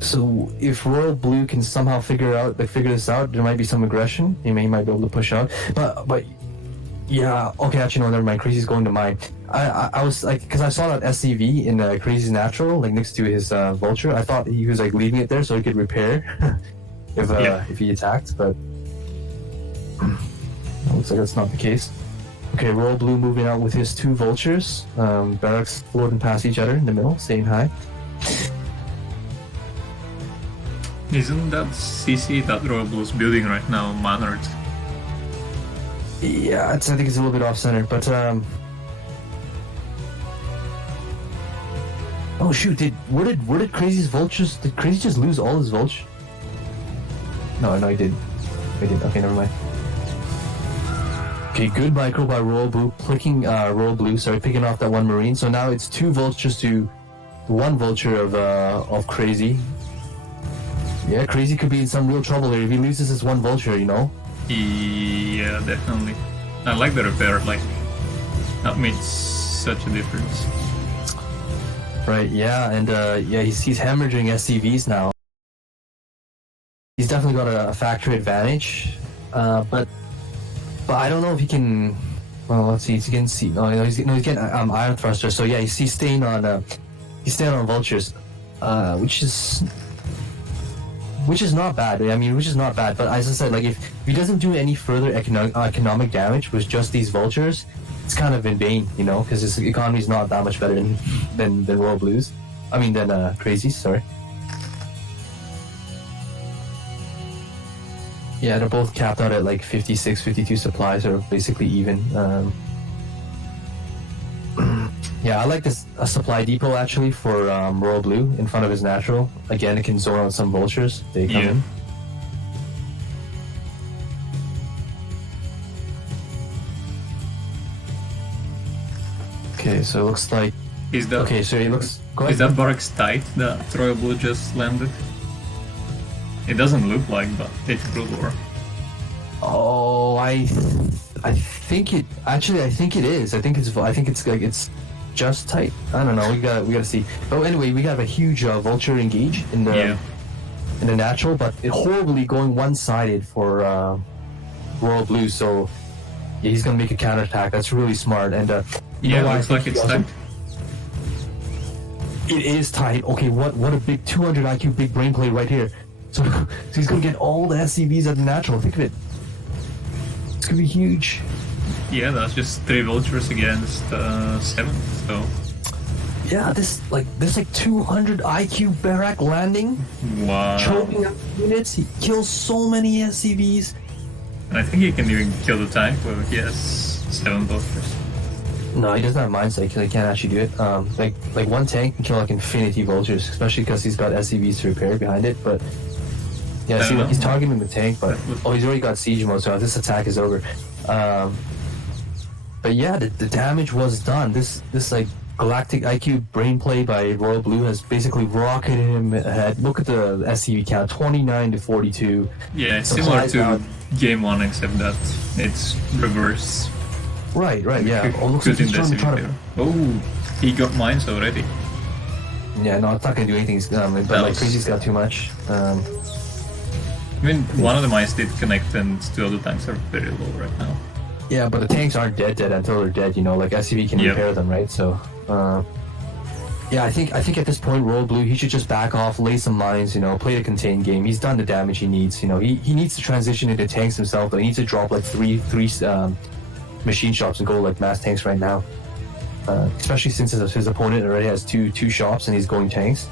So if Royal Blue can somehow figure this out, there might be some aggression. He might be able to push out. But yeah, okay, actually no, never mind. Crazy's going to mine. I was like, because I saw that SCV in Crazy's natural, like next to his Vulture. I thought he was like leaving it there so he could repair if he attacked, but looks like that's not the case. Okay, Royal Blue moving out with his two Vultures. Barracks floating past each other in the middle, saying hi. Isn't that CC that Royal Blue's building right now mannered? Yeah, I think it's a little bit off center, but oh shoot! Where did Crazy's Vultures? Did Crazy just lose all his Vultures? No, he did. He did. Okay, never mind. Okay, good micro by Royal Blue, picking off that one Marine. So now it's two Vultures to one Vulture of Crazy. Yeah, Crazy could be in some real trouble here if he loses his one Vulture, you know? Yeah, definitely. I like the repair, like, that made such a difference. Right, yeah, and he's hemorrhaging SCVs now. He's definitely got a factory advantage, but I don't know if he can. Well, let's see. He's getting he's getting iron thruster. So yeah, he's staying on Vultures, which is not bad. I mean, which is not bad. But as I said, like if he doesn't do any further economic damage with just these Vultures, it's kind of in vain, you know, because his economy is not that much better than Royal Blues. I mean, than Crazy's. Sorry. Yeah, they're both capped out at like 56, 52 supplies, or basically even. Yeah, I like a supply depot actually for Royal Blue in front of his natural. Again, it can zone out some Vultures. They come in. Okay, so it looks like... Is that, okay, so it looks... Go ahead. Is that barracks tight that Royal Blue just landed? It doesn't look like, but it will work. Oh, I think it... Actually, I think it is. I think it's like it's just tight. I don't know. We gotta see. But anyway, we got a huge Vulture engage in the natural, but it horribly going one-sided for Royal Blue. So yeah, he's gonna make a counterattack. That's really smart. And yeah, it looks like it's tight. It is tight. Okay, what a big 200 IQ big brain play right here. So he's gonna get all the SCVs at the natural. Think of it. It's gonna be huge. Yeah, that's just 3 Vultures against 7. So yeah, this 200 IQ barrack landing. Wow. Choking up units. He kills so many SCVs. And I think he can even kill the tank with he has 7 Vultures. No, he doesn't have mindset because he can't actually do it. Like one tank can kill like infinity Vultures, especially because he's got SCVs to repair behind it. But yeah, see, he's targeting the tank, but he's already got siege mode, so this attack is over. But yeah, the damage was done. This like galactic IQ brain play by Royal Blue has basically rocketed him ahead. Look at the SCV count, 29 to 42. Yeah, it's similar to game 1, except that it's reverse. Right, yeah. Oh, looks like he's trying to... Oh, he got mines already. Yeah, no, it's not gonna do anything. But like Crazy's got too much. I mean, one of the mines did connect, and 2 other tanks are very low right now. Yeah, but the tanks aren't dead until they're dead, you know, like SCV can repair them, right? So, Yeah, I think at this point, Royal Blue, he should just back off, lay some mines, play the contained game. He's done the damage he needs. He needs to transition into tanks himself. Though he needs to drop like three machine shops and go like mass tanks right now. Especially since his opponent already has two shops and he's going tanks.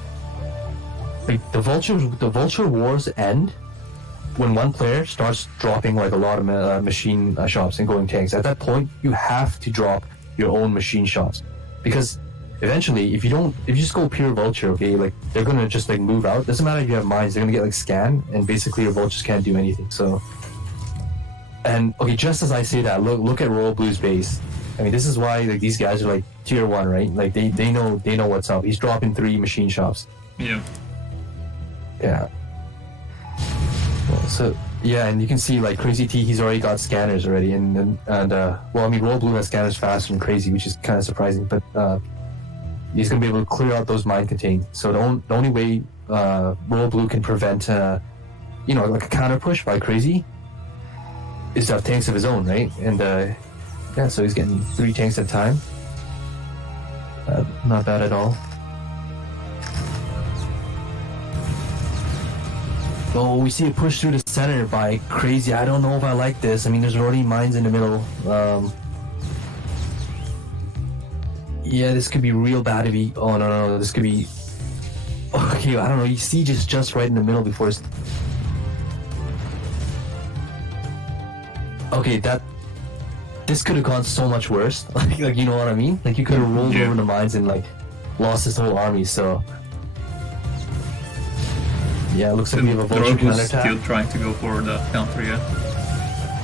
Like the vulture wars end when one player starts dropping like a lot of machine shops and going tanks. At that point, you have to drop your own machine shops because eventually, if you just go pure vulture, okay, like they're gonna just like move out. Doesn't matter if you have mines, they're gonna get like scanned, and basically your vultures can't do anything. So, and okay, just as I say that, look at Royal Blue's base. I mean, this is why like these guys are like tier 1, right? Like they know what's up. He's dropping 3 machine shops. Yeah. Yeah. So yeah, and you can see like Crazy T, he's already got scanners already, and well, I mean, Royal Blue has scanners faster than Crazy, which is kind of surprising, but he's gonna be able to clear out those mine contained. So the only way Royal Blue can prevent like a counter push by Crazy is to have tanks of his own, right? And yeah, so he's getting 3 tanks at a time. Not bad at all. Oh, we see a push through the center by Crazy. I don't know if I like this. I mean, there's already mines in the middle. Yeah, this could be real bad if he... Oh, no, this could be... Okay, I don't know. You see just right in the middle before... Okay, this could have gone so much worse. like, you know what I mean? Like, you could have rolled over the mines and, like, lost his whole army, so... Yeah, it looks like we have a vulture counter-attack. Still trying to go for the counter, yeah.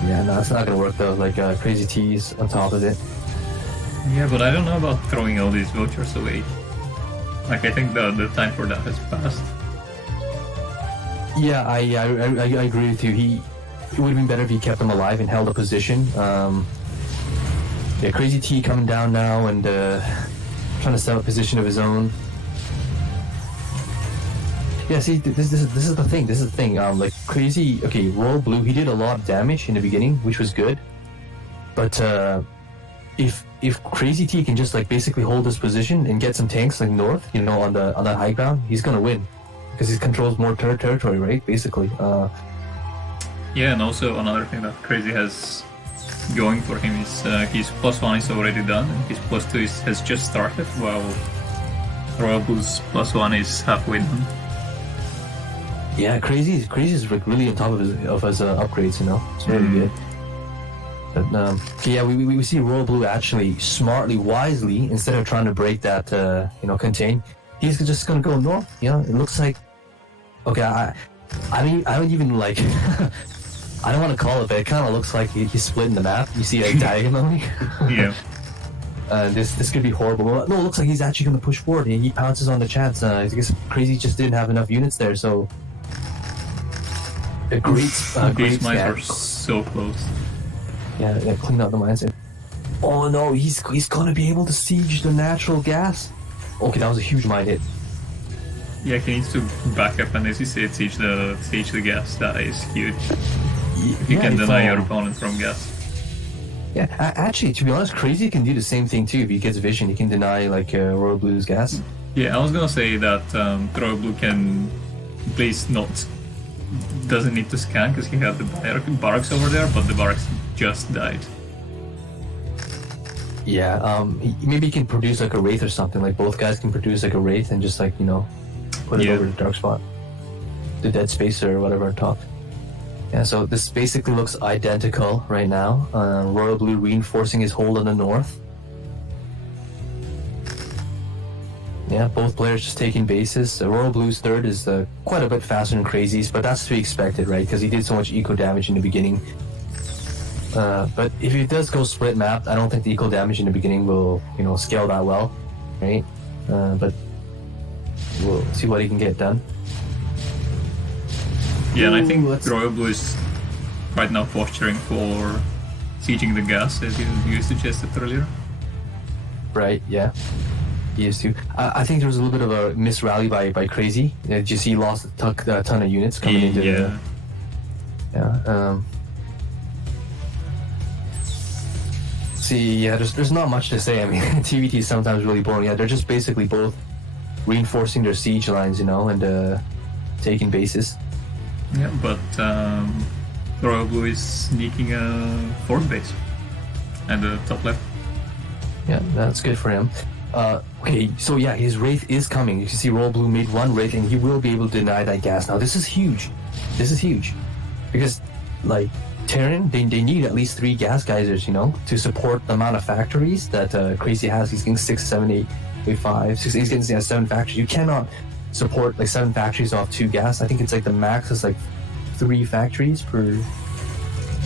Yeah, no, it's not gonna work though. Like Crazy T's on top of it. Yeah, but I don't know about throwing all these vultures away. Like, I think the time for that has passed. Yeah, I agree with you. It would have been better if he kept them alive and held a position. Yeah, Crazy T coming down now and trying to set up a position of his own. Yeah, see, this is the thing. This is the thing. Like Crazy, okay, Royal Blue, he did a lot of damage in the beginning, which was good. But if Crazy T can just like basically hold this position and get some tanks like north, on that high ground, he's gonna win because he controls more territory, right? Basically. Yeah, and also another thing that Crazy has going for him is his +1 is already done, and his +2 has just started, while Royal Blue's +1 is halfway done. Yeah, Crazy is like really on top of his upgrades, It's really good. But yeah, we see Royal Blue actually smartly, wisely, instead of trying to break that contain, he's just gonna go north. It looks like okay. I don't even like. I don't want to call it, but it kind of looks like he's splitting the map. You see, like diagonally. Yeah. This could be horrible. No, it looks like he's actually gonna push forward. He pounces on the chance. I guess Crazy just didn't have enough units there, so. A great These mines are so close. Yeah, clean out the mines. Oh no, he's gonna be able to siege the natural gas. Okay, that was a huge mine hit. Yeah, he needs to back up and, as you said, siege the gas. That is huge. If you can deny your opponent from gas. Yeah, actually, to be honest, Crazy can do the same thing too. If he gets vision, he can deny like Royal Blue's gas. Yeah, I was gonna say that Royal Blue can please doesn't need to scan because he had the barracks over there, but the barracks just died. Yeah, maybe he can produce like a wraith or something. Like both guys can produce like a wraith and just like put it over the dark spot, the dead space or whatever on top. Yeah, so this basically looks identical right now. Royal Blue reinforcing his hold on the north. Yeah, both players just taking bases. Royal Blue's third is quite a bit faster than Crazy's, but that's to be expected, right? Because he did so much eco damage in the beginning. But if he does go split map, I don't think the eco damage in the beginning will, scale that well, right? But we'll see what he can get done. Yeah, and I think Royal Blue is right now posturing for sieging the gas, as you suggested earlier. Right, yeah. He is too. I think there was a little bit of a misrally by Crazy. Did you see he lost a ton of units coming into yeah. See, yeah, there's not much to say. I mean, TVT is sometimes really boring. Yeah, they're just basically both reinforcing their siege lines, you know, and taking bases. Yeah, but Royal Blue is sneaking a fourth base and the top left. Yeah, that's good for him. Okay, so yeah, his Wraith is coming. You can see Royal Blue made one Wraith, and he will be able to deny that gas. Now, this is huge. This is huge. Because, like, Terran, they need at least 3 gas geysers, you know, to support the amount of factories that Crazy has. He's getting 6, 7, 8, 5, 6. He's getting 7 factories. You cannot support, like, 7 factories off 2 gas. I think it's, like, the max is, like, 3 factories per...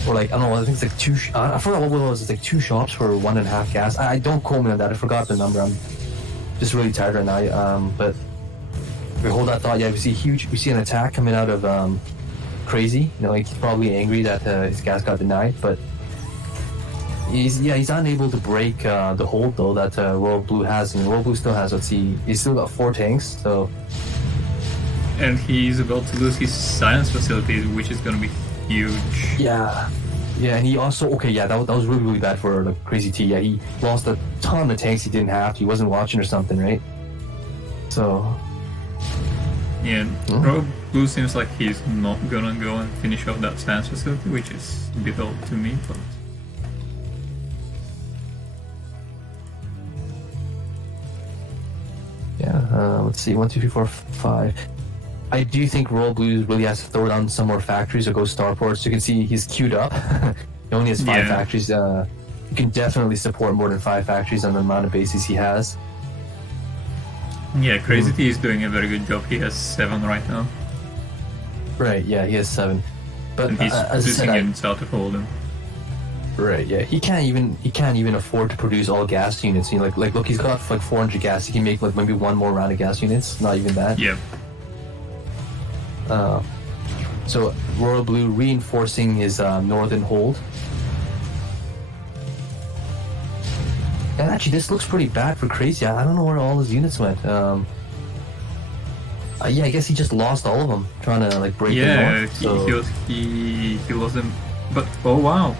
Or like, I don't know, I think it's like 2... I forgot what it was. It's like 2 shops for 1.5 gas. I don't quote me on that. I forgot the number. I'm just really tired right now. But if we hold that thought, yeah, we see an attack coming out of Crazy. You know, like he's probably angry that his gas got denied. But he's unable to break the hold though that Royal Blue has. And Royal Blue still has, let's see, he's still got 4 tanks. So, and he's about to lose his science facilities, which is going to be huge. Yeah, and he also that was really bad for like Crazy T. Yeah, he lost a ton of tanks he didn't have. He wasn't watching or something, right? So yeah, Royal Blue seems like he's not gonna go and finish off that science facility, which is a bit old to me, but yeah. Let's see, 1, 2, 3, 4, 5. I do think Royal Blue really has to throw down some more factories or go starports. You can see he's queued up. He only has 5 factories. You can definitely support more than 5 factories on the amount of bases he has. Yeah, Crazy T is doing a very good job. He has 7 right now. Right, yeah, he has 7. But and he's losing in South of Holden. Right, yeah, he can't even afford to produce all gas units. You know, like look, he's got like 400 gas. He can make like maybe 1 more round of gas units. Not even that. Yeah. So Royal Blue reinforcing his northern hold. And actually, this looks pretty bad for Crazy. I don't know where all his units went. Yeah, I guess he just lost all of them trying to like break the north. So. he lost them. But oh wow,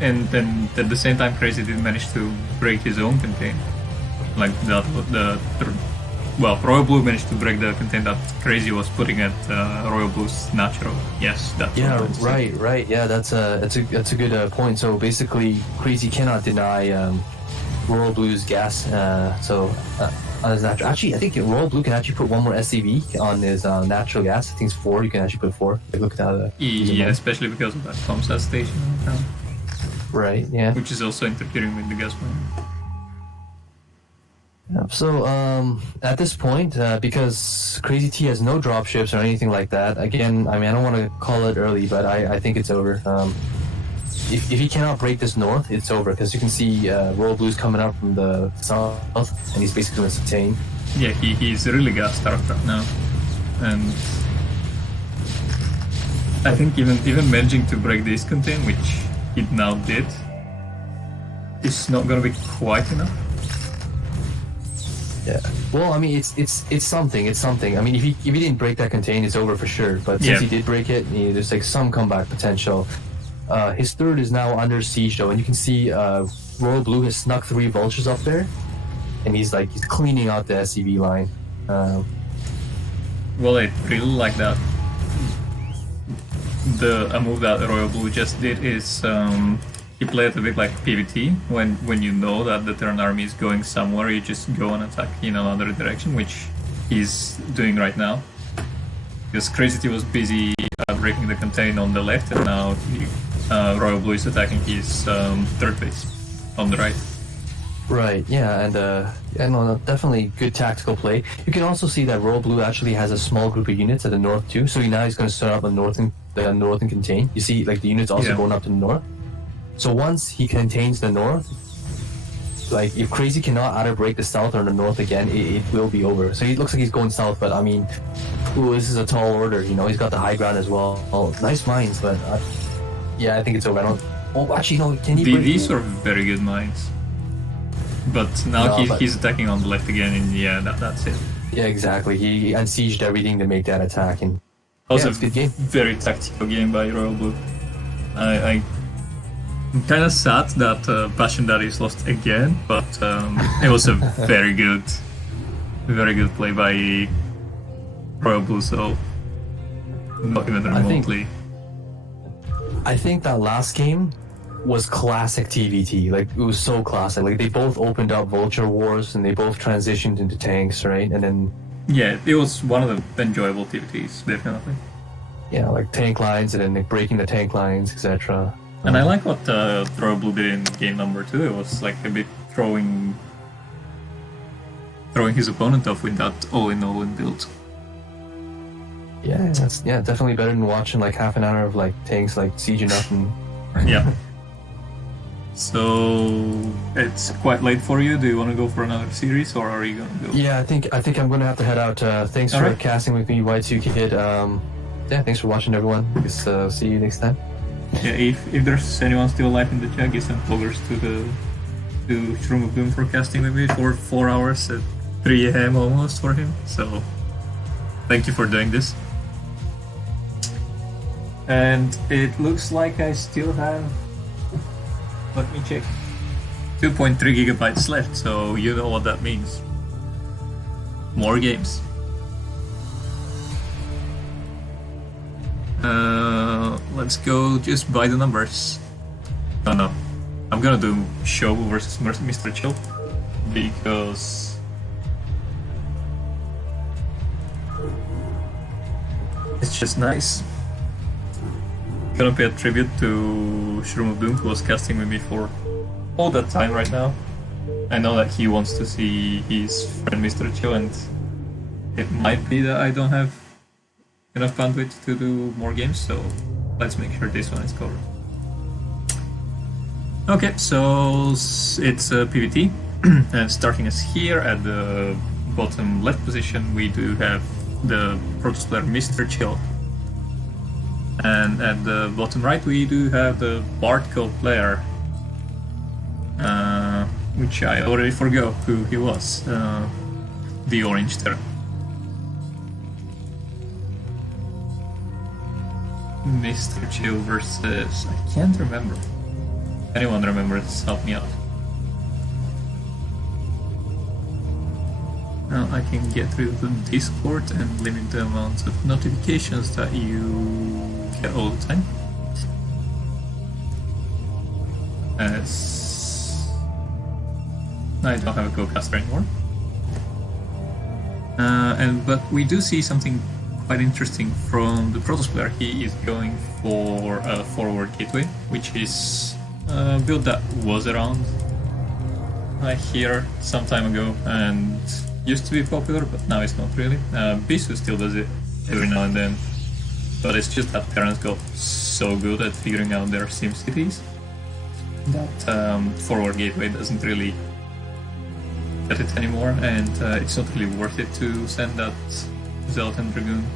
and then at the same time, Crazy did manage to break his own contain. Like Royal Blue managed to break the contain that Crazy was putting at Royal Blue's natural. Yes, that's right. Yeah, that's a good point. So basically, Crazy cannot deny Royal Blue's gas. On his natural, actually, I think Royal Blue can actually put 1 more SCV on his natural gas. I think it's 4. You can actually put 4. Like, look at that. Yeah, especially because of that Comsat station. Right. Yeah. Which is also interfering with the gas line. So at this point, because Crazy T has no dropships or anything like that, again, I mean, I don't want to call it early, but I think it's over. If he cannot break this north, it's over, because you can see Royal Blue's coming up from the south, and he's basically going to sustain. Yeah, he's really gas starved right now, and I think even managing to break this contain, which he now did, is not going to be quite enough. Yeah. Well, I mean, it's something. It's something. I mean, if he didn't break that contain, it's over for sure. But since he did break it, there's like some comeback potential. His third is now under siege though, and you can see Royal Blue has snuck 3 vultures up there, and he's cleaning out the SCV line. Well, I really like that. A move that Royal Blue just did is he played a bit like PvT. When you know that the Terran army is going somewhere, you just go and attack in another direction, which he's doing right now. Because Crazy T was busy breaking the contain on the left, and now Royal Blue is attacking his third base on the right. Right, yeah, and definitely good tactical play. You can also see that Royal Blue actually has a small group of units at the north too, so now he's going to start up the northern contain. You see, like, the units also going up to the north. So once he contains the north, like, if Crazy cannot either break the south or the north again, it will be over. So he looks like he's going south, but I mean, this is a tall order, he's got the high ground as well. Nice mines, but yeah, I think it's over. Actually, no, can he break? These are very good mines. But now he's attacking on the left again, and yeah, that's it. Yeah, exactly. He unsieged everything to make that attack, and also it's a good game. Very tactical game by Royal Blue. I'm kind of sad that Passion Daddies lost again, but it was a very Very good play by Royal Blue, so not even remotely. I think that last game was classic TVT. Like, it was so classic. Like, they both opened up Vulture Wars and they both transitioned into tanks, right? And then... Yeah, it was one of the enjoyable TVTs, definitely. Yeah, like tank lines and then like breaking the tank lines, etc. And I like what Royal Blue did in game number 2. It was like a bit throwing his opponent off with that all-in build. Yeah, that's definitely better than watching like half an hour of like tanks like sieging up and... Yeah. So it's quite late for you. Do you want to go for another series, or are you gonna go? Yeah, I think I'm gonna have to head out. Thanks for casting with me, Y2 Kid. Yeah, thanks for watching, everyone. Guess see you next time. Yeah, if there's anyone still alive in the chat, give some followers to ShroomofDoom for casting with me for 4 hours at 3 AM almost for him. So thank you for doing this. And it looks like I still have, let me check, 2.3 gigabytes left, so you know what that means. More games. Let's go just by the numbers. Oh no, I'm gonna do Show versus Mr. Chill because it's just nice. Gonna pay a tribute to ShroomofDoom, who was casting with me for all that time right now. I know that he wants to see his friend Mr. Chill, and it might be that I don't have enough bandwidth to do more games, so let's make sure this one is covered. Okay, so it's a PvT, and starting us here at the bottom left position, we do have the Protoss player Mr. Chill. And at the bottom right, we do have the Bartco player, which I already forgot who he was, the orange Terran. Mr. Chill versus... I can't remember. Anyone remembers, help me out. Now I can get rid of the Discord and limit the amount of notifications that you get all the time. As I don't have a co-caster anymore. But we do see something quite interesting from the Protoss player. He is going for a forward gateway, which is a build that was around here some time ago and used to be popular, but now it's not really. Bisu still does it every now and then, but it's just that Terrans got so good at figuring out their sim cities that forward gateway doesn't really get it anymore, and it's not really worth it to send that Zealot and Dragoon.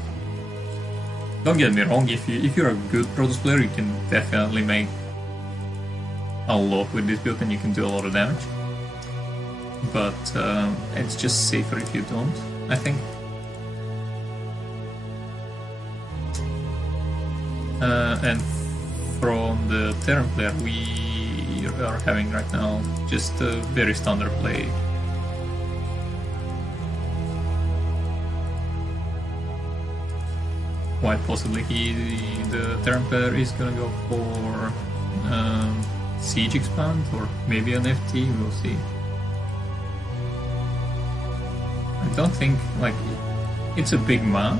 Don't get me wrong, if you're a good Protoss player, you can definitely make a lot with this build and you can do a lot of damage. But it's just safer if you don't, I think. And from the Terran player, we are having right now just a very standard play. Quite possibly the Terran player is gonna go for Siege Expand or maybe an FT, we'll see. I don't think, like, it's a big map.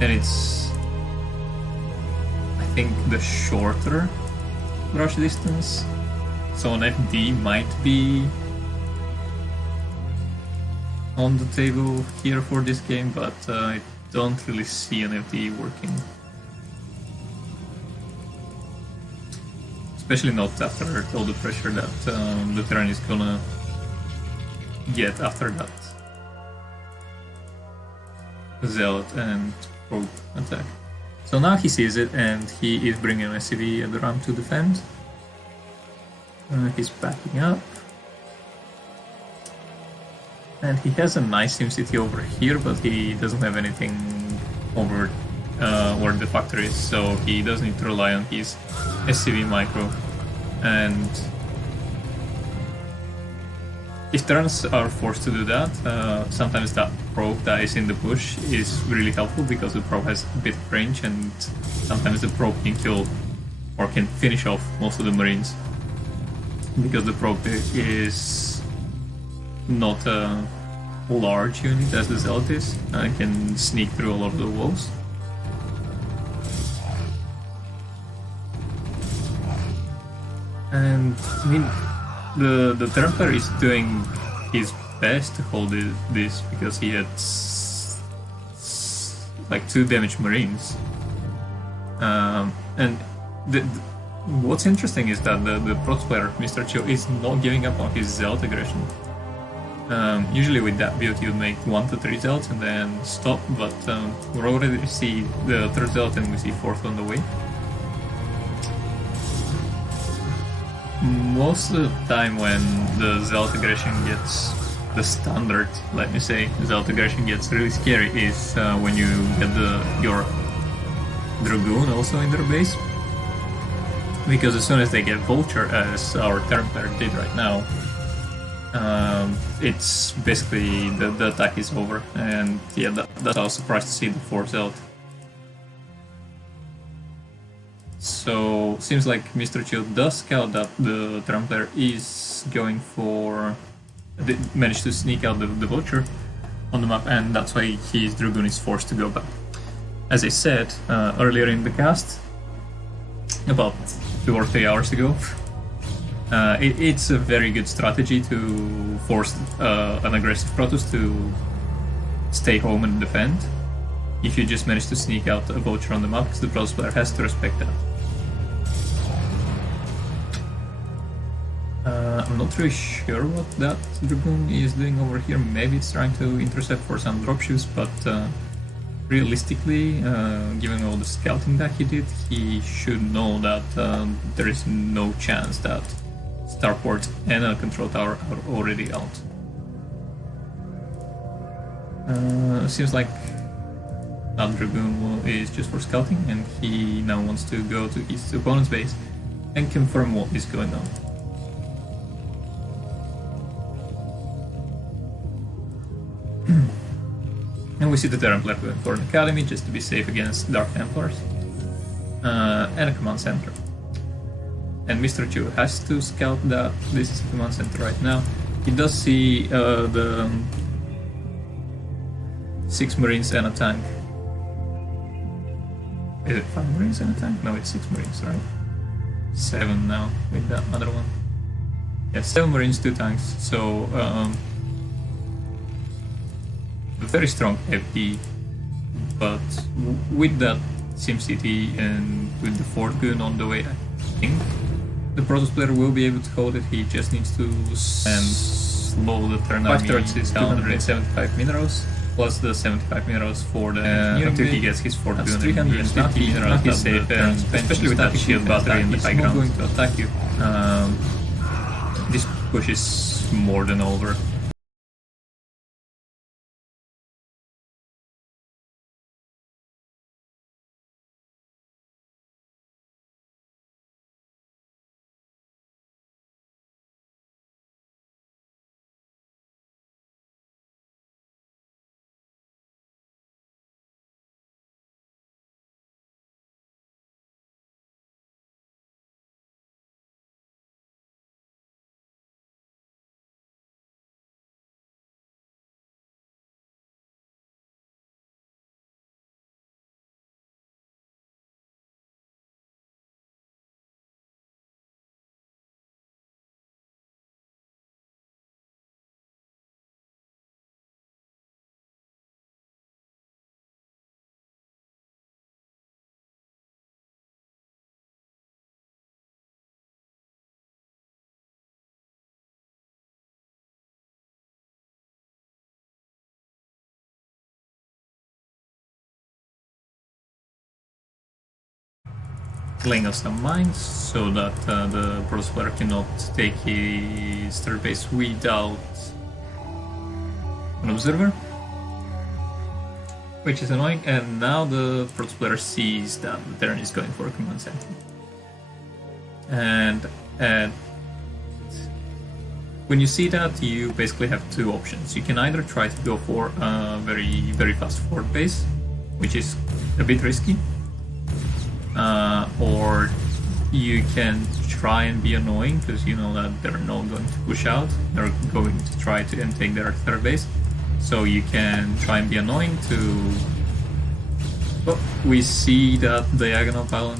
And it's, I think, the shorter rush distance. So an FD might be on the table here for this game, but I don't really see an FD working. Especially not after all the pressure that the Terran is gonna get after that Zealot and Probe attack. So now he sees it and he is bringing an SCV at the ramp to defend. He's backing up. And he has a nice SimCity over here, but he doesn't have anything over where the factory is, so he does need to rely on his SCV micro. And if turns are forced to do that, sometimes that probe that is in the bush is really helpful because the probe has a bit of range, and sometimes the probe can kill or can finish off most of the Marines because the probe is not a large unit as the Zealot is, and can sneak through a lot of the walls. And I mean, the Templar is doing his best to hold this because he had like 2 damaged Marines. And what's interesting is that the Protoss player, Mr. Chill, is not giving up on his Zealot aggression. Usually with that build you'd make 1 to 3 Zealots and then stop, but we already see the 3rd Zealot and we see 4th on the way. Most of the time when the Zealot aggression gets the standard, let me say, Zealot aggression gets really scary is when you get your Dragoon also in their base. Because as soon as they get Vulture, as our Templar did right now, it's basically the attack is over, and yeah, that's I was surprised to see the 4th Zealot. So seems like Mr. Chill does scout that the Templar is going for... They managed to sneak out the Vulture on the map, and that's why his Dragoon is forced to go back. As I said earlier in the cast, about 2 or 3 hours ago, it's a very good strategy to force an aggressive Protoss to stay home and defend. If you just manage to sneak out a Vulture on the map, because the Protoss player has to respect that. I'm not really sure what that Dragoon is doing over here. Maybe it's trying to intercept for some dropships, but realistically, given all the scouting that he did, he should know that there is no chance that Starport and a control tower are already out. Seems like that Dragoon is just for scouting, and he now wants to go to his opponent's base and confirm what is going on. And we see the Templar going for an Academy just to be safe against Dark Templars, and a command center. And Mr. Chu has to scout that this is a command center right now. He does see the 6 Marines and a tank. Is it 5 Marines and a tank? No, it's 6 Marines, right? 7 now with that other one. Yeah, 7 Marines, 2 tanks. So a very strong FD, but with that SimCity and with the 4th gun on the way, I think the Protoss player will be able to hold it. He just needs to slow the turn army down 275 minerals, plus the 75 minerals for the until he gets his 4th gun. 350 minerals is safe, and especially with that shield battery in the high ground going to attack you. This push is more than over. Laying out some mines so that the Protoss player cannot take his 3rd base without an observer, which is annoying. And now the Protoss player sees that the Terran is going for a command center, and at when you see that, you basically have two options. You can either try to go for a very fast forward base, which is a bit risky, or you can try and be annoying because you know that they're not going to push out. They're going to try to and take their third base. So you can try and be annoying to... Oh, we see that diagonal pylon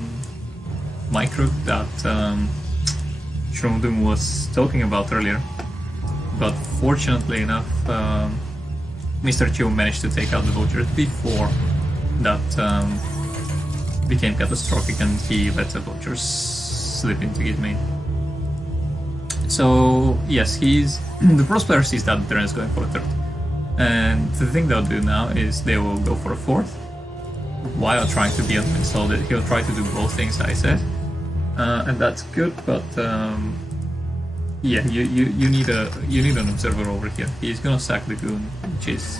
micro that ShroomofDoom was talking about earlier. But fortunately enough, Mr. Chiu managed to take out the vultures before that became catastrophic, and he let the vultures slip into his main. So yes, he's the pros player sees that the turn is going for a third, and the thing they'll do now is they will go for a fourth while trying to be annoying. So that he'll try to do both things I said, and that's good. But yeah, you need an observer over here. He's gonna sack the goon, which is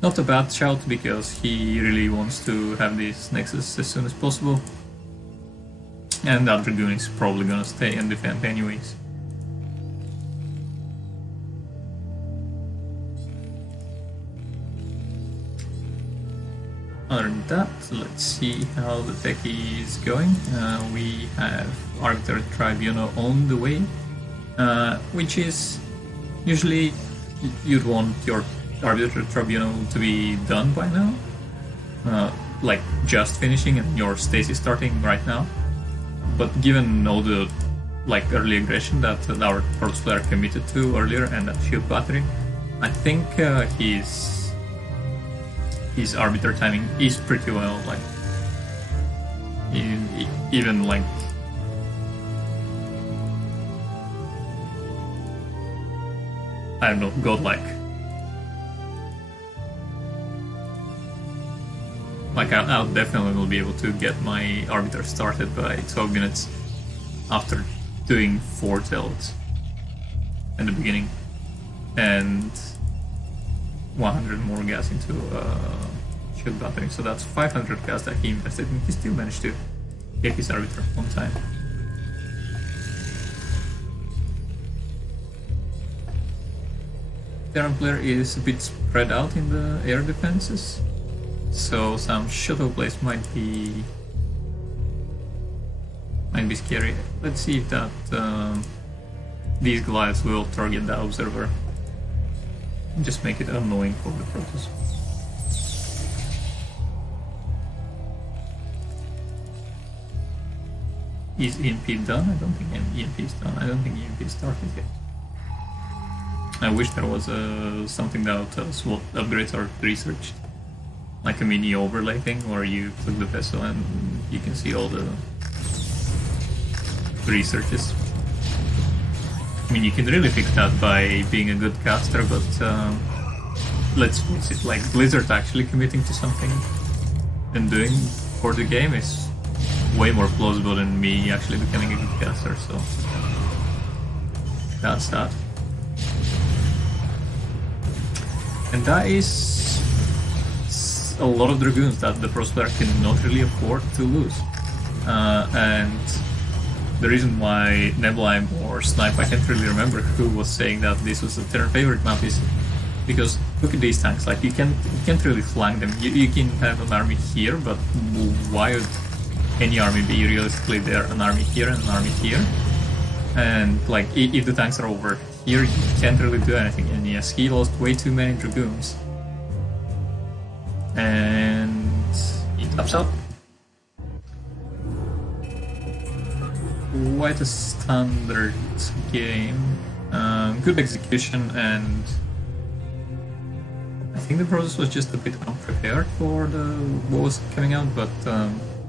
not a bad shout because he really wants to have this nexus as soon as possible. And that Dragoon is probably gonna stay and defend anyways. Other than that, let's see how the techie is going. We have Arbiter Tribunal on the way, which is usually you'd want your Arbiter Tribunal to be done by now, like just finishing and your stasis starting right now. But given all the like early aggression that our first player committed to earlier and that shield battery, I think his Arbiter timing is pretty well, like even like I don't know, godlike. Like I'll definitely will be able to get my Arbiter started by 12 minutes after doing 4 tells in the beginning and 100 more gas into shield battery. So that's 500 gas that he invested, and he still managed to get his Arbiter on time. Terran player is a bit spread out in the air defenses, so some shuttle plays might be scary. Let's see if that these glides will target the observer. Just make it annoying for the Protoss. Is EMP done? I don't think EMP is done. I don't think EMP started yet. I wish there was something that would tell us what upgrades are researched. Like a mini overlay thing where you click the vessel and you can see all the researches. I mean, you can really fix that by being a good caster, but let's face it, like Blizzard actually committing to something and doing for the game is way more plausible than me actually becoming a good caster, so that's that. And that is a lot of Dragoons that the Pro player cannot really afford to lose. And the reason why Nebula or Snipe, I can't really remember who was saying that this was a Terran favorite map, is because look at these tanks, like you can't really flank them. You can have an army here, but why would any army be realistically there? An army here and an army here? And like if the tanks are over here, you can't really do anything. And yes, he lost way too many Dragoons. And he taps out. Quite a standard game. Good execution, and I think the process was just a bit unprepared for what was coming out, but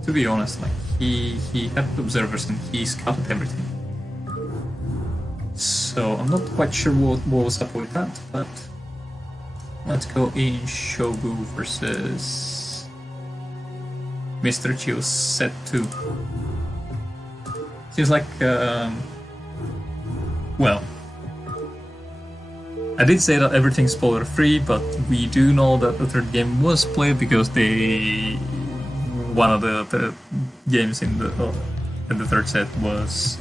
to be honest, like he had observers and he scouted everything. So I'm not quite sure what was up with that, but let's go in Shogu versus Mr. Chiu set 2. Seems like, well, I did say that everything's spoiler free, but we do know that the third game was played because one of the games in the third set was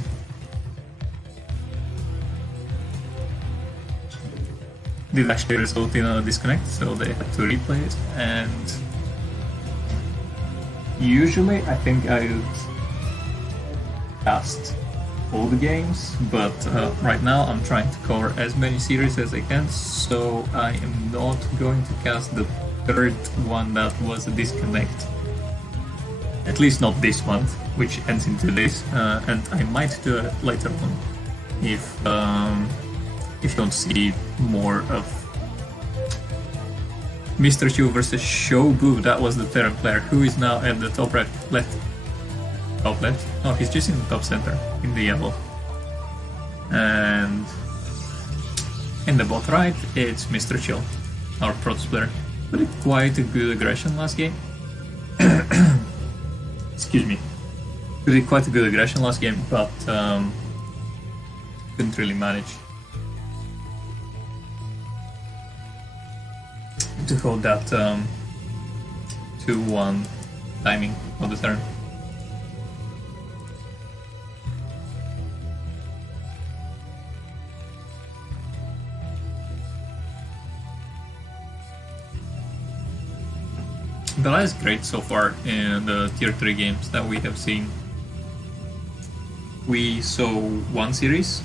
did actually result in a disconnect, so they had to replay it. And usually I think I would cast all the games, but right now I'm trying to cover as many series as I can, so I am not going to cast the third one that was a disconnect. At least not this month, which ends in 2 days, and I might do it later on if you don't see more of Mr. Chu versus Shobu. That was the Terran player who is now at the top right, left. Top left? No, he's just in the top center, in the yellow. And in the bot right, it's Mr. Chill, our Protoss player. But it quite a good aggression last game. Excuse me. Did quite a good aggression last game, but couldn't really manage to hold that 2-1 timing of the turn. The line is great so far in the tier 3 games that we have seen. We saw one series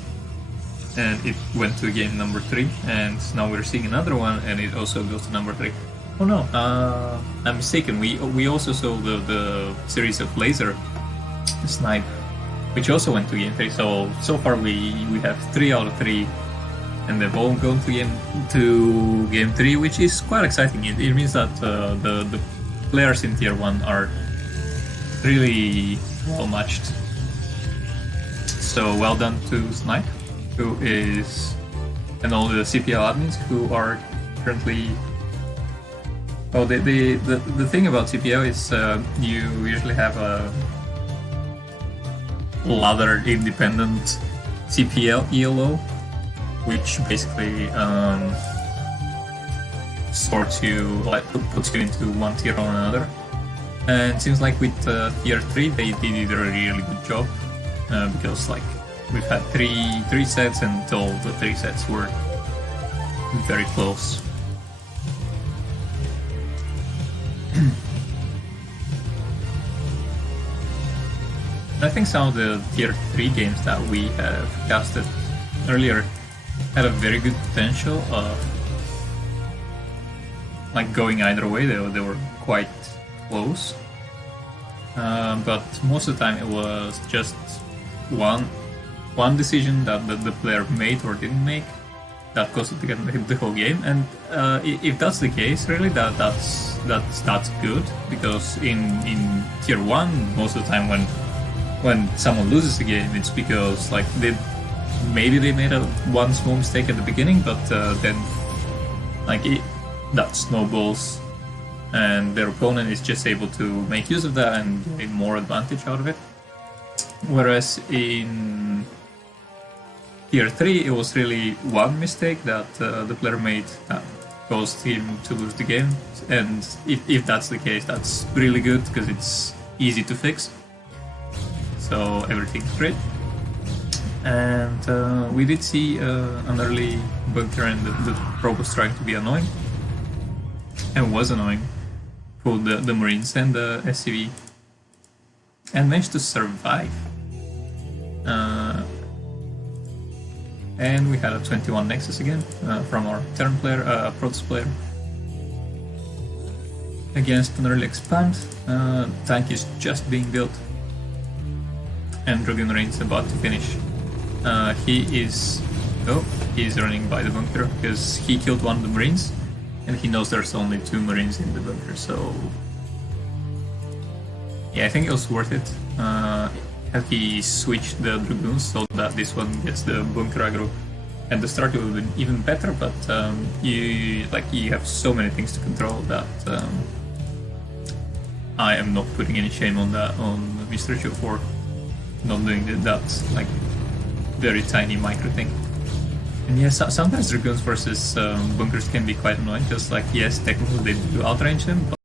and it went to game number 3, and now we're seeing another one and it also goes to number 3. Oh no, I'm mistaken. We also saw the series of Laser Snipe, which also went to game 3. So far we have 3 out of 3, and they've all gone to game 3, which is quite exciting. It means that the players in tier 1 are really well matched. So well done to Snipe, who is, and all the CPL admins who are currently. Oh, the thing about CPL is you usually have a ladder independent CPL ELO, which basically sorts you, like puts you into one tier or another. And it seems like with tier 3 they did a really good job, because like we've had three sets and all the 3 sets were very close. I think some of the tier 3 games that we have casted earlier had a very good potential of like going either way. They were quite close, but most of the time it was just one decision that the player made or didn't make that caused it to get the whole game. And if that's the case, really that's good, because in tier 1 most of the time when someone loses the game, it's because like maybe they made one small mistake at the beginning, but then like that snowballs and their opponent is just able to make use of that and gain more advantage out of it. Whereas in tier 3 it was really one mistake that the player made that caused him to lose the game, and if that's the case, that's really good because it's easy to fix. So everything's great. And we did see an early bunker, and the probe was trying to be annoying, and was annoying, pulled the Marines and the SCV, and managed to survive. And we had a 21 Nexus again from our Terran player, Protoss player, against an early expand. Tank is just being built, and Dragoon Rain's about to finish. He's running by the bunker because he killed one of the Marines, and he knows there's only 2 Marines in the bunker. So yeah, I think it was worth it. Had he switched the Dragoons so that this one gets the bunker aggro, and the start would have been even better. But you have so many things to control that I am not putting any shame on that on Mr. Chu for not doing that like very tiny micro thing. And yes, sometimes Dragoons versus bunkers can be quite annoying, because like yes, technically they do outrange them, but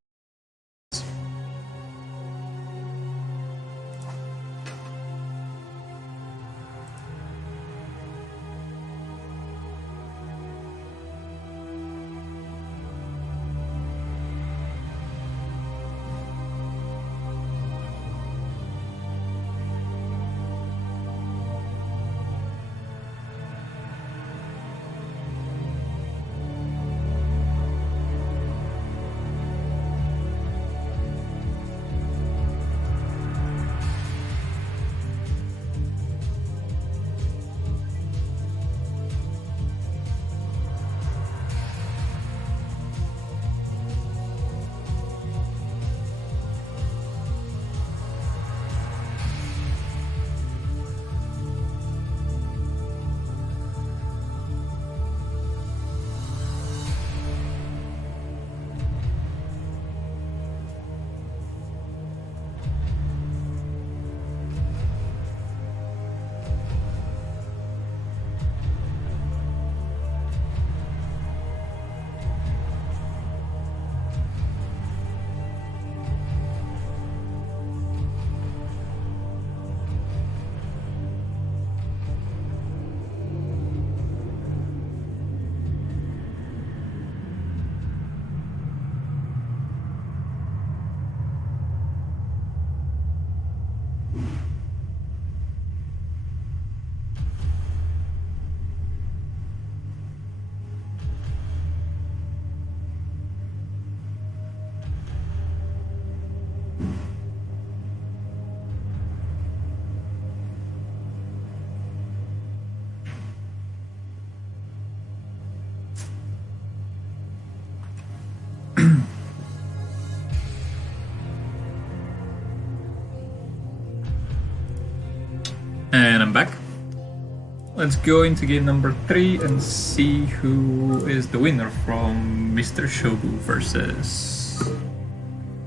let's go into game number 3 and see who is the winner from Mr. Shobu versus...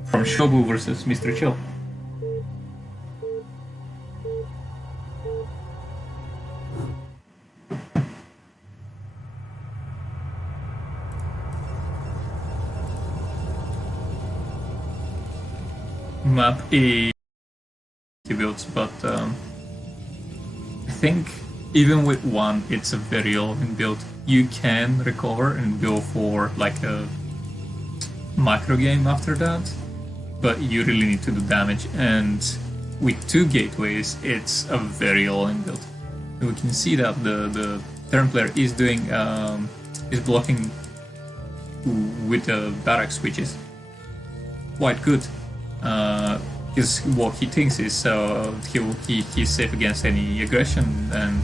From Shobu versus Mr. Chill. Map is builds, but I think even with one, it's a very all-in build. You can recover and go for like a macro game after that, but you really need to do damage. And with 2 gateways, it's a very all-in build. And we can see that the Terran player is doing is blocking with the barracks, which is quite good. Because what he thinks is he's safe against any aggression, and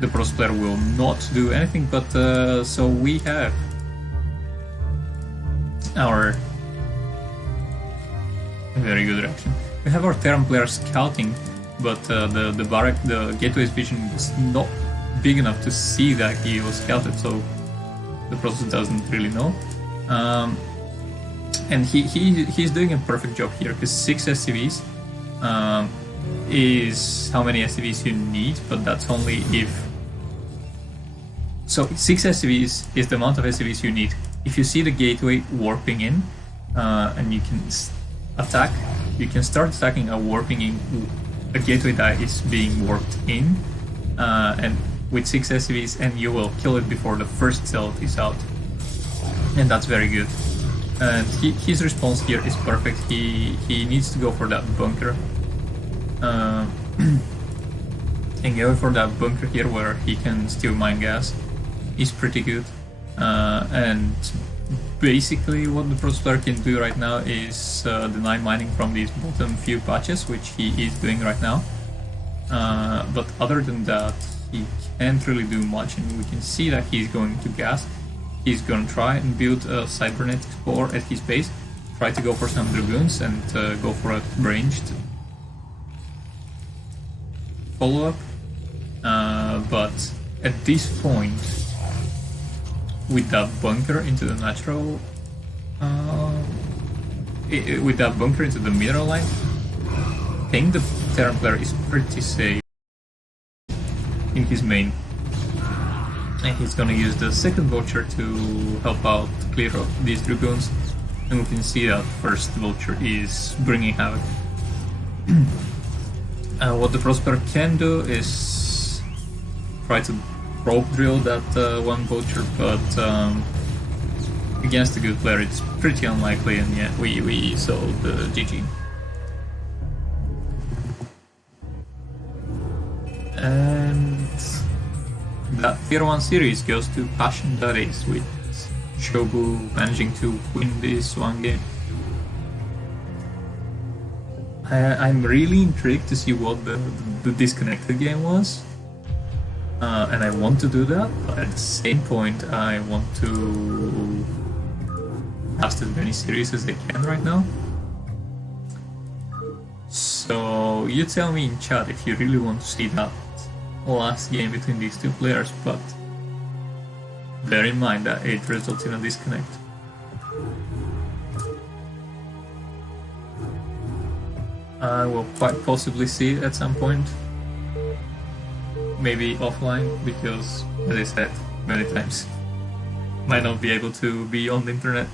the Pros player will not do anything. But so we have our very good reaction. We have our Terran player scouting, but the gateway's vision is not big enough to see that he was scouted, so the Pros doesn't really know. And he's doing a perfect job here, because 6 SCVs is how many SCVs you need, but that's only if... So 6 SCVs is the amount of SCVs you need. If you see the gateway warping in, and you can attack, you can start attacking a gateway that is being warped in, and with 6 SCVs, and you will kill it before the first zealot is out. And that's very good. And his response here is perfect. He needs to go for that bunker. And going for that bunker here where he can steal mine gas is pretty good. And basically what the Pros player can do right now is deny mining from these bottom few patches, which he is doing right now. But other than that, he can't really do much, and we can see that he's going to gas. He's gonna try and build a cybernetic core at his base, try to go for some dragoons and go for a ranged follow-up. But at this point, with that bunker into the natural, with that bunker into the mineral line, I think the Terran player is pretty safe in his main. And he's gonna use the second vulture to help out clear up these dragoons, and we can see that first vulture is bringing havoc. What the Pros player can do is try to rope drill that one vulture, but against a good player it's pretty unlikely, and yeah, we sold the GG. And that Tier 1 series goes to Passion Daddies, with Shobu managing to win this one game. I'm really intrigued to see what the disconnected game was, and I want to do that, but at the same point I want to cast as many series as I can right now. So you tell me in chat if you really want to see that last game between these 2 players, but bear in mind that it results in a disconnect. I will quite possibly see it at some point, maybe offline, because as I said many times, might not be able to be on the internet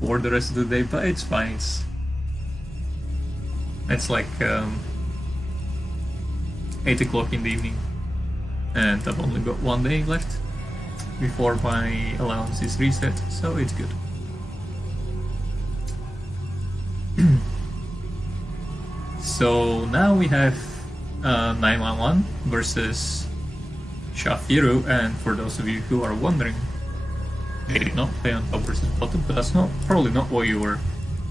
for the rest of the day, but it's fine. It's like 8 o'clock in the evening, and I've only got 1 day left before my allowance is reset, so it's good. So now we have 911 versus Shafiru, and for those of you who are wondering, they did not play on top versus bottom, but that's probably not what you were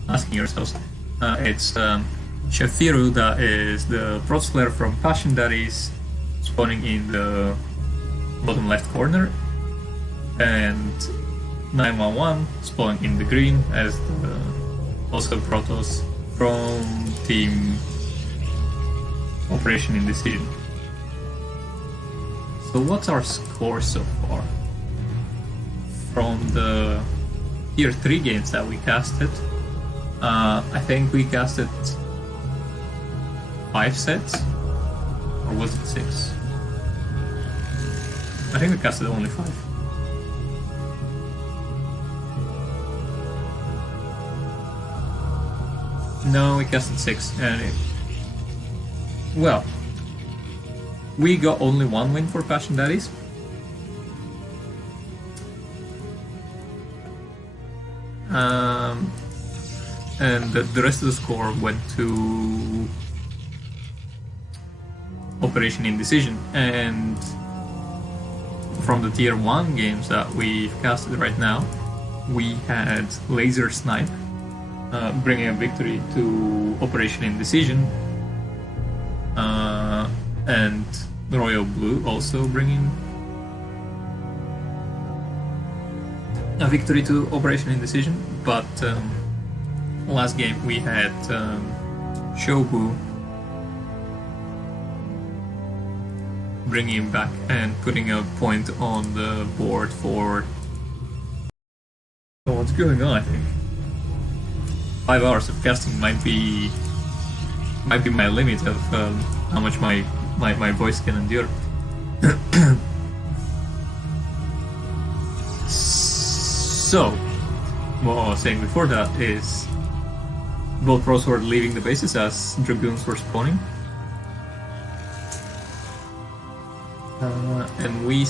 asking yourselves. It's Shafiru, that is the Pros player from Passion Daddies, spawning in the bottom left corner, and 911 spawning in the green as the also Protoss from team Operation Indecision. So what's our score so far? From the tier 3 games that we casted, I think we casted 5 sets, or was it 6? I think we casted only 5. No, we casted 6, and well, we got only 1 win for Passion Daddies. And the rest of the score went to Operation Indecision. And from the tier 1 games that we've casted right now, we had Laser Snipe bringing a victory to Operation Indecision, and Royal Blue also bringing a victory to Operation Indecision. But last game we had Shobu bringing him back and putting a point on the board for... Oh, what's going on? I think 5 hours of casting might be my limit of how much my voice can endure. So, what I was saying before that is both pros were leaving the bases as Dragoons were spawning. And we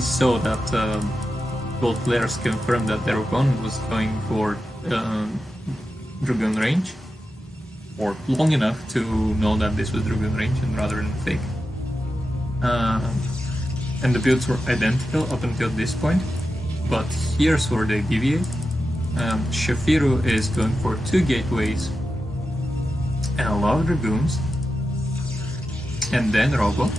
saw that both players confirmed that their opponent was going for Dragoon range, or long enough to know that this was Dragoon range and rather than fake. And the builds were identical up until this point, but here's where they deviate. Shafiru is going for 2 gateways and a lot of Dragoons, and then Robo,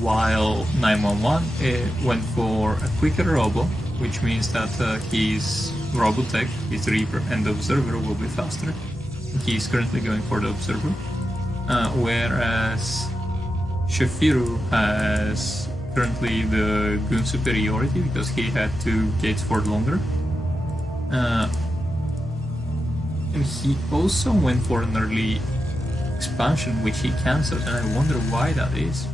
while 911 went for a quicker Robo, which means that his Robotech, his Reaper, and the Observer will be faster. He's currently going for the Observer, whereas Shafiru has currently the Goon superiority because he had 2 gates for longer. And he also went for an early expansion, which he cancelled, and I wonder why that is.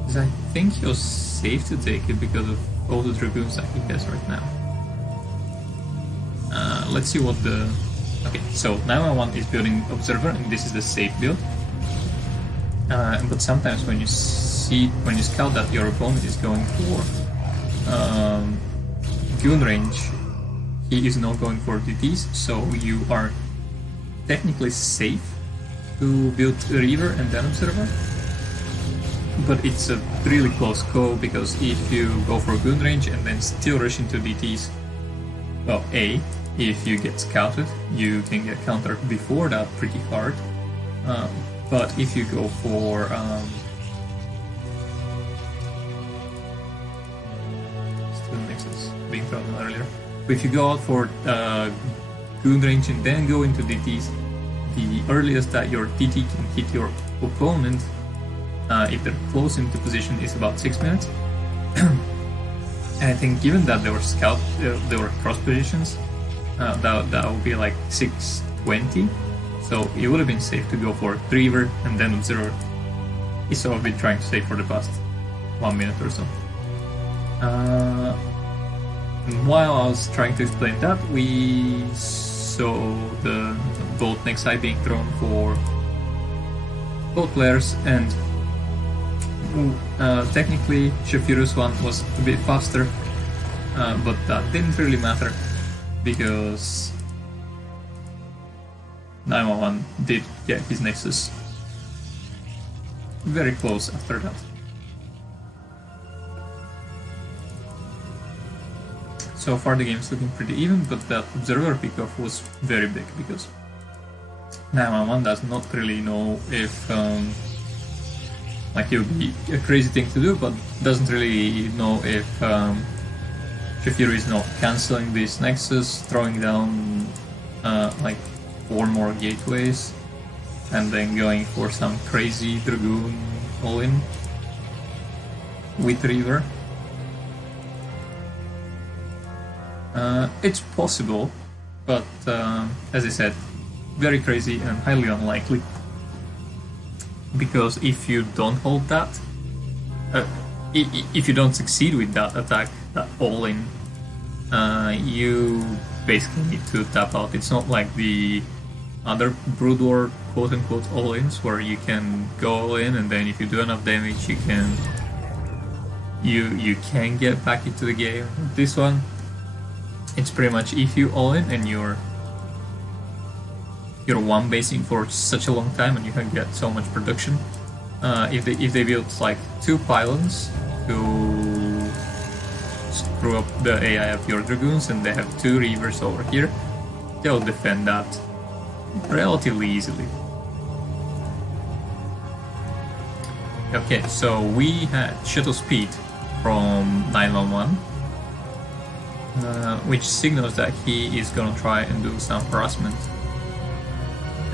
Because I think he was safe to take it because of all the Dragoons that he has right now. Let's see what the... Okay, so 911 is building Observer, and this is the safe build. But sometimes when you scout that your opponent is going for Goon range, he is not going for DTs, so you are technically safe to build Reaver and then Observer. But it's a really close call, because if you go for Goon range and then still rush into DTs, well, A, if you get scouted, you can get countered before that pretty hard. But if you go for still Nexus being thrown earlier. But if you go out for Goon range and then go into DTs, the earliest that your DT can hit your opponent, if they're close into position, is about 6 minutes. And I think given that they were cross positions, that would be like 6:20. So it would have been safe to go for Reaver and then Observer. It's what I've been trying to say for the past 1 minute or so. And while I was trying to explain that, we saw the both Nexi being thrown for both players, and technically Shafiru's one was a bit faster, but that didn't really matter because 911 did get his Nexus very close after that. So far the game's looking pretty even, but that Observer pickoff was very big because 911 does not really know if like it would be a crazy thing to do, but doesn't really know if Shafiru is not cancelling this Nexus, throwing down like 4 more gateways, and then going for some crazy Dragoon all-in with Reaver. It's possible, but as I said, very crazy and highly unlikely. Because if you don't hold that, if you don't succeed with that attack, that all-in, you basically need to tap out. It's not like the other Brood War quote-unquote all-ins where you can go all in and then if you do enough damage you can get back into the game. This one, it's pretty much if you all in and you're one basing for such a long time and you can get so much production. If they build like 2 pylons to screw up the AI of your Dragoons and they have 2 Reavers over here, they'll defend that relatively easily. Okay, so we had shuttle speed from 911, which signals that he is gonna try and do some harassment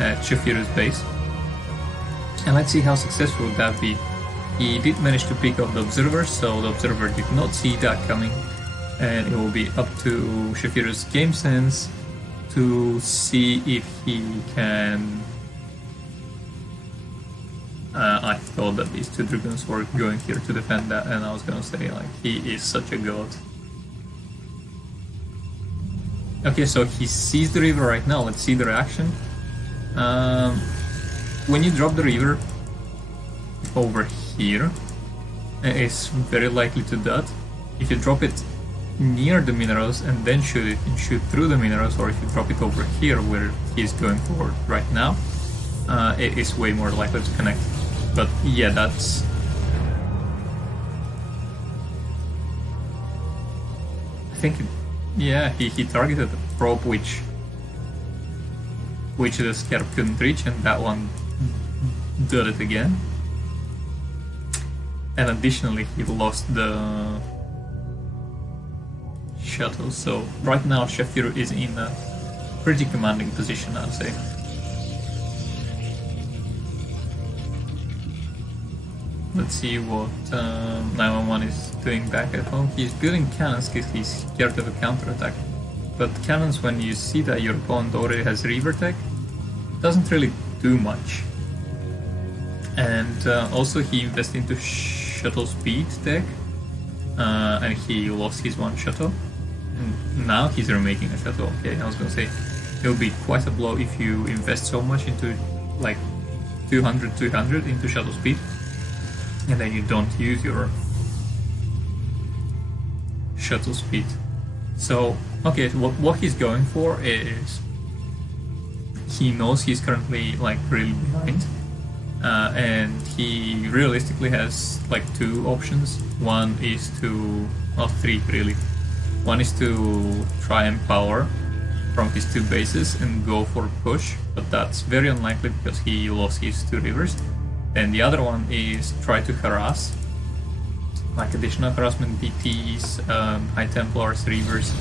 at Shafiru's base. And let's see how successful would that be. He did manage to pick up the observer, so the observer did not see that coming, and it will be up to Shafiru's game sense to see if he can... I thought that these 2 Dragoons were going here to defend that, and I was gonna say, like, he is such a god. Okay, so he sees the Reaver right now, let's see the reaction. When you drop the Reaver over here, it's very likely to dot. If you drop it near the minerals and then shoot it and shoot through the minerals, or if you drop it over here where he's going forward right now, it is way more likely to connect. But yeah, that's... I think, yeah, he targeted the probe which the Scarab couldn't reach, and that one did it again. And additionally, he lost the shuttle, so right now Shafiru is in a pretty commanding position, I'd say. Let's see what 911 is doing back at home. He's building cannons because he's scared of a counterattack. But cannons, when you see that your opponent already has Reaver tech, doesn't really do much. And also he invested into shuttle speed tech, and he lost his 1 shuttle. And now he's remaking a shuttle. Okay, I was gonna say, it'll be quite a blow if you invest so much into like 200 into shuttle speed, and then you don't use your shuttle speed. So, okay, what he's going for is, he knows he's currently like really behind, and he realistically has like 2 options. One is to, well, 3 really. One is to try and power from his 2 bases and go for push, but that's very unlikely because he lost his 2 rivers. And the other one is try to harass, like additional harassment, DTs, High Templars, Reavers.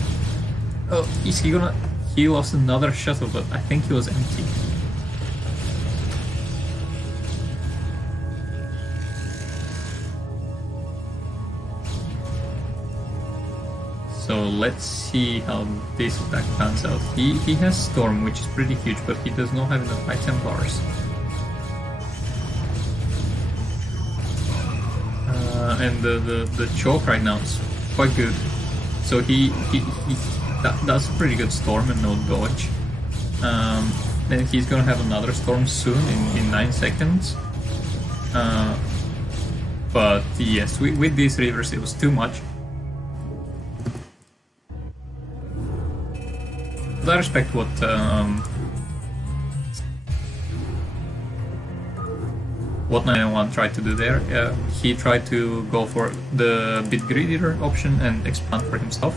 Oh, is he gonna... He lost another shuttle, but I think he was empty. So let's see how this attack pans out. He has Storm, which is pretty huge, but he does not have enough High Templars. And the choke right now is quite good. So that's a pretty good Storm and no dodge. Then he's gonna have another Storm soon in 9 seconds. But yes, with these Reavers it was too much. But I respect what 911 tried to do there. He tried to go for the bit greedier option and expand for himself.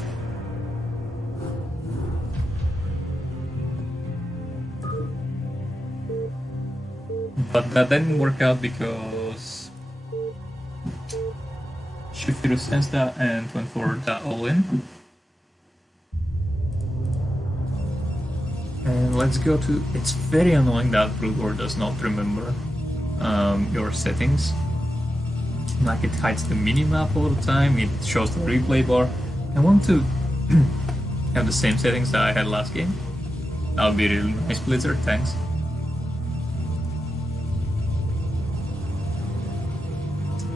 But that didn't work out because Shafiru sensed that and went for that all-in. And let's go to... It's very annoying that Brood War does not remember your settings. Like it hides the minimap all the time, it shows the replay bar. I want to have the same settings that I had last game. That would be really nice, Blizzard, thanks.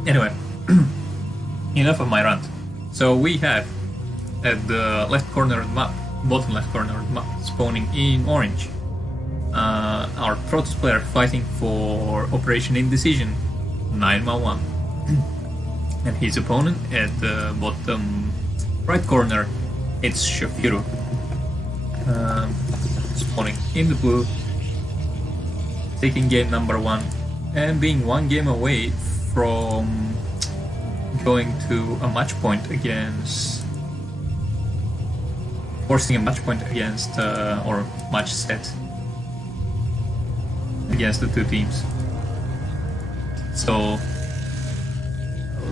Anyway, enough of my rant. So we have at the left corner of the map, bottom left corner of the map, spawning in orange, our Protoss player fighting for Operation Indecision 911. And his opponent at the bottom right corner, it's Shafiro, spawning in the blue, taking game number 1 and being 1 game away from going to a match point against, forcing a match point against, or match set against the two teams. So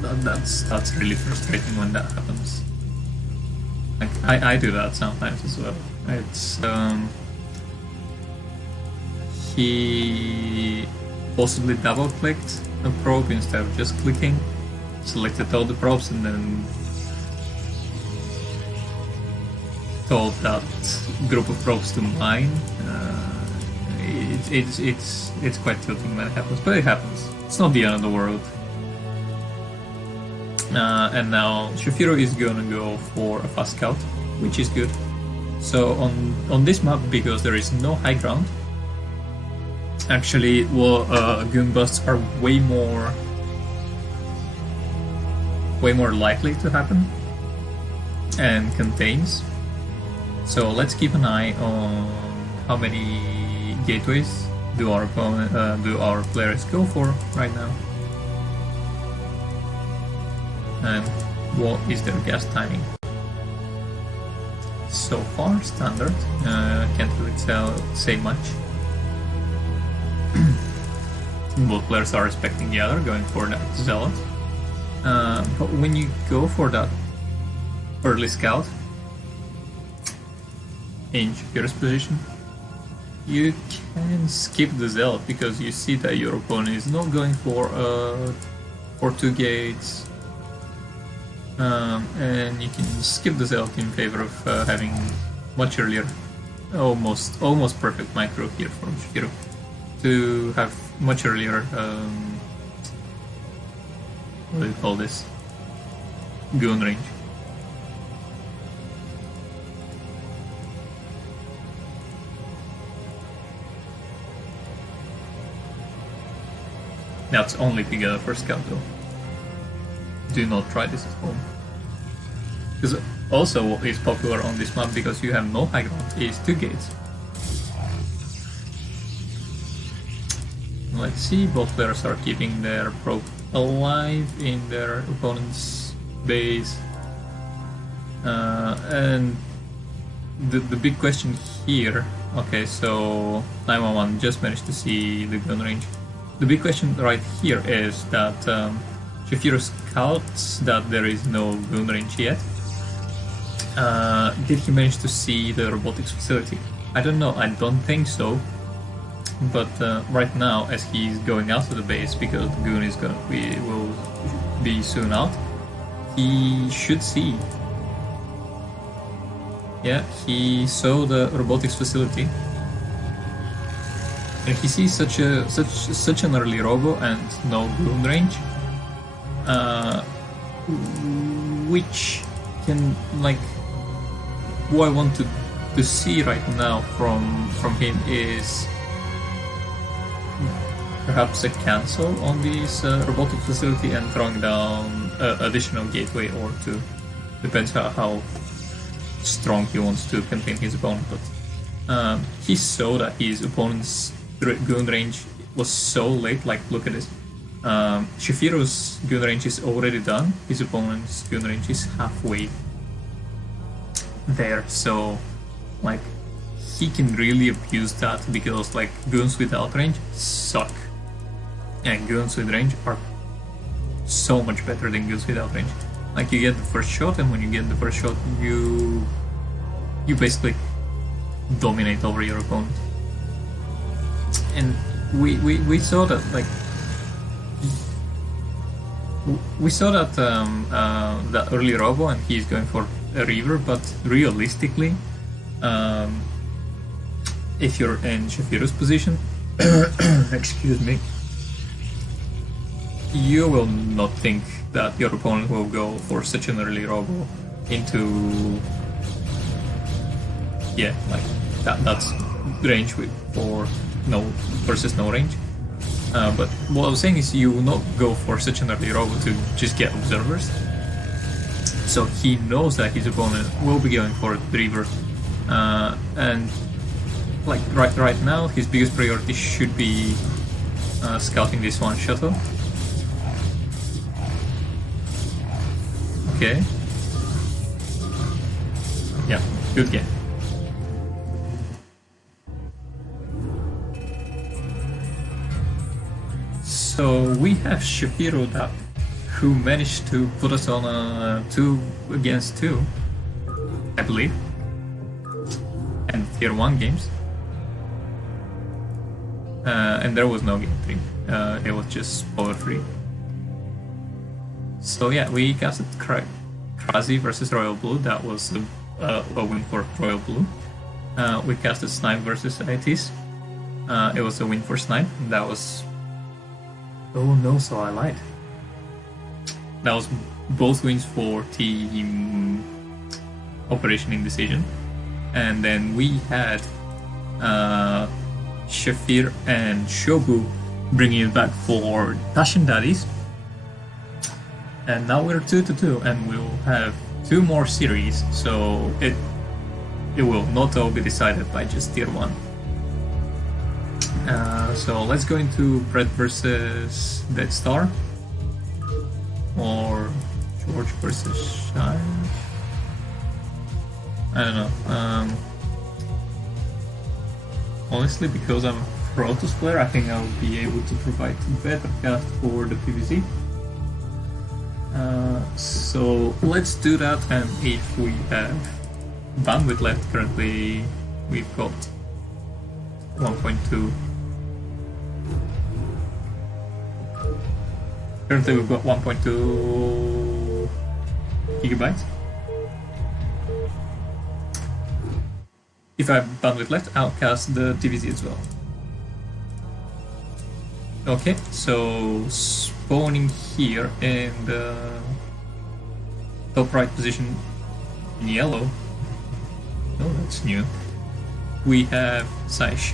that's really frustrating when that happens. Like I do that sometimes as well. It's he possibly double clicked a probe instead of just clicking, selected all the probes and then told that group of probes to mine. It's quite tilting when it happens, but it happens. It's not the end of the world. And now Shafiro is gonna go for a fast scout, which is good. So on this map, because there is no high ground, actually, well, goon busts are way more likely to happen, and contains. So let's keep an eye on how many gateways do our players go for right now, and what is their gas timing. So far, standard. Can't really say much. Both players are respecting the other, going for that zealot. But when you go for that early scout in Shafiro's position, you can skip the zealot because you see that your opponent is not going for 2 gates, and you can skip the zealot in favor of having much earlier, almost perfect micro here from Shafiro, to have much earlier, what do you call this, goon range. That's only if you get a first scout though. Do not try this at home. Because also what is popular on this map, because you have no high ground, is 2 gates. Let's see, both players are keeping their probe alive in their opponent's base. And the big question here, okay, so 911 just managed to see the gun range. The big question right here is that Shafiro scouts that there is no gun range yet. Did he manage to see the robotics facility? I don't know, I don't think so. But right now, as he's going out of the base, because the goon is will be soon out, he should see. Yeah, he saw the robotics facility, and he sees such an early robo and no goon range, which can, like, what I want to see right now from him is perhaps a cancel on this robotic facility and throwing down additional gateway or 2. Depends how strong he wants to contain his opponent. But he saw that his opponent's goon range was so late. Like, look at this. Shafiro's goon range is already done. His opponent's goon range is halfway there. So, like, he can really abuse that, because like goons without range suck, and goons with range are so much better than goons without range. Like, you get the first shot, and when you get the first shot, you basically dominate over your opponent. And we saw that, like, we saw that that early robo, and he's going for a river, but realistically, if you're in Shafiro's position, excuse me, you will not think that your opponent will go for such an early robo into, yeah, like that's range for no versus no range. But what I was saying is you will not go for such an early robo to just get observers. So he knows that his opponent will be going for the river, and like right now his biggest priority should be scouting this one shuttle. Okay. Yeah, good game. So we have Shapiro that who managed to put us on a 2 against 2, I believe, and tier 1 games. And there was no game 3, it was just spoiler free. So yeah, we casted Krazi versus Royal Blue, that was a win for Royal Blue. We casted Snipe versus Itis, it was a win for Snipe, that was... Oh no, so I lied. That was both wins for Team Operation Indecision. And then we had Shafir and Shobu bringing it back for Dash and Daddies. And now we're 2-2, and we'll have 2 more series, so it will not all be decided by just tier 1. So let's go into Brett versus Dead Star, or George versus Shine. I don't know. Honestly, because I'm a Protoss player, I think I'll be able to provide better cast for the PvZ. So let's do that, and if we have bandwidth left, currently we've got 1.2. Currently we've got 1.2 gigabytes. If I have bandwidth left, I'll cast the TVZ as well. Okay, so spawning here in the top right position in yellow. Oh, that's new. We have Saish.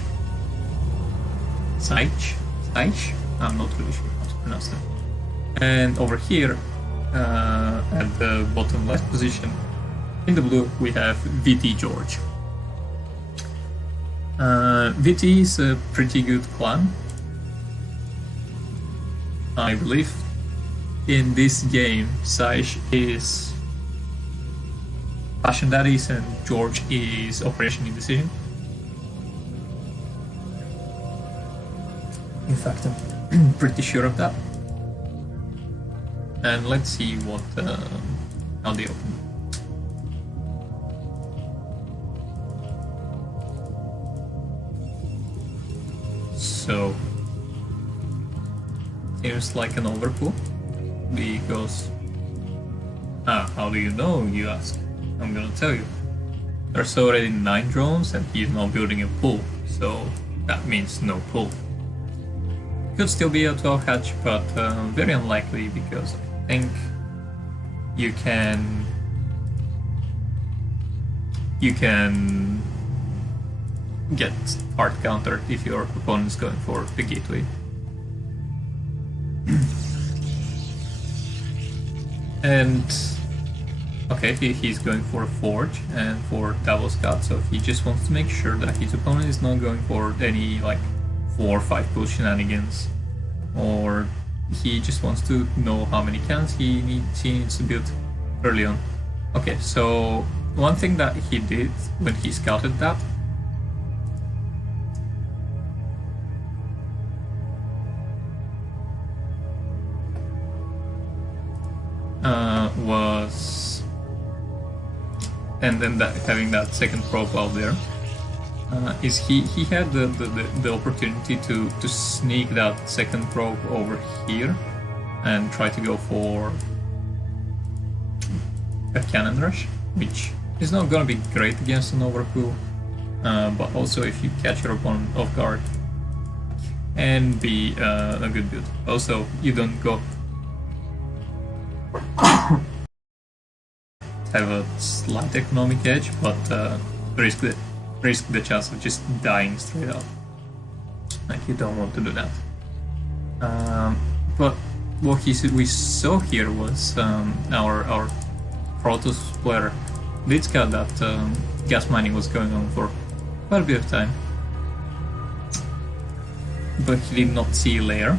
Saish? I'm not really sure how to pronounce that. And over here, at the bottom left position, in the blue, we have VT George. VT is a pretty good clan, I believe. In this game, Saish is Passion Daddies and George is Operation Indecision. In fact, I'm pretty sure of that. And let's see what how they open. So seems like an overpool, because how do you know, you ask? I'm gonna tell you. There's already 9 drones and he's now building a pool, so that means no pool. Could still be a 12 hatch, but very unlikely, because I think you can get hard countered if your opponent's going for the gateway. And okay, he's going for a forge and for double scout, so he just wants to make sure that his opponent is not going for any like 4 or 5 pull shenanigans, or he just wants to know how many cannons he needs to build early on. Okay, so one thing that he did when he scouted that was, and then that having that second profile there, is he had the opportunity to sneak that second probe over here and try to go for a cannon rush, which is not gonna be great against an overpool, but also if you catch your opponent off guard, and be a good build. Also, you don't go have a slight economic edge, but risk the chance of just dying straight up. Like, you don't want to do that. But what we saw here was our Protoss player did scout that gas mining was going on for quite a bit of time, but he did not see layer.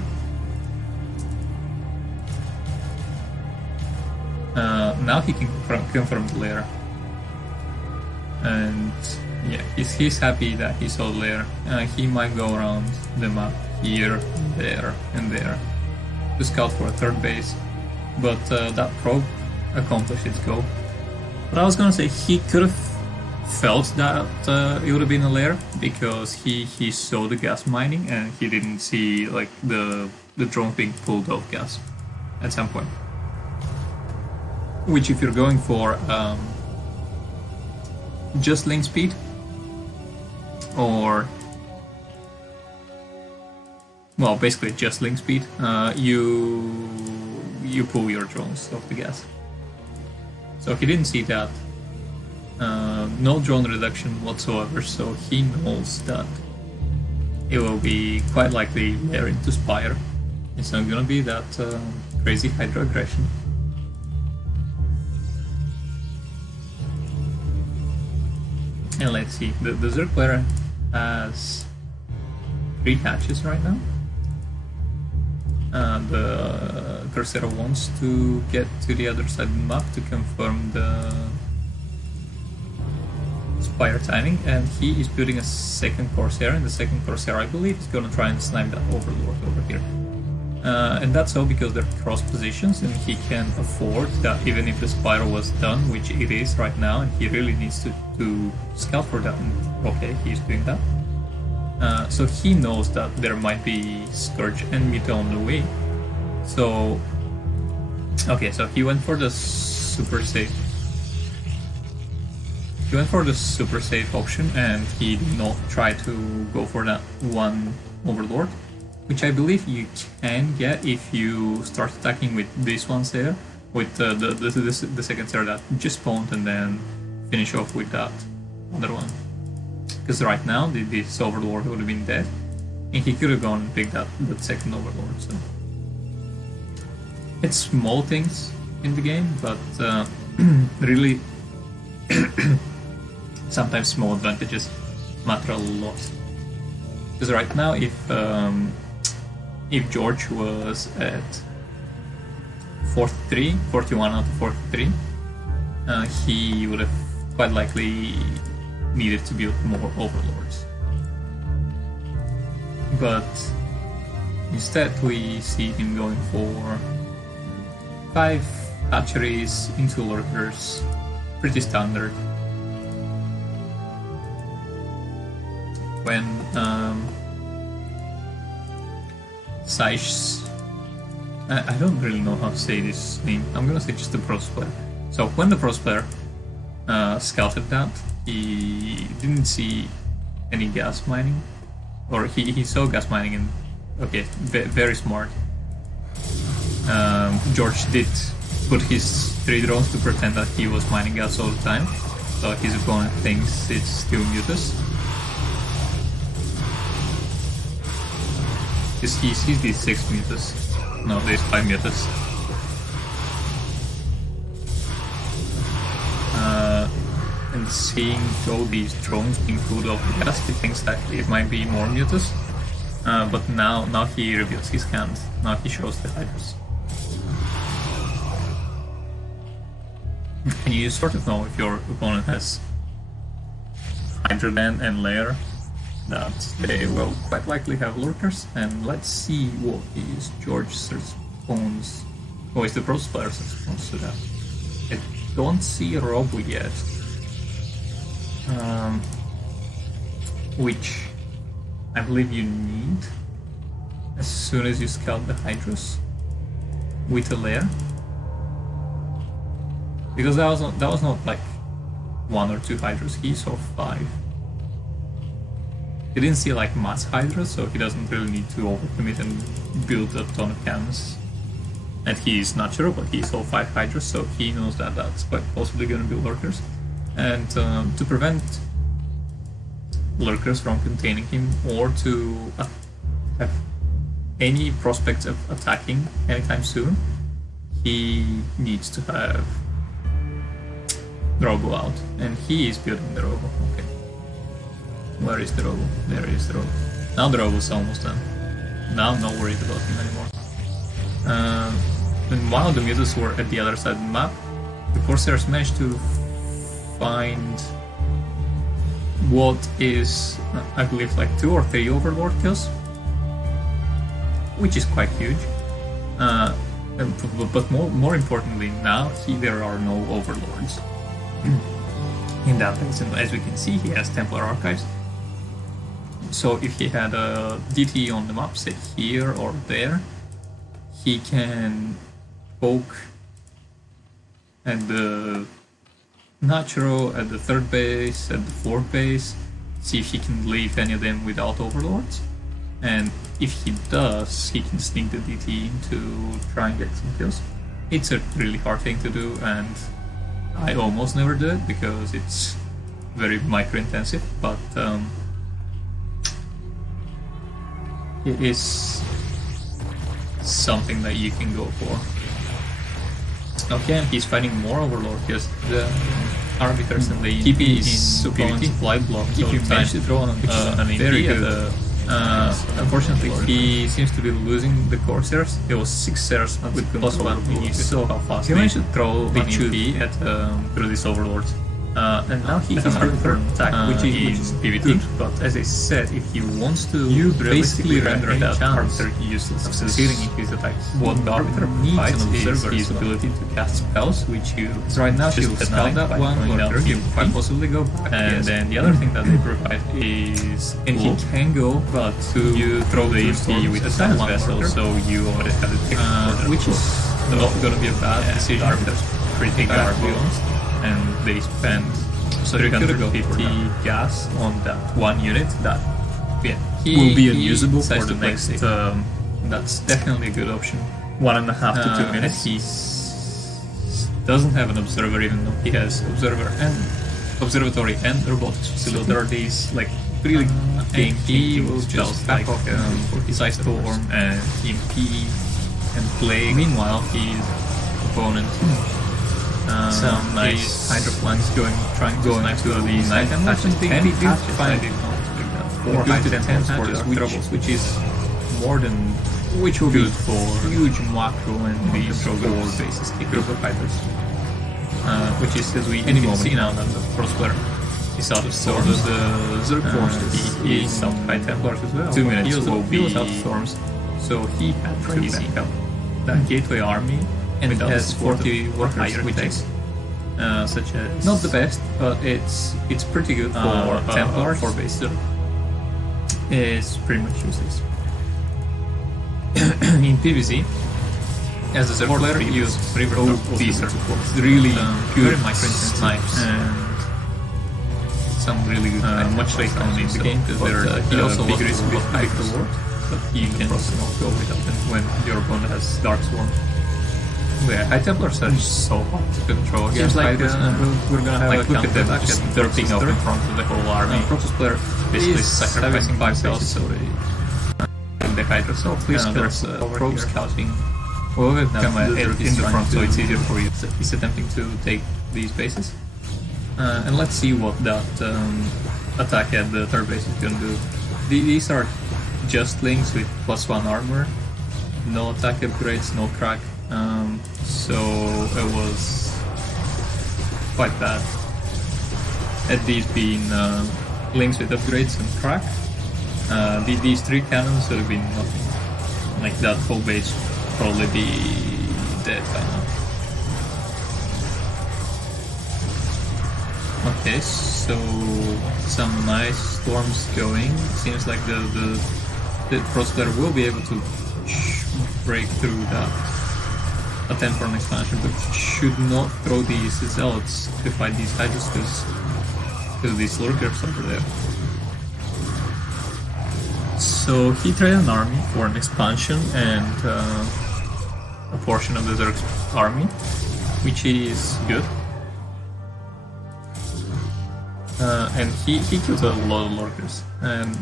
Now he can confirm the layer, and yeah, he's happy that he saw the layer. He might go around the map here, there, and there to scout for a third base, but that probe accomplished its goal. But I was gonna say he could have felt that it would have been a layer, because he saw the gas mining and he didn't see like the drone being pulled off gas at some point. Which, if you're going for just link speed, or well, basically just link speed, you pull your drones off the gas. So he didn't see that. No drone reduction whatsoever, so he knows that it will be quite likely layer into Spire. It's not gonna be that crazy Hydra aggression. And let's see, the Zerg player has 3 hatches right now. The Crusader wants to get to the other side of the map to confirm the Spire timing, and he is building a second Corsair, and the second Corsair, I believe, is gonna try and snipe that Overlord over here. And that's all because they're cross positions, and he can afford that even if the Spire was done, which it is right now, and he really needs to scout for that, and okay, he's doing that. So he knows that there might be Scourge and Mita on the way. So, okay, so he went for the super safe. He went for the super safe option, and he did not try to go for that one Overlord, which I believe you can get if you start attacking with these ones there, with the second Sarah that just spawned, and then finish off with that other one. Because right now this Overlord would have been dead, and he could have gone and picked that second Overlord. So it's small things in the game, but really sometimes small advantages matter a lot. Because right now, if George was at 41 out of 43, he would have quite likely needed to build more Overlords. But instead we see him going for 5 hatcheries into lurkers, pretty standard. When Saish, I don't really know how to say this name, I'm gonna say just the Protoss player. So when the Protoss player scouted that, he didn't see any gas mining, or he saw gas mining, and okay, very smart. George did put his 3 drones to pretend that he was mining gas all the time, so his opponent thinks it's still Mutus. He sees these 6 Mutus, no, there's 5 Mutus. And seeing all these drones being pulled off the gas, he thinks that it might be more Mutus. But now he reveals his hand. Now he shows the Hydras. And you sort of know if your opponent has Hydra and Lair, that they will quite likely have lurkers. And let's see what is George's response, or is the Protoss player's response to that. I don't see Robo yet. which I believe you need as soon as you scout the Hydras with a lair, because that was not like 1 or 2 Hydras. He saw 5. He didn't see like mass Hydras, so he doesn't really need to overcommit and build a ton of cannons. And he's not sure, but he saw 5 Hydras, so he knows that that's quite possibly going to be lurkers. And to prevent lurkers from containing him, or to have any prospects of attacking anytime soon, he needs to have Robo out. And he is building the Robo. Okay. Where is the Robo? There is the Robo. Now the Robo's almost done. Now I'm not worried about him anymore. And while the Mutas were at the other side of the map, the Corsairs managed to find what is, I believe, like 2 or 3 Overlord kills, which is quite huge. But more importantly, now there are no Overlords in that base, and as we can see, he has Templar Archives. So if he had a DT on the map, say here or there, he can poke at the Natural, at the 3rd base, at the 4th base, see if he can leave any of them without Overlords. And if he does, he can sneak the DT in to try and get some kills. It's a really hard thing to do, and I almost never do it because it's very micro-intensive, but it is something that you can go for. Okay, and he's fighting more Overlord because the Arbiters and the TP is opponent's flight block, so he managed to throw on an very good. Unfortunately, he seems to be losing the Corsairs. It was 6 Sairs with +1, and you saw how fast he managed to throw the TP at through these Overlords. And now he has a third attack, which is PvT. Good. But as I said, if he wants to basically render that Arbiter useless, succeeding in his attacks, what the Arbiter needs is his ability to cast spells, which you right now he'll spell that one, or he'll quite possibly go back. And then the other thing that they provide is, and he can go, but you throw the EMP with a Silence Vessel, so you already have the tick, which is not going to be a bad decision. Arbiters pretty balanced. And they spend 350 gas on that one unit that will be unusable for the next. That's definitely a good option. 1.5 to 2 minutes. He doesn't have an observer, even though he has observatory and robotics. So there are these like really game he will just back off his Ice Storm and EMP and Plague. Meanwhile, his opponent. Some nice hydroplanes trying to these night hatches. 10 hatches, 4 10 hatches, which is more than, which will be for huge macro and these 4 bases group of fighters. Which is, as we can see now that the first player is out of storms. The Zerg forces he is out by Templars as well. 2 minutes will be out of storms, so he had crazy help. That Gateway army. And it has 40 workers, which is such as not the best, but it's pretty good for Templars. For base is pretty much useless. In PvZ, as a support player, you use these really good snipes and some really good much later on in the game because they're he also big risk with high reward, but he can also not go without them when your opponent has Dark Swarm. Yeah, High Templars are so hard to control. Seems like we're gonna have like, look at them just derping up in front of the whole army. Protoss player basically sacrificing 5 cells so they the Hydra. So please there's probe scouting. Well, now in the front, so it's easier for you. He's attempting to take these bases, and let's see what that attack at the 3rd base is gonna do. These are just links with +1 armor, no attack upgrades, no crack. So it was quite bad. Had these been links with upgrades and crack, these 3 cannons would have been nothing. Like that whole base would probably be dead by now. Okay, Okay, so some nice storms going. Seems like the Prospler will be able to break through that attempt for an expansion, but should not throw these zealots to fight these Hydras because these lurkers over there. So he traded an army for an expansion and a portion of the Zerg's army, which is good. And he killed a lot of lurkers, and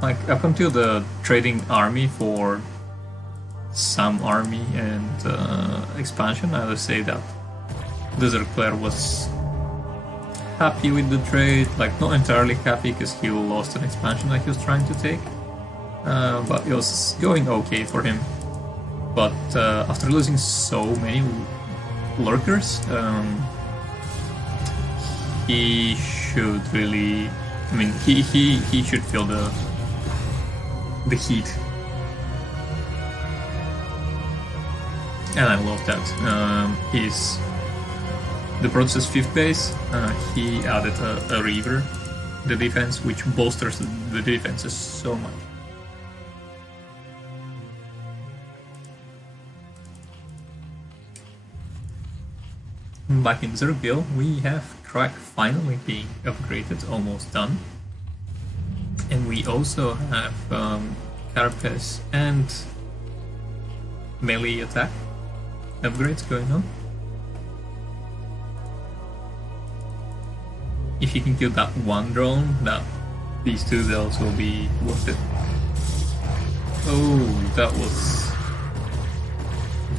like up until the trading army for some army and expansion, I would say that the Zerg player was happy with the trade, like not entirely happy because he lost an expansion that he was trying to take, but it was going okay for him. But after losing so many lurkers, he should really, I mean, he should feel the heat. And I love that. He's the Protoss' 5th base, he added a Reaver, the defense, which bolsters the defenses so much. Back in Zergville, we have Crack finally being upgraded, almost done. And we also have Carapace and melee attack upgrades going on. If you can kill that one drone, these two zealots will be worth it. Oh, that was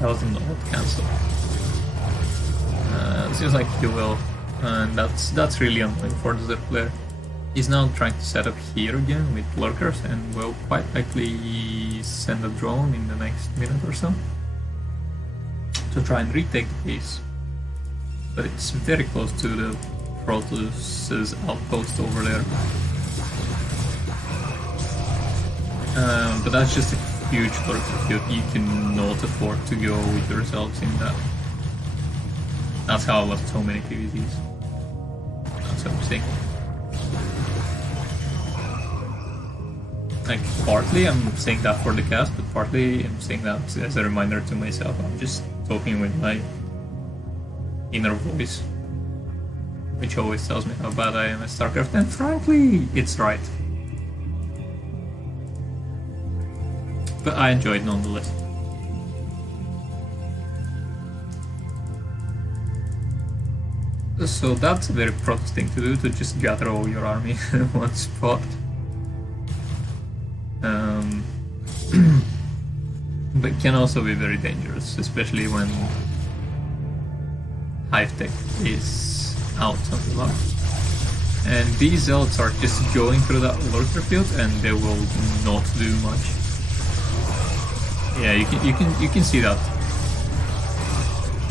not cancelled. Seems like he will, and that's really annoying for the Zerg player. He's now trying to set up here again with lurkers, and will quite likely send a drone in the next minute or so to try and retake the base. But it's very close to the Protoss' outpost over there. But that's just a huge lurker field. You cannot afford to go with yourselves in that. That's how I lost so many PvZs. That's what I'm saying. Like, partly I'm saying that for the cast, but partly I'm saying that as a reminder to myself. I'm just talking with my inner voice, which always tells me how bad I am at StarCraft, and frankly, it's right. But I enjoy it nonetheless. So that's a very Protoss thing to do, to just gather all your army in one spot. But it can also be very dangerous, especially when Hive Tech is out on the lot. And these zealots are just going through that lurker field, and they will not do much. Yeah, you can see that.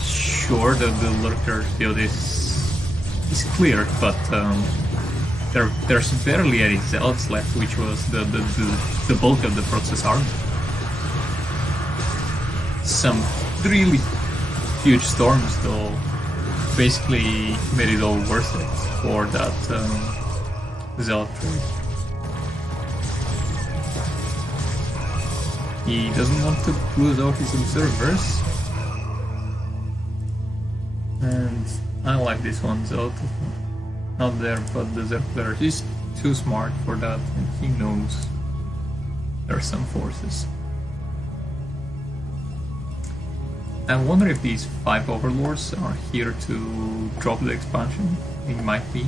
Sure, the lurker field is clear, but there's barely any zealots left, which was the bulk of the Protoss army. Some really huge storms, though, basically made it all worth it for that zealot trade. He doesn't want to lose out his observers, and I like this one, Zealot. Not there, but the Zerg player is too smart for that, and he knows there are some forces. I wonder if these 5 overlords are here to drop the expansion. It might be.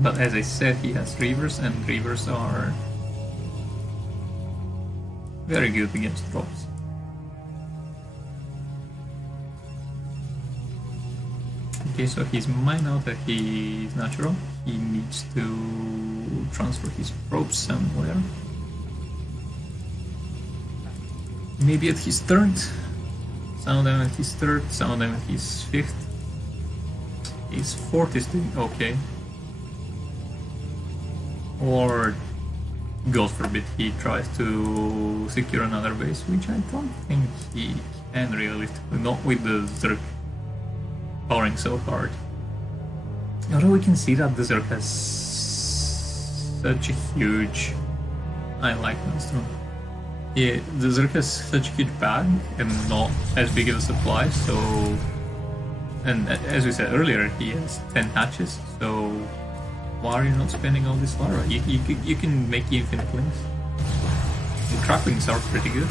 But as I said, he has Reavers, and Reavers are very good against drops. Okay, so he's mined out that he's natural. He needs to transfer his probes somewhere. Maybe at his 3rd. Some of them at his 3rd, some of them at his 5th. His 4th is doing okay. Or God forbid he tries to secure another base, which I don't think he can realistically, not with the Zerg powering so hard. Although we can see that the Zerg has such a huge... I like Maelstrom. Yeah, the Zerg has such a huge bag and not as big of a supply, so... And as we said earlier, he has 10 hatches, so why are you not spending all this larva? You can make infinite wings. The cracklings are pretty good.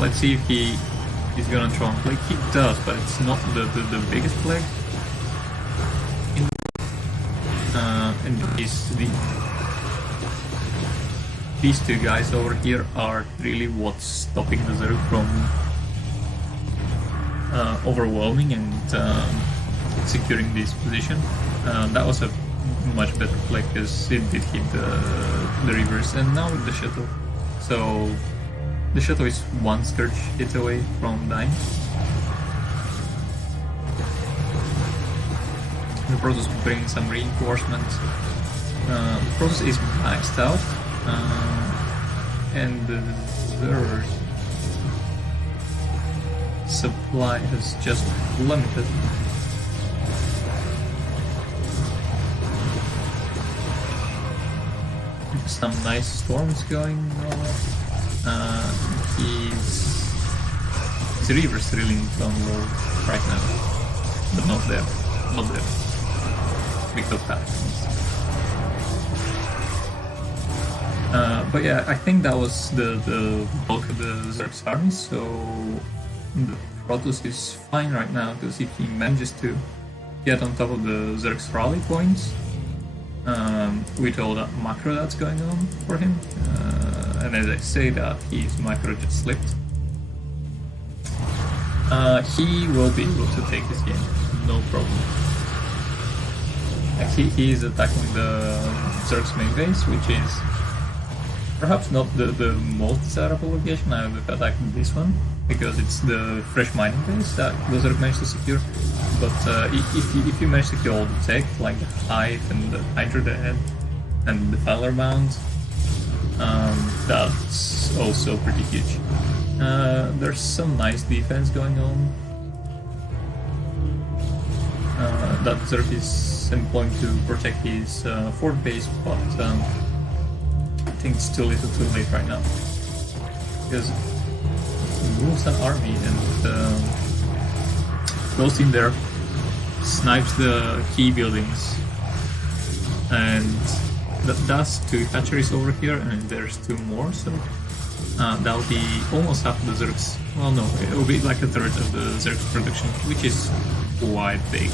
Let's see if he's gonna throw on plague. He does, but it's not the biggest plague. And these two guys over here are really what's stopping the Zerg from overwhelming and securing this position. That was a much better play because it did hit the reverse, and now with the shuttle. So the shuttle is one Scourge hit away from dying. The Protoss bringing some reinforcements. The Protoss is maxed out, and the Zerg's supply has just plummeted. Some nice storms going on. His Reaver's really on low right now, but not there. Because that happens. But yeah, I think that was the bulk of the Zerg's army, so the Protoss is fine right now, because if he manages to get on top of the Zerg's rally points, with all that macro that's going on for him, and as I say that, his macro just slipped, he will be able to take this game, no problem. He is attacking the Zerg's main base, which is perhaps not the most desirable location. I would attack this one, because it's the fresh mining base that the Zerg managed to secure. But if you manage to kill all the tech, like the Hive and the Hydra Dead and the Fowler Mound, that's also pretty huge. There's some nice defense going on that Zerg is employing to protect his fort base, but I think it's too little too late right now, because he moves an army and goes in there, snipes the key buildings, and that's 2 hatcheries over here, and there's 2 more, so that'll be almost half of the Zerg's. Well, no, it'll be like a third of the Zerg's production, which is quite big.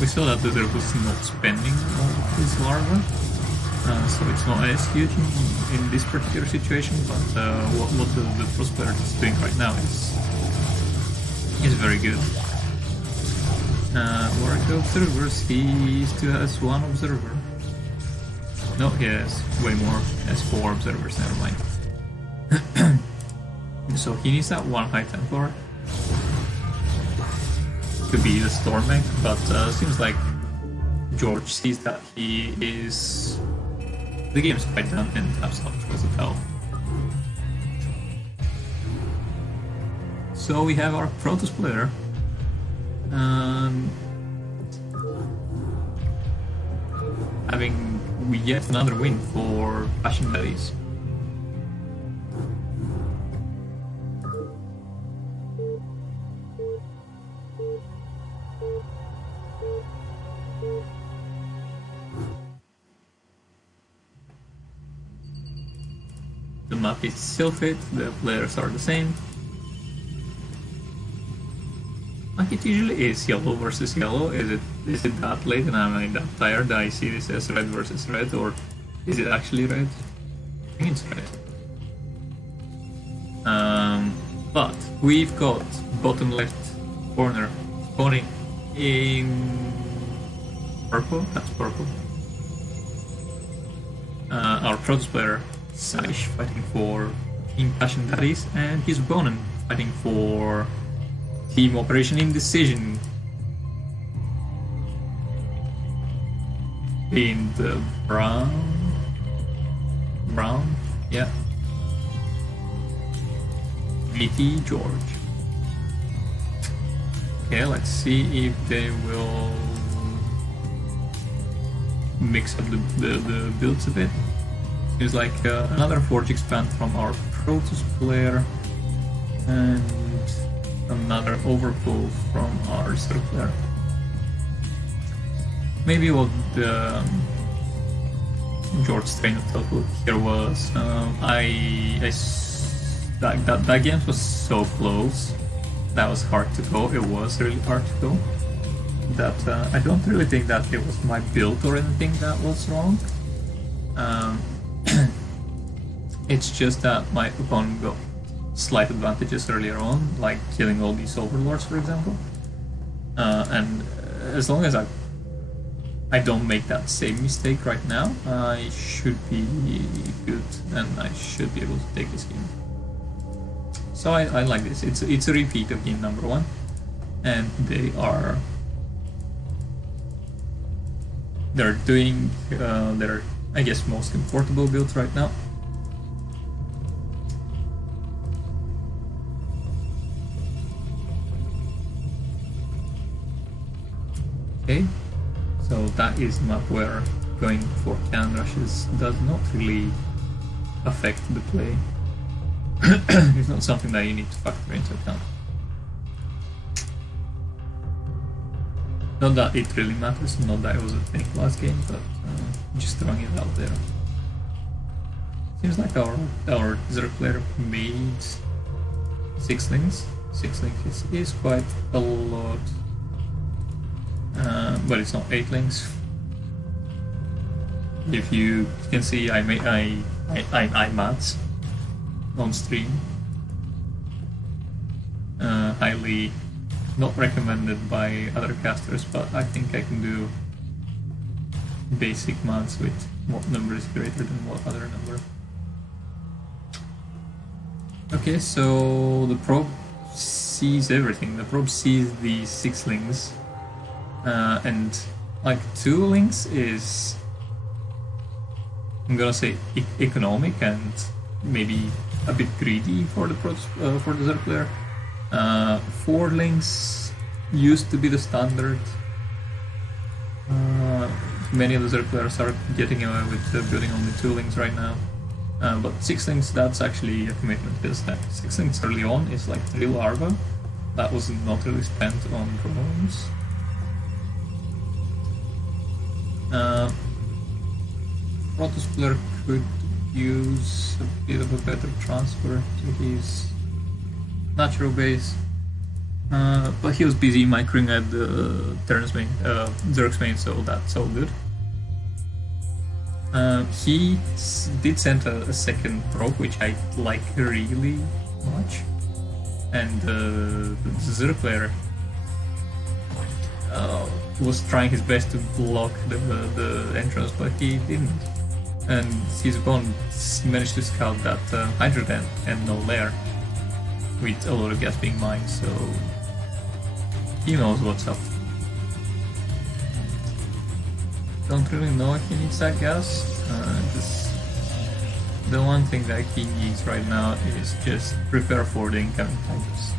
We saw that the Zerg was not spending all of his larva, so it's not as huge in this particular situation, but what the Prospero is doing right now is very good. Warwick observers, he still has 1 observer. No, he has way more. He has 4 observers, never mind. So he needs that 1 High Templar to be the Storm Mech, but seems like George sees that he is... the game's quite done and has not throws it out. So we have our Protoss player. Having yet another win for Passion Daddies. The map is still fit, the players are the same. Like it usually is, yellow versus yellow. Is it that late and I'm that tired that I see this as red versus red, or is it actually red? I think it's red. But we've got bottom left corner spawning in purple. That's purple. Our Protoss player Saish fighting for Team Passion Daddies, and his opponent fighting for Team Operation Indecision in the brown Brown, yeah. VT George. Okay, let's see if they will mix up the builds a bit. Seems like another Forge Expand from our Protoss player and another Overpull from our Zerg player. Maybe what the George's train of thought here was, that game was so close. That was hard to go. It was really hard to go. That I don't really think that it was my build or anything that was wrong. It's just that my opponent got slight advantages earlier on, like killing all these overlords, for example. And as long as I don't make that same mistake right now, I should be good and I should be able to take this game. So I like this. It's a repeat of game number 1, and they're doing their, I guess, most comfortable builds right now. Okay, so that is map where going for cannon rushes does not really affect the play. It's not something that you need to factor into account. Not that it really matters, not that it was a fake last game, but just throwing it out there. Seems like our Zerg player made 6 links. 6 links is quite a lot, but it's not 8 links. If you can see, I maths on stream. Highly not recommended by other casters, but I think I can do basic maths with what number is greater than what other number. Okay, so the probe sees everything. The probe sees the 6 links, and like 2 links is, I'm gonna say, economic and maybe a bit greedy for the Zerg player. 4 links used to be the standard. Many of the Zerg players are getting away with building only 2 links right now. But 6 links, that's actually a commitment, because 6 links early on is like real Arva. That was not really spent on drones. Protoss player could use a bit of a better transfer to his natural base, but he was busy microing at the Zerg's main, so that's all good. He did send a second probe, which I like really much, and the Zerg player was trying his best to block the entrance, but he didn't. And his opponent managed to scout that Hydra Den and no lair with a lot of gas being mined, so he knows what's up. Don't really know if he needs that gas. The one thing that he needs right now is just prepare for the incoming Hydras.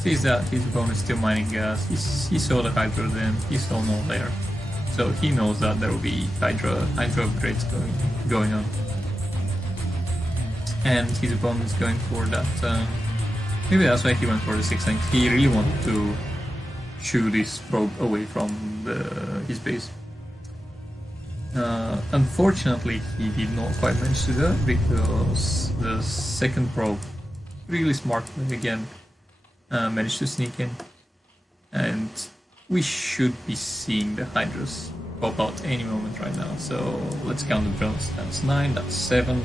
Sees that his opponent is still mining gas, he saw the Hydra Den, he saw no lair. So he knows that there will be Hydra upgrades going on. And his opponent is going for that. Maybe that's why he went for the 6 link. He really wanted to shoot this probe away from his base. Unfortunately, he did not quite manage to do that, because the second probe, really smartly again, managed to sneak in. And we should be seeing the Hydras pop out any moment right now. So let's count the drones. That's 9, that's 7,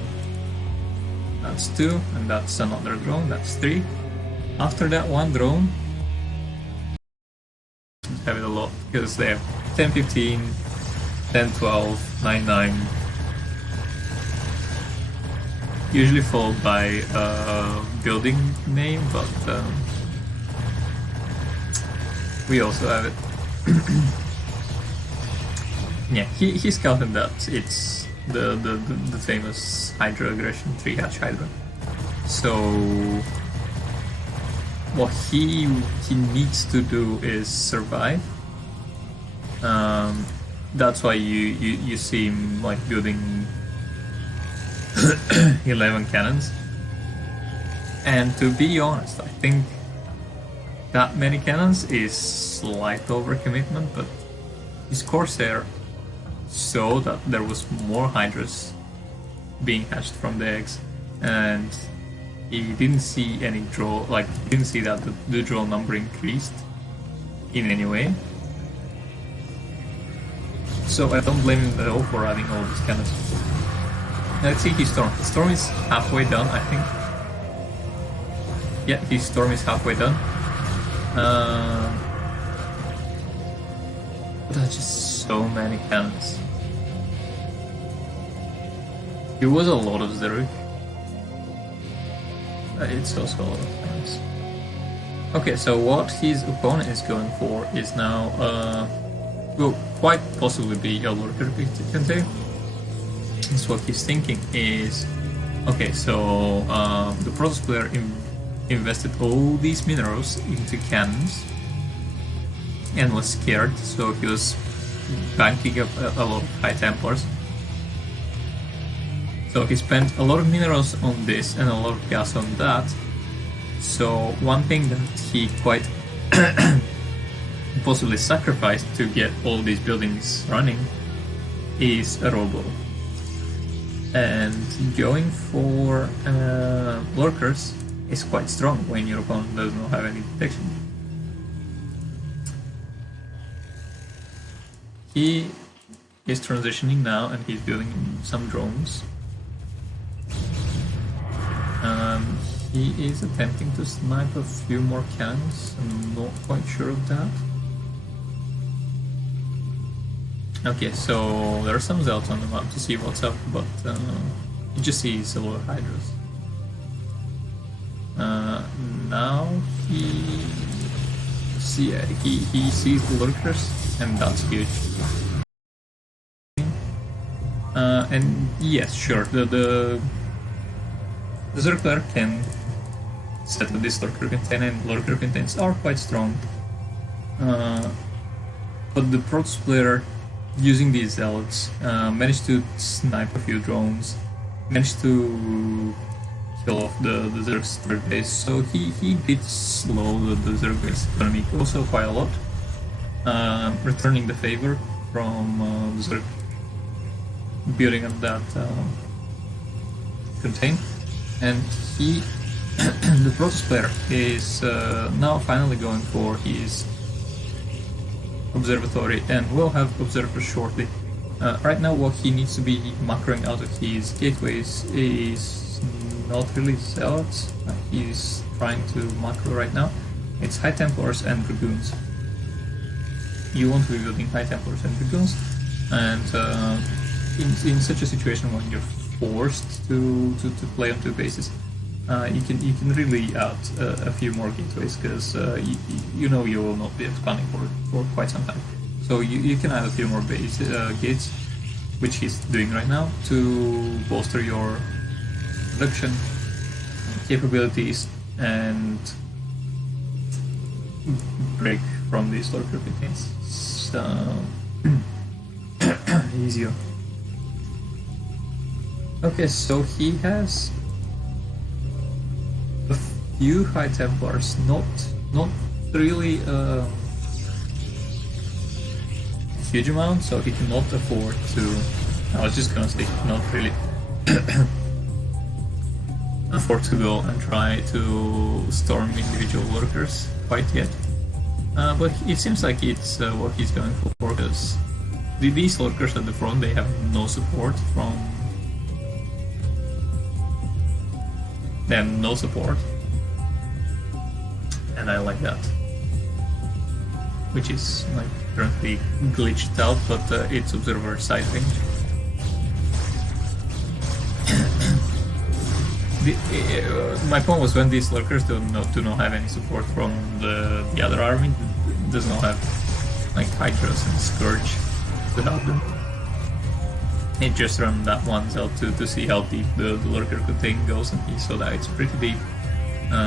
that's 2, and that's another drone, that's 3. After that one drone, have it a lot, because they have 10, 15, 10, 12, 9, 9. Usually followed by a building name, but we also have it. Yeah, he scouted that it's the famous Hydra aggression, 3-hatch Hydra. So what he needs to do is survive. That's why you see him like building 11 cannons. And to be honest, I think that many cannons is slight overcommitment, but his Corsair saw that there was more Hydras being hatched from the eggs, and he didn't see any draw, like he didn't see that the draw number increased in any way. So I don't blame him at all for adding all these cannons. Let's see his Storm. His Storm is halfway done, I think. Yeah, his Storm is halfway done. That's just so many cannons. It was a lot of Zeruk. It's also a lot of cannons. Okay, so what his opponent is going for is now, will quite possibly be a Lurker Contain. So what he's thinking is, okay, so the Protoss player invested all these minerals into cannons and was scared, so he was banking up a lot of High Templars. So he spent a lot of minerals on this and a lot of gas on that. So one thing that he quite possibly sacrificed to get all these buildings running is a Robo. And going for Lurkers is quite strong when your opponent does not have any detection. He is transitioning now and he's building some drones. He is attempting to snipe a few more cannons. I'm not quite sure of that. Okay, so there are some Zelts on the map to see what's up, but you just see a lot of Hydras. Now he sees the Lurkers, and that's huge. And yes, sure, the Zerg can set up this Lurker Contain, and Lurker Contains are quite strong. But the Protoss player, using these Zealots, managed to snipe a few drones, managed to kill off the Zerg's third base, so he did slow the Zerg base economy also quite a lot, returning the favor from the Zerg building up that Contain. And he, the Protoss player, is now finally going for his observatory, and will have observers shortly. Right now what he needs to be macroing out of his gateways is not really Zealots. He's trying to macro right now. It's High Templars and Dragoons. You want to be building High Templars and Dragoons, and in such a situation when you're forced to play on two bases, you can really add a few more gateways, because you know you will not be expanding for quite some time. So you can add a few more gates, which he's doing right now, to bolster your production capabilities and break from these Lurker Contains. So easier. Okay, so he has a few High Templars, not really a huge amount, so he cannot afford to. I was just gonna say he cannot really afford to go and try to storm individual Lurkers quite yet. But it seems like it's what he's going for, because these Lurkers at the front, they have no support from. They have no support, and I like that. Which is like currently glitched out, but it's observer side range. My point was, when these Lurkers do not have any support from the other army, does not have like Hydras and Scourge to help them. he just ran that once out to see how deep the lurker contain goes, and he saw that it's pretty deep.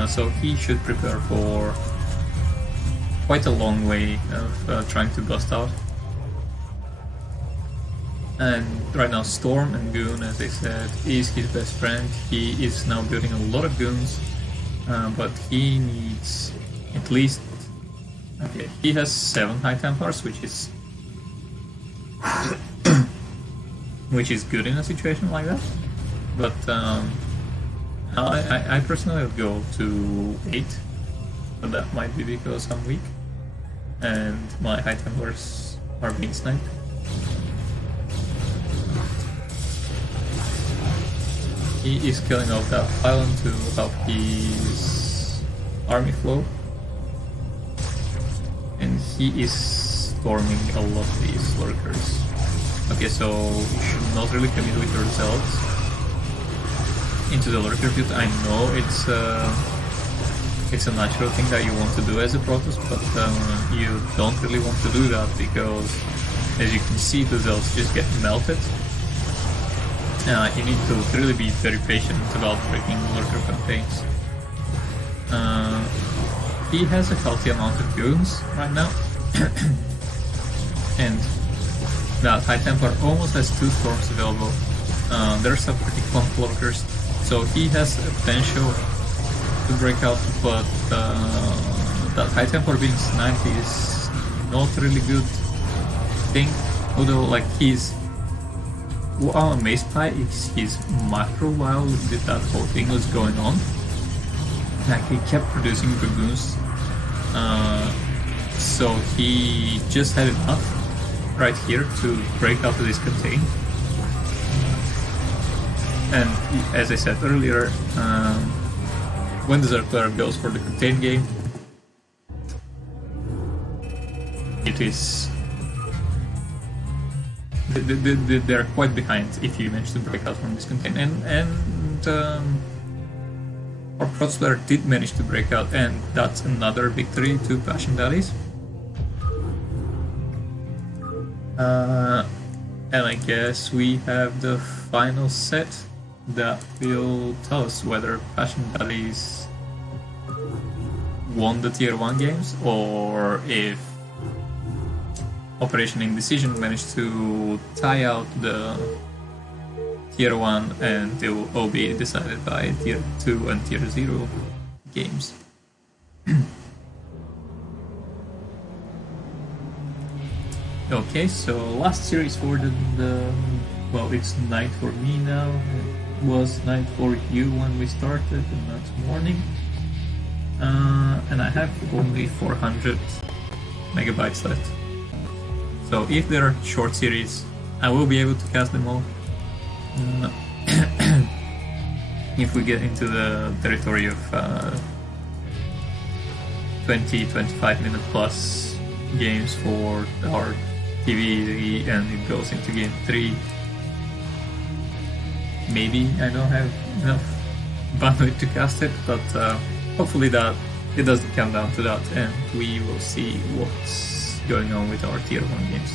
So he should prepare for quite a long way of trying to bust out. And right now Storm and Goon, as I said, is his best friend. He is now building a lot of goons, but he needs at least... Okay, he has 7 High Templars, which is which is good in a situation like that. But I personally would go to 8, but that might be because I'm weak and my High Templars are being sniped. He is killing off that island to help his army flow, and he is storming a lot of these lurkers. Okay, so you should not really commit with yourselves into the lurker field. I know it's a natural thing that you want to do as a Protoss, but you don't really want to do that because, as you can see, the Zealots just get melted. You need to really be very patient about breaking lurker campaigns. He has a healthy amount of goons right now, and that High Templar almost has 2 storms available. There's some pretty clump lurkers, so he has the potential to break out, but that High Templar being sniped is not really good thing. Although, like, what I'm amazed by is his macro while that whole thing was going on. Like, he kept producing dragoons, so he just had enough right here to break out of this contain. And as I said earlier, when the Zerg player goes for the contain game, it is... they're quite behind if you manage to break out from this contain. And our Protoss player did manage to break out, and that's another victory to Passion Daddies. And I guess we have the final set that will tell us whether Passion Daddies won the Tier 1 games, or if Operation Indecision managed to tie out the Tier 1 and they will all be decided by Tier 2 and Tier 0 games. Okay, so last series for the well, it's night for me now. It was night for you when we started, and that's morning. And I have only 400 megabytes left. So if there are short series, I will be able to cast them all. If we get into the territory of 20-25 minute plus games for our TV and it goes into game 3, maybe I don't have enough bandwidth to cast it, but hopefully that it doesn't come down to that, and we will see what's going on with our Tier 1 games.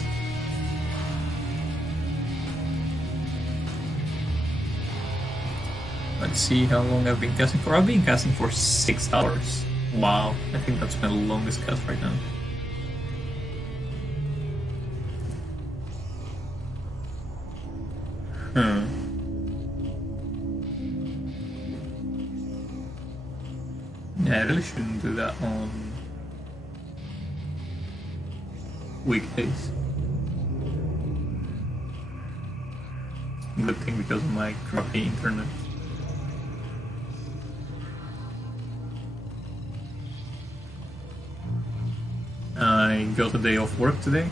Let's see how long I've been casting for. I've been casting for 6 hours. Wow, I think that's my longest cast right now. Yeah, I really shouldn't do that on weekdays. Good thing because of my crappy internet. I got a day off work today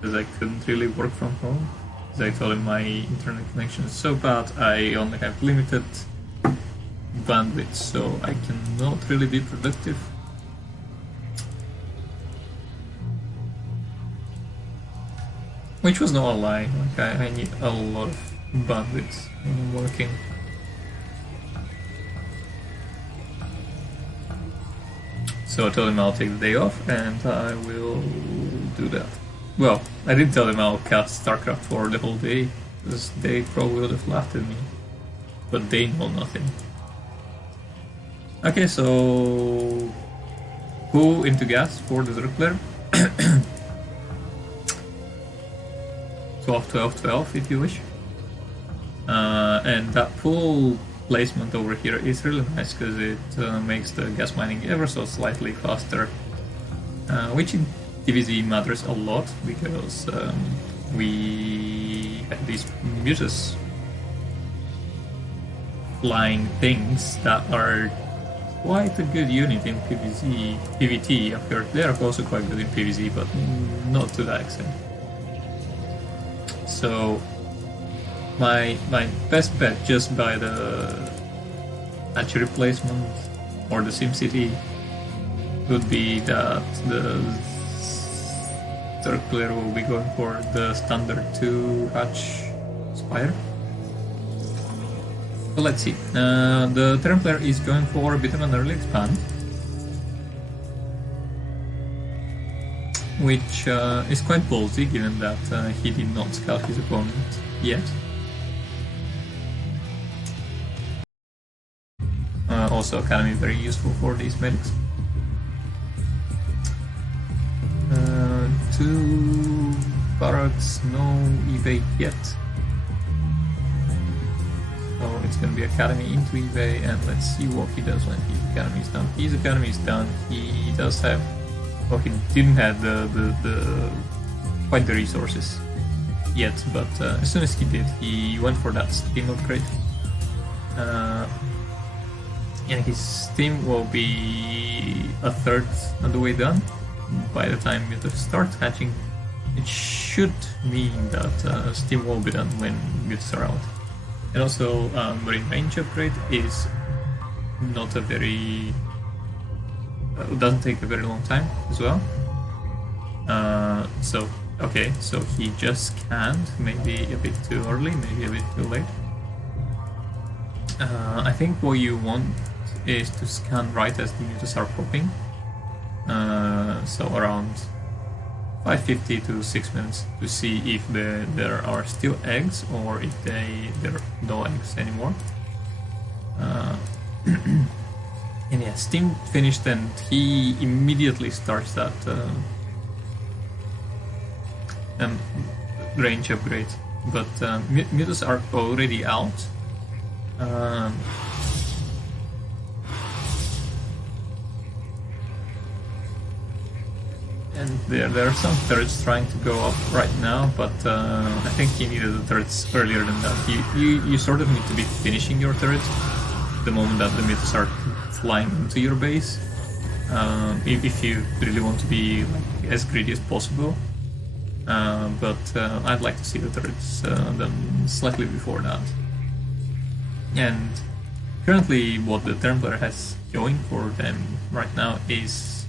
because I couldn't really work from home. As I told him, my internet connection is so bad, I only have limited bandwidth, so I cannot really be productive. Which was not a lie, like I need a lot of bandwidth when I'm working. So I told him I'll take the day off and I will do that. Well, I didn't tell him I'll cast StarCraft for the whole day. because they probably would have laughed at me. But they know nothing. Okay, so go into gas for the circular. 12, 12, 12 if you wish. And that pull placement over here is really nice because it makes the gas mining ever so slightly faster, which in TVZ matters a lot because we have these muses flying things that are quite a good unit in PvT. Of course, they are also quite good in PvZ, but not to that extent. So my best bet, just by the patch replacement or the SimCity, would be that the circular will be going for the standard 2-hatch Spire. So let's see. The Terran player is going for a bit of an early expand, which is quite ballsy given that he did not scout his opponent yet. Also, Academy very useful for these medics. 2 barracks, no evade yet. So it's going to be Academy into eBay, and let's see what he does when his Academy is done. His Academy is done. He does have, well, he didn't have quite the resources yet, but as soon as he did, he went for that Steam upgrade. And his Steam will be a third of the way done by the time you start hatching. It should mean that Steam will be done when mutes are out. And also, Marine range upgrade is not a very... it doesn't take a very long time as well. So, okay, so he just scanned, maybe a bit too early, maybe a bit too late. I think what you want is to scan right as the mutas are popping. So around 5:50 to 6 minutes to see if there are still eggs or if there are no eggs anymore. And yeah, Steam finished and he immediately starts that range upgrade. But mutas are already out. And there are some turrets trying to go up right now, but I think he needed the turrets earlier than that. You sort of need to be finishing your turrets the moment that the mutas are flying into your base, if you really want to be like, as greedy as possible. But I'd like to see the turrets done slightly before that. And currently what the Terran player has going for them right now is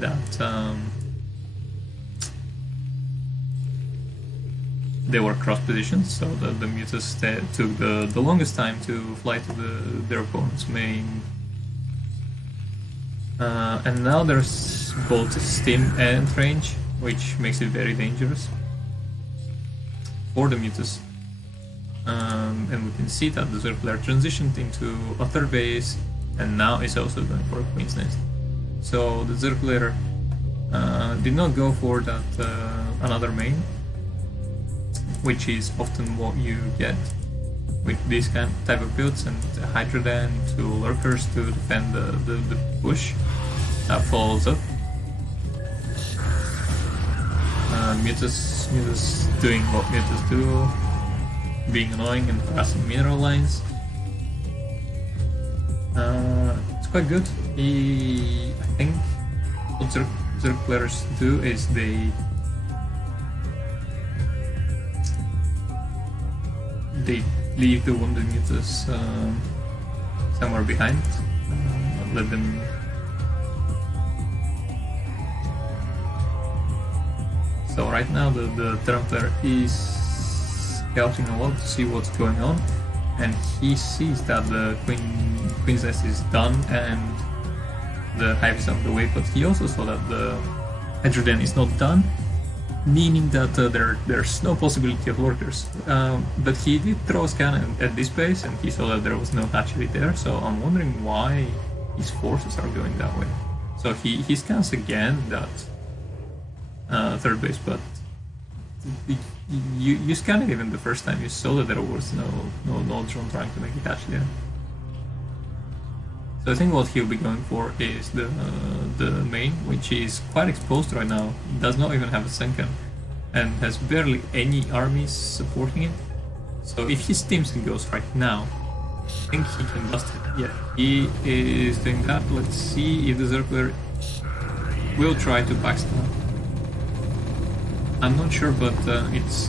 that they were cross positions, so the mutas took the longest time to fly to their opponent's main. And now there's both steam and range, which makes it very dangerous for the mutas. And we can see that the Zerg player transitioned into a third base, and now is also going for a Queen's Nest. So the Zerg player did not go for that another main, which is often what you get with these kind of type of builds, and Hydrodan to lurkers to defend the push that follows up. Mutas doing what mutas do, being annoying and harassing mineral lines. It's quite good. I think what Zerg players do is they leave the wounded mutas somewhere behind, let them so right now the Terran player is scouting a lot to see what's going on, and he sees that the Queen's Nest is done and the hive is on the way, but he also saw that the Hydroden is not done, meaning that there's no possibility of lurkers. But he did throw a scan at this base, and he saw that there was no hatchery there, so I'm wondering why his forces are going that way. So he scans again that third base, but you scanned it even the first time. You saw that there was no drone trying to make a hatch there. So I think what he'll be going for is the main, which is quite exposed right now, does not even have a Senkan, and has barely any armies supporting it. So if he steams and goes right now, I think he can bust it. Yeah, he is doing that. Let's see if the Zergler will try to backstab. I'm not sure, but it's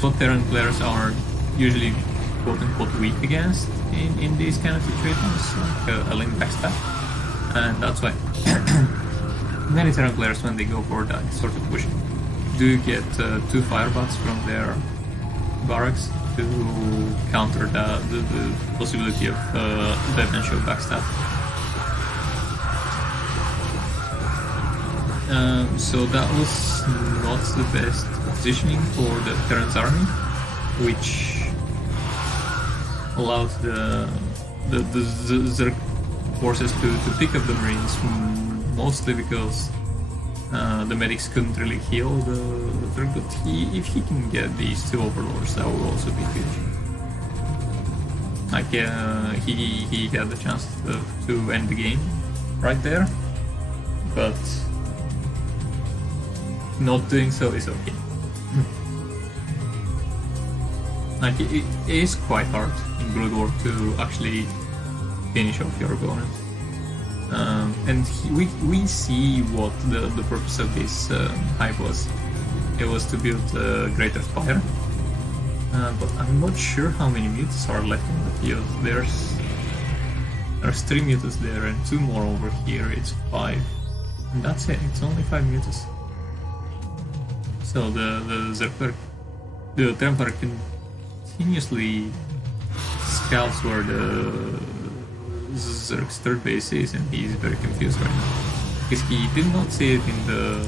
what Terran players are usually quote-unquote weak against in these kind of situations, like a link backstab, and that's why many Terran players, when they go for that sort of push, do get 2 firebots from their barracks to counter the possibility of the eventual backstab. So that was not the best positioning for the Terran's army, which allowed the Zerg forces to pick up the Marines, mostly because the medics couldn't really heal the Zerg, but if he can get these 2 overlords, that will also be huge. Like, he had the chance to end the game right there, but not doing so is okay. Like, it is quite hard in Brood War to actually finish off your opponent. And we see what the purpose of this hive was. It was to build a greater spire. But I'm not sure how many mutas are left in the field. There's 3 mutas there and 2 more over here. It's 5. And that's it. It's only 5 mutas. So the Templar continuously scouts where the Zerg's third base is, and he is very confused right now. Because he did not see it in the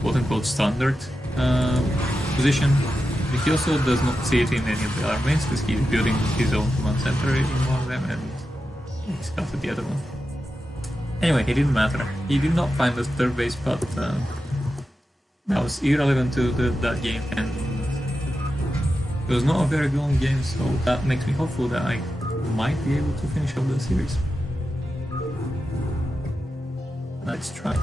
quote-unquote standard position. But he also does not see it in any of the other mains, because he's building his own command center in one of them, and he scouted the other one. Anyway, it didn't matter. He did not find the third base, but that was irrelevant to that game, and it was not a very long game, so that makes me hopeful that I might be able to finish off the series. Let's try.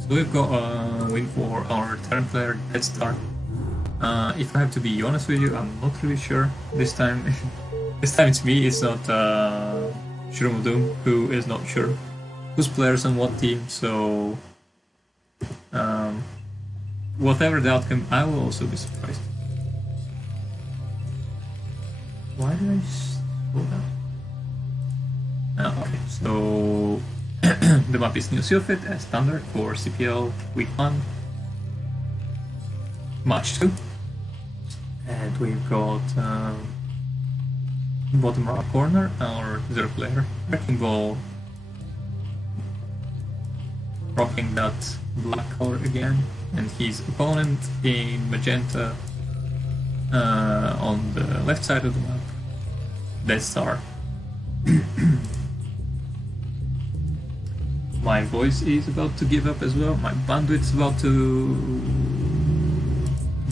So we've got a win for our Terran player, Dead Star. If I have to be honest with you, I'm not really sure this time. This time it's me, it's not ShroomofDoom, who is not sure whose players on what team, so whatever the outcome, I will also be surprised. Why did I slow down? Okay, so the map is New Sylphid as standard for CPL Week 1, Match 2, and we've got bottom right corner our Zerg player, Wrecking Ball, rocking that black color again, and his opponent in magenta on the left side of the map, Dead Star. My voice is about to give up as well, my bandwidth is about to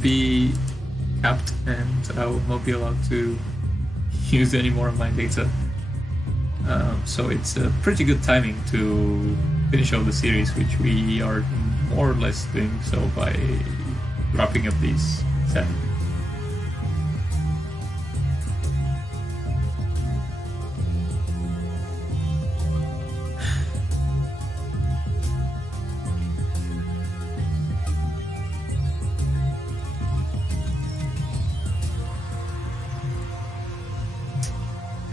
be capped, and I will not be allowed to use any more of my data. So it's a pretty good timing to finish off the series, which we are more or less doing so by wrapping up these 7.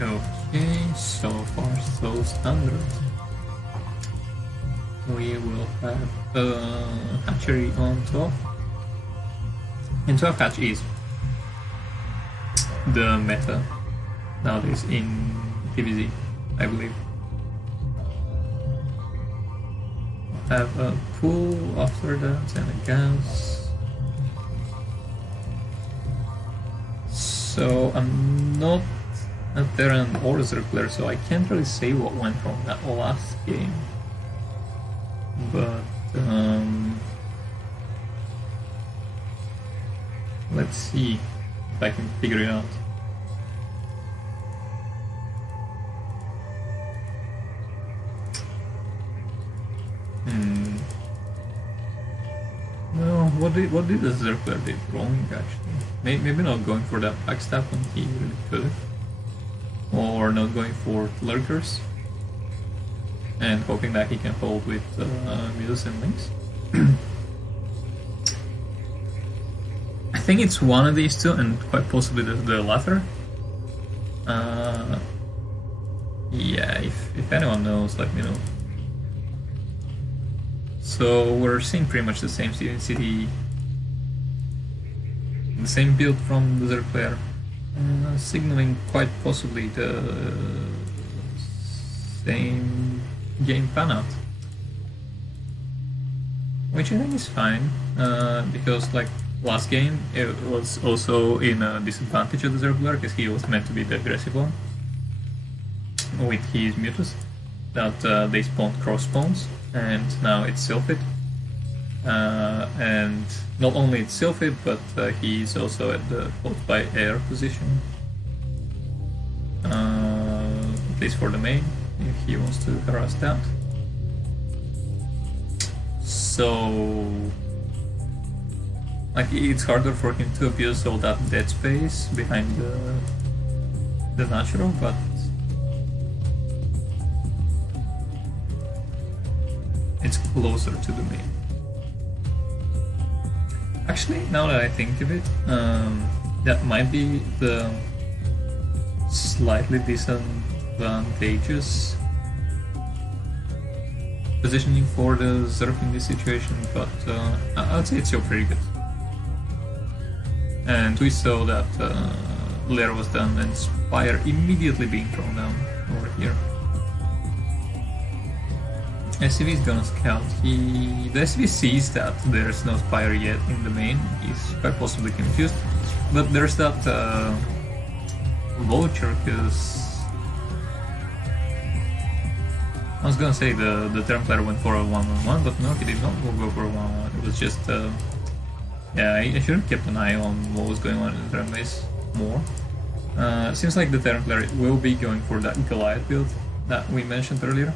Okay, so far so standard. We will have a hatchery on 12. And 12 hatch is the meta nowadays in TVZ, I believe. Have a pool after that and a gas. So I'm not a Terran or a Zergler, so I can't really say what went wrong that last game. But let's see if I can figure it out. No, what did the Zergler did wrong actually? Maybe not going for that backstab when he really could, or not going for lurkers, and hoping that he can hold with Mules and Lynx. I think it's one of these two, and quite possibly the latter. Yeah, if anyone knows, let me know. So we're seeing pretty much the same city, the same build from the Zerg player, signaling quite possibly the same game fan out, which I think is fine, because like last game it was also in a disadvantage of the Zerg player because he was meant to be the aggressive one with his Mutus that they spawned cross spawns. And now it's Sylphid, and not only it's Sylphid, but he's also at the boat by air position, at least for the main, if he wants to harass that. So, like, it's harder for him to abuse all that dead space behind the natural, but it's closer to the main. Actually, now that I think of it, that might be the slightly disadvantageous positioning for the Zerg in this situation, but I'd say it's still pretty good. And we saw that lair was done and Spire immediately being thrown down over here. SCV is gonna scout. The SCV sees that there's no Spire yet in the main. He's quite possibly confused. But there's that vulture, because I was gonna say the Terran player went for a 1-on-1, but no, he did not go for a 1-on-1. It was just yeah, I should have kept an eye on what was going on in the Terran base more. Seems like the Terran player will be going for that Goliath build that we mentioned earlier.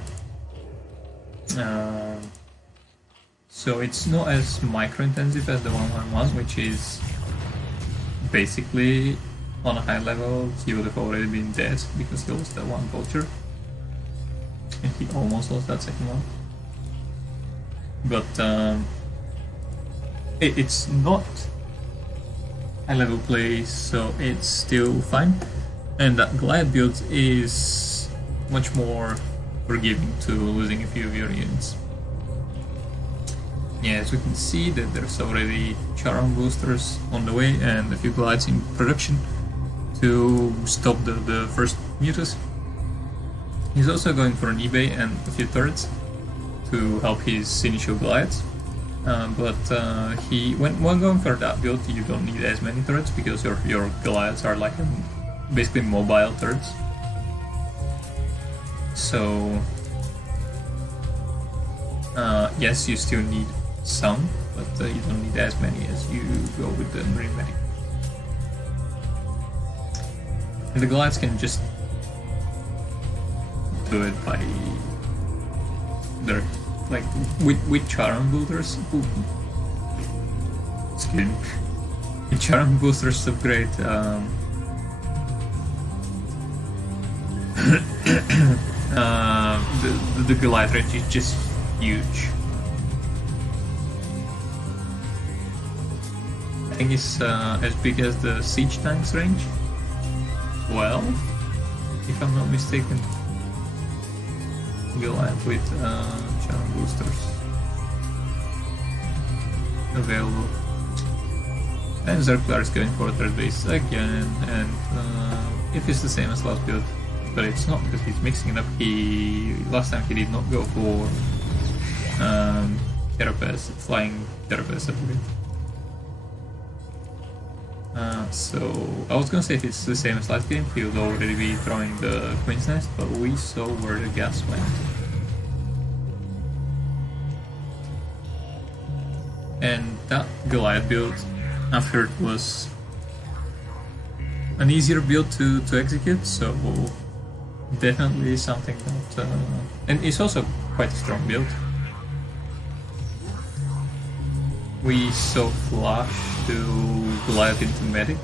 So it's not as micro-intensive as the 1-on-1, which is basically on a high level he would have already been dead because he lost that one vulture. And he almost lost that second one. But it's not high level play, so it's still fine. And that Glide build is much more forgiving to losing a few of your units. Yeah, as we can see that there's already Charon boosters on the way and a few glides in production to stop the first Mutus. He's also going for an eBay and a few turrets to help his initial glides. But when going for that build, you don't need as many turrets because your Goliaths are like basically mobile turrets. So yes, you still need some, but you don't need as many as you go with the Marine Medic. And the Goliaths can just do it by their like with Charon boosters. Excuse me. With Charon boosters upgrade. The Goliath range is just huge. I think it's as big as the siege tanks range. Well, if I'm not mistaken. Goliath with Charon boosters available. And Zergler is going for third base again, and if it's the same as last build, but it's not because he's mixing it up. Last time he did not go for Carapace, flying Carapace, I believe. So I was gonna say if it's the same as last game, he would already be throwing the Queen's Nest, but we saw where the gas went. And that Goliath build after it was an easier build to execute, so definitely something that... and it's also quite a strong build. We saw Flash to Goliath into Medic.